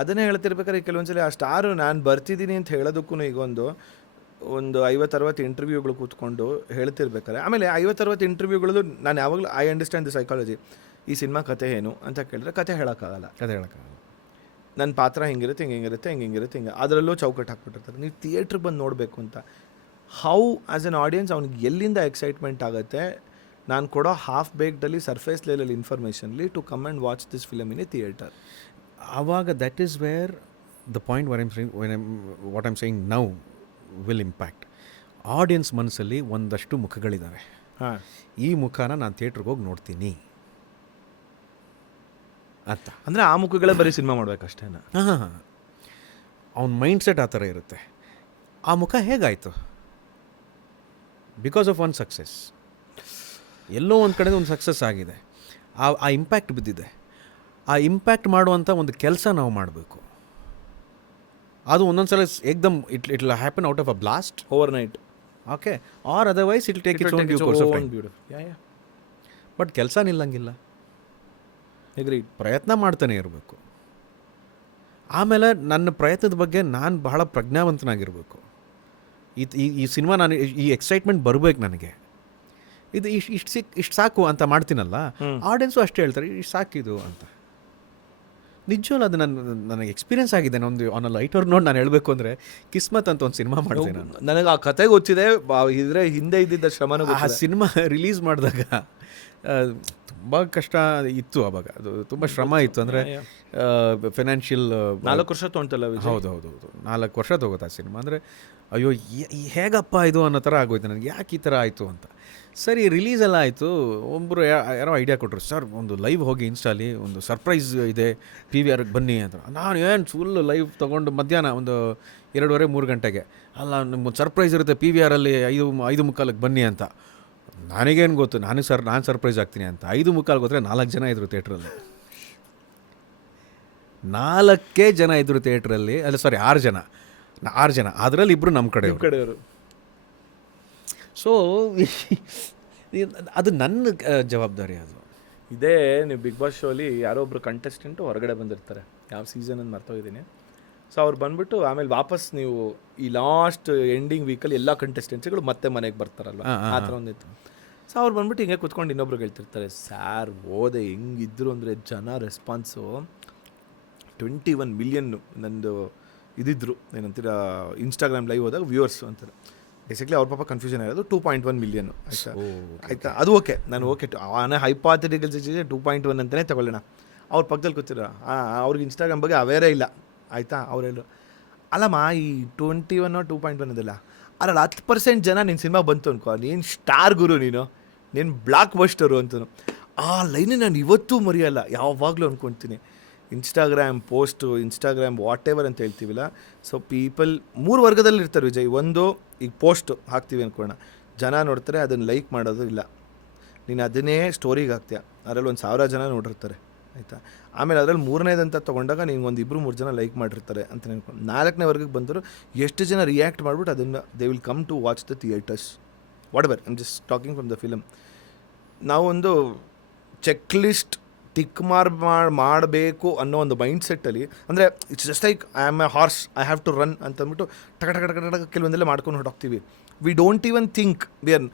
ಅದನ್ನೇ ಹೇಳ್ತಿರ್ಬೇಕಾದ್ರೆ ಕೆಲವೊಂದ್ಸಲ ಆ ಸ್ಟಾರು ನಾನು ಬರ್ತಿದ್ದೀನಿ ಅಂತ ಹೇಳೋದಕ್ಕೂ ಈಗ ಒಂದು 50-60 ಇಂಟರ್ವ್ಯೂಗಳು ಕೂತ್ಕೊಂಡು ಹೇಳ್ತಿರ್ಬೇಕಾರೆ, ಆಮೇಲೆ 50-60 ಇಂಟರ್ವ್ಯೂಗಳದ್ದು ನಾನು ಯಾವಾಗಲೂ ಐ ಅಂಡರ್ಸ್ಟ್ಯಾಂಡ್ ದಿ ಸೈಕಾಲಜಿ. ಈ ಸಿನಿಮಾ ಕತೆ ಏನು ಅಂತ ಕೇಳಿದ್ರೆ ಕತೆ ಹೇಳೋಕ್ಕಾಗಲ್ಲ. ನನ್ನ ಪಾತ್ರ ಹಿಂಗಿರುತ್ತೆ, ಹಿಂಗೆ ಅದರಲ್ಲೂ ಚೌಕಟ್ಟು ಹಾಕ್ಬಿಟ್ಟಿರ್ತಾರೆ. ನೀವು ಥಿಯೇಟ್ರಿಗೆ ಬಂದು ನೋಡಬೇಕು ಅಂತ ಹೌ ಆ್ಯಸ್ ಎನ್ ಆಡಿಯನ್ಸ್ ಅವ್ನಿಗೆ ಎಲ್ಲಿಂದ ಎಕ್ಸೈಟ್ಮೆಂಟ್ ಆಗುತ್ತೆ. ನಾನು ಕೊಡೋ ಹಾಫ್ ಬೇಕ್ಡಲ್ಲಿ ಸರ್ಫೇಸ್ ಲೆವೆಲ್ ಇನ್ಫಾರ್ಮೇಷನ್ಲಿ to come and watch this film in a theatre. ಆವಾಗ that is where the point what I'm saying now will impact. Audience ಮನಸ್ಸಲ್ಲಿ ಒಂದಷ್ಟು ಮುಖಗಳಿದ್ದಾವೆ. ಈ ಮುಖನ ನಾನು ಥಿಯೇಟ್ರಿಗೆ ಹೋಗಿ ನೋಡ್ತೀನಿ ಅಂತ. ಅಂದರೆ ಆ ಮುಖಗಳೇ ಬರೀ ಸಿನಿಮಾ ಮಾಡ್ಬೇಕಷ್ಟೇನಾ? ಅವ್ನ ಮೈಂಡ್ ಸೆಟ್ ಆ ಥರ ಇರುತ್ತೆ. ಆ ಮುಖ ಹೇಗಾಯಿತು? Because of one success. ಎಲ್ಲೋ ಒಂದು ಕಡೆ ಒಂದು ಸಕ್ಸಸ್ ಆಗಿದೆ, ಆ ಇಂಪ್ಯಾಕ್ಟ್ ಬಿದ್ದಿದೆ. ಆ ಇಂಪ್ಯಾಕ್ಟ್ ಮಾಡುವಂಥ ಒಂದು ಕೆಲಸ ನಾವು ಮಾಡಬೇಕು. ಅದು ಒಂದೊಂದು ಸಲ ಏಕ್ದಮ್ it happen out of a blast overnight. Okay, or otherwise it take its own due course of time. But ಕೆಲಸ ನಿಲ್ಲಂಗಿಲ್ಲ. ಪ್ರಯತ್ನ ಮಾಡ್ತಾನೆ ಇರಬೇಕು. ಆಮೇಲೆ ನನ್ನ ಪ್ರಯತ್ನದ ಬಗ್ಗೆ ನಾನು ಬಹಳ ಪ್ರಜ್ಞಾವಂತನಾಗಿರಬೇಕು. ಈ ಸಿನಿಮಾ ನಾನು ಈ ಎಕ್ಸೈಟ್ಮೆಂಟ್ ಬರಬೇಕು ನನಗೆ. ಇದು ಇಷ್ಟು ಸಾಕು ಅಂತ ಮಾಡ್ತೀನಲ್ಲ, ಆಡಿಯನ್ಸು ಅಷ್ಟೇ ಹೇಳ್ತಾರೆ ಇಷ್ಟು ಸಾಕಿದು ಅಂತ. ನಿಜವಲ್ಲ, ಅದು ನನಗೆ ಎಕ್ಸ್ಪೀರಿಯನ್ಸ್ ಆಗಿದೆ. ಒಂದು ಆನ್ ಅ ಲೈಟ್ ಅವ್ರು ನೋಡಿ ನಾನು ಹೇಳಬೇಕು ಅಂದರೆ ಕಿಸ್ಮತ್ ಅಂತ ಒಂದು ಸಿನಿಮಾ ಮಾಡಿದೆ ನಾನು. ನನಗೆ ಆ ಕತೆ ಗೊತ್ತಿದೆ, ಇದ್ರೆ ಹಿಂದೆ ಇದ್ದಿದ್ದ ಶ್ರಮನೂ. ಆ ಸಿನಿಮಾ ರಿಲೀಸ್ ಮಾಡಿದಾಗ ತುಂಬ ಕಷ್ಟ ಇತ್ತು. ಆವಾಗ ಅದು ತುಂಬ ಶ್ರಮ ಇತ್ತು. ಅಂದರೆ ಫೈನಾನ್ಷಿಯಲ್ 4 ವರ್ಷ ತೊಗೊಂತಲ್ಲ. ಹೌದು 4 ವರ್ಷ ತೊಗೋತಾ ಆ ಸಿನಿಮಾ. ಅಂದರೆ ಅಯ್ಯೋ ಹೇಗಪ್ಪ ಇದು ಅನ್ನೋ ಥರ ಆಗೋಯ್ತು ನನಗೆ, ಯಾಕೆ ಈ ಥರ ಆಯಿತು ಅಂತ. ಸರಿ, ರಿಲೀಸ್ ಎಲ್ಲ ಆಯಿತು. ಒಬ್ಬರು ಯಾರೋ ಐಡಿಯಾ ಕೊಟ್ಟರು, ಸರ್ ಒಂದು ಲೈವ್ ಹೋಗಿ ಇನ್ಸ್ಟಾಲಿ ಒಂದು ಸರ್ಪ್ರೈಸ್ ಇದೆ, PVRಗೆ ಬನ್ನಿ ಅಂತ. ನಾನು ಏನು ಫುಲ್ ಲೈವ್ ತೊಗೊಂಡು ಮಧ್ಯಾಹ್ನ ಒಂದು 2:30-3 ಗಂಟೆಗೆ, ಅಲ್ಲ ನಿಮ್ಗೊಂದು ಸರ್ಪ್ರೈಸ್ ಇರುತ್ತೆ PVRಲ್ಲಿ 5:45 ಬನ್ನಿ ಅಂತ. ನನಗೇನು ಗೊತ್ತು, ನಾನು ಸರ್ಪ್ರೈಸ್ ಆಗ್ತೀನಿ ಅಂತ. 5:45 ಹೋದರೆ 4 ಜನ ಇದ್ದರು ಥಿಯೇಟ್ರಲ್ಲಿ. 4 ಜನ ಇದ್ದರು ಥಿಯೇಟ್ರಲ್ಲಿ. ಅಲ್ಲ ಸಾರಿ 6 ಜನ. ಅದರಲ್ಲಿ 2 ನಮ್ಮ ಕಡೆಯವರು. ಸೊ ಅದು ನನ್ನ ಜವಾಬ್ದಾರಿ. ಅದು ಇದೇ ನೀವು ಬಿಗ್ ಬಾಸ್ ಶೋಲಿ ಯಾರೋ ಒಬ್ರು ಕಂಟೆಸ್ಟೆಂಟು ಹೊರಗಡೆ ಬಂದಿರ್ತಾರೆ, ಯಾವ ಸೀಸನ್ ಅಂತ ಮರ್ತೋಗಿದ್ದೀನಿ. ಸೊ ಅವ್ರು ಬಂದುಬಿಟ್ಟು ಆಮೇಲೆ ವಾಪಸ್ ನೀವು ಈ ಲಾಸ್ಟ್ ಎಂಡಿಂಗ್ ವೀಕಲ್ಲಿ ಎಲ್ಲ ಕಂಟೆಸ್ಟೆಂಟ್ಸ್ಗಳು ಮತ್ತೆ ಮನೆಗೆ ಬರ್ತಾರಲ್ವ, ಆ ಥರ ಒಂದಿತ್ತು. ಸೊ ಅವ್ರು ಬಂದ್ಬಿಟ್ಟು ಹಿಂಗೆ ಕುತ್ಕೊಂಡು ಇನ್ನೊಬ್ರು ಹೇಳ್ತಿರ್ತಾರೆ, ಸ್ಯಾರ್ ಓದೆ ಹೆಂಗಿದ್ರು ಅಂದರೆ ಜನ ರೆಸ್ಪಾನ್ಸು 21 ಮಿಲಿಯನ್ ನಂದು ಇದಿದ್ರು ಏನಂತೀರ ಇನ್ಸ್ಟಾಗ್ರಾಮ್ ಲೈವ್ ಹೋದಾಗ ವ್ಯೂವರ್ಸು ಅಂತಾರೆ. ಬೇಸಿಕ್ಲಿ ಅವ್ರ ಪಾಪ ಕನ್ಫ್ಯೂಷನ್ ಇರೋದು 2.1 ಮಿಲಿಯನ್ ಆಯಿತಾ ಆಯಿತಾ ಅದು ಓಕೆ ನಾನು ಓಕೆ ಹೈಪಾಥೆಟಿಕಲ್ ಸಿಚುಯೇಷನ್ 2.1 ಅಂತಲೇ ತಗೊಳ್ಳೋಣ. ಅವ್ರ ಪಕ್ಕದಲ್ಲಿ ಕೂತಿರೋ ಅವ್ರಿಗೆ ಇನ್ಸ್ಟಾಗ್ರಾಮ್ ಬಗ್ಗೆ ಅವೇರೇ ಇಲ್ಲ ಆಯಿತಾ. ಅವರೆಲ್ಲರೂ ಅಲ್ಲಮ್ಮ ಈ 21 2.1 ಅದಲ್ಲ ಅದ್ರಲ್ಲಿ 10% ಜನ ನಿನ್ನ ಸಿನಿಮಾ ಬಂತು ಅನ್ಕೋ, ನೀನು ಸ್ಟಾರ್ ಗುರು, ನೀನು ಬ್ಲಾಕ್ ಬಸ್ಟರು ಅಂತನು. ಆ ಲೈನ್ ನಾನು ಇವತ್ತೂ ಮರೆಯಲ್ಲ, ಯಾವಾಗಲೂ ಅಂದ್ಕೊಳ್ತೀನಿ. Instagram post, Instagram what ever ಅಂತ ಹೇಳ್ತೀವಿಲ್ಲ, ಸೊ ಪೀಪಲ್ 3 ವರ್ಗದಲ್ಲಿ ಇರ್ತಾರೆ ವಿಜಯ್. ಒಂದು, ಈಗ ಪೋಸ್ಟ್ ಹಾಕ್ತೀವಿ ಅಂದ್ಕೊಳ್ಳೋಣ, ಜನ ನೋಡ್ತಾರೆ, ಅದನ್ನು ಲೈಕ್ ಮಾಡೋದು ಇಲ್ಲ, ನೀನು ಅದನ್ನೇ ಸ್ಟೋರಿಗೆ ಹಾಕ್ತೀಯ, ಅದರಲ್ಲಿ 1,000 ಜನ ನೋಡಿರ್ತಾರೆ ಆಯಿತಾ. ಆಮೇಲೆ ಅದರಲ್ಲಿ 3ನೇದಂತ ತೊಗೊಂಡಾಗ ನಿಂಗೆ 1-2-3 ಜನ ಲೈಕ್ ಮಾಡಿರ್ತಾರೆ ಅಂತ ನೆನ್ಕೊಂಡು 4ನೇ ವರ್ಗಕ್ಕೆ ಬಂದರು ಎಷ್ಟು ಜನ ರಿಯಾಕ್ಟ್ ಮಾಡಿಬಿಟ್ಟು ಅದನ್ನು they will come to watch the theatres whatever. I'm just talking from the film. ನಾವೊಂದು ಚೆಕ್ ಲಿಸ್ಟ್ ಟಿಕ್ ಮಾಡಬೇಕು ಅನ್ನೋ ಒಂದು ಮೈಂಡ್ ಸೆಟ್ಟಲ್ಲಿ, ಅಂದರೆ it's just like I am a horse, I have to run ಅಂತಂದ್ಬಿಟ್ಟು ಟಕ ಟಕ ಟಕ ಟಕ ಕೆಲವೊಂದೆಲ್ಲ ಮಾಡ್ಕೊಂಡು ಹೊರಟೋಗ್ತೀವಿ. We don't even think, we are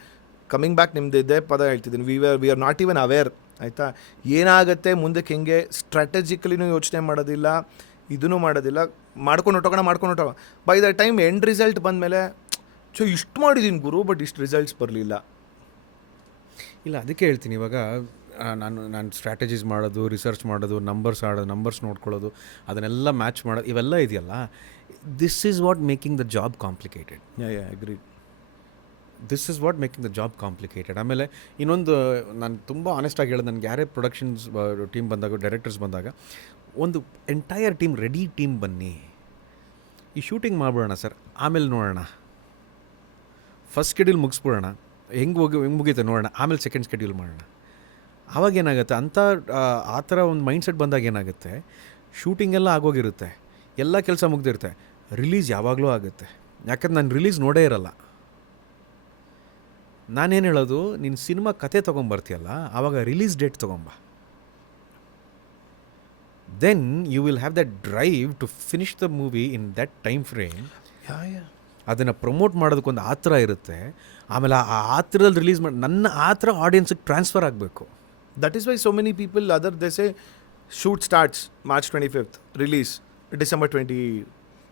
coming back, ನಿಮ್ಮದು ಇದೇ ಪದ ಹೇಳ್ತಿದ್ದೀನಿ, we are not even aware ಆಯಿತಾ. ಏನಾಗುತ್ತೆ ಮುಂದಕ್ಕೆ ಹೆಂಗೆ ಸ್ಟ್ರಾಟಜಿಕಲಿನೂ ಯೋಚನೆ ಮಾಡೋದಿಲ್ಲ, ಇದೂ ಮಾಡೋದಿಲ್ಲ, ಮಾಡ್ಕೊಂಡು ಹೊಟ್ಟೋಗೋಣ. By the time end result ಬಂದಮೇಲೆ ಇಷ್ಟು ಮಾಡಿದ್ದೀನಿ ಗುರು, ಬಟ್ ಇಷ್ಟು ರಿಸಲ್ಟ್ಸ್ ಬರಲಿಲ್ಲ. ಇಲ್ಲ, ಅದಕ್ಕೆ ಹೇಳ್ತೀನಿ ಇವಾಗ ನಾನು ಸ್ಟ್ರಾಟಜೀಸ್ ಮಾಡೋದು, ರಿಸರ್ಚ್ ಮಾಡೋದು, ನಂಬರ್ಸ್ ನೋಡ್ಕೊಳ್ಳೋದು, ಅದನ್ನೆಲ್ಲ ಮ್ಯಾಚ್ ಮಾಡೋದು, ಇವೆಲ್ಲ ಇದೆಯಲ್ಲ, this is what making the job complicated. Agri. This is what making the job complicated. ಆಮೇಲೆ ಇನ್ನೊಂದು, ನಾನು ತುಂಬ ಆನೆಸ್ಟಾಗಿ ಹೇಳೋದು, ನನಗೆ ಯಾರೇ ಪ್ರೊಡಕ್ಷನ್ಸ್ ಟೀಮ್ ಬಂದಾಗ, ಡೈರೆಕ್ಟರ್ಸ್ ಬಂದಾಗ, ಒಂದು ಎಂಟೈರ್ ಟೀಮ್, ರೆಡಿ ಟೀಮ್ ಬನ್ನಿ, ಈ ಶೂಟಿಂಗ್ ಮಾಡ್ಬಿಡೋಣ ಸರ್, ಆಮೇಲೆ ನೋಡೋಣ, ಫಸ್ಟ್ ಶೆಡ್ಯೂಲ್ ಮುಗಿಸ್ಬಿಡೋಣ, ಹೆಂಗೆ ಮುಗೀತೆ ನೋಡೋಣ, ಆಮೇಲೆ ಸೆಕೆಂಡ್ ಶೆಡ್ಯೂಲ್ ಮಾಡೋಣ. ಆವಾಗೇನಾಗುತ್ತೆ ಅಂತ ಆ ಥರ ಒಂದು ಮೈಂಡ್ಸೆಟ್ ಬಂದಾಗ ಏನಾಗುತ್ತೆ, ಶೂಟಿಂಗೆಲ್ಲ ಆಗೋಗಿರುತ್ತೆ, ಎಲ್ಲ ಕೆಲಸ ಮುಗ್ದಿರುತ್ತೆ, ರಿಲೀಸ್ ಯಾವಾಗಲೂ ಆಗುತ್ತೆ. ಯಾಕಂದ್ರೆ ನಾನು ರಿಲೀಸ್ ನೋಡೇ ಇರಲ್ಲ. ನಾನೇನು ಹೇಳೋದು, ನೀನು ಸಿನಿಮಾ ಕತೆ ತೊಗೊಂಬರ್ತೀಯಲ್ಲ, ಆವಾಗ ರಿಲೀಸ್ ಡೇಟ್ ತೊಗೊಂಬ. Then you will have that drive to finish the movie in that time frame. ಅದನ್ನು ಪ್ರಮೋಟ್ ಮಾಡೋದಕ್ಕೊಂದು ಆತರ ಇರುತ್ತೆ. ಆಮೇಲೆ ಆ ಆತರಲ್ಲಿ ರಿಲೀಸ್ ಮಾಡಿ ನನ್ನ ಆತರ ಆಡಿಯನ್ಸಿಗೆ ಟ್ರಾನ್ಸ್ಫರ್ ಆಗಬೇಕು. That is why so many people other they say shoot starts March 25th, release December 20,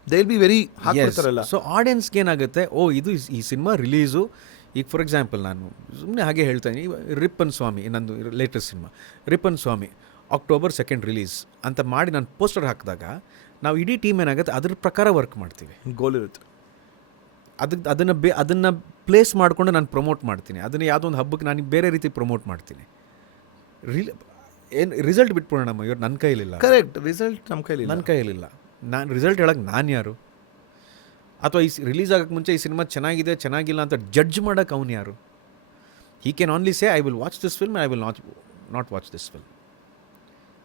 they will be very ಹಾಕ್ಬಿಡ್ತಾರಲ್ಲ. ಸೊ ಆಡಿಯನ್ಸ್ಗೆ ಏನಾಗುತ್ತೆ, ಇದು ಈ ಸಿನಿಮಾ ರಿಲೀಸು, ಈಗ ಫಾರ್ ಎಕ್ಸಾಂಪಲ್ ನಾನು ಸುಮ್ಮನೆ ಹಾಗೆ ಹೇಳ್ತಾನೆ, ರಿಪ್ಪನ್ ಸ್ವಾಮಿ ನಂದು ಲೇಟೆಸ್ಟ್ ಸಿನಿಮಾ ರಿಪ್ಪನ್ ಸ್ವಾಮಿ October 2 ರಿಲೀಸ್ ಅಂತ ಮಾಡಿ ನಾನು ಪೋಸ್ಟರ್ ಹಾಕಿದಾಗ, ನಾವು ಇಡೀ ಟೀಮ್ ಏನಾಗುತ್ತೆ ಅದ್ರ ಪ್ರಕಾರ ವರ್ಕ್ ಮಾಡ್ತೀವಿ. ಗೋಲ್ ಇರುತ್ತೆ, ಅದನ್ನು ಪ್ಲೇಸ್ ಮಾಡಿಕೊಂಡು ನಾನು ಪ್ರಮೋಟ್ ಮಾಡ್ತೀನಿ. ಅದನ್ನು ಯಾವುದೋ ಒಂದು ಹಬ್ಬಕ್ಕೆ ನಾನು ಬೇರೆ ರೀತಿ ಪ್ರಮೋಟ್ ಮಾಡ್ತೀನಿ. ರಿಸಲ್ಟ್ ಬಿಟ್ಬಿಡೋಣ ಇವ್ರು ನನ್ನ ಕೈಲಿಲ್ಲ. ಕರೆಕ್ಟ್, ರಿಸಲ್ಟ್ ನಮ್ಮ ಕೈಲಿಲ್ಲ. ನಾನು ರಿಸಲ್ಟ್ ಹೇಳಕ್ಕೆ ನಾನು ಯಾರು? ಅಥವಾ ಈ ರಿಲೀಸ್ ಆಗೋಕ್ಕೆ ಮುಂಚೆ ಈ ಸಿನಿಮಾ ಚೆನ್ನಾಗಿದೆ ಚೆನ್ನಾಗಿಲ್ಲ ಅಂತ ಜಡ್ಜ್ ಮಾಡೋಕ್ಕೆ ಅವ್ನು ಯಾರು? He can only say I will watch this film, I will not watch this film,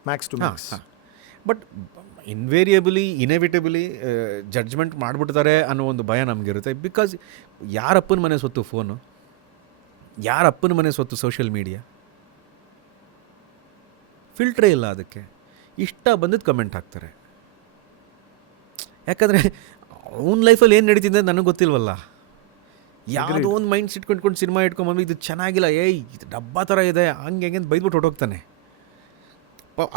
max to max. But inevitably judgement ಮಾಡಿಬಿಡ್ತಾರೆ ಅನ್ನೋ ಒಂದು ಭಯ ನಮಗಿರುತ್ತೆ. ಬಿಕಾಸ್ ಯಾರಪ್ಪನ ಮನೆ ಸ್ವತ್ತು ಫೋನು, ಯಾರಪ್ಪನ ಮನೆ ಸ್ವತ್ತು ಸೋಷಿಯಲ್ ಮೀಡಿಯಾ, ಫಿಲ್ಟ್ರೇ ಇಲ್ಲ ಅದಕ್ಕೆ. ಇಷ್ಟ ಬಂದಿದ್ದು ಕಮೆಂಟ್ ಹಾಕ್ತಾರೆ. ಯಾಕಂದರೆ ಅವ್ನ ಲೈಫಲ್ಲಿ ಏನು ನಡೀತಿದೆ ನನಗೆ ಗೊತ್ತಿಲ್ವಲ್ಲ. ಯಾವುದೋ ಒಂದು ಮೈಂಡ್ಸ್ ಇಟ್ಕೊಂಡು ಸಿನಿಮಾ ಇಟ್ಕೊಂಡ್ಬಂದು ಇದು ಚೆನ್ನಾಗಿಲ್ಲ, ಇದು ಡಬ್ಬಾ ಥರ ಇದೆ, ಹಂಗೆ ಅಂತ ಬೈದ್ಬಿಟ್ಟು ಹೊಟ್ಟೋಗ್ತಾನೆ.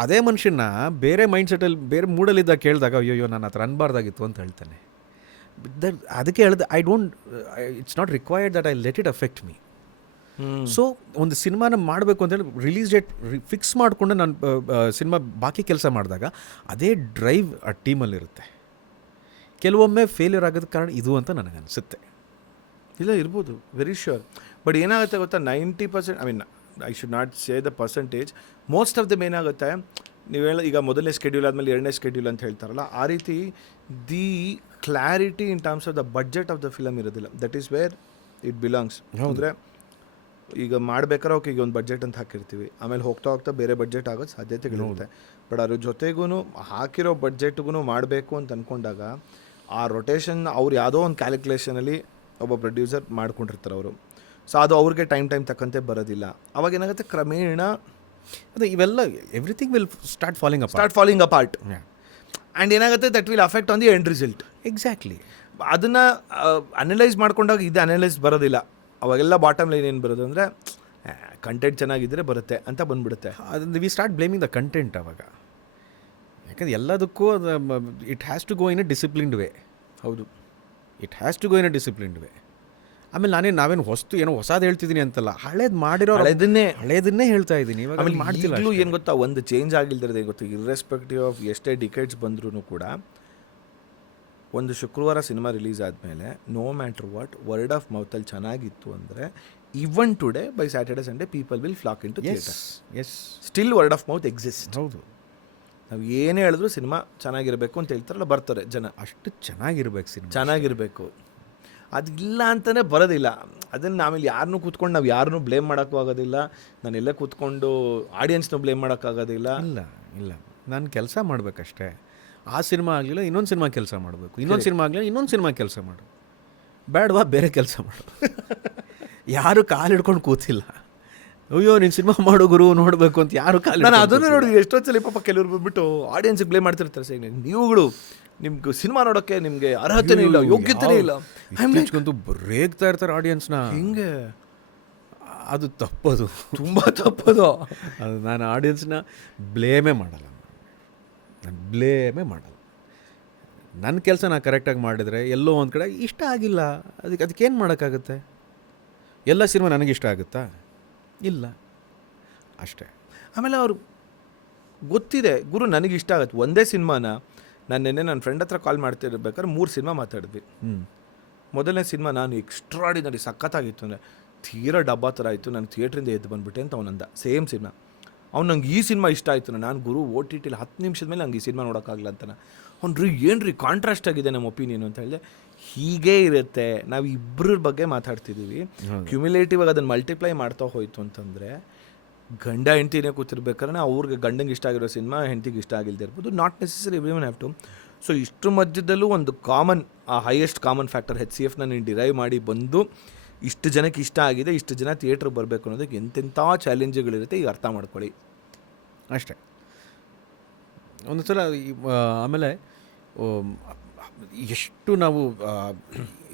ಅದೇ ಮನುಷ್ಯನ ಬೇರೆ ಮೈಂಡ್ಸೆಟಲ್ಲಿ ಬೇರೆ ಮೂಡಲ್ಲಿದ್ದಾಗ ಕೇಳಿದಾಗ ಅಯ್ಯೋ ನಾನು ಆ ಥರ ಅನ್ಬಾರ್ದಾಗಿತ್ತು ಅಂತ ಹೇಳ್ತಾನೆ. ಅದಕ್ಕೆ ಹೇಳಿದೆ, it's not required that I let it affect me. So ಒಂದು ಸಿನಿಮಾನ ಮಾಡಬೇಕು ಅಂತೇಳಿ ರಿಲೀಸ್ ಡೇಟ್ ಫಿಕ್ಸ್ ಮಾಡಿಕೊಂಡು ನಾನು ಸಿನಿಮಾ ಬಾಕಿ ಕೆಲಸ ಮಾಡಿದಾಗ ಅದೇ ಡ್ರೈವ್ ಆ ಟೀಮಲ್ಲಿರುತ್ತೆ. ಕೆಲವೊಮ್ಮೆ ಫೇಲ್ಯೂರ್ ಆಗೋದಕ್ಕೆ ಕಾರಣ ಇದು ಅಂತ ನನಗನ್ಸುತ್ತೆ. ಇಲ್ಲ ಇರ್ಬೋದು, ವೆರಿ ಶ್ಯೂರ್. ಬಟ್ ಏನಾಗುತ್ತೆ ಗೊತ್ತಾ, 90%, I mean I should not say the percentage, most of them ಏನಾಗುತ್ತೆ, ನೀವು ಈಗ ಮೊದಲನೇ ಸ್ಕೆಡ್ಯೂಲ್ ಆದಮೇಲೆ 2ನೇ ಸ್ಕೆಡ್ಯೂಲ್ ಅಂತ ಹೇಳ್ತಾರಲ್ಲ, ಆ ರೀತಿ the clarity in terms of the budget of the film ಇರೋದಿಲ್ಲ. That is where it belongs. ಅಂದರೆ ಈಗ ಮಾಡ್ಬೇಕಾದ್ರೆ ಓಕೆ, ಈಗ ಒಂದು ಬಡ್ಜೆಟ್ ಅಂತ ಹಾಕಿರ್ತೀವಿ, ಆಮೇಲೆ ಹೋಗ್ತಾ ಬೇರೆ ಬಡ್ಜೆಟ್ ಆಗೋದು ಸಾಧ್ಯತೆಗಳಿರುತ್ತೆ. ಬಟ್ ಅದ್ರ ಜೊತೆಗೂ ಹಾಕಿರೋ ಬಡ್ಜೆಟ್ಗೂ ಮಾಡಬೇಕು ಅಂತ ಅಂದ್ಕೊಂಡಾಗ ಆ ರೊಟೇಷನ್ ಅವ್ರು ಯಾವುದೋ ಒಂದು ಕ್ಯಾಲ್ಕುಲೇಷನಲ್ಲಿ ಒಬ್ಬ ಪ್ರೊಡ್ಯೂಸರ್ ಮಾಡ್ಕೊಂಡಿರ್ತಾರೆ ಅವರು. ಸೊ ಅದು ಅವ್ರಿಗೆ ಟೈಮ್ ತಕ್ಕಂತೆ ಬರೋದಿಲ್ಲ. ಅವಾಗ ಏನಾಗುತ್ತೆ, ಕ್ರಮೇಣ ಅದೇ ಇವೆಲ್ಲ everything will start falling apart and ಏನಾಗುತ್ತೆ, that will affect on the end result. Exactly. ಅದನ್ನು ಅನಲೈಸ್ ಮಾಡ್ಕೊಂಡಾಗ ಇದು ಅನಲೈಸ್ ಬರೋದಿಲ್ಲ. ಅವಾಗೆಲ್ಲ ಬಾಟಮ್ ಲೈನ್ ಏನು ಬರೋದು ಅಂದರೆ, ಕಂಟೆಂಟ್ ಚೆನ್ನಾಗಿದ್ದರೆ ಬರುತ್ತೆ ಅಂತ ಬಂದ್ಬಿಡುತ್ತೆ. ಅದನ್ನು we start blaming the content ಅವಾಗ. ಯಾಕಂದರೆ ಎಲ್ಲದಕ್ಕೂ it has to go in a disciplined way. ಹೌದು, it has to go in a disciplined way. ಆಮೇಲೆ ನಾವೇನು ಏನೋ ಹೊಸದು ಹೇಳ್ತಿದ್ದೀನಿ ಅಂತಲ್ಲ, ಹಳೇದು ಮಾಡಿರೋ ಹಳೇದನ್ನೇ ಹೇಳ್ತಾ ಇದ್ದೀನಿ. ಇವಾಗ ಆಮೇಲೆ ಮಾಡ್ತಿಲ್ಲ. ಈಗಲೂ ಏನು ಗೊತ್ತಾ, ಒಂದು ಚೇಂಜ್ ಆಗಿಲ್ದಿರೋದೇ ಗೊತ್ತು, ಇರ್ರೆಸ್ಪೆಕ್ಟಿವ್ ಆಫ್ ಎಷ್ಟೇ ಡಿಕೇಡ್ಸ್ ಬಂದ್ರೂ ಕೂಡ ಒಂದು ಶುಕ್ರವಾರ ಸಿನಿಮಾ ರಿಲೀಸ್ ಆದಮೇಲೆ no matter what word of ಮೌತಲ್ಲಿ ಚೆನ್ನಾಗಿತ್ತು ಅಂದರೆ even today by Saturday Sunday people will flock in to theatre. Yes, still word of mouth exist. ಹೌದು. ನಾವು ಏನೇ ಹೇಳಿದ್ರು ಸಿನಿಮಾ ಚೆನ್ನಾಗಿರಬೇಕು ಅಂತ ಹೇಳ್ತಾರಲ್ಲ, ಬರ್ತಾರೆ ಜನ. ಅಷ್ಟು ಚೆನ್ನಾಗಿರ್ಬೇಕು ಸಿನಿಮಾ, ಚೆನ್ನಾಗಿರಬೇಕು. ಅದಿಲ್ಲ ಅಂತಲೇ ಬರೋದಿಲ್ಲ. ಅದನ್ನು ಆಮೇಲೆ ಯಾರನ್ನೂ ಕೂತ್ಕೊಂಡು ನಾವು ಯಾರನ್ನೂ ಬ್ಲೇಮ್ ಮಾಡೋಕ್ಕೂ ಆಗೋದಿಲ್ಲ. ನಾನೆಲ್ಲ ಕೂತ್ಕೊಂಡು ಆಡಿಯನ್ಸ್ನೂ ಬ್ಲೇಮ್ ಮಾಡೋಕ್ಕಾಗೋದಿಲ್ಲ. ಇಲ್ಲ ನಾನು ಕೆಲಸ ಮಾಡಬೇಕಷ್ಟೇ. ಆ ಸಿನಿಮಾ ಆಗಲಿಲ್ಲ ಇನ್ನೊಂದು ಸಿನಿಮಾ ಕೆಲಸ ಮಾಡಬೇಕು, ಇನ್ನೊಂದು ಸಿನಿಮಾ ಆಗಲಿಲ್ಲ ಇನ್ನೊಂದು ಸಿನಿಮಾ ಕೆಲಸ ಮಾಡು, ಬೇಡವಾ ಬೇರೆ ಕೆಲಸ ಮಾಡು. ಯಾರು ಕಾಲು ಹಿಡ್ಕೊಂಡು ಕೂತಿಲ್ಲ, ಅಯ್ಯೋ ನೀನು ಸಿನಿಮಾ ಮಾಡೋ ಗುರು ನೋಡಬೇಕು ಅಂತ ಯಾರು ಕಾಲು. ನಾನು ಅದನ್ನು ನೋಡಿದ್ವಿ ಎಷ್ಟೊಂದು ಸಲ. ಪಾಪ ಕೆಲವರು ಬಂದ್ಬಿಟ್ಟು ಆಡಿಯನ್ಸಿಗೆ ಬ್ಲೇಮ್ ಮಾಡ್ತಿರ್ತಾರೆ, ಸರಿ ನೀವುಗಳು ನಿಮ್ಗೆ ಸಿನಿಮಾ ನೋಡೋಕ್ಕೆ ನಿಮಗೆ ಅರ್ಹತೆನೇ ಇಲ್ಲ, ಯೋಗ್ಯತೆನೇ ಇಲ್ಲ ಹಂಗಂತೂ ರೇಗ್ತಾ ಇರ್ತಾರೆ ಆಡಿಯನ್ಸ್ನ. ಹಿಂಗೆ ಅದು ತಪ್ಪದು, ತುಂಬ ತಪ್ಪದು. ಅದು ನಾನು ಆಡಿಯನ್ಸ್ನ ಬ್ಲೇಮೇ ಮಾಡಲ್ಲ, ನನ್ನ ಕೆಲಸ ನಾನು ಕರೆಕ್ಟಾಗಿ ಮಾಡಿದರೆ ಎಲ್ಲೋ ಒಂದು ಕಡೆ ಇಷ್ಟ ಆಗಿಲ್ಲ, ಅದಕ್ಕೇನು ಮಾಡೋಕ್ಕಾಗುತ್ತೆ? ಎಲ್ಲ ಸಿನಿಮಾ ನನಗಿಷ್ಟ ಆಗುತ್ತಾ? ಇಲ್ಲ, ಅಷ್ಟೇ. ಆಮೇಲೆ ಅವ್ರು ಗೊತ್ತಿದೆ, ಗುರು ನನಗೆ ಇಷ್ಟ ಆಗುತ್ತೆ ಒಂದೇ ಸಿನಿಮಾನ. ನಾನು ನೆನ್ನೆ ನನ್ನ ಫ್ರೆಂಡ್ ಹತ್ರ ಕಾಲ್ ಮಾಡ್ತಿರ್ಬೇಕಾದ್ರೆ 3 ಸಿನಿಮಾ ಮಾತಾಡಿದ್ವಿ. ಮೊದಲನೇ ಸಿನಿಮಾ ನಾನು ಎಕ್ಸ್ಟ್ರಾಡಿನರಿ ಸಖತ್ತಾಗಿತ್ತು ಅಂದರೆ ತೀರಾ ಡಬ್ಬಾ ಥರ ಆಯಿತು, ನಾನು ಥಿಯೇಟ್ರಿಂದ ಎದ್ದು ಬಂದುಬಿಟ್ಟೆ ಅಂತ ಅವನಂದ. ಸೇಮ್ ಸಿನಿಮಾ ಅವ್ನು ನಂಗೆ ಈ ಸಿನಿಮಾ ಇಷ್ಟ ಆಯಿತು, ನಾನು ಗುರು OTTಲಿ 10 ನಿಮಿಷದ ಮೇಲೆ ನಂಗೆ ಈ ಸಿನಿಮಾ ನೋಡೋಕ್ಕಾಗಲ್ಲ ಅಂತಾನೆ. ಅವ್ನು ಏನು ಕಾಂಟ್ರಾಸ್ಟ್ ಆಗಿದೆ ನಮ್ಮ ಒಪಿನಿಯನ್ ಅಂತ ಹೇಳಿದೆ. ಹೀಗೇ ಇರುತ್ತೆ, ನಾವು ಇಬ್ಬರ ಬಗ್ಗೆ ಮಾತಾಡ್ತಿದ್ದೀವಿ. ಕ್ಯುಮ್ಯುಲೇಟಿವ್ ಆಗಿ ಅದನ್ನು ಮಲ್ಟಿಪ್ಲೈ ಮಾಡ್ತಾ ಹೋಯಿತು ಅಂತಂದರೆ ಗಂಡ ಹೆಂಡ್ತಿನೇ ಕೂತಿರ್ಬೇಕಾದ್ರೆ ಅವ್ರಿಗೆ ಗಂಡಂಗೆ ಇಷ್ಟ ಆಗಿರೋ ಸಿನಿಮಾ ಹೆಂಡ್ತಿಗೆ ಇಷ್ಟ ಆಗಿಲ್ಲದೆ ಇರ್ಬೋದು. Not necessary everyone have to. So ಇಷ್ಟ್ರ ಮಧ್ಯದಲ್ಲೂ ಒಂದು ಕಾಮನ್, ಆ ಹೈಯೆಸ್ಟ್ ಕಾಮನ್ ಫ್ಯಾಕ್ಟರ್ HCFನ ನೀನು ಡಿರೈವ್ ಮಾಡಿ ಬಂದು ಇಷ್ಟು ಜನಕ್ಕೆ ಇಷ್ಟ ಆಗಿದೆ, ಇಷ್ಟು ಜನ ಥಿಯೇಟ್ರಿಗೆ ಬರಬೇಕು ಅನ್ನೋದಕ್ಕೆ ಎಂತೆಂಥ ಚಾಲೆಂಜ್ಗಳಿರುತ್ತೆ, ಈಗ ಅರ್ಥ ಮಾಡ್ಕೊಳ್ಳಿ ಅಷ್ಟೇ. ಒಂದು ಸಲ ಆಮೇಲೆ ಎಷ್ಟು ನಾವು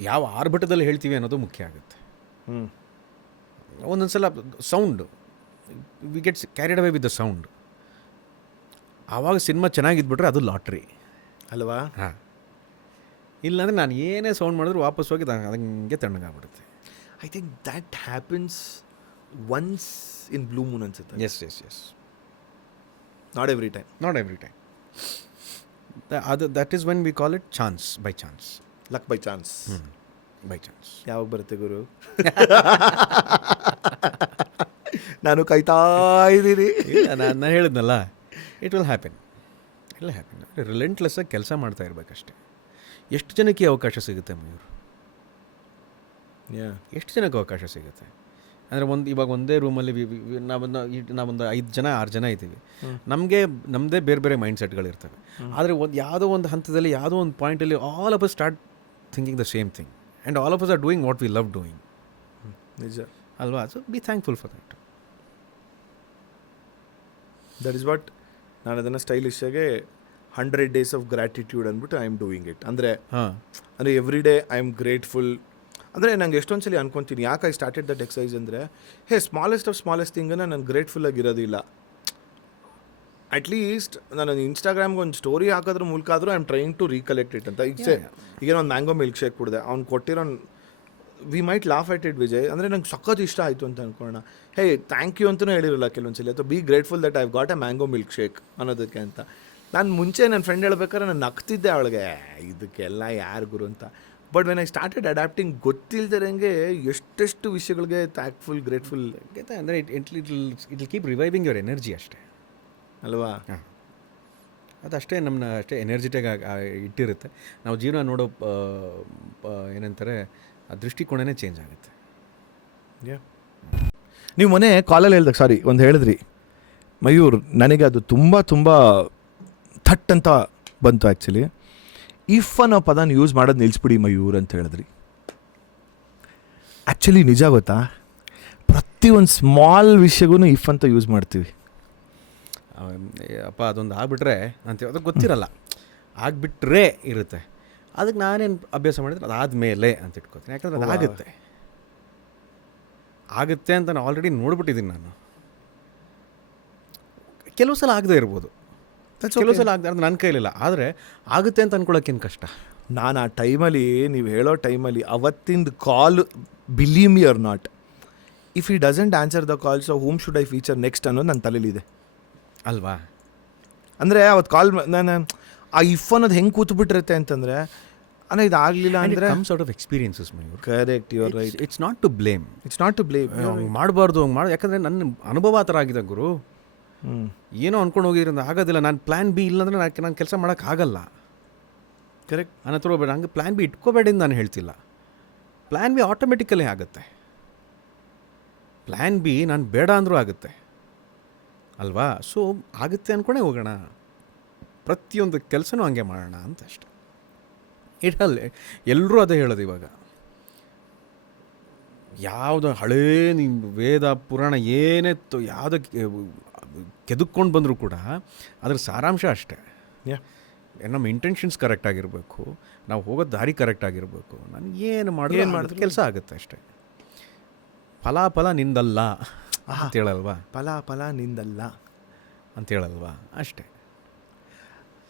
ಯಾವ ಆರ್ಭಟದಲ್ಲಿ ಹೇಳ್ತೀವಿ ಅನ್ನೋದು ಮುಖ್ಯ ಆಗುತ್ತೆ. ಒಂದೊಂದು ಸಲ sound we gets carried away with the sound. ಆವಾಗ ಸಿನಿಮಾ ಚೆನ್ನಾಗಿದ್ಬಿಟ್ರೆ ಅದು ಲಾಟ್ರಿ ಅಲ್ವಾ? ಹಾಂ, ಇಲ್ಲಾಂದರೆ ನಾನು ಏನೇ ಸೌಂಡ್ ಮಾಡಿದ್ರು ವಾಪಸ್ ಹೋಗಿ ಹಂಗೆ ತಣ್ಣಗಾಗ್ಬಿಡುತ್ತೆ. I think that happens once in blue moon ಅನ್ಸುತ್ತೆ. Yes. Not every time. That is when we call it chance, by chance, luck by chance. By chance ಯಾವಾಗ ಬರುತ್ತೆ ಗುರು? ನಾನು ಕಾಯ್ತಾ ಇದ್ದೀನಿ. ನಾನು ಹೇಳಿದ್ನಲ್ಲ, ಇಟ್ ವಿಲ್ ಹ್ಯಾಪನ್. ರಿಲೆಂಟ್ಲೆಸ್ಸಾಗಿ ಕೆಲಸ ಮಾಡ್ತಾ ಇರಬೇಕಷ್ಟೆ. ಎಷ್ಟು ಜನಕ್ಕೆ ಅವಕಾಶ ಸಿಗುತ್ತೆ ಮಯೂರ್? ಎಷ್ಟು ಜನಕ್ಕೆ ಅವಕಾಶ ಸಿಗುತ್ತೆ ಅಂದರೆ ಇವಾಗ ಒಂದೇ ರೂಮಲ್ಲಿ ನಾವೊಂದು 5 ಜನ 6 ಜನ ಇದ್ದೀವಿ. ನಮ್ಮದೇ ಬೇರೆ ಬೇರೆ ಮೈಂಡ್ ಸೆಟ್ಗಳಿರ್ತವೆ. ಆದರೆ ಯಾವುದೋ ಒಂದು ಹಂತದಲ್ಲಿ ಯಾವುದೋ ಒಂದು ಪಾಯಿಂಟಲ್ಲಿ all of us start thinking the same thing and all of us are doing what we love doing. ನಿಜ ಅಲ್ವಾ? So be thankful for that. That is what ನಾನು ಅದನ್ನು ಸ್ಟೈಲಿಶಾಗೆ 100 days of gratitude ಅಂದ್ಬಿಟ್ಟು ಐ ಆಮ್ ಡೂಯಿಂಗ್ ಇಟ್. ಅಂದರೆ every day I am grateful. ಅಂದರೆ ನಂಗೆ ಎಷ್ಟೊಂದು ಸಲ ಅನ್ಕೊತೀನಿ, ಯಾಕೆ ಐ ಸ್ಟಾರ್ಟೆಡ್ ದಟ್ ಎಕ್ಸಸೈಸ್ ಅಂದರೆ, ಸ್ಮಾಲೆಸ್ಟ್ ಆಫ್ ಸ್ಮಾಲೆಸ್ಟ್ ಥಿಂಗನ್ನು ನಾನು ಗ್ರೇಟ್ಫುಲ್ ಆಗಿರೋದಿಲ್ಲ. ಅಟ್ಲೀಸ್ಟ್ ನಾನು ಇನ್ಸ್ಟಾಗ್ರಾಮ್ಗೆ ಒಂದು ಸ್ಟೋರಿ ಹಾಕೋದ್ರ ಮೂಲಕ ಆದರೂ I am trying to recollect it ಅಂತ. ಈಗ ಒಂದು ಮ್ಯಾಂಗೋ ಮಿಲ್ಕ್ ಶೇಕ್ ಕುಡಿದೆ, ಅವ್ನು ಕೊಟ್ಟಿರೋ we might laugh at it Vijay, ಅಂದರೆ ನಂಗೆ ಸಖತ್ ಇಷ್ಟ ಆಯಿತು ಅಂತ ಅಂದ್ಕೊಳ್ಳೋಣ. ಥ್ಯಾಂಕ್ ಯು ಅಂತಲೂ ಹೇಳಿರಲ್ಲ ಕೆಲವೊಂದು ಸಲ, ಅಥವಾ be grateful that I've got a mango milkshake ಅನ್ನೋದಕ್ಕೆ ಅಂತ. ನಾನು ಮುಂಚೆ ನನ್ನ ಫ್ರೆಂಡ್ ಹೇಳ್ಬೇಕಾದ್ರೆ ನಾನು ನಗ್ತಿದ್ದೆ ಅವಳಿಗೆ, ಇದಕ್ಕೆಲ್ಲ ಯಾರು ಗುರು ಅಂತ. ಬಟ್ ವೆನ್ ಐ ಸ್ಟಾರ್ಟೆಡ್ ಅಡ್ಯಾಪ್ಟಿಂಗ್, ಗೊತ್ತಿಲ್ದಿರಂಗೆ ಎಷ್ಟೆಷ್ಟು ವಿಷಯಗಳಿಗೆ ಥ್ಯಾಂಕ್ಫುಲ್, ಗ್ರೇಟ್ಫುಲ್. ಅಂದರೆ it will keep reviving your energy ಅಷ್ಟೇ ಅಲ್ವಾ? ಹಾಂ, ಅದಷ್ಟೇ ನಮ್ಮನ್ನ ಅಷ್ಟೇ ಎನರ್ಜಿಟಿಕ್ ಇಟ್ಟಿರುತ್ತೆ. ನಾವು ಜೀವನ ನೋಡೋ ಏನಂತಾರೆ ಆ ದೃಷ್ಟಿಕೋನನೇ ಚೇಂಜ್ ಆಗುತ್ತೆ. ನೀವು ಮೊನ್ನೆ ಕಾಲಲ್ಲಿ ಹೇಳ್ದಾಗ ಒಂದು ಹೇಳಿದ್ರಿ ಮಯೂರ್, ನನಗೆ ಅದು ತುಂಬ ತುಂಬ ಥಟ್ ಅಂತ ಬಂತು ಆ್ಯಕ್ಚುಲಿ. ಇಫ್ ಅನ್ನೋ ಪದನ ಯೂಸ್ ಮಾಡೋದು ನಿಲ್ಲಿಸ್ಬಿಡಿ ಮಯೂರ್ ಅಂತ ಹೇಳಿದ್ರಿ. ಆ್ಯಕ್ಚುಲಿ ನಿಜ ಗೊತ್ತಾ, ಪ್ರತಿಯೊಂದು ಸ್ಮಾಲ್ ವಿಷಯಗೂ ಇಫ್ ಅಂತ ಯೂಸ್ ಮಾಡ್ತೀವಿ. ಅಪ್ಪ ಅದೊಂದು ಆಗ್ಬಿಟ್ರೆ ಅಂತೀವಿ, ಅದಕ್ಕೆ ಗೊತ್ತಿರಲ್ಲ, ಆಗಿಬಿಟ್ರೆ ಇರುತ್ತೆ. ಅದಕ್ಕೆ ನಾನೇನು ಅಭ್ಯಾಸ ಮಾಡಿದ್ರೆ ಅದಾದಮೇಲೆ ಅಂತ ಇಟ್ಕೋತೀನಿ. ಯಾಕಂದರೆ ಅದು ಆಗುತ್ತೆ ಅಂತ ನಾನು ಆಲ್ರೆಡಿ ನೋಡ್ಬಿಟ್ಟಿದ್ದೀನಿ. ನಾನು ಕೆಲವು ಸಲ ಆಗದೆ ಇರ್ಬೋದು, ಕೆಲವು ಸಲ ಆಗದೆ, ಅದು ನನ್ನ ಕೈಲಿಲ್ಲ. ಆದರೆ ಆಗುತ್ತೆ ಅಂತ ಅಂದ್ಕೊಳ್ಳೋಕ್ಕೇನು ಕಷ್ಟ? ನಾನು ಆ ಟೈಮಲ್ಲಿ ನೀವು ಹೇಳೋ ಟೈಮಲ್ಲಿ ಅವತ್ತಿಂದು call, believe me or not, if he doesn't answer the call so whom should I feature next ಅನ್ನೋದು ನನ್ನ ತಲೆಯಲ್ಲಿದೆ. ಅಲ್ವಾ? ಅಂದರೆ ಅವತ್ತು ಕಾಲ್ ನಾನು ಆ ಇಫ್ ಅನ್ನೋದು ಹೆಂಗೆ ಕೂತ್ಬಿಟ್ಟಿರುತ್ತೆ ಅಂತಂದರೆ, ಅಂದರೆ ಇದಾಗಲಿಲ್ಲ ಅಂದರೆ comes out of experiences Mayur. Correct, you are right. It's not to blame. It's not to blame. ಹಂಗೆ ಮಾಡಬಾರ್ದು, ಹಂಗೆ ಮಾಡಿ, ಯಾಕಂದರೆ ನನ್ನ ಅನುಭವ ಆ ಥರ ಆಗಿದೆ ಗುರು. ಏನೋ ಅಂದ್ಕೊಂಡು ಹೋಗಿದ್ರಿಂದ ಆಗೋದಿಲ್ಲ. ನಾನು ಪ್ಲ್ಯಾನ್ ಬಿ ಇಲ್ಲಾಂದರೆ ನಾನು ಕೆಲಸ ಮಾಡೋಕ್ಕಾಗಲ್ಲ. ಕರೆಕ್ಟ್. ನನ್ನ ಹತ್ರ ಹೋಗ್ಬೇಡ, ಹಂಗೆ ಪ್ಲ್ಯಾನ್ ಬಿ ಇಟ್ಕೋಬೇಡಿ ಅಂತ ನಾನು ಹೇಳ್ತಿಲ್ಲ. ಪ್ಲ್ಯಾನ್ ಬಿ ಆಟೋಮೆಟಿಕಲಿ ಆಗುತ್ತೆ. ಪ್ಲ್ಯಾನ್ ಬಿ ನಾನು ಬೇಡ ಅಂದರೂ ಆಗುತ್ತೆ ಅಲ್ವಾ? ಸೊ ಆಗುತ್ತೆ ಅಂದ್ಕೊಂಡೇ ಹೋಗೋಣ, ಪ್ರತಿಯೊಂದು ಕೆಲಸನೂ ಹಂಗೆ ಮಾಡೋಣ ಅಂತ ಅಷ್ಟೆ. ಇಡಲ್ಲ, ಎಲ್ಲರೂ ಅದೇ ಹೇಳೋದು ಇವಾಗ. ಯಾವುದೋ ಹಳೇ ನಿಮ್ಮ ವೇದ ಪುರಾಣ ಏನೇ ಯಾವುದಕ್ಕೆ ಕೆದಕ್ಕೊಂಡು ಬಂದರೂ ಕೂಡ ಅದ್ರ ಸಾರಾಂಶ ಅಷ್ಟೇ. ನಮ್ಮ ಇಂಟೆನ್ಷನ್ಸ್ ಕರೆಕ್ಟ್ ಆಗಿರಬೇಕು, ನಾವು ಹೋಗೋ ದಾರಿ ಕರೆಕ್ಟ್ ಆಗಿರಬೇಕು. ನನಗೇನು ಮಾಡಿದ್ರೆ ಕೆಲಸ ಆಗುತ್ತೆ ಅಷ್ಟೇ. ಫಲ ನಿಂದಲ್ಲ ಅಂತೇಳಲ್ವಾ? ಫಲ ನಿಂದಲ್ಲ ಅಂತೇಳಲ್ವಾ? ಅಷ್ಟೇ.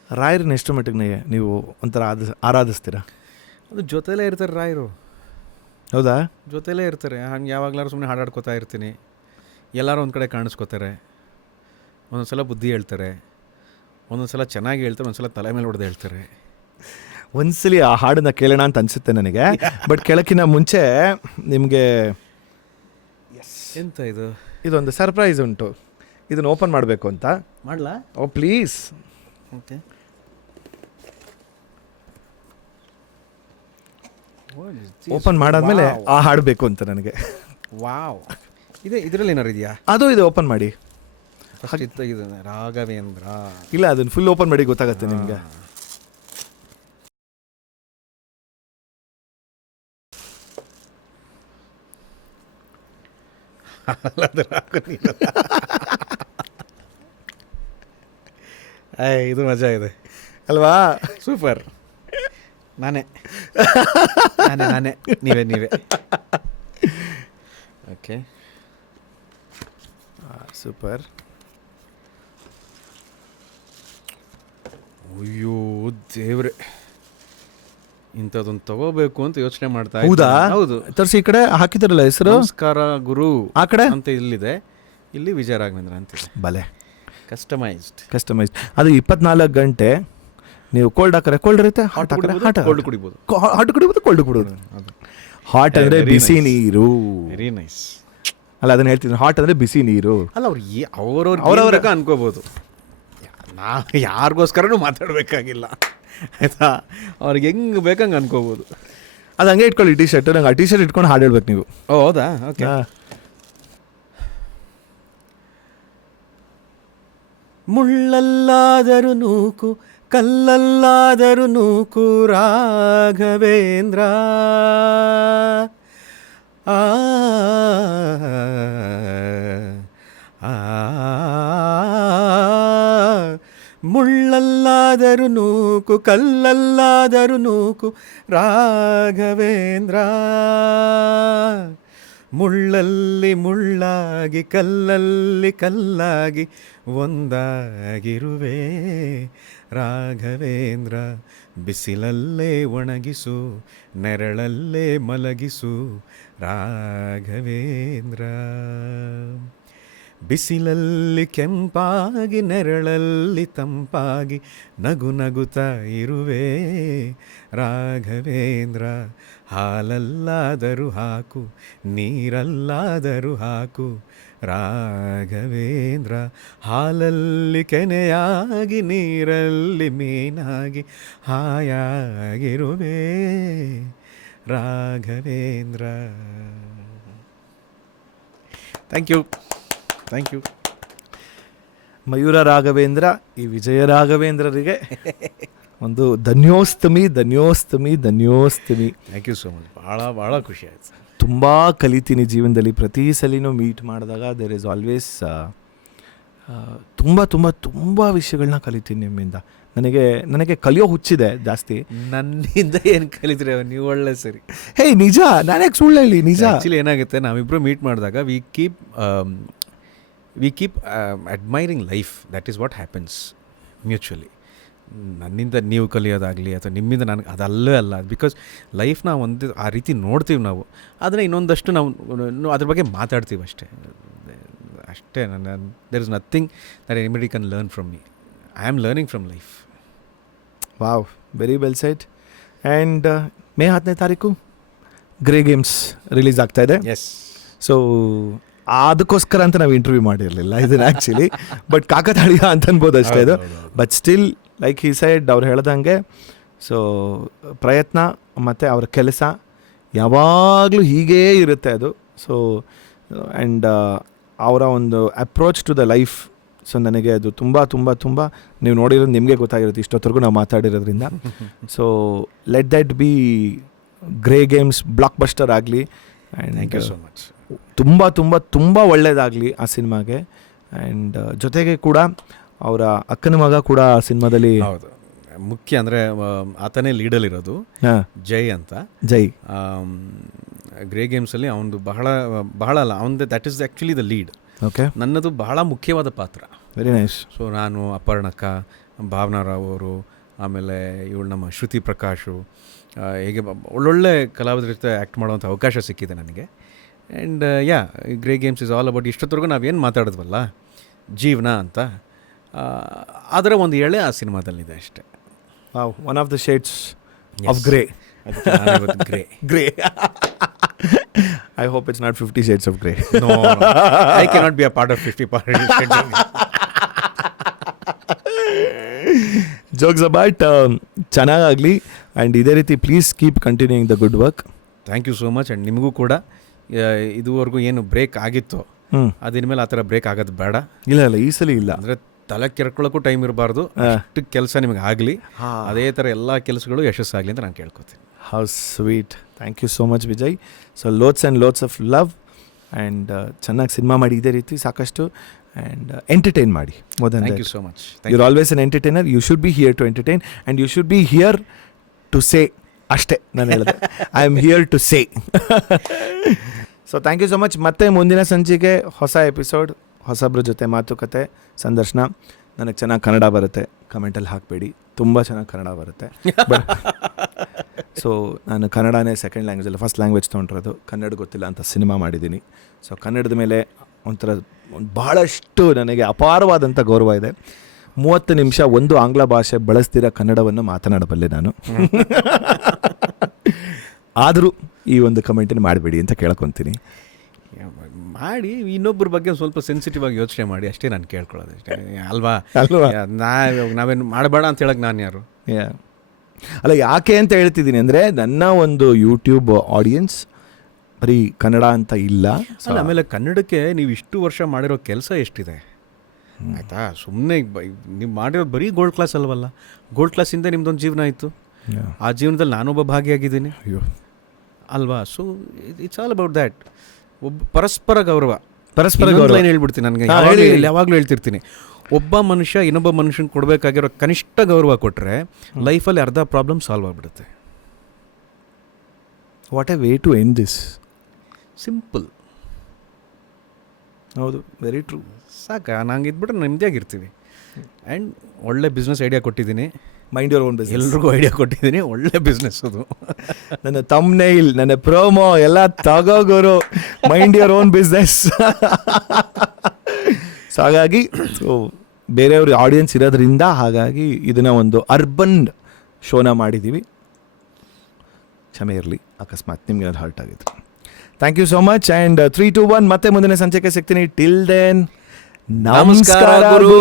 ರಾಯರನ್ನ ಎಷ್ಟು ಮಟ್ಟಿಗೆ ನೀವು ಒಂಥರ ಆರಾಧಿಸ್ತೀರಾ? ಅದು ಜೊತೆಲೇ ಇರ್ತಾರೆ ರಾಯರು. ಹೌದಾ? ಜೊತೆಲೇ ಇರ್ತಾರೆ. ಹಂಗೆ ಯಾವಾಗಲಾರು ಸುಮ್ಮನೆ ಹಾಡಾಡ್ಕೋತಾ ಇರ್ತೀನಿ. ಎಲ್ಲರೂ ಒಂದು ಕಡೆ ಕಾಣಿಸ್ಕೋತಾರೆ. ಒಂದೊಂದು ಸಲ ಬುದ್ಧಿ ಹೇಳ್ತಾರೆ, ಒಂದೊಂದು ಸಲ ಚೆನ್ನಾಗಿ ಹೇಳ್ತಾರೆ, ಒಂದು ಸಲ ತಲೆ ಮೇಲೆ ಹೊಡೆದು ಹೇಳ್ತಾರೆ. ಒಂದ್ಸಲಿ ಆ ಹಾಡನ್ನ ಕೇಳೋಣ ಅಂತ ಅನಿಸುತ್ತೆ ನನಗೆ. ಬಟ್ ಕೇಳೋಕ್ಕಿಂತ ಮುಂಚೆ ನಿಮಗೆ ಎಂತ ಇದು, ಇದೊಂದು ಸರ್ಪ್ರೈಸ್ ಉಂಟು. ಇದನ್ನು ಓಪನ್ ಮಾಡಬೇಕು ಅಂತ. ಮಾಡಲಾ? ಓ ಪ್ಲೀಸ್. ಓಕೆ. ಓಪನ್ ಮಾಡಾದ್ಮೇಲೆ ಆ ಹಾಡಬೇಕು ಅಂತ ನನಗೆ. ವಾವ್. ಇದರಲ್ಲಿ ಏನಾರು ಇದೆಯಾ? ಇದು ಓಪನ್ ಮಾಡಿ. ಫಸ್ಟ್ ಇದು ರಾಘವೇಂದ್ರ. ಇಲ್ಲ, ಅದನ್ನು ಫುಲ್ ಓಪನ್ ಮಾಡಿ ಗೊತ್ತಾಗತ್ತೆ ನಿಮಗೆ. ಇದು ಮಜಾ ಇದೆ ಅಲ್ವಾ? ಸೂಪರ್. ನಾನೇ ನೀವೇ ಓಕೆ. ಸೂಪರ್. ಅಯ್ಯೋ ದೇವ್ರೆ, ಇಂಥದ್ದೊಂದು ತಗೋಬೇಕು ಅಂತ ಯೋಚನೆ ಮಾಡ್ತಾ. ಹೌದಾ? ಹೌದು. ತರ್ಸಿ, ಈ ಕಡೆ ಹಾಕಿದಾರಲ್ಲ ಹೆಸರು. ನಮಸ್ಕಾರ ಗುರು ಆ ಕಡೆ ಅಂತ ಇಲ್ಲಿದೆ, ಇಲ್ಲಿ ವಿಜಯ ರಾಘವೇಂದ್ರ ಅಂತಿದೆ. ಬಲೆ ಕಸ್ಟಮೈಸ್ಡ್. ಅದು 24 ಗಂಟೆ ನೀವು ಕೋಲ್ಡ್ ಹಾಕರೆ ಕೋಲ್ಡ್ ಇರುತ್ತೆ, ಹಾಟ್ ಹಾಕರೆ ಹಾಟ್ ಕೋಲ್ಡ್ ಕುಡಿಬೋದು. ಹಾಟ್ ಕುಡಿಬೋದು, ಕೋಲ್ಡ್ ಕುಡಿಬೋದು. ಹಾಟ್ ಅಂದರೆ ಬಿಸಿ ನೀರು. Very nice. ಅಲ್ಲ, ಅದನ್ನ ಹೇಳ್ತಿದ್ದೀನಿ, ಹಾಟ್ ಅಂದರೆ ಬಿಸಿ ನೀರು. ಅಲ್ಲ, ಅವ್ರವ್ರ ಅನ್ಕೋಬೋದು. ಯಾರಿಗೋಸ್ಕರನೂ ಮಾತಾಡಬೇಕಾಗಿಲ್ಲ, ಆಯಿತಾ? ಅವ್ರಿಗೆ ಹೆಂಗೆ ಬೇಕಂಗೆ ಅನ್ಕೋಬೋದು. ಅದು ಹಂಗೆ ಇಟ್ಕೊಳ್ಳಿ ಟಿ ಶರ್ಟ್. ನಂಗೆ ಆ ಟಿ ಶರ್ಟ್ ಇಟ್ಕೊಂಡು ಹಾಡು ಹೇಳ್ಬೇಕು ನೀವು. ಹೌದಾ? ಓಕೆ. ಮುಳ್ಳಲ್ಲಾದರೂ ನೂಕು, ಕಲ್ಲಲ್ಲಾದರೂ ನೂಕು ರಾಘವೇಂದ್ರ. ಆ ಮುಳ್ಳಲ್ಲಾದರೂ ನೂಕು, ಕಲ್ಲಲ್ಲಾದರೂ ನೂಕು ರಾಘವೇಂದ್ರ. ಮುಳ್ಳಲ್ಲಿ ಮುಳ್ಳಾಗಿ, ಕಲ್ಲಲ್ಲಿ ಕಲ್ಲಾಗಿ ಒಂದಾಗಿರುವೆ ರಾಘವೇಂದ್ರ. ಬಿಸಿಲಲ್ಲೇ ಒಣಗಿಸು, ನೆರಳಲ್ಲೇ ಮಲಗಿಸು ರಾಘವೇಂದ್ರ. ಬಿಸಿಲಲ್ಲಿ ಕೆಂಪಾಗಿ, ನೆರಳಲ್ಲಿ ತಂಪಾಗಿ ನಗು ನಗುತ್ತಾ ಇರುವೆ ರಾಘವೇಂದ್ರ. ಹಾಲಲ್ಲಾದರೂ ಹಾಕು, ನೀರಲ್ಲಾದರೂ ಹಾಕು ರಾಘವೇಂದ್ರ. ಹಾಲಲ್ಲಿ ಕೆನೆಯಾಗಿ, ನೀರಲ್ಲಿ ಮೀನಾಗಿ ಹಾಯಾಗಿರುವೆ ರಾಘವೇಂದ್ರ. Thank you. ಮಯೂರ ರಾಘವೇಂದ್ರ, ಈ ವಿಜಯ ರಾಘವೇಂದ್ರರಿಗೆ ಒಂದು ಧನ್ಯೋಸ್ತಮಿ. Thank you so much. ಭಾಳ ಖುಷಿ ಆಯ್ತು. ತುಂಬ ಕಲಿತೀನಿ ಜೀವನದಲ್ಲಿ. ಪ್ರತಿ ಸಲಿನೂ ಮೀಟ್ ಮಾಡಿದಾಗ ದೇರ್ ಇಸ್ ಆಲ್ವೇಸ್ ತುಂಬ ತುಂಬ ತುಂಬ ವಿಷಯಗಳನ್ನ ಕಲಿತೀನಿ ನಿಮ್ಮಿಂದ. ನನಗೆ ಕಲಿಯೋ ಹುಚ್ಚಿದೆ ಜಾಸ್ತಿ. ನನ್ನಿಂದ ಏನು ಕಲಿತ್ರೆ ನೀವು? ಒಳ್ಳೆ ಸರಿ. ಹೇ, ನಿಜ, ನಾನೇ ಸುಳ್ಳು ಹೇಳಿ, ನಿಜ. ಆ್ಯಕ್ಚುಲಿ ಏನಾಗುತ್ತೆ, ನಾವಿಬ್ಬರು ಮೀಟ್ ಮಾಡಿದಾಗ we keep admiring life. That is what happens mutually. ನನ್ನಿಂದ ನೀವು ಕಲಿಯೋದಾಗಲಿ ಅಥವಾ ನಿಮ್ಮಿಂದ ನನಗೆ ಅದಲ್ಲೇ ಅಲ್ಲ. ಬಿಕಾಸ್ ಲೈಫ್ನ ಒಂದು ಆ ರೀತಿ ನೋಡ್ತೀವಿ ನಾವು, ಆದರೆ ಇನ್ನೊಂದಷ್ಟು ನಾವು ಅದ್ರ ಬಗ್ಗೆ ಮಾತಾಡ್ತೀವಿ ಅಷ್ಟೇ. There is nothing that anybody can learn from me. I am learning from life. Wow, very well said. And May 10ನೇ ತಾರೀಕು ಗ್ರೇ ಗೇಮ್ಸ್ ರಿಲೀಸ್ ಆಗ್ತಾ ಇದೆ. ಎಸ್. ಸೊ ಅದಕ್ಕೋಸ್ಕರ ಅಂತ ನಾವು ಇಂಟರ್ವ್ಯೂ ಮಾಡಿರಲಿಲ್ಲ ಇದನ್ನು ಆ್ಯಕ್ಚುಲಿ, ಬಟ್ ಕಾಕತಾಳೀಯ ಅಂತ ಅನ್ಬೋದು ಅಷ್ಟೇ ಇದು. But still like he side, ಅವ್ರು ಹೇಳ್ದಂಗೆ, ಸೊ ಪ್ರಯತ್ನ ಮತ್ತು ಅವ್ರ ಕೆಲಸ ಯಾವಾಗಲೂ ಹೀಗೇ ಇರುತ್ತೆ ಅದು. ಸೊ ಆ್ಯಂಡ್ ಅವರ ಒಂದು approach to the life, so ನನಗೆ ಅದು ತುಂಬ ತುಂಬ ತುಂಬ ನೀವು ನೋಡಿರೋದು ನಿಮಗೆ ಗೊತ್ತಾಗಿರುತ್ತೆ ಇಷ್ಟೊತ್ತರೆಗೂ ನಾವು ಮಾತಾಡಿರೋದ್ರಿಂದ. So let that be Grey Games blockbuster ಆಗಲಿ. Thank you so much. ತುಂಬ ತುಂಬ ತುಂಬ ಒಳ್ಳೆಯದಾಗಲಿ ಆ ಸಿನಿಮಾಗೆ. ಆ್ಯಂಡ್ ಜೊತೆಗೆ ಕೂಡ ಅವರ ಅಕ್ಕನ ಮಗ ಕೂಡ ಆ ಸಿನಿಮಾದಲ್ಲಿ. ಹೌದು, ಮುಖ್ಯ ಅಂದರೆ ಆತನೇ ಲೀಡಲ್ಲಿರೋದು, ಜೈ ಅಂತ. ಜೈ ಗ್ರೇ ಗೇಮ್ಸಲ್ಲಿ ಅವನದು ಬಹಳ ಅಲ್ಲ, ಅವನದು that is actually the lead. Okay. ನನ್ನದು ಬಹಳ ಮುಖ್ಯವಾದ ಪಾತ್ರ. Very nice. ಸೊ ನಾನು, ಅಪರ್ಣಕ್ಕ, ಭಾವನಾ ರಾವ್ ಅವರು, ಆಮೇಲೆ ಇವಳು ನಮ್ಮ ಶ್ರುತಿ ಪ್ರಕಾಶು, ಹೀಗೆ ಒಳ್ಳೊಳ್ಳೆ ಕಲಾವಿದರ ಜೊತೆ ಆ್ಯಕ್ಟ್ ಮಾಡುವಂಥ ಅವಕಾಶ ಸಿಕ್ಕಿದೆ ನನಗೆ. And Grey Games is all about ಇಷ್ಟೊತ್ತರೆಗೂ ನಾವೇನು ಮಾತಾಡಿದ್ವಲ್ಲ ಜೀವನ ಅಂತ, ಅದರ ಒಂದು ಎಳೆ ಆ ಸಿನಿಮಾದಲ್ಲಿದೆ ಅಷ್ಟೇ. One of the shades of grey. Grey grey. I hope it's not 50 shades of grey. No, I cannot be a part of 50 shades. Jokes about. ಚೆನ್ನಾಗಾಗಲಿ. ಆ್ಯಂಡ್ ಇದೇ ರೀತಿ please keep continuing the good work. Thank you so much. And ನಿಮಗೂ ಕೂಡ ಇದುವರೆಗೂ ಏನು break ಆಗಿತ್ತು ಅದಿನ ಮೇಲೆ ಆ ಥರ ಬ್ರೇಕ್ ಆಗೋದು ಬೇಡ. ಇಲ್ಲ ಈ ಸಲ ಇಲ್ಲ. ಅಂದರೆ ತಲೆ ಕೆರ್ಕೊಳ್ಳೋಕ್ಕೂ ಟೈಮ್ ಇರಬಾರ್ದು, ಅಷ್ಟು ಕೆಲಸ ನಿಮಗೆ ಆಗಲಿ, ಅದೇ ಥರ ಎಲ್ಲ ಕೆಲಸಗಳು ಯಶಸ್ಸಾಗಲಿ ಅಂತ ನಾನು ಕೇಳ್ಕೊತೀನಿ. How sweet. Thank you so much Vijay. So lots and lots of love. And ಚೆನ್ನಾಗಿ ಸಿನಿಮಾ ಮಾಡಿ ಇದೇ ರೀತಿ ಸಾಕಷ್ಟು. ಆ್ಯಂಡ್ ಎಂಟರ್ಟೈನ್ ಮಾಡಿ. Thank you so much. You're always an entertainer. You should be here to entertain and you should be here to say ಅಷ್ಟೇ ನಾನು ಹೇಳಿದೆ. I am here to say. So thank you so much. ಮತ್ತೆ ಮುಂದಿನ ಸಂಚಿಕೆ ಹೊಸ episode, ಹೊಸಬ್ರ ಜೊತೆ ಮಾತುಕತೆ, ಸಂದರ್ಶನ. ನನಗೆ ಚೆನ್ನಾಗಿ ಕನ್ನಡ ಬರುತ್ತೆ, ಕಮೆಂಟಲ್ಲಿ ಹಾಕಬೇಡಿ, ತುಂಬ ಚೆನ್ನಾಗಿ ಕನ್ನಡ ಬರುತ್ತೆ. ಸೊ ನಾನು ಕನ್ನಡನೇ ಸೆಕೆಂಡ್ ಲ್ಯಾಂಗ್ವೇಜಲ್ಲಿ ಫಸ್ಟ್ ಲ್ಯಾಂಗ್ವೇಜ್ ತೊಗೊಂಡಿರೋದು. ಕನ್ನಡ ಗೊತ್ತಿಲ್ಲ ಅಂತ ಸಿನಿಮಾ ಮಾಡಿದ್ದೀನಿ. ಸೊ ಕನ್ನಡದ ಮೇಲೆ ಒಂಥರ ಬಹಳಷ್ಟು ನನಗೆ ಅಪಾರವಾದಂಥ ಗೌರವ ಇದೆ. 30 ನಿಮಿಷ ಒಂದು ಆಂಗ್ಲ ಭಾಷೆ ಬಳಸ್ತಿರೋ ಕನ್ನಡವನ್ನು ಮಾತನಾಡಬಲ್ಲೆ ನಾನು. ಆದರೂ ಈ ಒಂದು ಕಮೆಂಟನ್ನು ಮಾಡಬೇಡಿ ಅಂತ ಕೇಳ್ಕೊತೀನಿ. ಮಾಡಿ ಇನ್ನೊಬ್ಬರ ಬಗ್ಗೆ ಸ್ವಲ್ಪ ಸೆನ್ಸಿಟಿವ್ ಆಗಿ ಯೋಚನೆ ಮಾಡಿ ಅಷ್ಟೇ ನಾನು ಕೇಳ್ಕೊಳ್ಳೋದು ಅಷ್ಟೇ ಅಲ್ವಾ. ನಾವೇನು ಮಾಡಬೇಡ ಅಂತ ಹೇಳಕ್ಕೆ ನಾನು ಯಾರು? ಅಲ್ಲ, ಯಾಕೆ ಅಂತ ಹೇಳ್ತಿದ್ದೀನಿ ಅಂದರೆ ನನ್ನ ಒಂದು ಯೂಟ್ಯೂಬ್ ಆಡಿಯನ್ಸ್ ಬರೀ ಕನ್ನಡ ಅಂತ ಇಲ್ಲ. ಆಮೇಲೆ ಕನ್ನಡಕ್ಕೆ ನೀವು ಇಷ್ಟು ವರ್ಷ ಮಾಡಿರೋ ಕೆಲಸ ಎಷ್ಟಿದೆ ಆಯಿತಾ. ಸುಮ್ಮನೆ ನೀವು ಮಾಡಿರೋದು ಬರೀ ಗೋಲ್ಡ್ ಕ್ಲಾಸ್ ಅಲ್ವಲ್ಲ. ಗೋಲ್ಡ್ ಕ್ಲಾಸಿಂದ ನಿಮ್ದೊಂದು ಜೀವನ ಆಯಿತು, ಆ ಜೀವನದಲ್ಲಿ ನಾನೊಬ್ಬ ಭಾಗಿಯಾಗಿದ್ದೀನಿ ಅಲ್ವಾ. So it's all about that. ಪರಸ್ಪರ ಗೌರವ. ಏನು ಹೇಳ್ಬಿಡ್ತೀನಿ, ನನಗೆ ಯಾವಾಗಲೂ ಹೇಳ್ತಿರ್ತೀನಿ, ಒಬ್ಬ ಮನುಷ್ಯ ಇನ್ನೊಬ್ಬ ಮನುಷ್ಯನ ಕೊಡಬೇಕಾಗಿರೋ ಕನಿಷ್ಠ ಗೌರವ ಕೊಟ್ಟರೆ ಲೈಫಲ್ಲಿ ಅರ್ಧ ಪ್ರಾಬ್ಲಮ್ ಸಾಲ್ವ್ ಆಗಿಬಿಡುತ್ತೆ. What a way to end this. Simple. ಹೌದು, ವೆರಿ ಟ್ರೂ. ಸಾಕ, ನಂಗೆ ಇದ್ಬಿಟ್ರೆ ನೆಮ್ಮದಿಯಾಗಿರ್ತೀವಿ. ಆ್ಯಂಡ್ ಒಳ್ಳೆ ಬಿಸ್ನೆಸ್ ಐಡಿಯಾ ಕೊಟ್ಟಿದ್ದೀನಿ. Mind your own business. ಎಲ್ರಿಗೂ ಐಡಿಯಾ ಕೊಟ್ಟಿದ್ದೀನಿ, ಒಳ್ಳೆ ಬಿಸ್ನೆಸ್ ಅದು. ನನ್ನ ಥಂಬ್ನೇಲ್, ನನ್ನ ಪ್ರೋಮೋ ಎಲ್ಲ ತಗೋಗೋರು mind your own business. So ಹಾಗಾಗಿ ಬೇರೆಯವ್ರ ಆಡಿಯನ್ಸ್ ಇರೋದ್ರಿಂದ ಹಾಗಾಗಿ ಇದನ್ನು ಒಂದು ಅರ್ಬನ್ ಶೋನ ಮಾಡಿದ್ದೀವಿ. ಕ್ಷಮೆ ಇರಲಿ ಅಕಸ್ಮಾತ್ ನಿಮ್ಗೆ ಅದು ಹರ್ಟ್ ಆಗಿತ್ತು. Thank you so much. And 3, 2, 1 ಮತ್ತೆ ಮುಂದಿನ ಸಂಚಿಕೆ ಸಿಗ್ತೀನಿ. ಟಿಲ್ ದೆನ್ ನಮಸ್ಕಾರ ಗುರು.